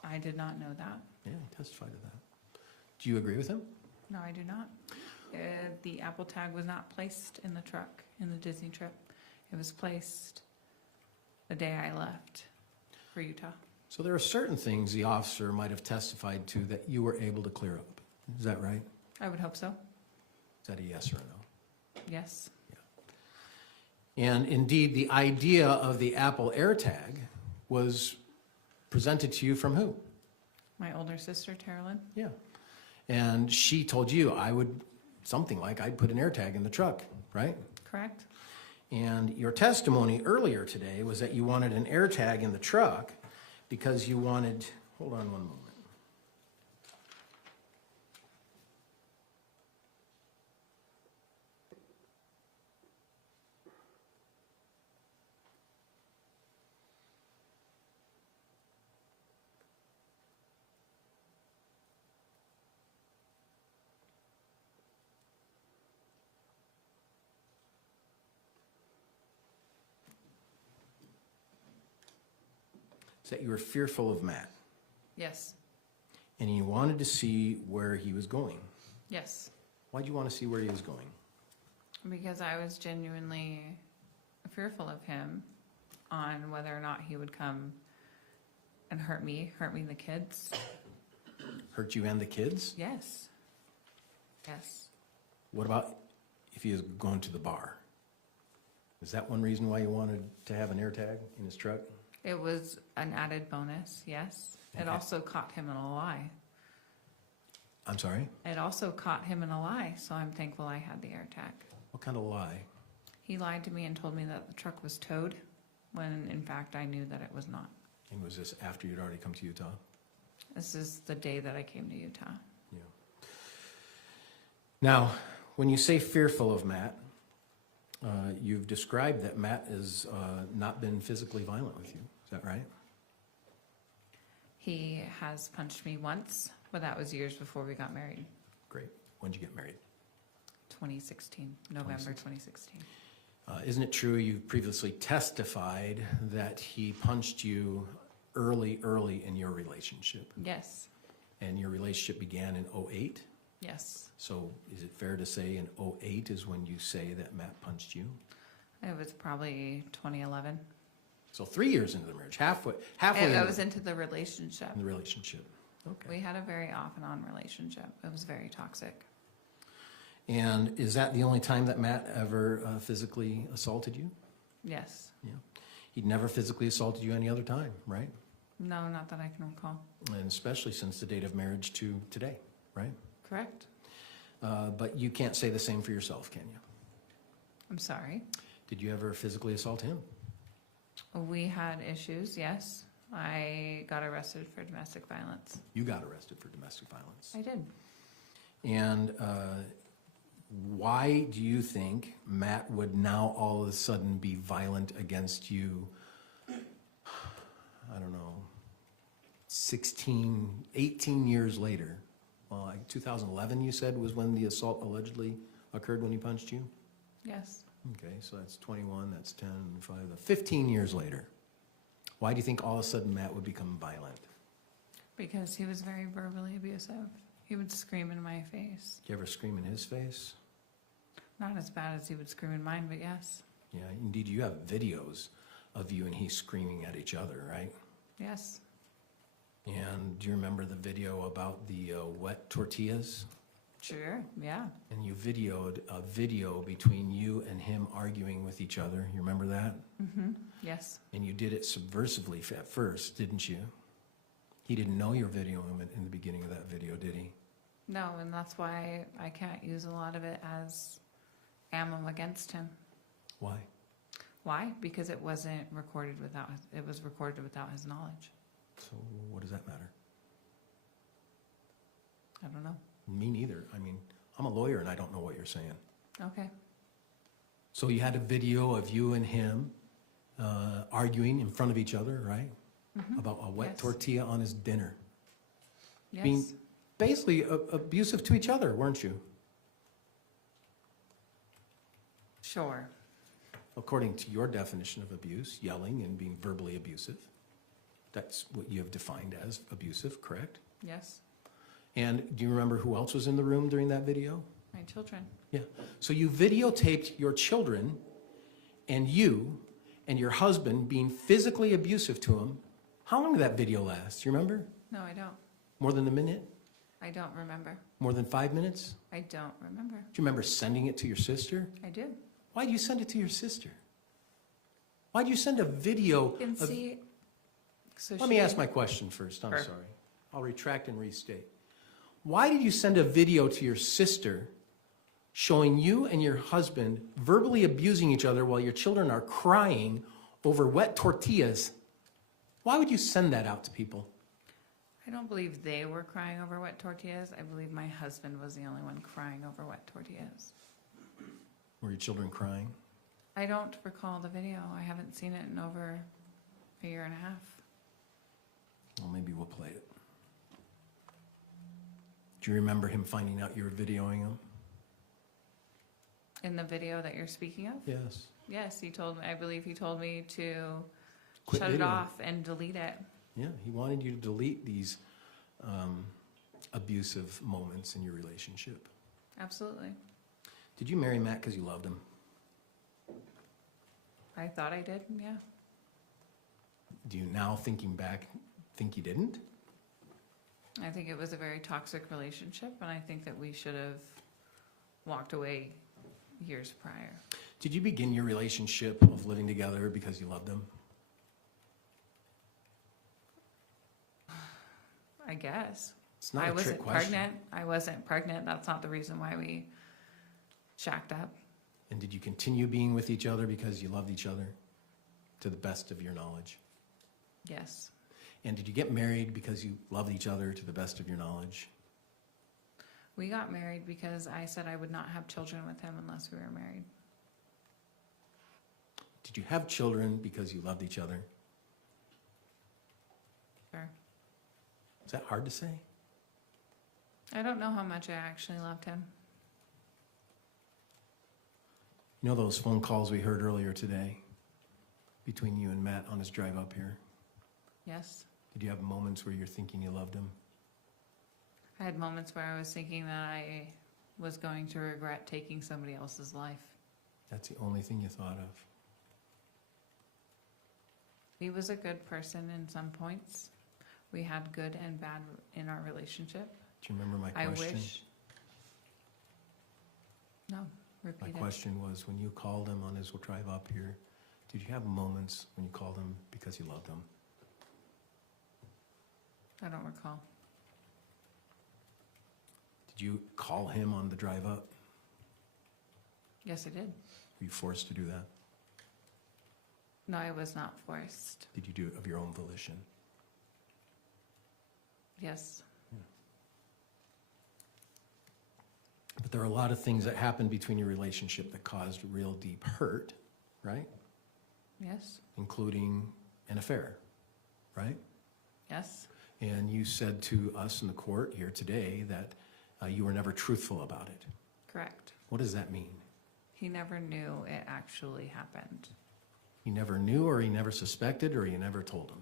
I did not know that. Yeah, he testified to that. Do you agree with him? No, I do not. The Apple tag was not placed in the truck in the Disney trip. It was placed the day I left for Utah. So there are certain things the officer might have testified to that you were able to clear up. Is that right? I would hope so. Is that a yes or a no? Yes. And indeed, the idea of the Apple AirTag was presented to you from who? My older sister, Carolyn. Yeah. And she told you I'd put an AirTag in the truck, right? Correct. And your testimony earlier today was that you wanted an AirTag in the truck because you wanted, hold on one moment. Is that you were fearful of Matt, Yes. and you wanted to see where he was going. Yes. Why'd you want to see where he was going? Because I was genuinely fearful of him on whether or not he would come and hurt me and the kids. Hurt you and the kids? Yes. Yes. What about if he was going to the bar? Is that one reason why you wanted to have an AirTag in his truck? It was an added bonus, yes. It Okay. also caught him in a lie. I'm sorry? It also caught him in a lie, so I'm thankful I had the AirTag. What kind of lie? He lied to me and told me that the truck was towed, when in fact I knew that it was not. And was this after you'd already come to Utah? This is the day that I came to Utah. Yeah. Now, when you say fearful of Matt, you've described that Matt has not been physically violent with you. Is that right? He has punched me once, but that was years before we got married. Great. When'd you get married? 2016, November 2016. Isn't it true you previously testified that he punched you early in your relationship? Yes. And your relationship began in 2008? Yes. So is it fair to say in 2008 is when you say that Matt punched you? It was probably 2011. So 3 years into the marriage, halfway I was into the relationship. in the relationship. Okay. We had a very off and on relationship. It was very toxic. And is that the only time that Matt ever physically assaulted you? Yes. Yeah. He'd never physically assaulted you any other time, right? No, not that I can recall. And especially since the date of marriage to today, right? Correct. But you can't say the same for yourself, can you? I'm sorry. Did you ever physically assault him? We had issues, yes. I got arrested for domestic violence. You got arrested for domestic violence. I did. And why do you think Matt would now all of a sudden be violent against you I don't know, 16, 18 years later, well, like 2011 you said was when the assault allegedly occurred when he punched you? Yes. Okay, so that's 21, that's 10, 5, 15 years later. Why do you think all of a sudden Matt would become violent? Because he was very verbally abusive. He would scream in my face. Did you ever scream in his face? Not as bad as he would scream in mine, but yes. Yeah, indeed, you have videos of you and he screaming at each other, right? Yes. And do you remember the video about the wet tortillas? Sure, yeah. And you videoed a video between you and him arguing with each other. You remember that? Mm-hmm. Yes. And you did it subversively at first, didn't you? He didn't know you were videoing him in the beginning of that video, did he? No, and that's why I can't use a lot of it as ammo against him. Why? Why? Because it wasn't recorded without it was recorded without his knowledge. So what does that matter? I don't know. Me neither. I mean, I'm a lawyer and I don't know what you're saying. Okay. So you had a video of you and him arguing in front of each other, right? Mm-hmm. About a wet Yes. tortilla on his dinner. Yes. Being basically abusive to each other, weren't you? Sure. According to your definition of abuse, yelling and being verbally abusive. That's what you have defined as abusive, correct? Yes. And do you remember who else was in the room during that video? My children. Yeah. So you videotaped your children and you and your husband being physically abusive to him. How long did that video last? You remember? No, I don't. More than a minute? I don't remember. More than 5 minutes? I don't remember. Do you remember sending it to your sister? I do. Why do you send it to your sister? Why do you send a video You can of... see. So Let me ask my question first. I'm Sure. sorry. I'll retract and restate. Why did you send a video to your sister showing you and your husband verbally abusing each other while your children are crying over wet tortillas? Why would you send that out to people? I don't believe they were crying over wet tortillas. I believe my husband was the only one crying over wet tortillas. Were your children crying? I don't recall the video. I haven't seen it in over a year and a half. Well, maybe we'll play it. Do you remember him finding out you were videoing him? In the video that you're speaking of? Yes. Yes, he told me, I believe he told me to Quit shut it videoing. off and delete it. Yeah, he wanted you to delete these abusive moments in your relationship. Absolutely. Did you marry Matt because you loved him? I thought I did, yeah. Do you now, thinking back, think you didn't? I think it was a very toxic relationship, and I think that we should have walked away years prior. Did you begin your relationship of living together because you loved him? I guess. It's not I a trick wasn't question. pregnant. I wasn't pregnant. That's not the reason why we shacked up. And did you continue being with each other because you loved each other, to the best of your knowledge? Yes. And did you get married because you loved each other, to the best of your knowledge? We got married because I said I would not have children with him unless we were married. Did you have children because you loved each other? Sure. Is that hard to say? I don't know how much I actually loved him. You know those phone calls we heard earlier today between you and Matt on his drive up here? Yes. Did you have moments where you're thinking you loved him? I had moments where I was thinking that I was going to regret taking somebody else's life. That's the only thing you thought of. He was a good person in some points. We had good and bad in our relationship. Do you remember my I question? wish. No, repeat My it. question was, when you called him on his drive up here, did you have moments when you called him because you loved him? I don't recall. Did you call him on the drive up? Yes, I did. Were you forced to do that? No, I was not forced. Did you do it of your own volition? Yes. But there are a lot of things that happened between your relationship that caused real deep hurt, right? Yes. Including an affair. right? Yes, And you said to us in the court here today that you were never truthful about it. correct. What does that mean? He never knew it actually happened. He never knew, or he never suspected, or you never told him?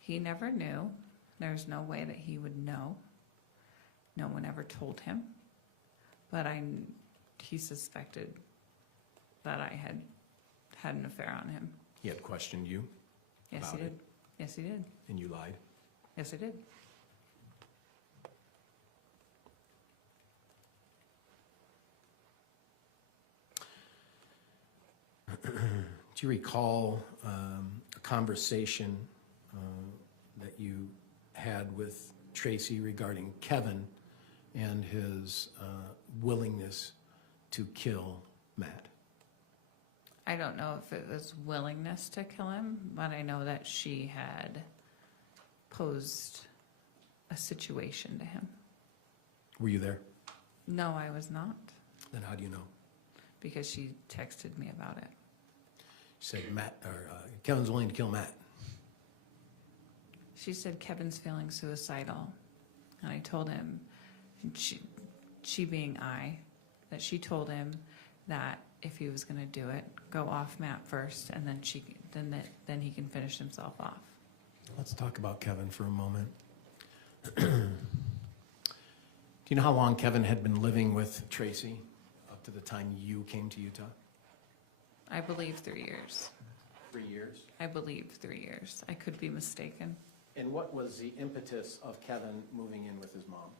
He never knew. There's no way that he would know. No one ever told him. But he suspected that I had an affair on him. He had questioned you? Yes, he about did. it, Yes, he did. and you lied? Yes, I did. Do you recall a conversation that you had with Tracey regarding Kevin and his willingness to kill Matt? I don't know if it was willingness to kill him, but I know that she had posed a situation to him. Were you there? No, I was not, Then how do you know? because she texted me about it. You said Kevin's willing to kill Matt. She said Kevin's feeling suicidal, and I told him, she being I, that she told him that if he was going to do it, go off Matt first, and then he can finish himself off. Let's talk about Kevin for a moment. Do you know how long Kevin had been living with Tracey up to the time you came to Utah? I believe 3 years. 3 years. I believe 3 years. I could be mistaken. And what was the impetus of Kevin moving in with his mom?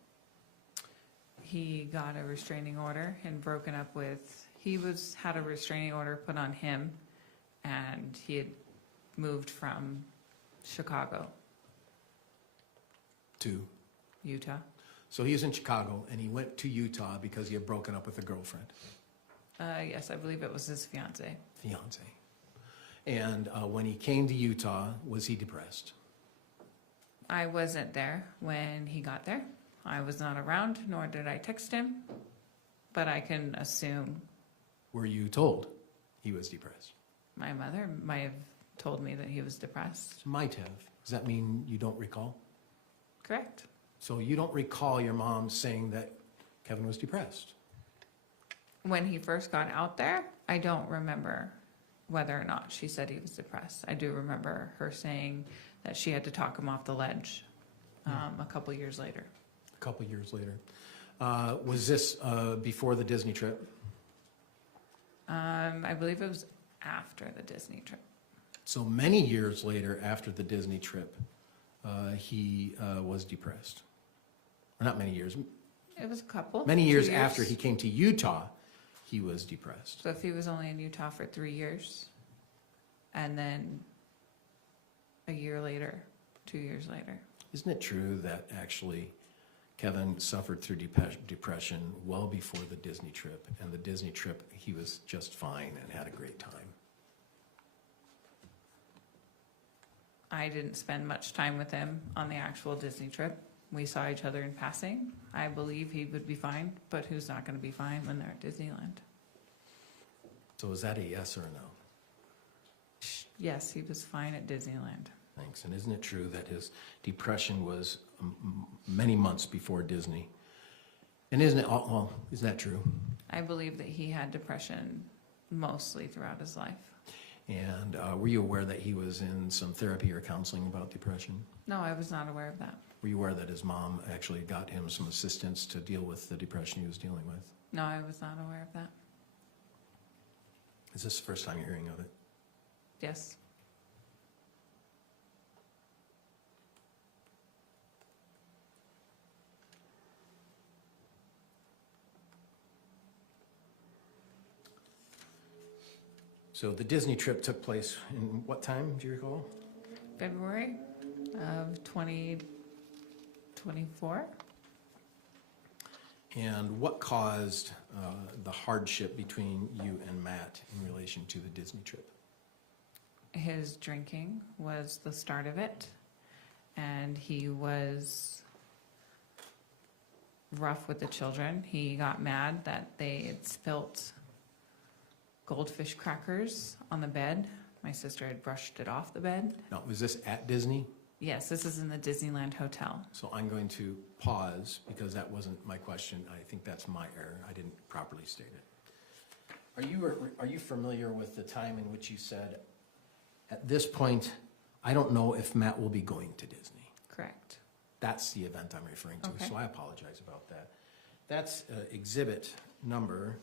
He got a restraining order and broken up with. Had a restraining order put on him, and he had moved from Chicago to Utah. So he's in Chicago, and he went to Utah because he had broken up with a girlfriend. Yes, I believe it was his fiance. And when he came to Utah, was he depressed? I wasn't there when he got there. I was not around, nor did I text him, but I can assume. Were you told he was depressed? My mother might have told me that he was depressed. Might have. Does that mean you don't recall? Correct. So you don't recall your mom saying that Kevin was depressed? When he first got out there, I don't remember whether or not she said he was depressed. I do remember her saying that she had to talk him off the ledge a couple years later. A couple years later. Was this before the Disney trip? I believe it was after the Disney trip. So many years later, after the Disney trip, he was depressed. Or not many years. It was a couple. Many years after he came to Utah, he was depressed. So if he was only in Utah for 3 years, and then a year later, 2 years later. Isn't it true that actually Kevin suffered through depression well before the Disney trip, and the Disney trip he was just fine and had a great time? I didn't spend much time with him on the actual Disney trip. We saw each other in passing. I believe he would be fine, but who's not going to be fine when they're at Disneyland? So is that a yes or a no? Yes, he was fine at Disneyland. Thanks. And isn't it true that his depression was many months before Disney? And isn't it, well, isn't that true? I believe that he had depression mostly throughout his life. And were you aware that he was in some therapy or counseling about depression? No, I was not aware of that. Were you aware that his mom actually got him some assistance to deal with the depression he was dealing with? No, I was not aware of that. Is this the first time you're hearing of it? Yes. So the Disney trip took place in what time, do you recall? February of 2024. And what caused the hardship between you and Matt in relation to the Disney trip? His drinking was the start of it, and he was rough with the children. He got mad that they had spilt goldfish crackers on the bed My sister had brushed it off the bed. Now, was this at Disney? Yes, this is in the Disneyland Hotel. So I'm going to pause because that wasn't my question. I think that's my error. I didn't properly state it. Are you familiar with the time in which you said, at this point, I don't know if Matt will be going to Disney? Correct. That's the event I'm referring to, Okay. so I apologize about that. That's exhibit number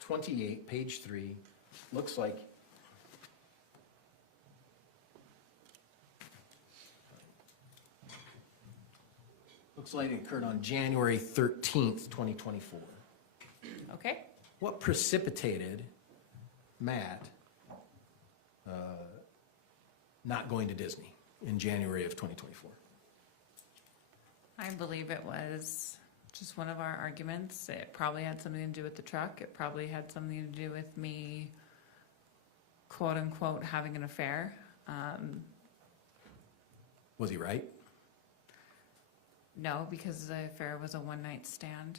28, page 3. Looks like it occurred on January 13th, 2024. Okay. What precipitated Matt not going to Disney in January of 2024? I believe it was just one of our arguments. It probably had something to do with the truck. It probably had something to do with me, quote unquote, having an affair. Was he right? No, because the affair was a one-night stand.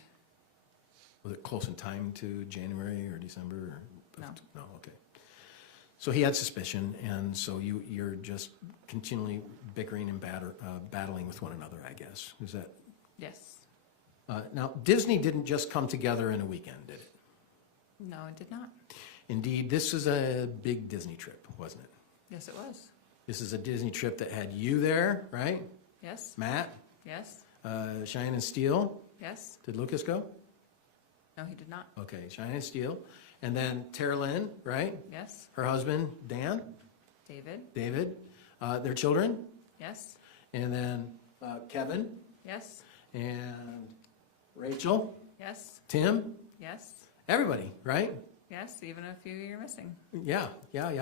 Was it close in time to January or December? Or No. No, okay. So he had suspicion, and so you're just continually bickering and battling with one another, I guess. Is that? Yes. Now, Disney didn't just come together in a weekend, did it? No, it did not. Indeed, this was a big Disney trip, wasn't it? Yes, it was. This is a Disney trip that had you there, right? Yes. Matt? Yes. Cheyenne and Steele? Yes. Did Lucas go? No, he did not. Okay, Cheyenne and Steele. And then Tara Lynn, right? Yes. Her husband, Dan? David? David. Their children? Yes. And then Kevin? Yes. And Rachel? Yes. Tim? Yes. Everybody, right? Yes, even a few you're missing. Yeah.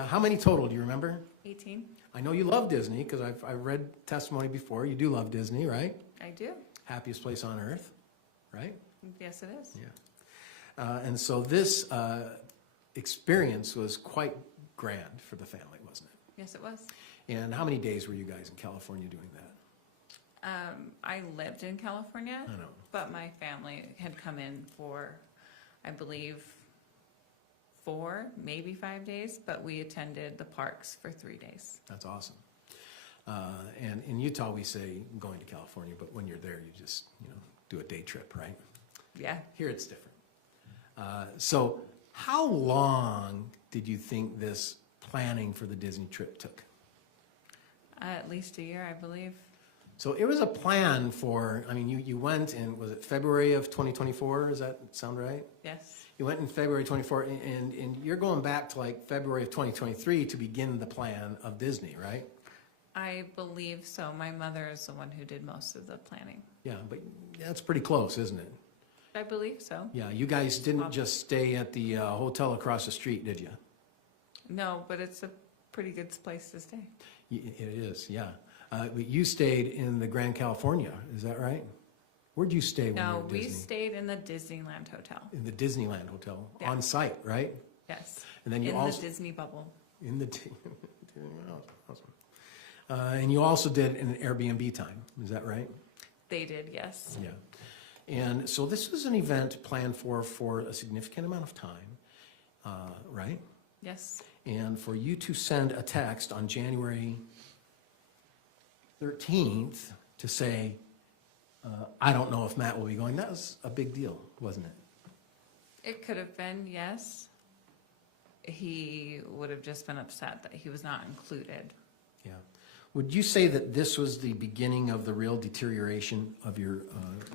How many total, do you remember? 18. I know you love Disney, because I've read testimony before. You do love Disney, right? I do. Happiest place on earth, right? Yes, it is. Yeah. And so this experience was quite grand for the family, wasn't it? Yes, it was. And how many days were you guys in California doing that? I lived in California, I know. but my family had come in for, I believe, 4, maybe 5 days, but we attended the parks for 3 days. That's awesome. And in Utah, we say going to California, but when you're there, you just, do a day trip, right? Yeah. Here it's different. So how long did you think this planning for the Disney trip took? At least a year, I believe. So it was a plan for, you went in, was it February of 2024? Does that sound right? Yes. You went in February 24, and you're going back to like February of 2023 to begin the plan of Disney, right? I believe so. My mother is the one who did most of the planning. Yeah, but that's pretty close, isn't it? I believe so. Yeah, you guys didn't just stay at the hotel across the street, did you? No, but it's a pretty good place to stay. It is, yeah. But you stayed in the Grand California, is that right? Where'd you stay when you were No, at we Disney? stayed in the Disneyland Hotel. In the Disneyland Hotel, Yeah. on site, right? Yes. And then you in also the Disney bubble. in the awesome. And you also did an Airbnb time, is that right? They did, yes. Yeah. And so this was an event planned for a significant amount of time, right? Yes. And for you to send a text on January 13th to say, I don't know if Matt will be going, that was a big deal, wasn't it? It could have been, yes. He would have just been upset that he was not included. Yeah. Would you say that this was the beginning of the real deterioration of your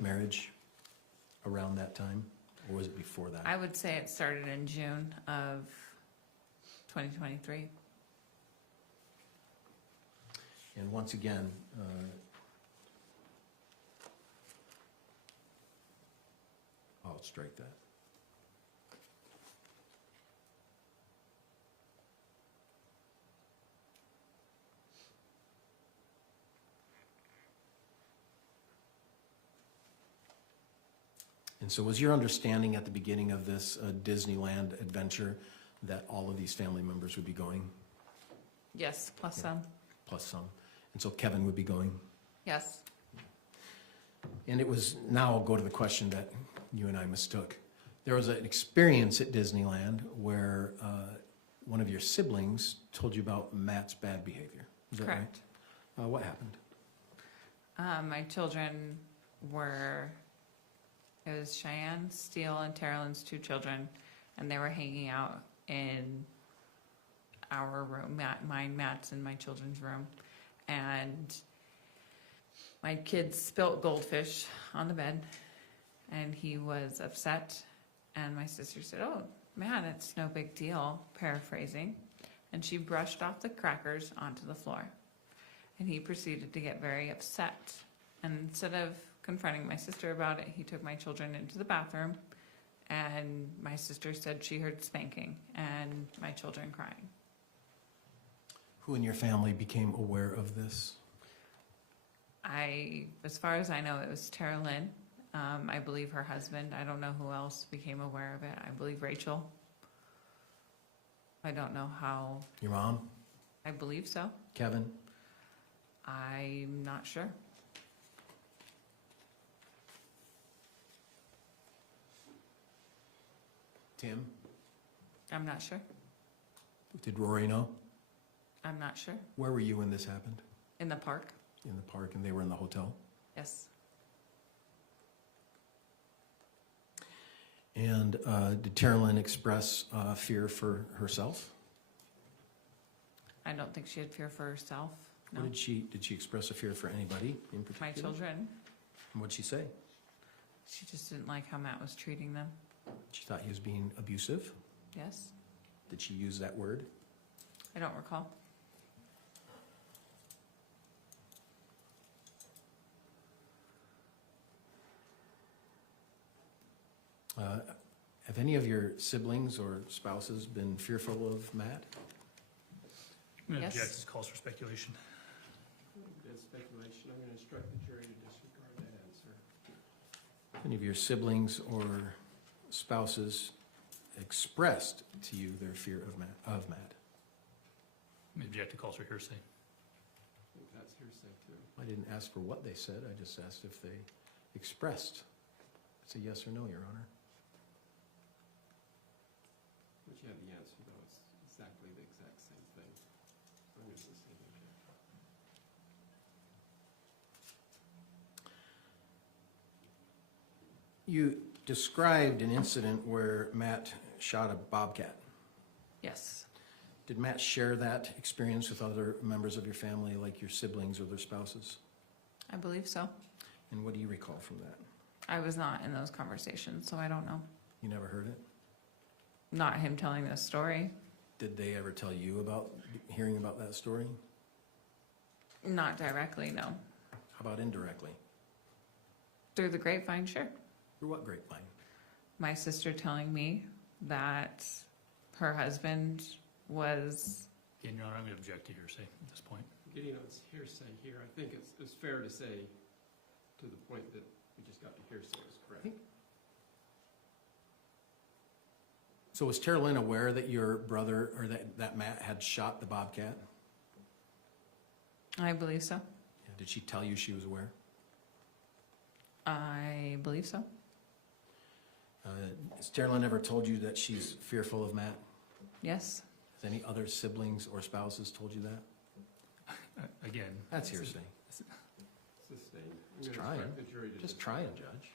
marriage around that time? Or was it before that? I would say it started in June of 2023. And once again, I'll strike that. And so was your understanding at the beginning of this Disneyland adventure that all of these family members would be going? Yes, plus some. Plus some. And so Kevin would be going? Yes. And it was, now I'll go to the question that you and I mistook. There was an experience at Disneyland where one of your siblings told you about Matt's bad behavior. Is that Correct. right? What happened? My children were, it was Cheyenne, Steele, and Terrelyn's 2 children, and they were hanging out in our room, Matt's and my children's room, and my kids spilt goldfish on the bed, and he was upset, and my sister said, "Oh, man, it's no big deal," paraphrasing, and she brushed off the crackers onto the floor, and he proceeded to get very upset, and instead of confronting my sister about it, he took my children into the bathroom, and my sister said she heard spanking and my children crying. Who in your family became aware of this? As far as I know, it was Tara Lynn. I believe her husband. I don't know who else became aware of it. I believe Rachel. I don't know how. Your mom? I believe so. Kevin? I'm not sure. Tim? I'm not sure. Did Rory know? I'm not sure. Where were you when this happened? In the park? In the park, and they were in the hotel? Yes. And did Terrelyn express fear for herself? I don't think she had fear for herself. No. What did she express a fear for anybody in particular? My children. And what'd she say? She just didn't like how Matt was treating them. She thought he was being abusive? Yes. Did she use that word? I don't recall. Have any of your siblings or spouses been fearful of Matt? I'm going to Yes. object. This calls for speculation. That's speculation. I'm going to instruct the jury to disregard that answer. Any of your siblings or spouses expressed to you their fear of Matt? I'm going to object. It calls for hearsay. I think that's hearsay too. I didn't ask for what they said. I just asked if they expressed. It's a yes or no, Your Honor. But you have the answer though. It's exactly the exact same thing. So I'm going to say okay. You described an incident where Matt shot a bobcat. Yes. Did Matt share that experience with other members of your family, like your siblings or their spouses? I believe so. And what do you recall from that? I was not in those conversations, so I don't know. You never heard it? Not him telling this story. Did they ever tell you about hearing about that story? Not directly, no. How about indirectly? Through the grapevine, sure. Through what grapevine? My sister telling me that her husband was. Again, Your Honor, I'm going to object to hearsay at this point. Getting it's hearsay here. I think it's fair to say to the point that we just got to hearsay is correct. So was Terrelyn aware that your brother, or that Matt had shot the bobcat? I believe so. Yeah, did she tell you she was aware? I believe so. Has Terrelyn ever told you that she's fearful of Matt? Yes. Has any other siblings or spouses told you that? Again. That's hearsay. Sustained. I'm Just gonna trying. instruct the jury to Just decide. trying, Judge.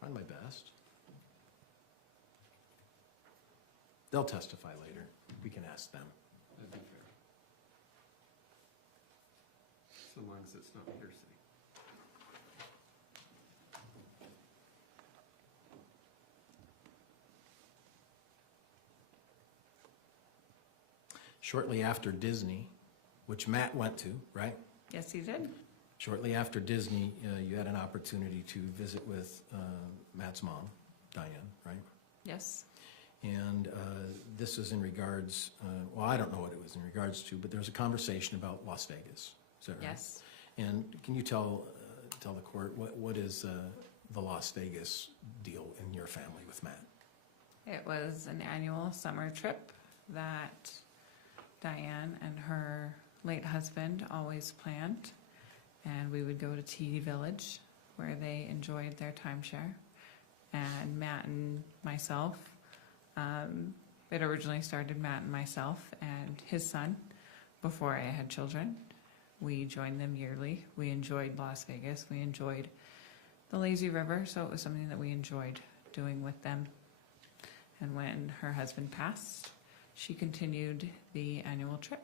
Trying my best. They'll testify later. We can ask them. That'd be fair. So long as it's not hearsay. Shortly after Disney, which Matt went to, right? Yes, he did. Shortly after Disney, you had an opportunity to visit with Matt's mom, Diane, right? Yes. And this is in regards, well, I don't know what it was in regards to, but there was a conversation about Las Vegas. Is that right? Yes. And can you tell the court what is the Las Vegas deal in your family with Matt? It was an annual summer trip that Diane and her late husband always planned. And we would go to TD Village, where they enjoyed their timeshare. And Matt and myself It originally started Matt and myself and his son before I had children. We joined them yearly. We enjoyed Las Vegas. We enjoyed the lazy river, so it was something that we enjoyed doing with them. And when her husband passed, she continued the annual trip.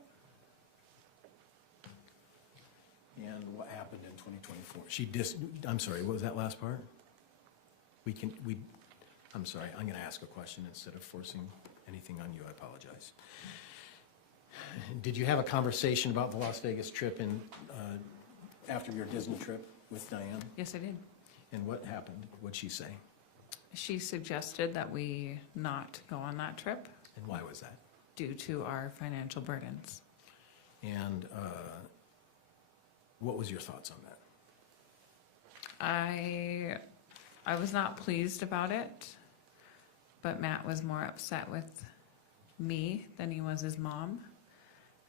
And what happened in 2024? I'm sorry, what was that last part? I'm sorry, I'm gonna ask a question instead of forcing anything on you, I apologize. Did you have a conversation about the Las Vegas trip after your Disney trip with Diane? Yes, I did. And what happened? What'd she say? She suggested that we not go on that trip And why was that? due to our financial burdens. And what was your thoughts on that? I was not pleased about it, but Matt was more upset with me than he was his mom.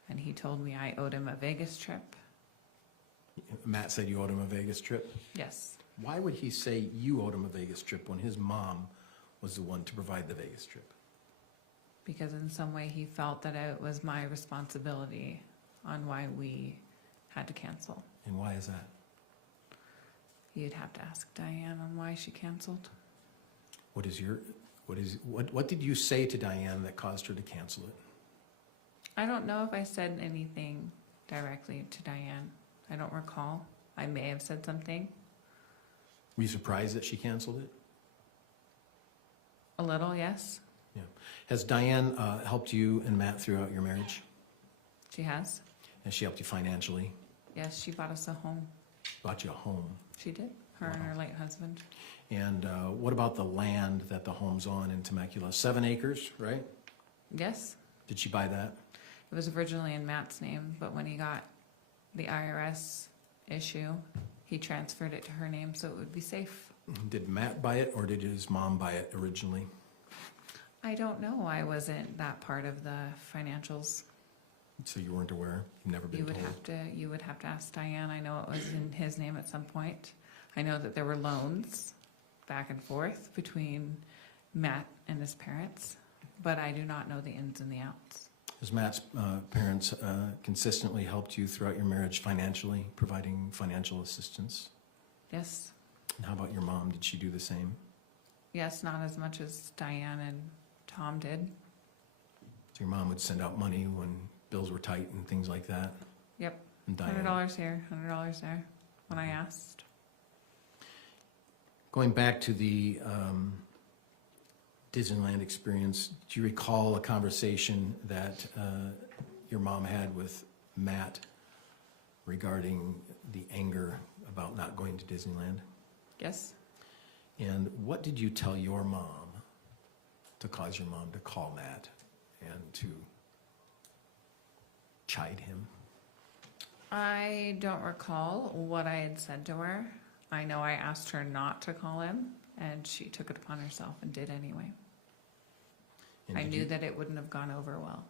And he told me I owed him a Vegas trip. Matt said you owed him a Vegas trip? Yes. Why would he say you owed him a Vegas trip when his mom was the one to provide the Vegas trip? Because in some way he felt that it was my responsibility on why we had to cancel. And why is that? You'd have to ask Diane on why she canceled. What did you say to Diane that caused her to cancel it? I don't know if I said anything directly to Diane. I don't recall. I may have said something. Were you surprised that she canceled it? A little, yes. Yeah. Has Diane helped you and Matt throughout your marriage? She has. Has she helped you financially? Yes, she bought us a home. Bought you a home? She did. Her and her late husband. And what about the land that the home's on in Temecula? 7 acres, right? Yes. Did she buy that? It was originally in Matt's name, but when he got the IRS issue, he transferred it to her name so it would be safe. Did Matt buy it or did his mom buy it originally? I don't know. I wasn't that part of the financials. So you weren't aware? You've never been You would have to ask Diane. I know it was in his name at some point. I know that there were loans back and forth between Matt and his parents, but I do not know the ins and the outs. Has Matt's parents consistently helped you throughout your marriage financially, providing financial assistance? Yes. And how about your mom? Did she do the same? Yes, not as much as Diane and Tom did. So your mom would send out money when bills were tight and things like that? Yep. And Diane? $100 here, $100 there, when I asked. Going back to the Disneyland experience, do you recall a conversation that your mom had with Matt regarding the anger about not going to Disneyland? Yes. And what did you tell your mom to cause your mom to call Matt and to chide him? I don't recall what I had said to her. I know I asked her not to call him, and she took it upon herself and did anyway. And I knew that it wouldn't have gone over well.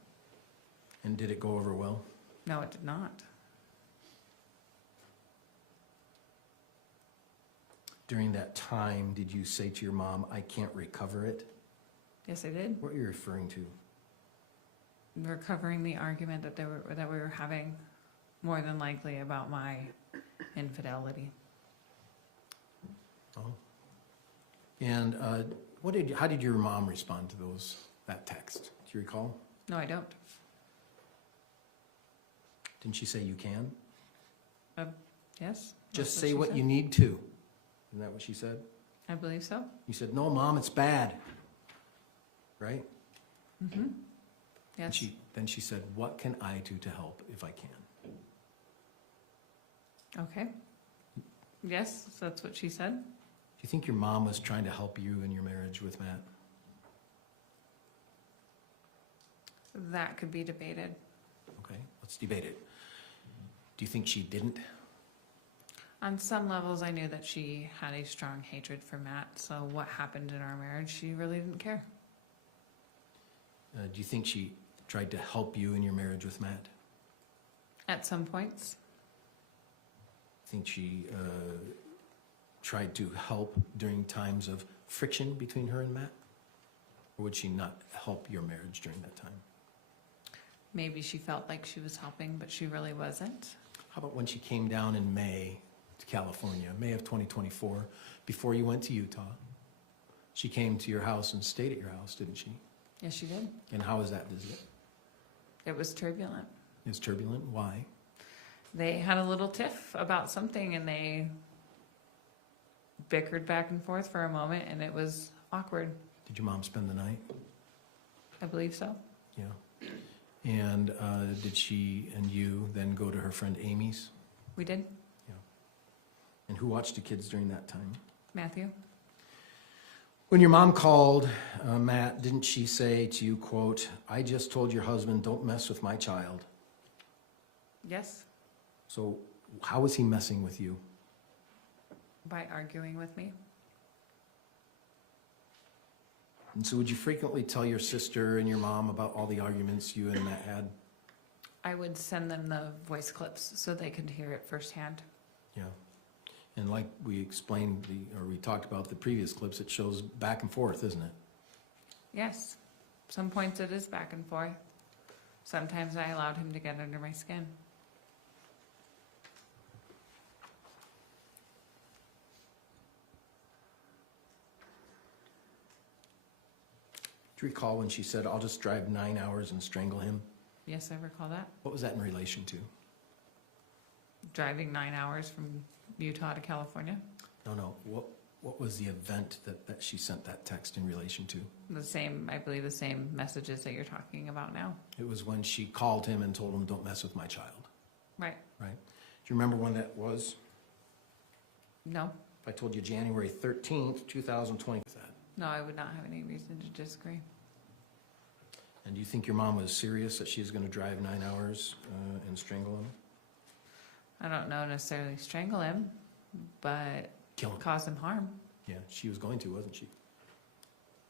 And did it go over well? No, it did not. During that time, did you say to your mom, I can't recover it? Yes, I did. What are you referring to? Recovering the argument that we were having, more than likely about my infidelity. Oh. And how did your mom respond to that text? Do you recall? No, I don't. Didn't she say you can? Yes. Just say she what said. you need to. Isn't that what she said? I believe so. You said, no, Mom, it's bad. Right? Mm-hmm. Yes. Then she said, what can I do to help if I can? Okay. Yes, that's what she said. Do you think your mom was trying to help you in your marriage with Matt? That could be debated. Okay, let's debate it. Do you think she didn't? On some levels, I knew that she had a strong hatred for Matt, so what happened in our marriage, she really didn't care. Do you think she tried to help you in your marriage with Matt? At some points. Think she tried to help during times of friction between her and Matt? Or would she not help your marriage during that time? Maybe she felt like she was helping, but she really wasn't. How about when she came down in May to California, May of 2024, before you went to Utah? She came to your house and stayed at your house, didn't she? Yes, she did. And how was that visit? It was turbulent. It was turbulent. Why? They had a little tiff about something and they bickered back and forth for a moment and it was awkward. Did your mom spend the night? I believe so. Yeah. And did she and you then go to her friend Amy's? We did. Yeah. And who watched the kids during that time? Matthew? When your mom called, Matt, didn't she say to you, quote, "I just told your husband, don't mess with my child"? Yes. So how was he messing with you? By arguing with me. And so would you frequently tell your sister and your mom about all the arguments you and Matt had? I would send them the voice clips so they could hear it firsthand. Yeah. And like we explained, we talked about the previous clips, it shows back and forth, isn't it? Yes. Some points it is back and forth. Sometimes I allowed him to get under my skin. Do you recall when she said, "I'll just drive 9 hours and strangle him"? Yes, I recall that. What was that in relation to? Driving 9 hours from Utah to California. No. What was the event that she sent that text in relation to? The same, I believe the same messages that you're talking about now. It was when she called him and told him, "Don't mess with my child." Right. Right. Do you remember when that was? No. I told you January 13th, 2020. No, I would not have any reason to disagree. And do you think your mom was serious that she was going to drive 9 hours and strangle him? I don't know necessarily strangle him, but Kill him. cause him harm. Yeah, she was going to, wasn't she?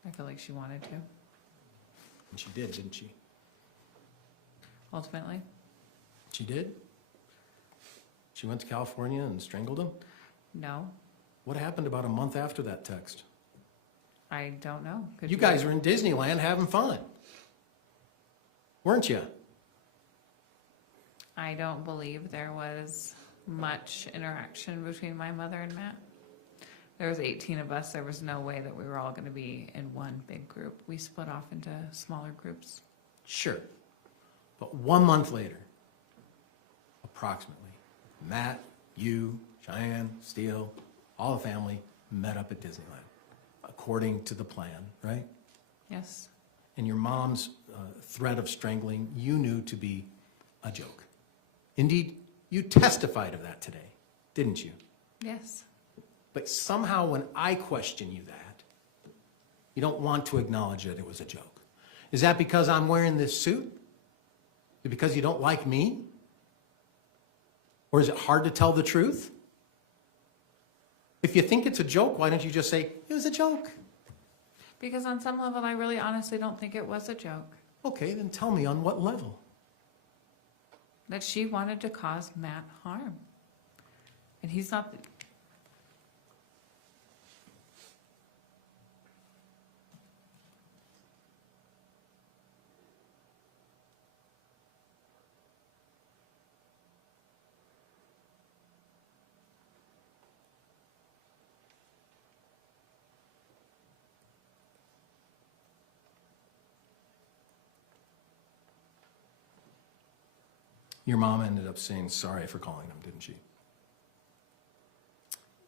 I feel like she wanted to, And she did, didn't she? ultimately. She did? She went to California and strangled him? No, What happened about a month after that text? I don't know. Could You be- guys were in Disneyland having fun, weren't you? I don't believe there was much interaction between my mother and Matt. There was 18 of us. There was no way that we were all going to be in one big group. We split off into smaller groups. Sure. But 1 month later, approximately, Matt, you, Cheyenne, Steele, all the family met up at Disneyland, according to the plan, right? Yes. And your mom's threat of strangling you knew to be a joke. Indeed, you testified of that today, didn't you? Yes. But somehow when I question you that, you don't want to acknowledge that it was a joke. Is that because I'm wearing this suit? Is it because you don't like me? Or is it hard to tell the truth? If you think it's a joke, why don't you just say, it was a joke? Because on some level, I really honestly don't think it was a joke. Okay, then tell me on what level. That she wanted to cause Matt harm. And he's not... Your mom ended up saying sorry for calling him, didn't she?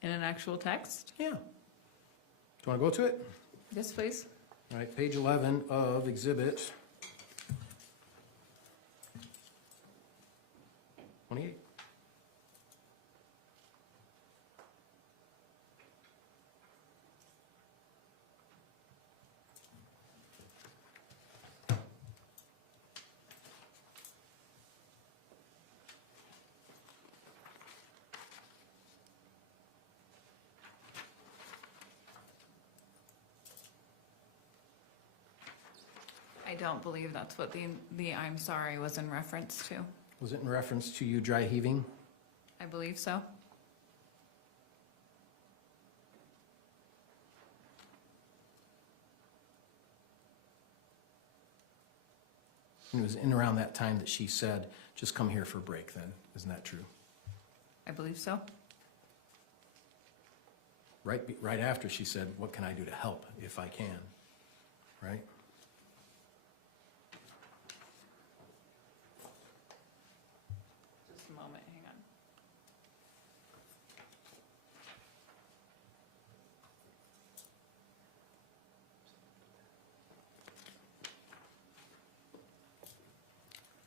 In an actual text? Yeah. Do you want to go to it? Yes, please. All right, page 11 of exhibit 28. I don't believe that's what the I'm sorry was in reference to. Was it in reference to you dry heaving? I believe so. And it was in around that time that she said, just come here for a break then. Isn't that true? I believe so. Right after she said, what can I do to help if I can? Right? Just a moment, hang on.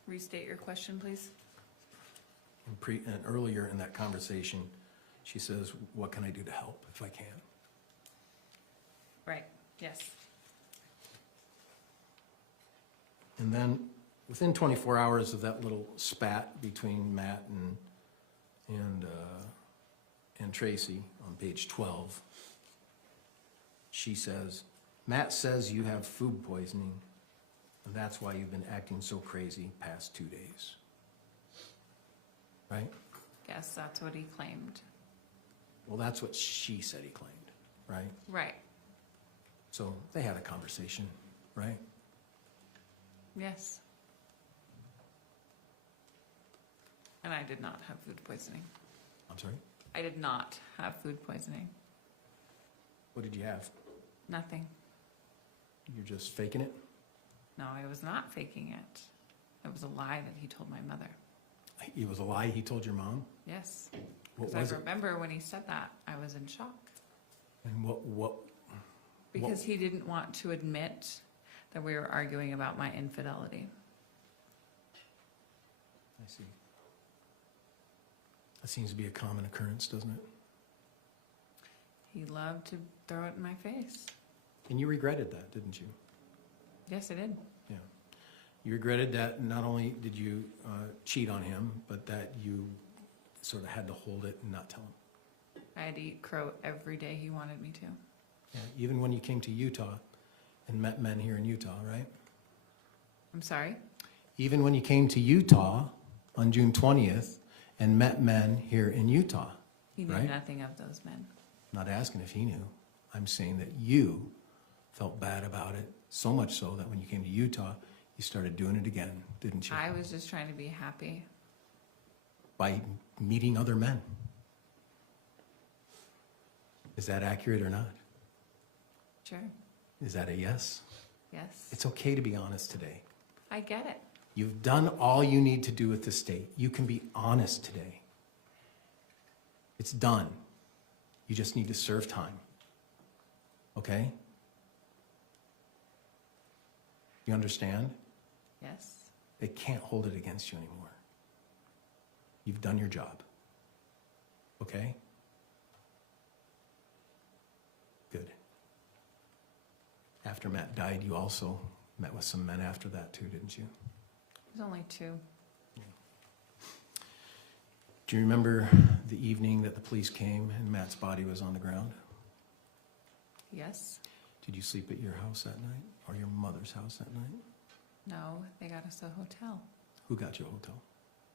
Restate your question, please. And earlier in that conversation, she says, what can I do to help if I can? Right, yes. And then within 24 hours of that little spat between Matt and Tracey on page 12, she says, Matt says you have food poisoning, and that's why you've been acting so crazy past 2 days. Right? Yes, that's what he claimed. Well, that's what she said he claimed, right? Right, So they had a conversation, right? yes. And I did not have food poisoning. I'm sorry? I did not have food poisoning. What did you have? Nothing. You're just faking it? No, I was not faking it. It was a lie that he told my mother. It was a lie he told your mom? Yes. What Because was I it? remember when he said that, I was in shock. And what? Because he didn't want to admit that we were arguing about my infidelity. I see. That seems to be a common occurrence, doesn't it? He loved to throw it in my face. And you regretted that, didn't you? Yes, I did. Yeah. You regretted that not only did you cheat on him, but that you sort of had to hold it and not tell him. I had to eat crow every day he wanted me to. Yeah. Even when you came to Utah and met men here in Utah, right? I'm sorry? Even when you came to Utah on June 20th and met men here in Utah, He knew right? nothing of those men. I'm not asking if he knew. I'm saying that you felt bad about it, so much so that when you came to Utah, you started doing it again, didn't you? I was just trying to be happy. By meeting other men. Is that accurate or not? Sure. Is that a yes? Yes. It's okay to be honest today. I get it. You've done all you need to do with the state. You can be honest today. It's done. You just need to serve time. Okay? You understand? Yes. They can't hold it against you anymore. You've done your job. Okay? Good. After Matt died, you also met with some men after that too, didn't you? There's only two. Do you remember the evening that the police came and Matt's body was on the ground? Yes. Did you sleep at your house that night or your mother's house that night? No, they got us a hotel. Who got you a hotel?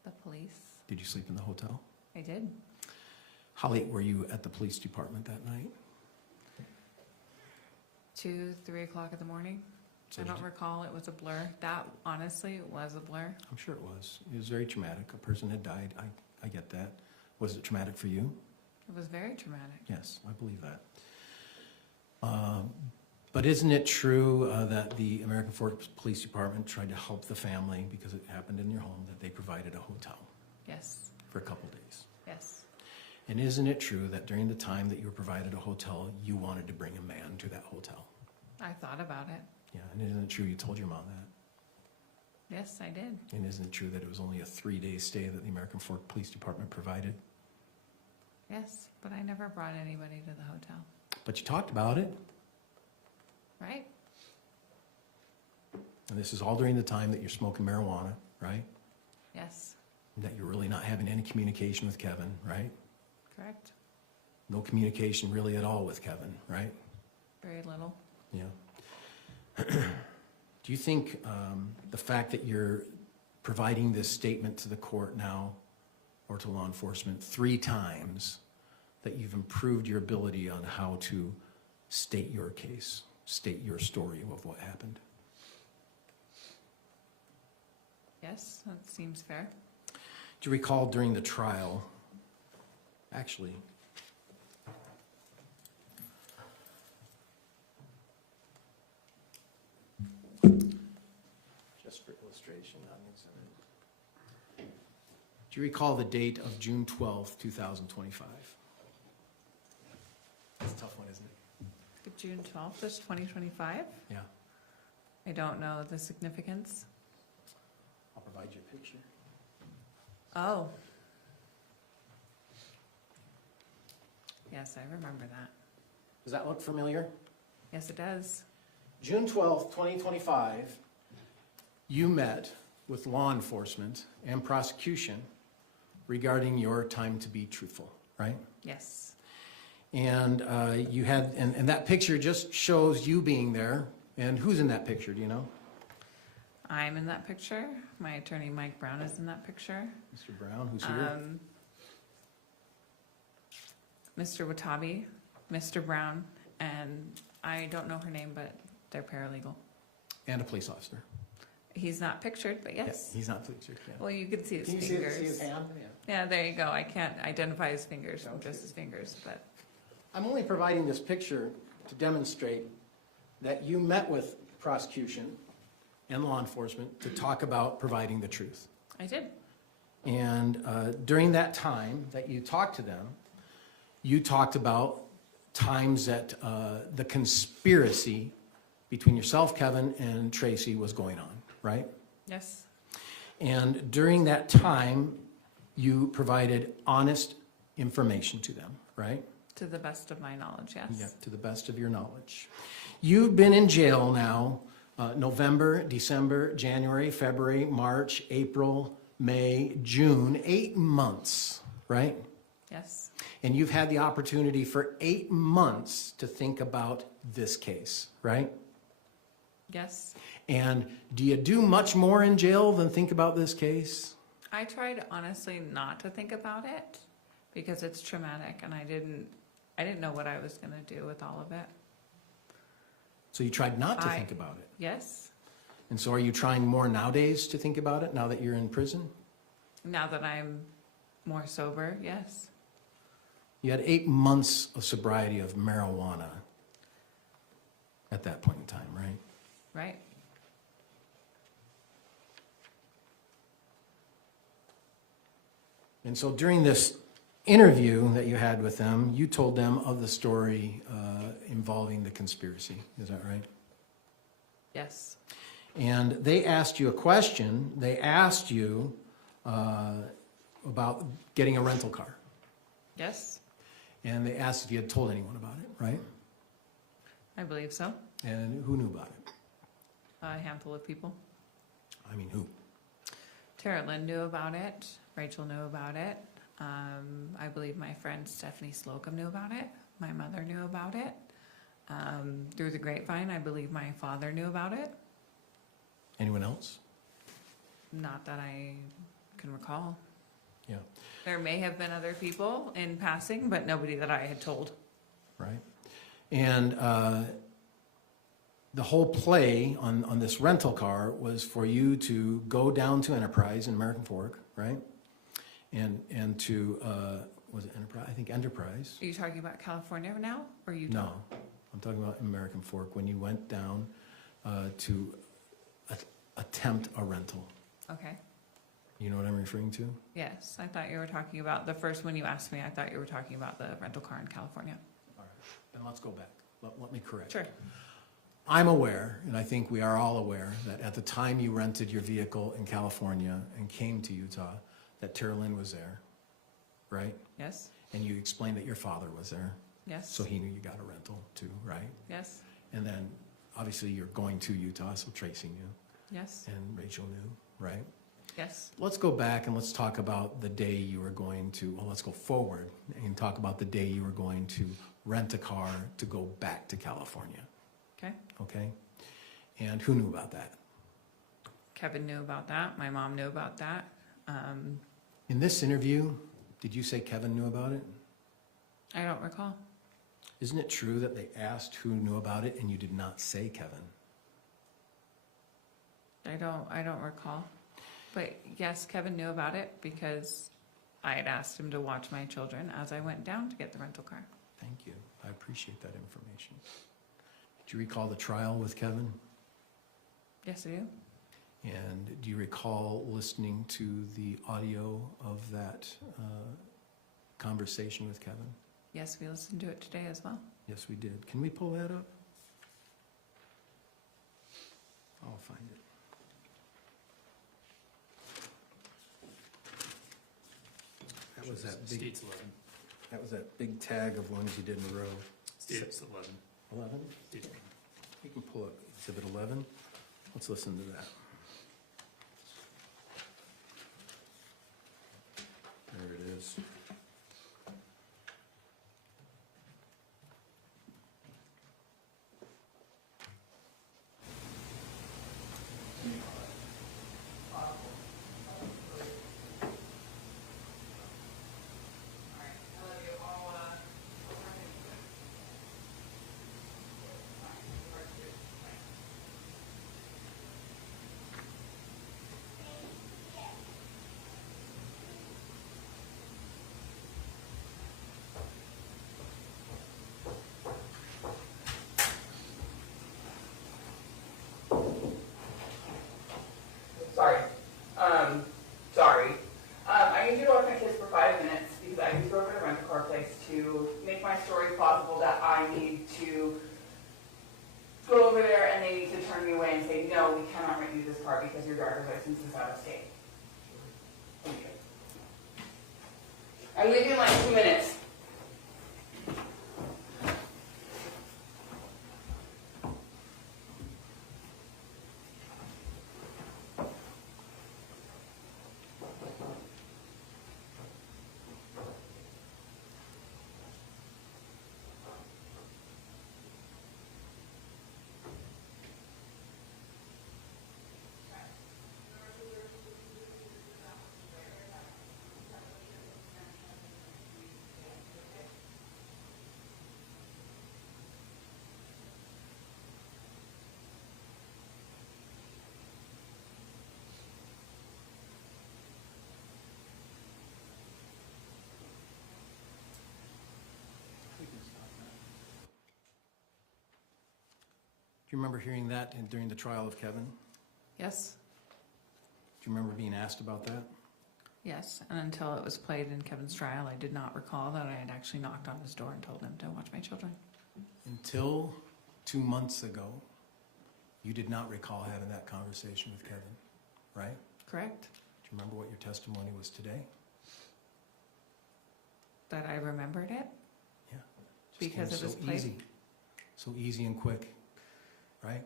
The police. Did you sleep in the hotel? I did. How late were you at the police department that night? 2, 3 o'clock in the morning. So I did don't you- recall. It was a blur. That, honestly, was a blur. I'm sure it was. It was very traumatic. A person had died. I get that. Was it traumatic for you? It was very traumatic. Yes, I believe that. But isn't it true that the American Forks Police Department tried to help the family because it happened in your home, that they provided a hotel Yes. for a couple days? Yes. And isn't it true that during the time that you were provided a hotel, you wanted to bring a man to that hotel? I thought about it. Yeah, and isn't it true you told your mom that? Yes, I did. And isn't it true that it was only a 3-day stay that the American Fork Police Department provided? Yes, but I never brought anybody to the hotel. But you talked about it. Right? And this is all during the time that you're smoking marijuana, right? Yes. And that you're really not having any communication with Kevin, right? Correct. No communication really at all with Kevin, right? Very little. Yeah. Do you think the fact that you're providing this statement to the court now or to law enforcement 3 times, that you've improved your ability on how to state your case, state your story of what happened? Yes, that seems fair. Do you recall during the trial, actually, just for illustration, not an exhibit. Do you recall the date of June 12th, 2025? That's a tough one, isn't it? June 12th is 2025? Yeah. I don't know the significance. I'll provide you a picture. Oh. Yes, I remember that. Does that look familiar? Yes, it does. June 12th, 2025, you met with law enforcement and prosecution regarding your time to be truthful, right? Yes. And you had, and that picture just shows you being there. And who's in that picture, do you know? I'm in that picture. My attorney, Mike Brown, is in that picture. Mr. Brown, who's here? Mr. Watabe, Mr. Brown, and I don't know her name, but they're paralegal. And a police officer. He's not pictured, but yes. Yeah, he's not pictured, yeah. Well, you can see his Can you fingers. see his hand? Yeah, there you go. I can't identify his fingers from just his fingers, but I'm only providing this picture to demonstrate that you met with prosecution and law enforcement to talk about providing the truth. I did. And during that time that you talked to them, you talked about times that the conspiracy between yourself, Kevin, and Tracey was going on, right? Yes. And during that time, you provided honest information to them, right? To the best of my knowledge, yes. Yeah, to the best of your knowledge. You've been in jail now, November, December, January, February, March, April, May, June, 8 months, right? Yes. And you've had the opportunity for 8 months to think about this case, right? Yes. And do you do much more in jail than think about this case? I tried honestly not to think about it because it's traumatic and I didn't know what I was going to do with all of it. So you tried not to think about it? Yes. And so are you trying more nowadays to think about it now that you're in prison? Now that I'm more sober, yes. You had 8 months of sobriety of marijuana at that point in time, right? Right. And so during this interview that you had with them, you told them of the story involving the conspiracy. Is that right? Yes. And they asked you a question. They asked you about getting a rental car. Yes. And they asked if you had told anyone about it, right? I believe so. And who knew about it? A handful of people. I mean, who? Tara Lynn knew about it. Rachel knew about it. I believe my friend Stephanie Slocum knew about it. My mother knew about it. Through the grapevine, I believe my father knew about it. Anyone else? Not that I can recall. Yeah. There may have been other people in passing, but nobody that I had told. Right. And the whole play on this rental car was for you to go down to Enterprise in American Fork, right? And to, was it Enterprise? I think Enterprise. Are you talking about California now, or Utah? No, I'm talking about American Fork, when you went down to attempt a rental. Okay. You know what I'm referring to? Yes, I thought you were talking about, the first one you asked me, I thought you were talking about the rental car in California. All right, then let's go back. Let me correct. Sure. I'm aware, and I think we are all aware, that at the time you rented your vehicle in California and came to Utah, that Tara Lynn was there, right? Yes. And you explained that your father was there. Yes. So he knew you got a rental too, right? Yes. And then, obviously, you're going to Utah, so Tracey knew. Yes. And Rachel knew, right? Yes. Let's go back and let's talk about the day you were going to, well, let's go forward and talk about the day you were going to rent a car to go back to California. Okay. Okay? And who knew about that? Kevin knew about that. My mom knew about that. In this interview, did you say Kevin knew about it? I don't recall. Isn't it true that they asked who knew about it and you did not say Kevin? I don't recall. But yes, Kevin knew about it because I had asked him to watch my children as I went down to get the rental car. Thank you. I appreciate that information. Do you recall the trial with Kevin? Yes, I do. And do you recall listening to the audio of that conversation with Kevin? Yes, we listened to it today as well. Yes, we did. Can we pull that up? I'll find it. That was that big. State's 11. That was that big tag of ones you did in a row. State's 11. 11? State's 11. You can pull up Exhibit 11. Let's listen to that. There it is. I need you to watch my kids for 5 minutes because I need to go over to the rental car place to make my story plausible that I need to go over there and they need to turn me away and say, no, we cannot rent you this car because your driver's license is out of state. Thank you. I'm leaving in like 2 minutes. Do you remember hearing that during the trial of Kevin? Yes, Do you remember being asked about that? yes. And until it was played in Kevin's trial, I did not recall that I had actually knocked on his door and told him to watch my children. Until 2 months ago, you did not recall having that conversation with Kevin, right? Correct? Do you remember what your testimony was today? That I remembered it? Yeah. Just Because came it was so played? easy. So easy and quick, right?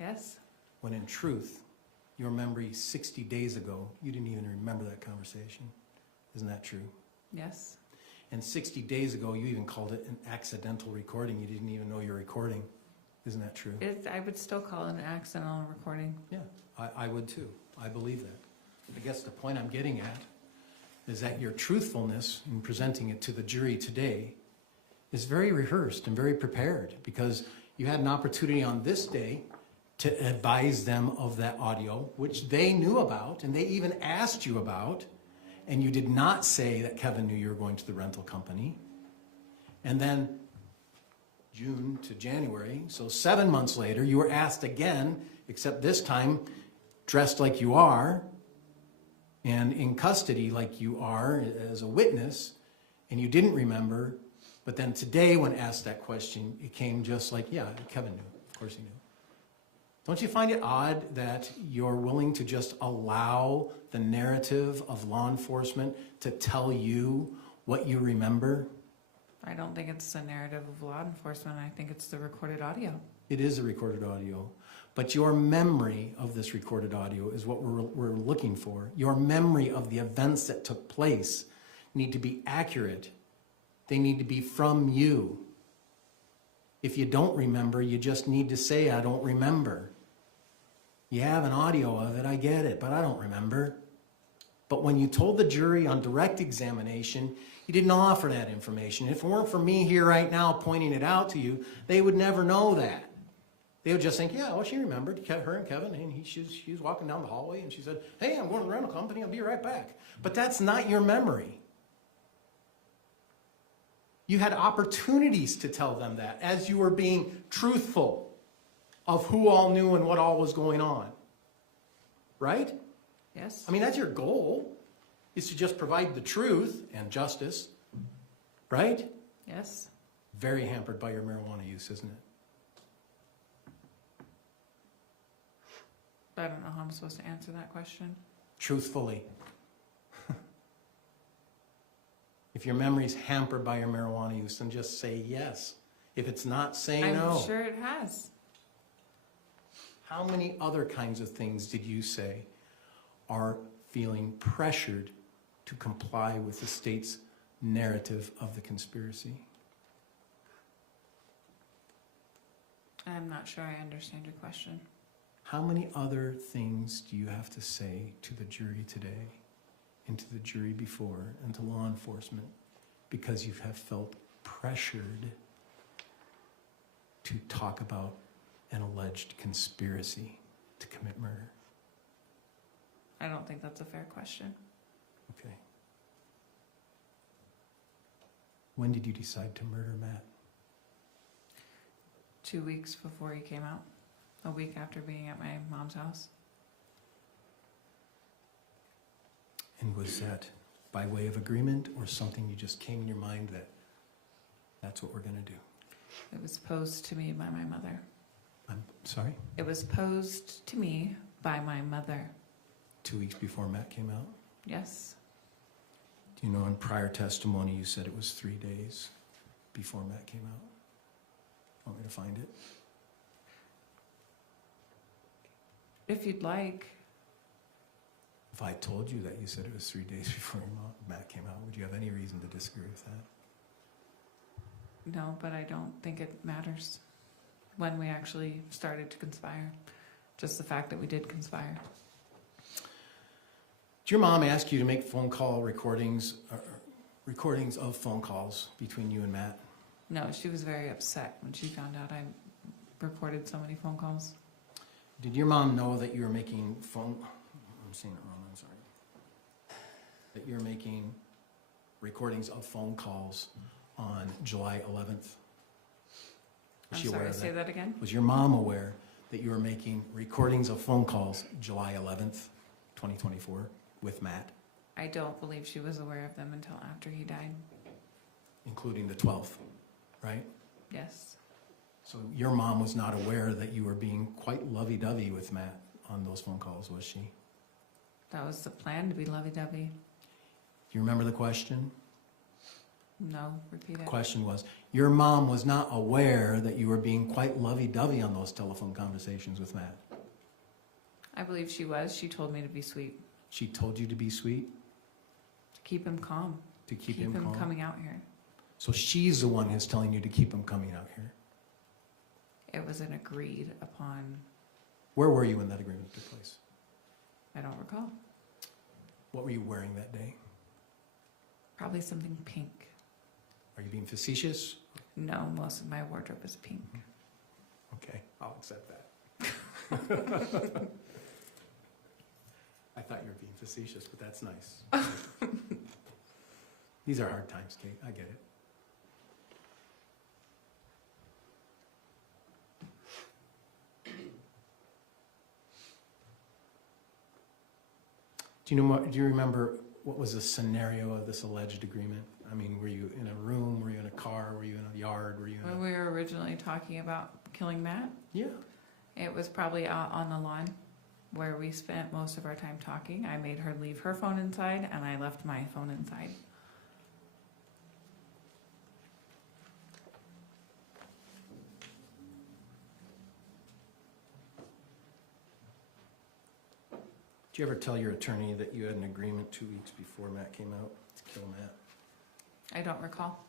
Yes. When in truth, your memory 60 days ago, you didn't even remember that conversation. Isn't that true? Yes. And 60 days ago, you even called it an accidental recording. You didn't even know you're recording. Isn't that true? I would still call it an accidental recording. Yeah, I would too. I believe that. I guess the point I'm getting at is that your truthfulness in presenting it to the jury today is very rehearsed and very prepared, because you had an opportunity on this day to advise them of that audio, which they knew about and they even asked you about, and you did not say that Kevin knew you were going to the rental company. And then June to January, so 7 months later, you were asked again, except this time dressed like you are and in custody like you are as a witness, and you didn't remember. But then today, when asked that question, it came just like, yeah, Kevin knew. Of course he knew. Don't you find it odd that you're willing to just allow the narrative of law enforcement to tell you what you remember? I don't think it's a narrative of law enforcement. I think it's the recorded audio. It is a recorded audio. But your memory of this recorded audio is what we're looking for. Your memory of the events that took place need to be accurate. They need to be from you. If you don't remember, you just need to say, I don't remember. You have an audio of it, I get it, but I don't remember. But when you told the jury on direct examination, you didn't offer that information. If it weren't for me here right now pointing it out to you, they would never know that. They would just think, yeah, well, she remembered her and Kevin, and she was walking down the hallway, and she said, hey, I'm going to the rental company, I'll be right back. But that's not your memory. You had opportunities to tell them that as you were being truthful of who all knew and what all was going on. Right? Yes. I mean, that's your goal, is to just provide the truth and justice. Right? Yes. Very hampered by your marijuana use, isn't it? I don't know how I'm supposed to answer that question. Truthfully. If your memory's hampered by your marijuana use, then just say yes. If it's not, say no. I'm sure it has. How many other kinds of things did you say are feeling pressured to comply with the state's narrative of the conspiracy? I'm not sure I understand your question. How many other things do you have to say to the jury today, and to the jury before, and to law enforcement, because you have felt pressured to talk about an alleged conspiracy to commit murder? I don't think that's a fair question. Okay. When did you decide to murder Matt? 2 weeks before he came out. A week after being at my mom's house. And was that by way of agreement, or something you just came in your mind that that's what we're going to do? It was posed to me by my mother. I'm sorry? It was posed to me by my mother. 2 weeks before Matt came out? Yes. Do you know in prior testimony you said it was 3 days before Matt came out? Want me to find it? If you'd like. If I told you that you said it was 3 days before Matt came out, would you have any reason to disagree with that? No, but I don't think it matters when we actually started to conspire. Just the fact that we did conspire. Did your mom ask you to make phone call recordings of phone calls between you and Matt? No, she was very upset when she found out I reported so many phone calls. Did your mom know that you were making I'm saying it wrong, I'm sorry. That you're making recordings of phone calls on July 11th? I'm sorry, say that again? Was your mom aware that you were making recordings of phone calls July 11th, 2024, with Matt? I don't believe she was aware of them until after he died. Including the 12th, right? Yes. So your mom was not aware that you were being quite lovey-dovey with Matt on those phone calls, was she? That was the plan, to be lovey-dovey. Do you remember the question? No, repeat it. The question was, your mom was not aware that you were being quite lovey-dovey on those telephone conversations with Matt? I believe she was. She told me to be sweet. She told you to be sweet? To keep him calm. To keep him calm? coming out here. So she's the one who's telling you to keep him coming out here? It was an agreed upon. Where were you when that agreement took place? I don't recall. What were you wearing that day? Probably something pink. Are you being facetious? No, most of my wardrobe is pink. Okay, I'll accept that. I thought you were being facetious, but that's nice. These are hard times, Kate. I get it. Do you remember what was the scenario of this alleged agreement? I mean, were you in a room? Were you in a car? Were you in a yard? Were you in When we were originally talking about killing Matt, Yeah. it was probably out on the lawn where we spent most of our time talking. I made her leave her phone inside, and I left my phone inside. Did you ever tell your attorney that you had an agreement 2 weeks before Matt came out to kill Matt? I don't recall.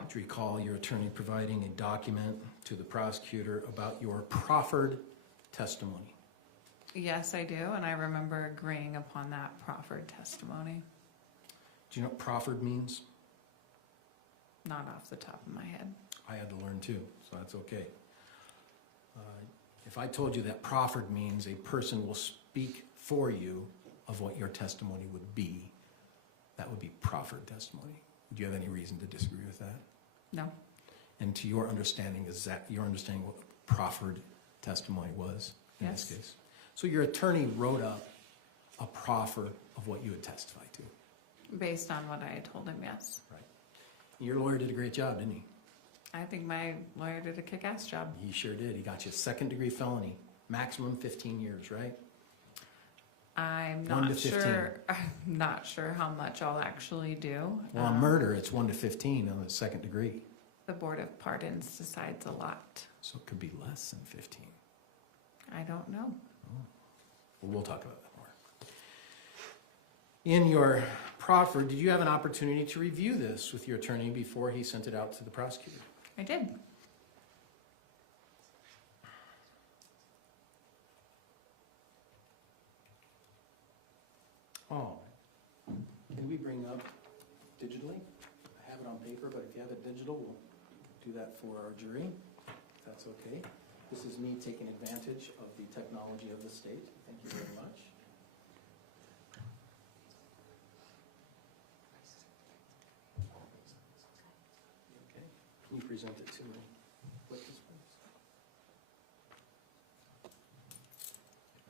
Do you recall your attorney providing a document to the prosecutor about your proffered testimony? Yes, I do, and I remember agreeing upon that proffered testimony. Do you know what proffered means? Not off the top of my head. I had to learn too, so that's okay. If I told you that proffered means a person will speak for you of what your testimony would be, that would be proffered testimony. Do you have any reason to disagree with that? No. And to your understanding, is that your understanding what proffered testimony was in Yes. this case? So your attorney wrote up a proffer of what you would testify to. Based on what I had told him, yes. Right. Your lawyer did a great job, didn't he? I think my lawyer did a kick-ass job. He sure did. He got you a second-degree felony, maximum 15 years, right? I'm 1 to not 15. sure. I'm not sure how much I'll actually do. Well, on murder, it's 1 to 15 on the second degree. The Board of Pardons decides a lot. So it could be less than 15. I don't know. Well, we'll talk about that more. In your proffer, did you have an opportunity to review this with your attorney before he sent it out to the prosecutor? I did. Oh, can we bring up digitally? I have it on paper, but if you have it digital, we'll do that for our jury, if that's okay. This is me taking advantage of the technology of the state. Thank you very much. Okay, can you present it to me?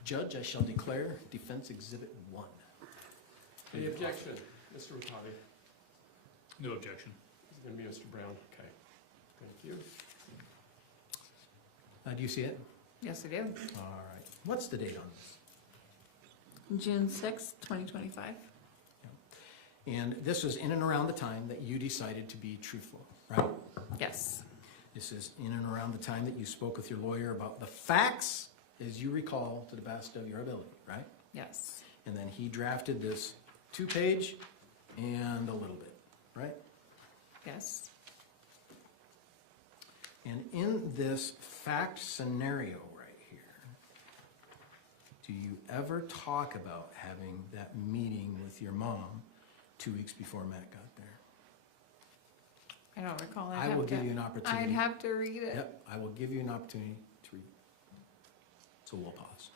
Judge, I shall declare Defense Exhibit 1. Any objection? Mr. Rutavi? No objection. It's going to be Mr. Brown. Okay. Thank you. Do you see it? Yes, I do. All right. What's the date on this? June 6th, 2025. And this was in and around the time that you decided to be truthful, right? Yes. This is in and around the time that you spoke with your lawyer about the facts, as you recall, to the best of your ability, right? Yes. And then he drafted this 2-page and a little bit, right? Yes. And in this fact scenario right here, do you ever talk about having that meeting with your mom 2 weeks before Matt got there? I don't recall. I will give you an opportunity. I'd have to read it. Yep, I will give you an opportunity to read. So we'll pause.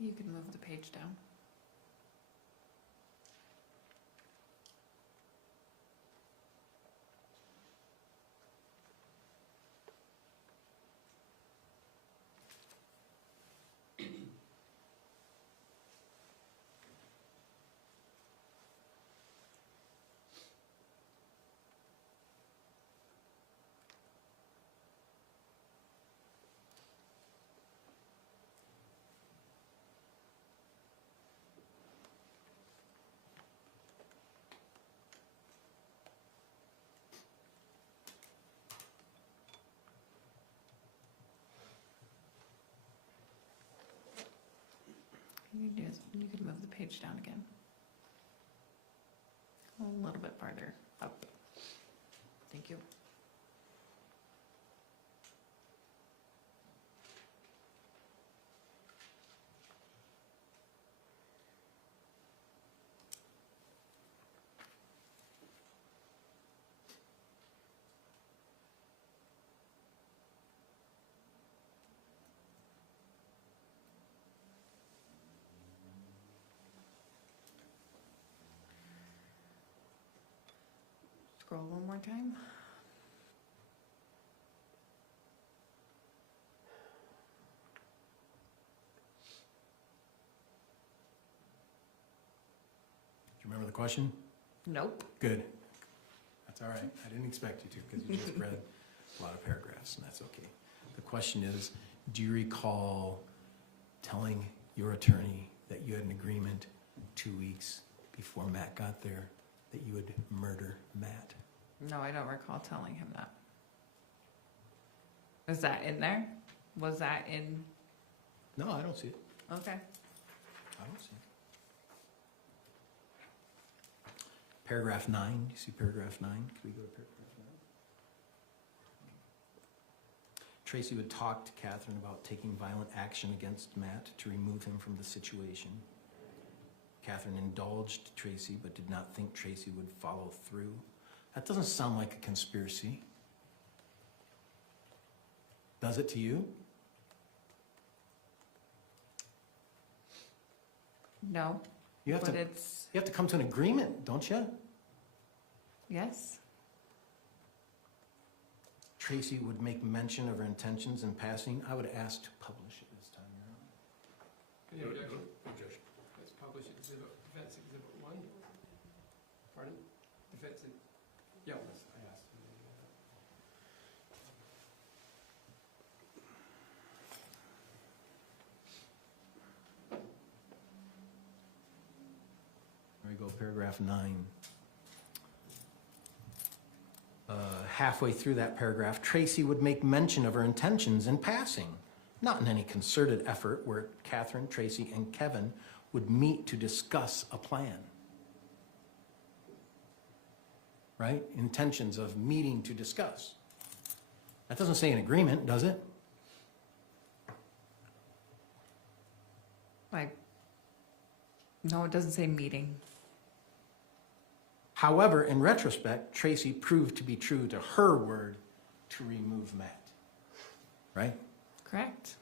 You can move the page down. You can move the page down again. A little bit farther up. Thank you. Scroll one more time. Do you remember the question? Nope. Good. That's all right. I didn't expect you to because you just read a lot of paragraphs, and that's okay. The question is, do you recall telling your attorney that you had an agreement 2 weeks before Matt got there that you would murder Matt? No, I don't recall telling him that. Is that in there? Was that in? No, I don't see it. Okay. I don't see it. Paragraph 9, you see paragraph 9? Can we go to paragraph 9? Tracey would talk to Katherine about taking violent action against Matt to remove him from the situation. Katherine indulged Tracey, but did not think Tracey would follow through. That doesn't sound like a conspiracy. Does it to you? No. You have but to. it's You have to come to an agreement, don't you? yes. Tracey would make mention of her intentions in passing. I would ask to publish it this time around. Any objection? Let's publish exhibit, defense exhibit 1. Pardon? Defense, yeah, I asked. There we go, paragraph 9. Halfway through that paragraph, Tracey would make mention of her intentions in passing, not in any concerted effort where Katherine, Tracey, and Kevin would meet to discuss a plan. Right? Intentions of meeting to discuss. That doesn't say an agreement, does it? Like, no, it doesn't say meeting. However, in retrospect, Tracey proved to be true to her word to remove Matt. Right? Correct.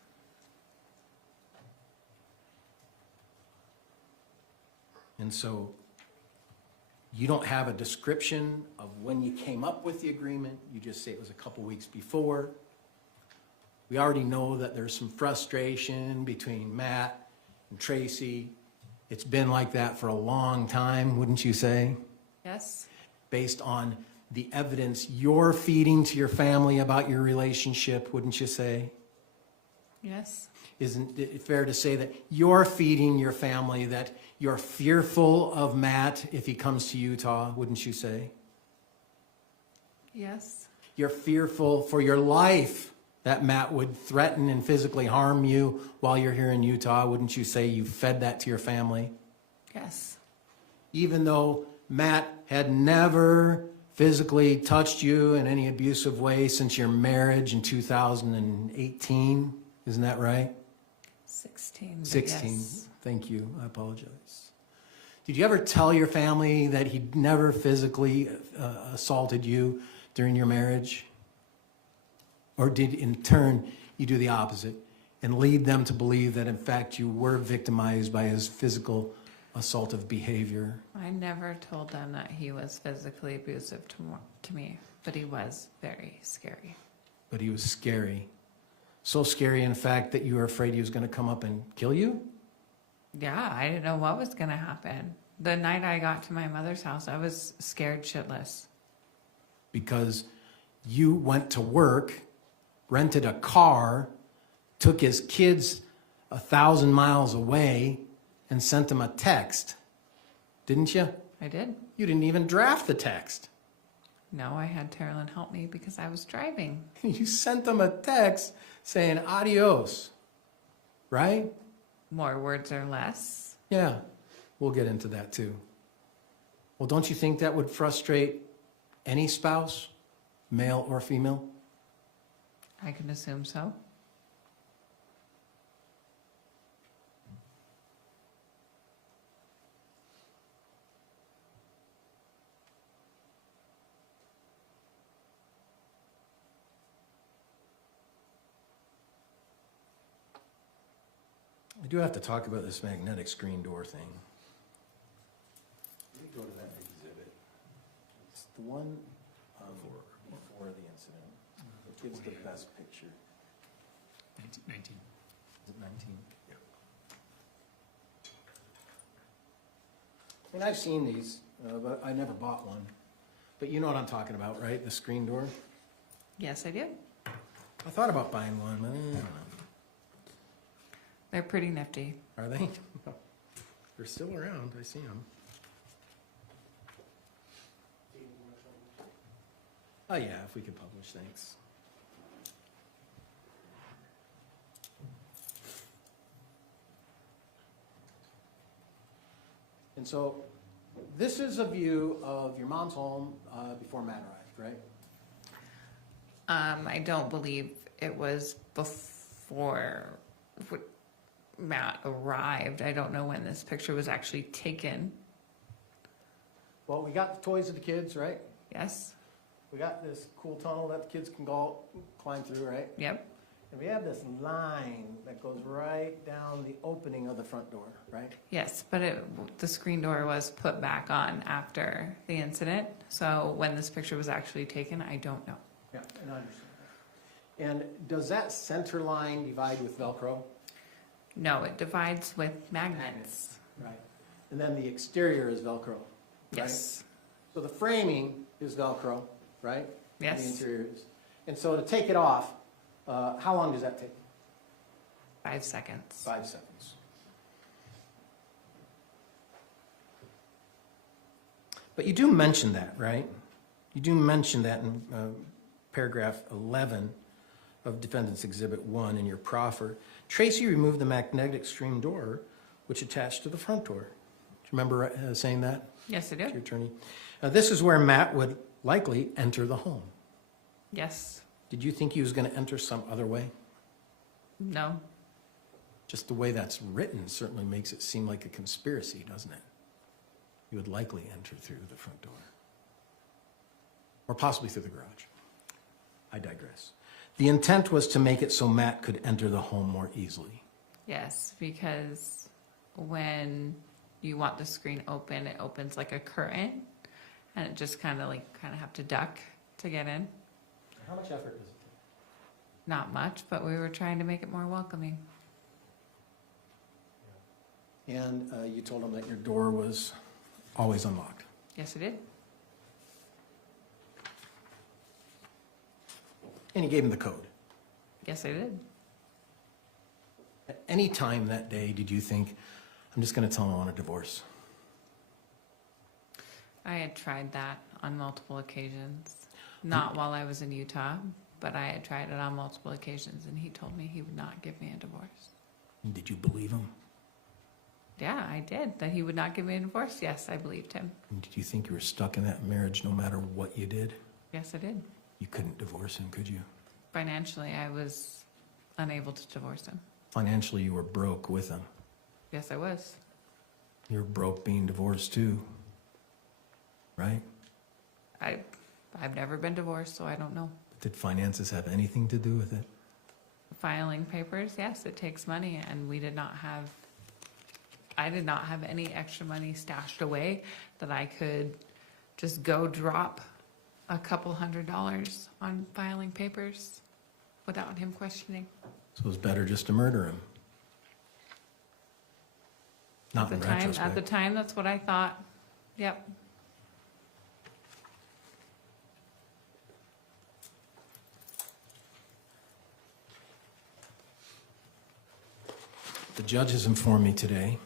And so you don't have a description of when you came up with the agreement. You just say it was a couple weeks before. We already know that there's some frustration between Matt and Tracey. It's been like that for a long time, wouldn't you say? Yes. Based on the evidence you're feeding to your family about your relationship, wouldn't you say? Yes. Isn't it fair to say that you're feeding your family that you're fearful of Matt if he comes to Utah, wouldn't you say? Yes. You're fearful for your life that Matt would threaten and physically harm you while you're here in Utah, wouldn't you say you fed that to your family? Yes. Even though Matt had never physically touched you in any abusive way since your marriage in 2018. Isn't that right? 16. 16. Yes. Thank you. I apologize. Did you ever tell your family that he never physically assaulted you during your marriage? Or did, in turn, you do the opposite and lead them to believe that, in fact, you were victimized by his physical assaultive behavior? I never told them that he was physically abusive to me, but he was very scary. But he was scary. So scary, in fact, that you were afraid he was going to come up and kill you? Yeah, I didn't know what was going to happen. The night I got to my mother's house, I was scared shitless. Because you went to work, rented a car, took his kids 1,000 miles away, and sent them a text. Didn't you? I did. You didn't even draft the text. No, I had Terilyn help me because I was driving. You sent them a text saying adios, right? More words or less. Yeah, we'll get into that too. Well, don't you think that would frustrate any spouse, male or female? I can assume so. I do have to talk about this magnetic screen door thing. Let me go to that exhibit. It's the one before the incident. It gives the best picture. 19. Is it 19? Yeah. I mean, I've seen these, but I never bought one. But you know what I'm talking about, right? The screen door? Yes, I do. I thought about buying one, but I don't know. They're pretty nifty. Are they? They're still around. I see them. Oh, yeah, if we could publish, thanks. And so this is a view of your mom's home before Matt arrived, right? I don't believe it was before Matt arrived. I don't know when this picture was actually taken. Well, we got the toys of the kids, right? Yes. We got this cool tunnel that the kids can go climb through, right? Yep. And we have this line that goes right down the opening of the front door, right? Yes, but the screen door was put back on after the incident. So when this picture was actually taken, I don't know. Yeah, and I understand that. And does that center line divide with Velcro? No, it divides with magnets. Right. And then the exterior is Velcro, right? Yes. So the framing is Velcro, right? Yes. The interior is. And so to take it off, how long does that take? 5 seconds. 5 seconds. But you do mention that, right? You do mention that in paragraph 11 of Defendant's Exhibit 1 in your proffer. Tracey removed the magnetic screen door, which attached to the front door. Do you remember saying that? Yes, I do. To your attorney? This is where Matt would likely enter the home. Yes. Did you think he was going to enter some other way? No. Just the way that's written certainly makes it seem like a conspiracy, doesn't it? He would likely enter through the front door. Or possibly through the garage. I digress. The intent was to make it so Matt could enter the home more easily. Yes, because when you want the screen open, it opens like a curtain, and it just kind of have to duck to get in. How much effort does it Not much, but we were trying to make it more welcoming. take? And you told him that your door was always unlocked. Yes, I did. And you gave him the code. Yes, I did. At any time that day, did you think, I'm just going to tell him I want a divorce? I had tried that on multiple occasions. Not while I was in Utah, but I had tried it on multiple occasions, and he told me he would not give me a divorce. And did you believe him? Yeah, I did. That he would not give me a divorce. Yes, I believed him. And did you think you were stuck in that marriage no matter what you did? Yes, I did. You couldn't divorce him, could you? Financially, I was unable to divorce him. Financially, you were broke with him. Yes, I was. You're broke being divorced too, right? I've never been divorced, so I don't know. Did finances have anything to do with it? Filing papers, yes, it takes money, and I did not have any extra money stashed away that I could just go drop a couple $100s on filing papers without him questioning. So it was better just to murder him. Not in retrospect. At the time, that's what I thought. Yep. The judge has informed me today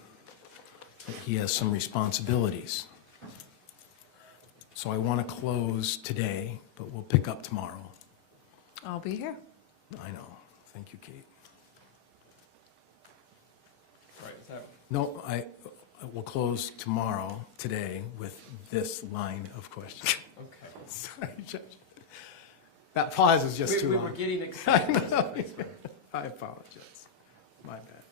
that he has some responsibilities. So I want to close today, but we'll pick up tomorrow. I'll be here. I know. Thank you, Kate. Right, is that, No, I will close tomorrow, today, with this line of questions. okay. Sorry, Judge. That pause is just too We long. were getting excited. I apologize. My bad.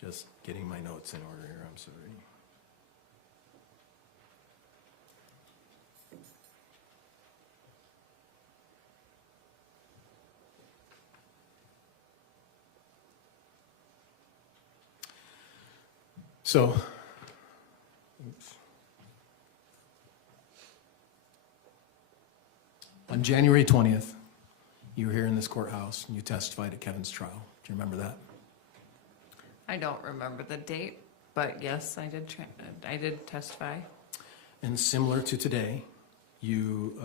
Just getting my notes in order here, I'm sorry. So, oops. On January 20th, you were here in this courthouse and you testified at Kevin's trial. Do you remember that? I don't remember the date, but yes, I did testify. And similar to today, you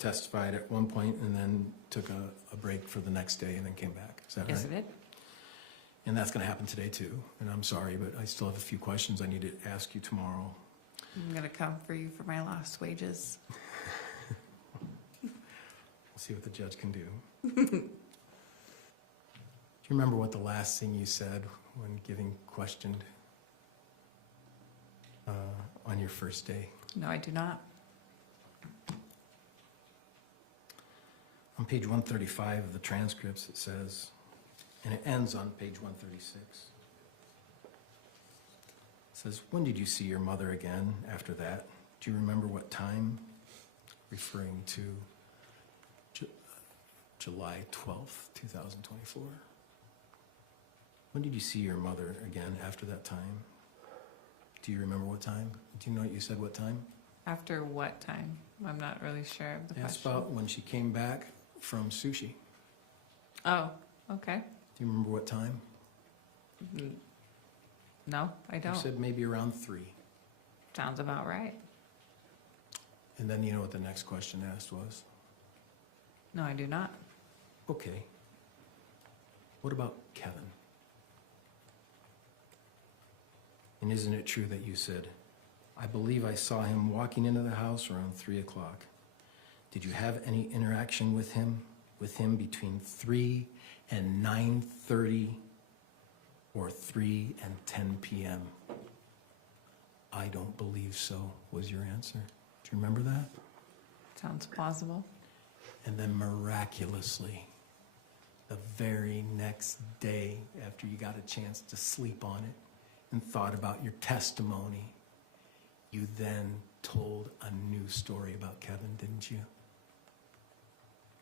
testified at one point and then took a break for the next day and then came back. Is that right? Yes, I did. And that's going to happen today too. And I'm sorry, but I still have a few questions I need to ask you tomorrow. I'm going to come for you for my lost wages. We'll see what the judge can do. Do you remember what the last thing you said when getting questioned on your first day? No, I do not. On page 135 of the transcripts, it says, and it ends on page 136. It says, when did you see your mother again after that? Do you remember what time? Referring to July 12th, 2024. When did you see your mother again after that time? Do you remember what time? Do you know what you said, what time? After what time? I'm not really sure of the Asked question. about when she came back from sushi. Oh, okay. Do you remember what time? No, I don't. You said maybe around 3. Sounds about right. And then you know what the next question asked was? No, I do not. Okay. What about Kevin? And isn't it true that you said, I believe I saw him walking into the house around 3 o'clock. Did you have any interaction with him between 3 and 9:30 or 3 and 10 p.m.? I don't believe so, was your answer. Do you remember that? Sounds plausible. And then miraculously, the very next day after you got a chance to sleep on it and thought about your testimony, you then told a new story about Kevin, didn't you?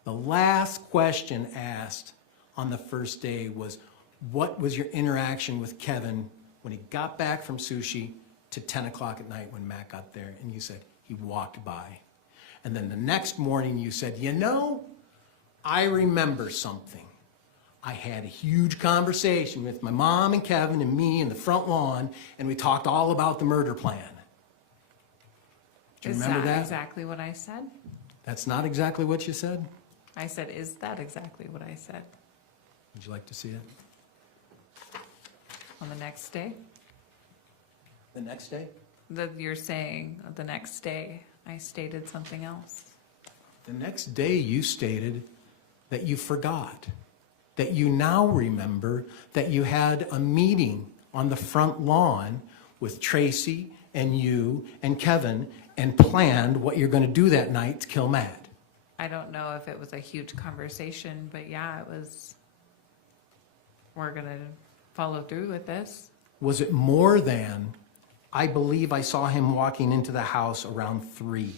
The last question asked on the first day was, what was your interaction with Kevin when he got back from sushi to 10 o'clock at night when Matt got there? And you said, he walked by. And then the next morning you said, you know, I remember something. I had a huge conversation with my mom and Kevin and me in the front lawn, and we talked all about the murder plan. Do you remember that? Is that exactly what I said? That's not exactly what you said? I said, is that exactly what I said? Would you like to see it? On the next day? The next day? You're saying the next day I stated something else. The next day you stated that you forgot, that you now remember that you had a meeting on the front lawn with Tracey and you and Kevin and planned what you're going to do that night to kill Matt. I don't know if it was a huge conversation, but yeah, it was. We're going to follow through with this. Was it more than, I believe I saw him walking into the house around 3.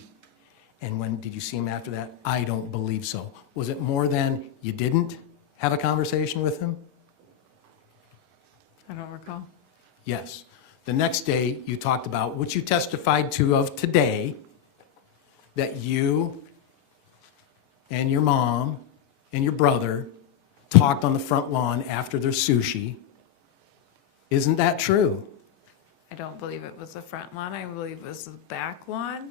And when did you see him after that? I don't believe so. Was it more than you didn't have a conversation with him? I don't recall. Yes. The next day you talked about what you testified to of today, that you and your mom and your brother talked on the front lawn after their sushi. Isn't that true? I don't believe it was the front lawn. I believe it was the back lawn.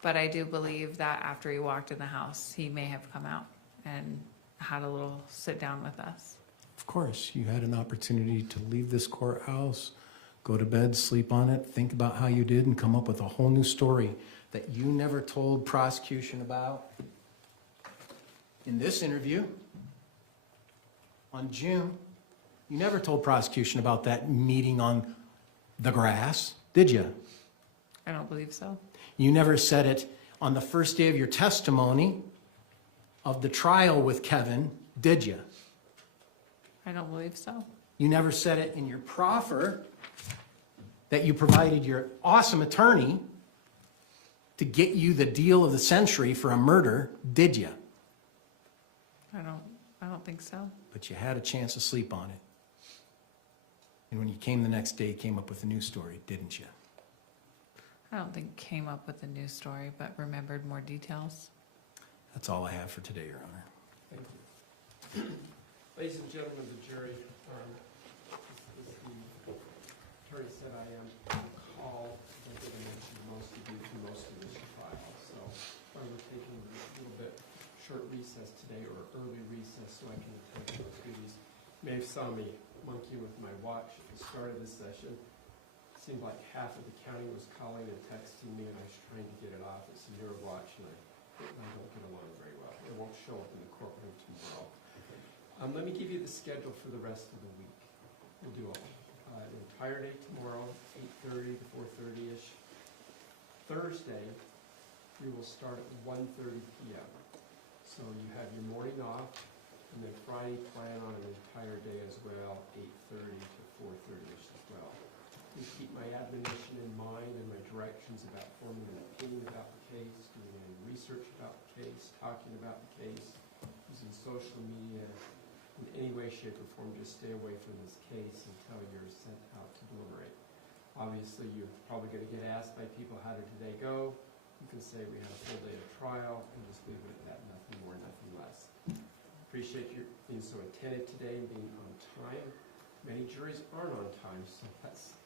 But I do believe that after he walked in the house, he may have come out and had a little sit down with us. Of course, you had an opportunity to leave this courthouse, go to bed, sleep on it, think about how you did, and come up with a whole new story that you never told prosecution about. In this interview, on June, you never told prosecution about that meeting on the grass, did you? I don't believe so. You never said it on the first day of your testimony of the trial with Kevin, did you? I don't believe so. You never said it in your proffer that you provided your awesome attorney to get you the deal of the century for a murder, did you? I don't think so. But you had a chance to sleep on it. And when you came the next day, you came up with a new story, didn't you? I don't think came up with a new story, but remembered more details. That's all I have for today, Your Honor. Thank you. Ladies and gentlemen of the jury, as the attorney said, I am on call. I think I mentioned most of you through most of this trial. So I'm taking a little bit short recess today, or early recess, so I can attend to those duties. You may have saw me monkey with my watch at the start of this session. It seemed like half of the county was calling and texting me, and I was trying to get it off. It's a newer watch, and I I don't get along very well. It won't show up in the courtroom tomorrow. Let me give you the schedule for the rest of the week. We'll do an entire day tomorrow, 8:30 to 4:30-ish. Thursday, we will start at 1:30 p.m. So you have your morning off, and then Friday plan on an entire day as well, 8:30 to 4:30-ish as well. Please keep my admonition in mind and my directions about forming an opinion about the case, doing any research about the case, talking about the case, using social media in any way, shape, or form. Just stay away from this case until you're sent out to deliberate. Obviously, you're probably going to get asked by people, how did today go? You can say we had a full day of trial and just leave it at that, nothing more, nothing less. Appreciate your being so attentive today and being on time. Many juries aren't on time, so that's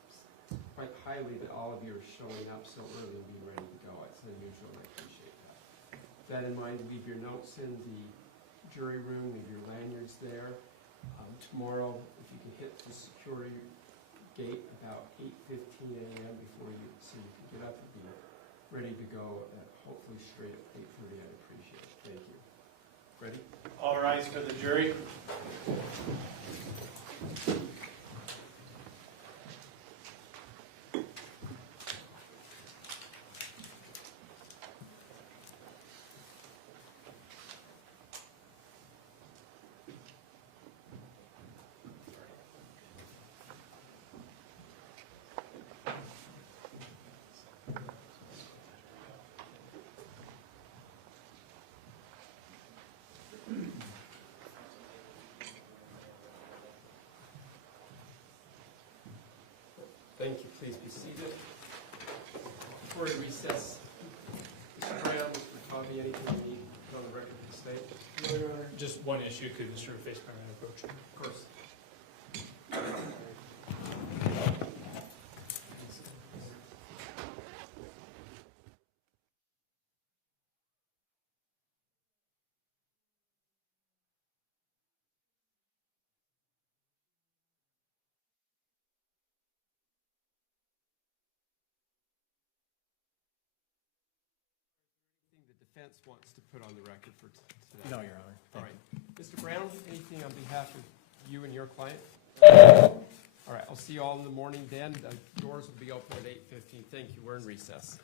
quite highly that all of you are showing up so early and being ready to go. It's unusual, and I appreciate that. With that in mind, leave your notes in the jury room, leave your lanyards there. Tomorrow, if you can hit the security gate about 8:15 a.m. before you, so you can get up and be ready to go at hopefully straight at 8:30, I'd appreciate it. Thank you. Ready? All rise for the jury. Thank you. Please be seated. Before we recess, Mr. Brown, Mr. Tommy, anything you need on the record to state? No, Your Honor. Just one issue. Could Mr. Facemeyer approach? Of course. The defense wants to put on the record for today? No, Your Honor. All right. Mr. Brown, anything on behalf of you and your client? All right, I'll see you all in the morning then. The doors will be open at 8:15. Thank you. We're in recess.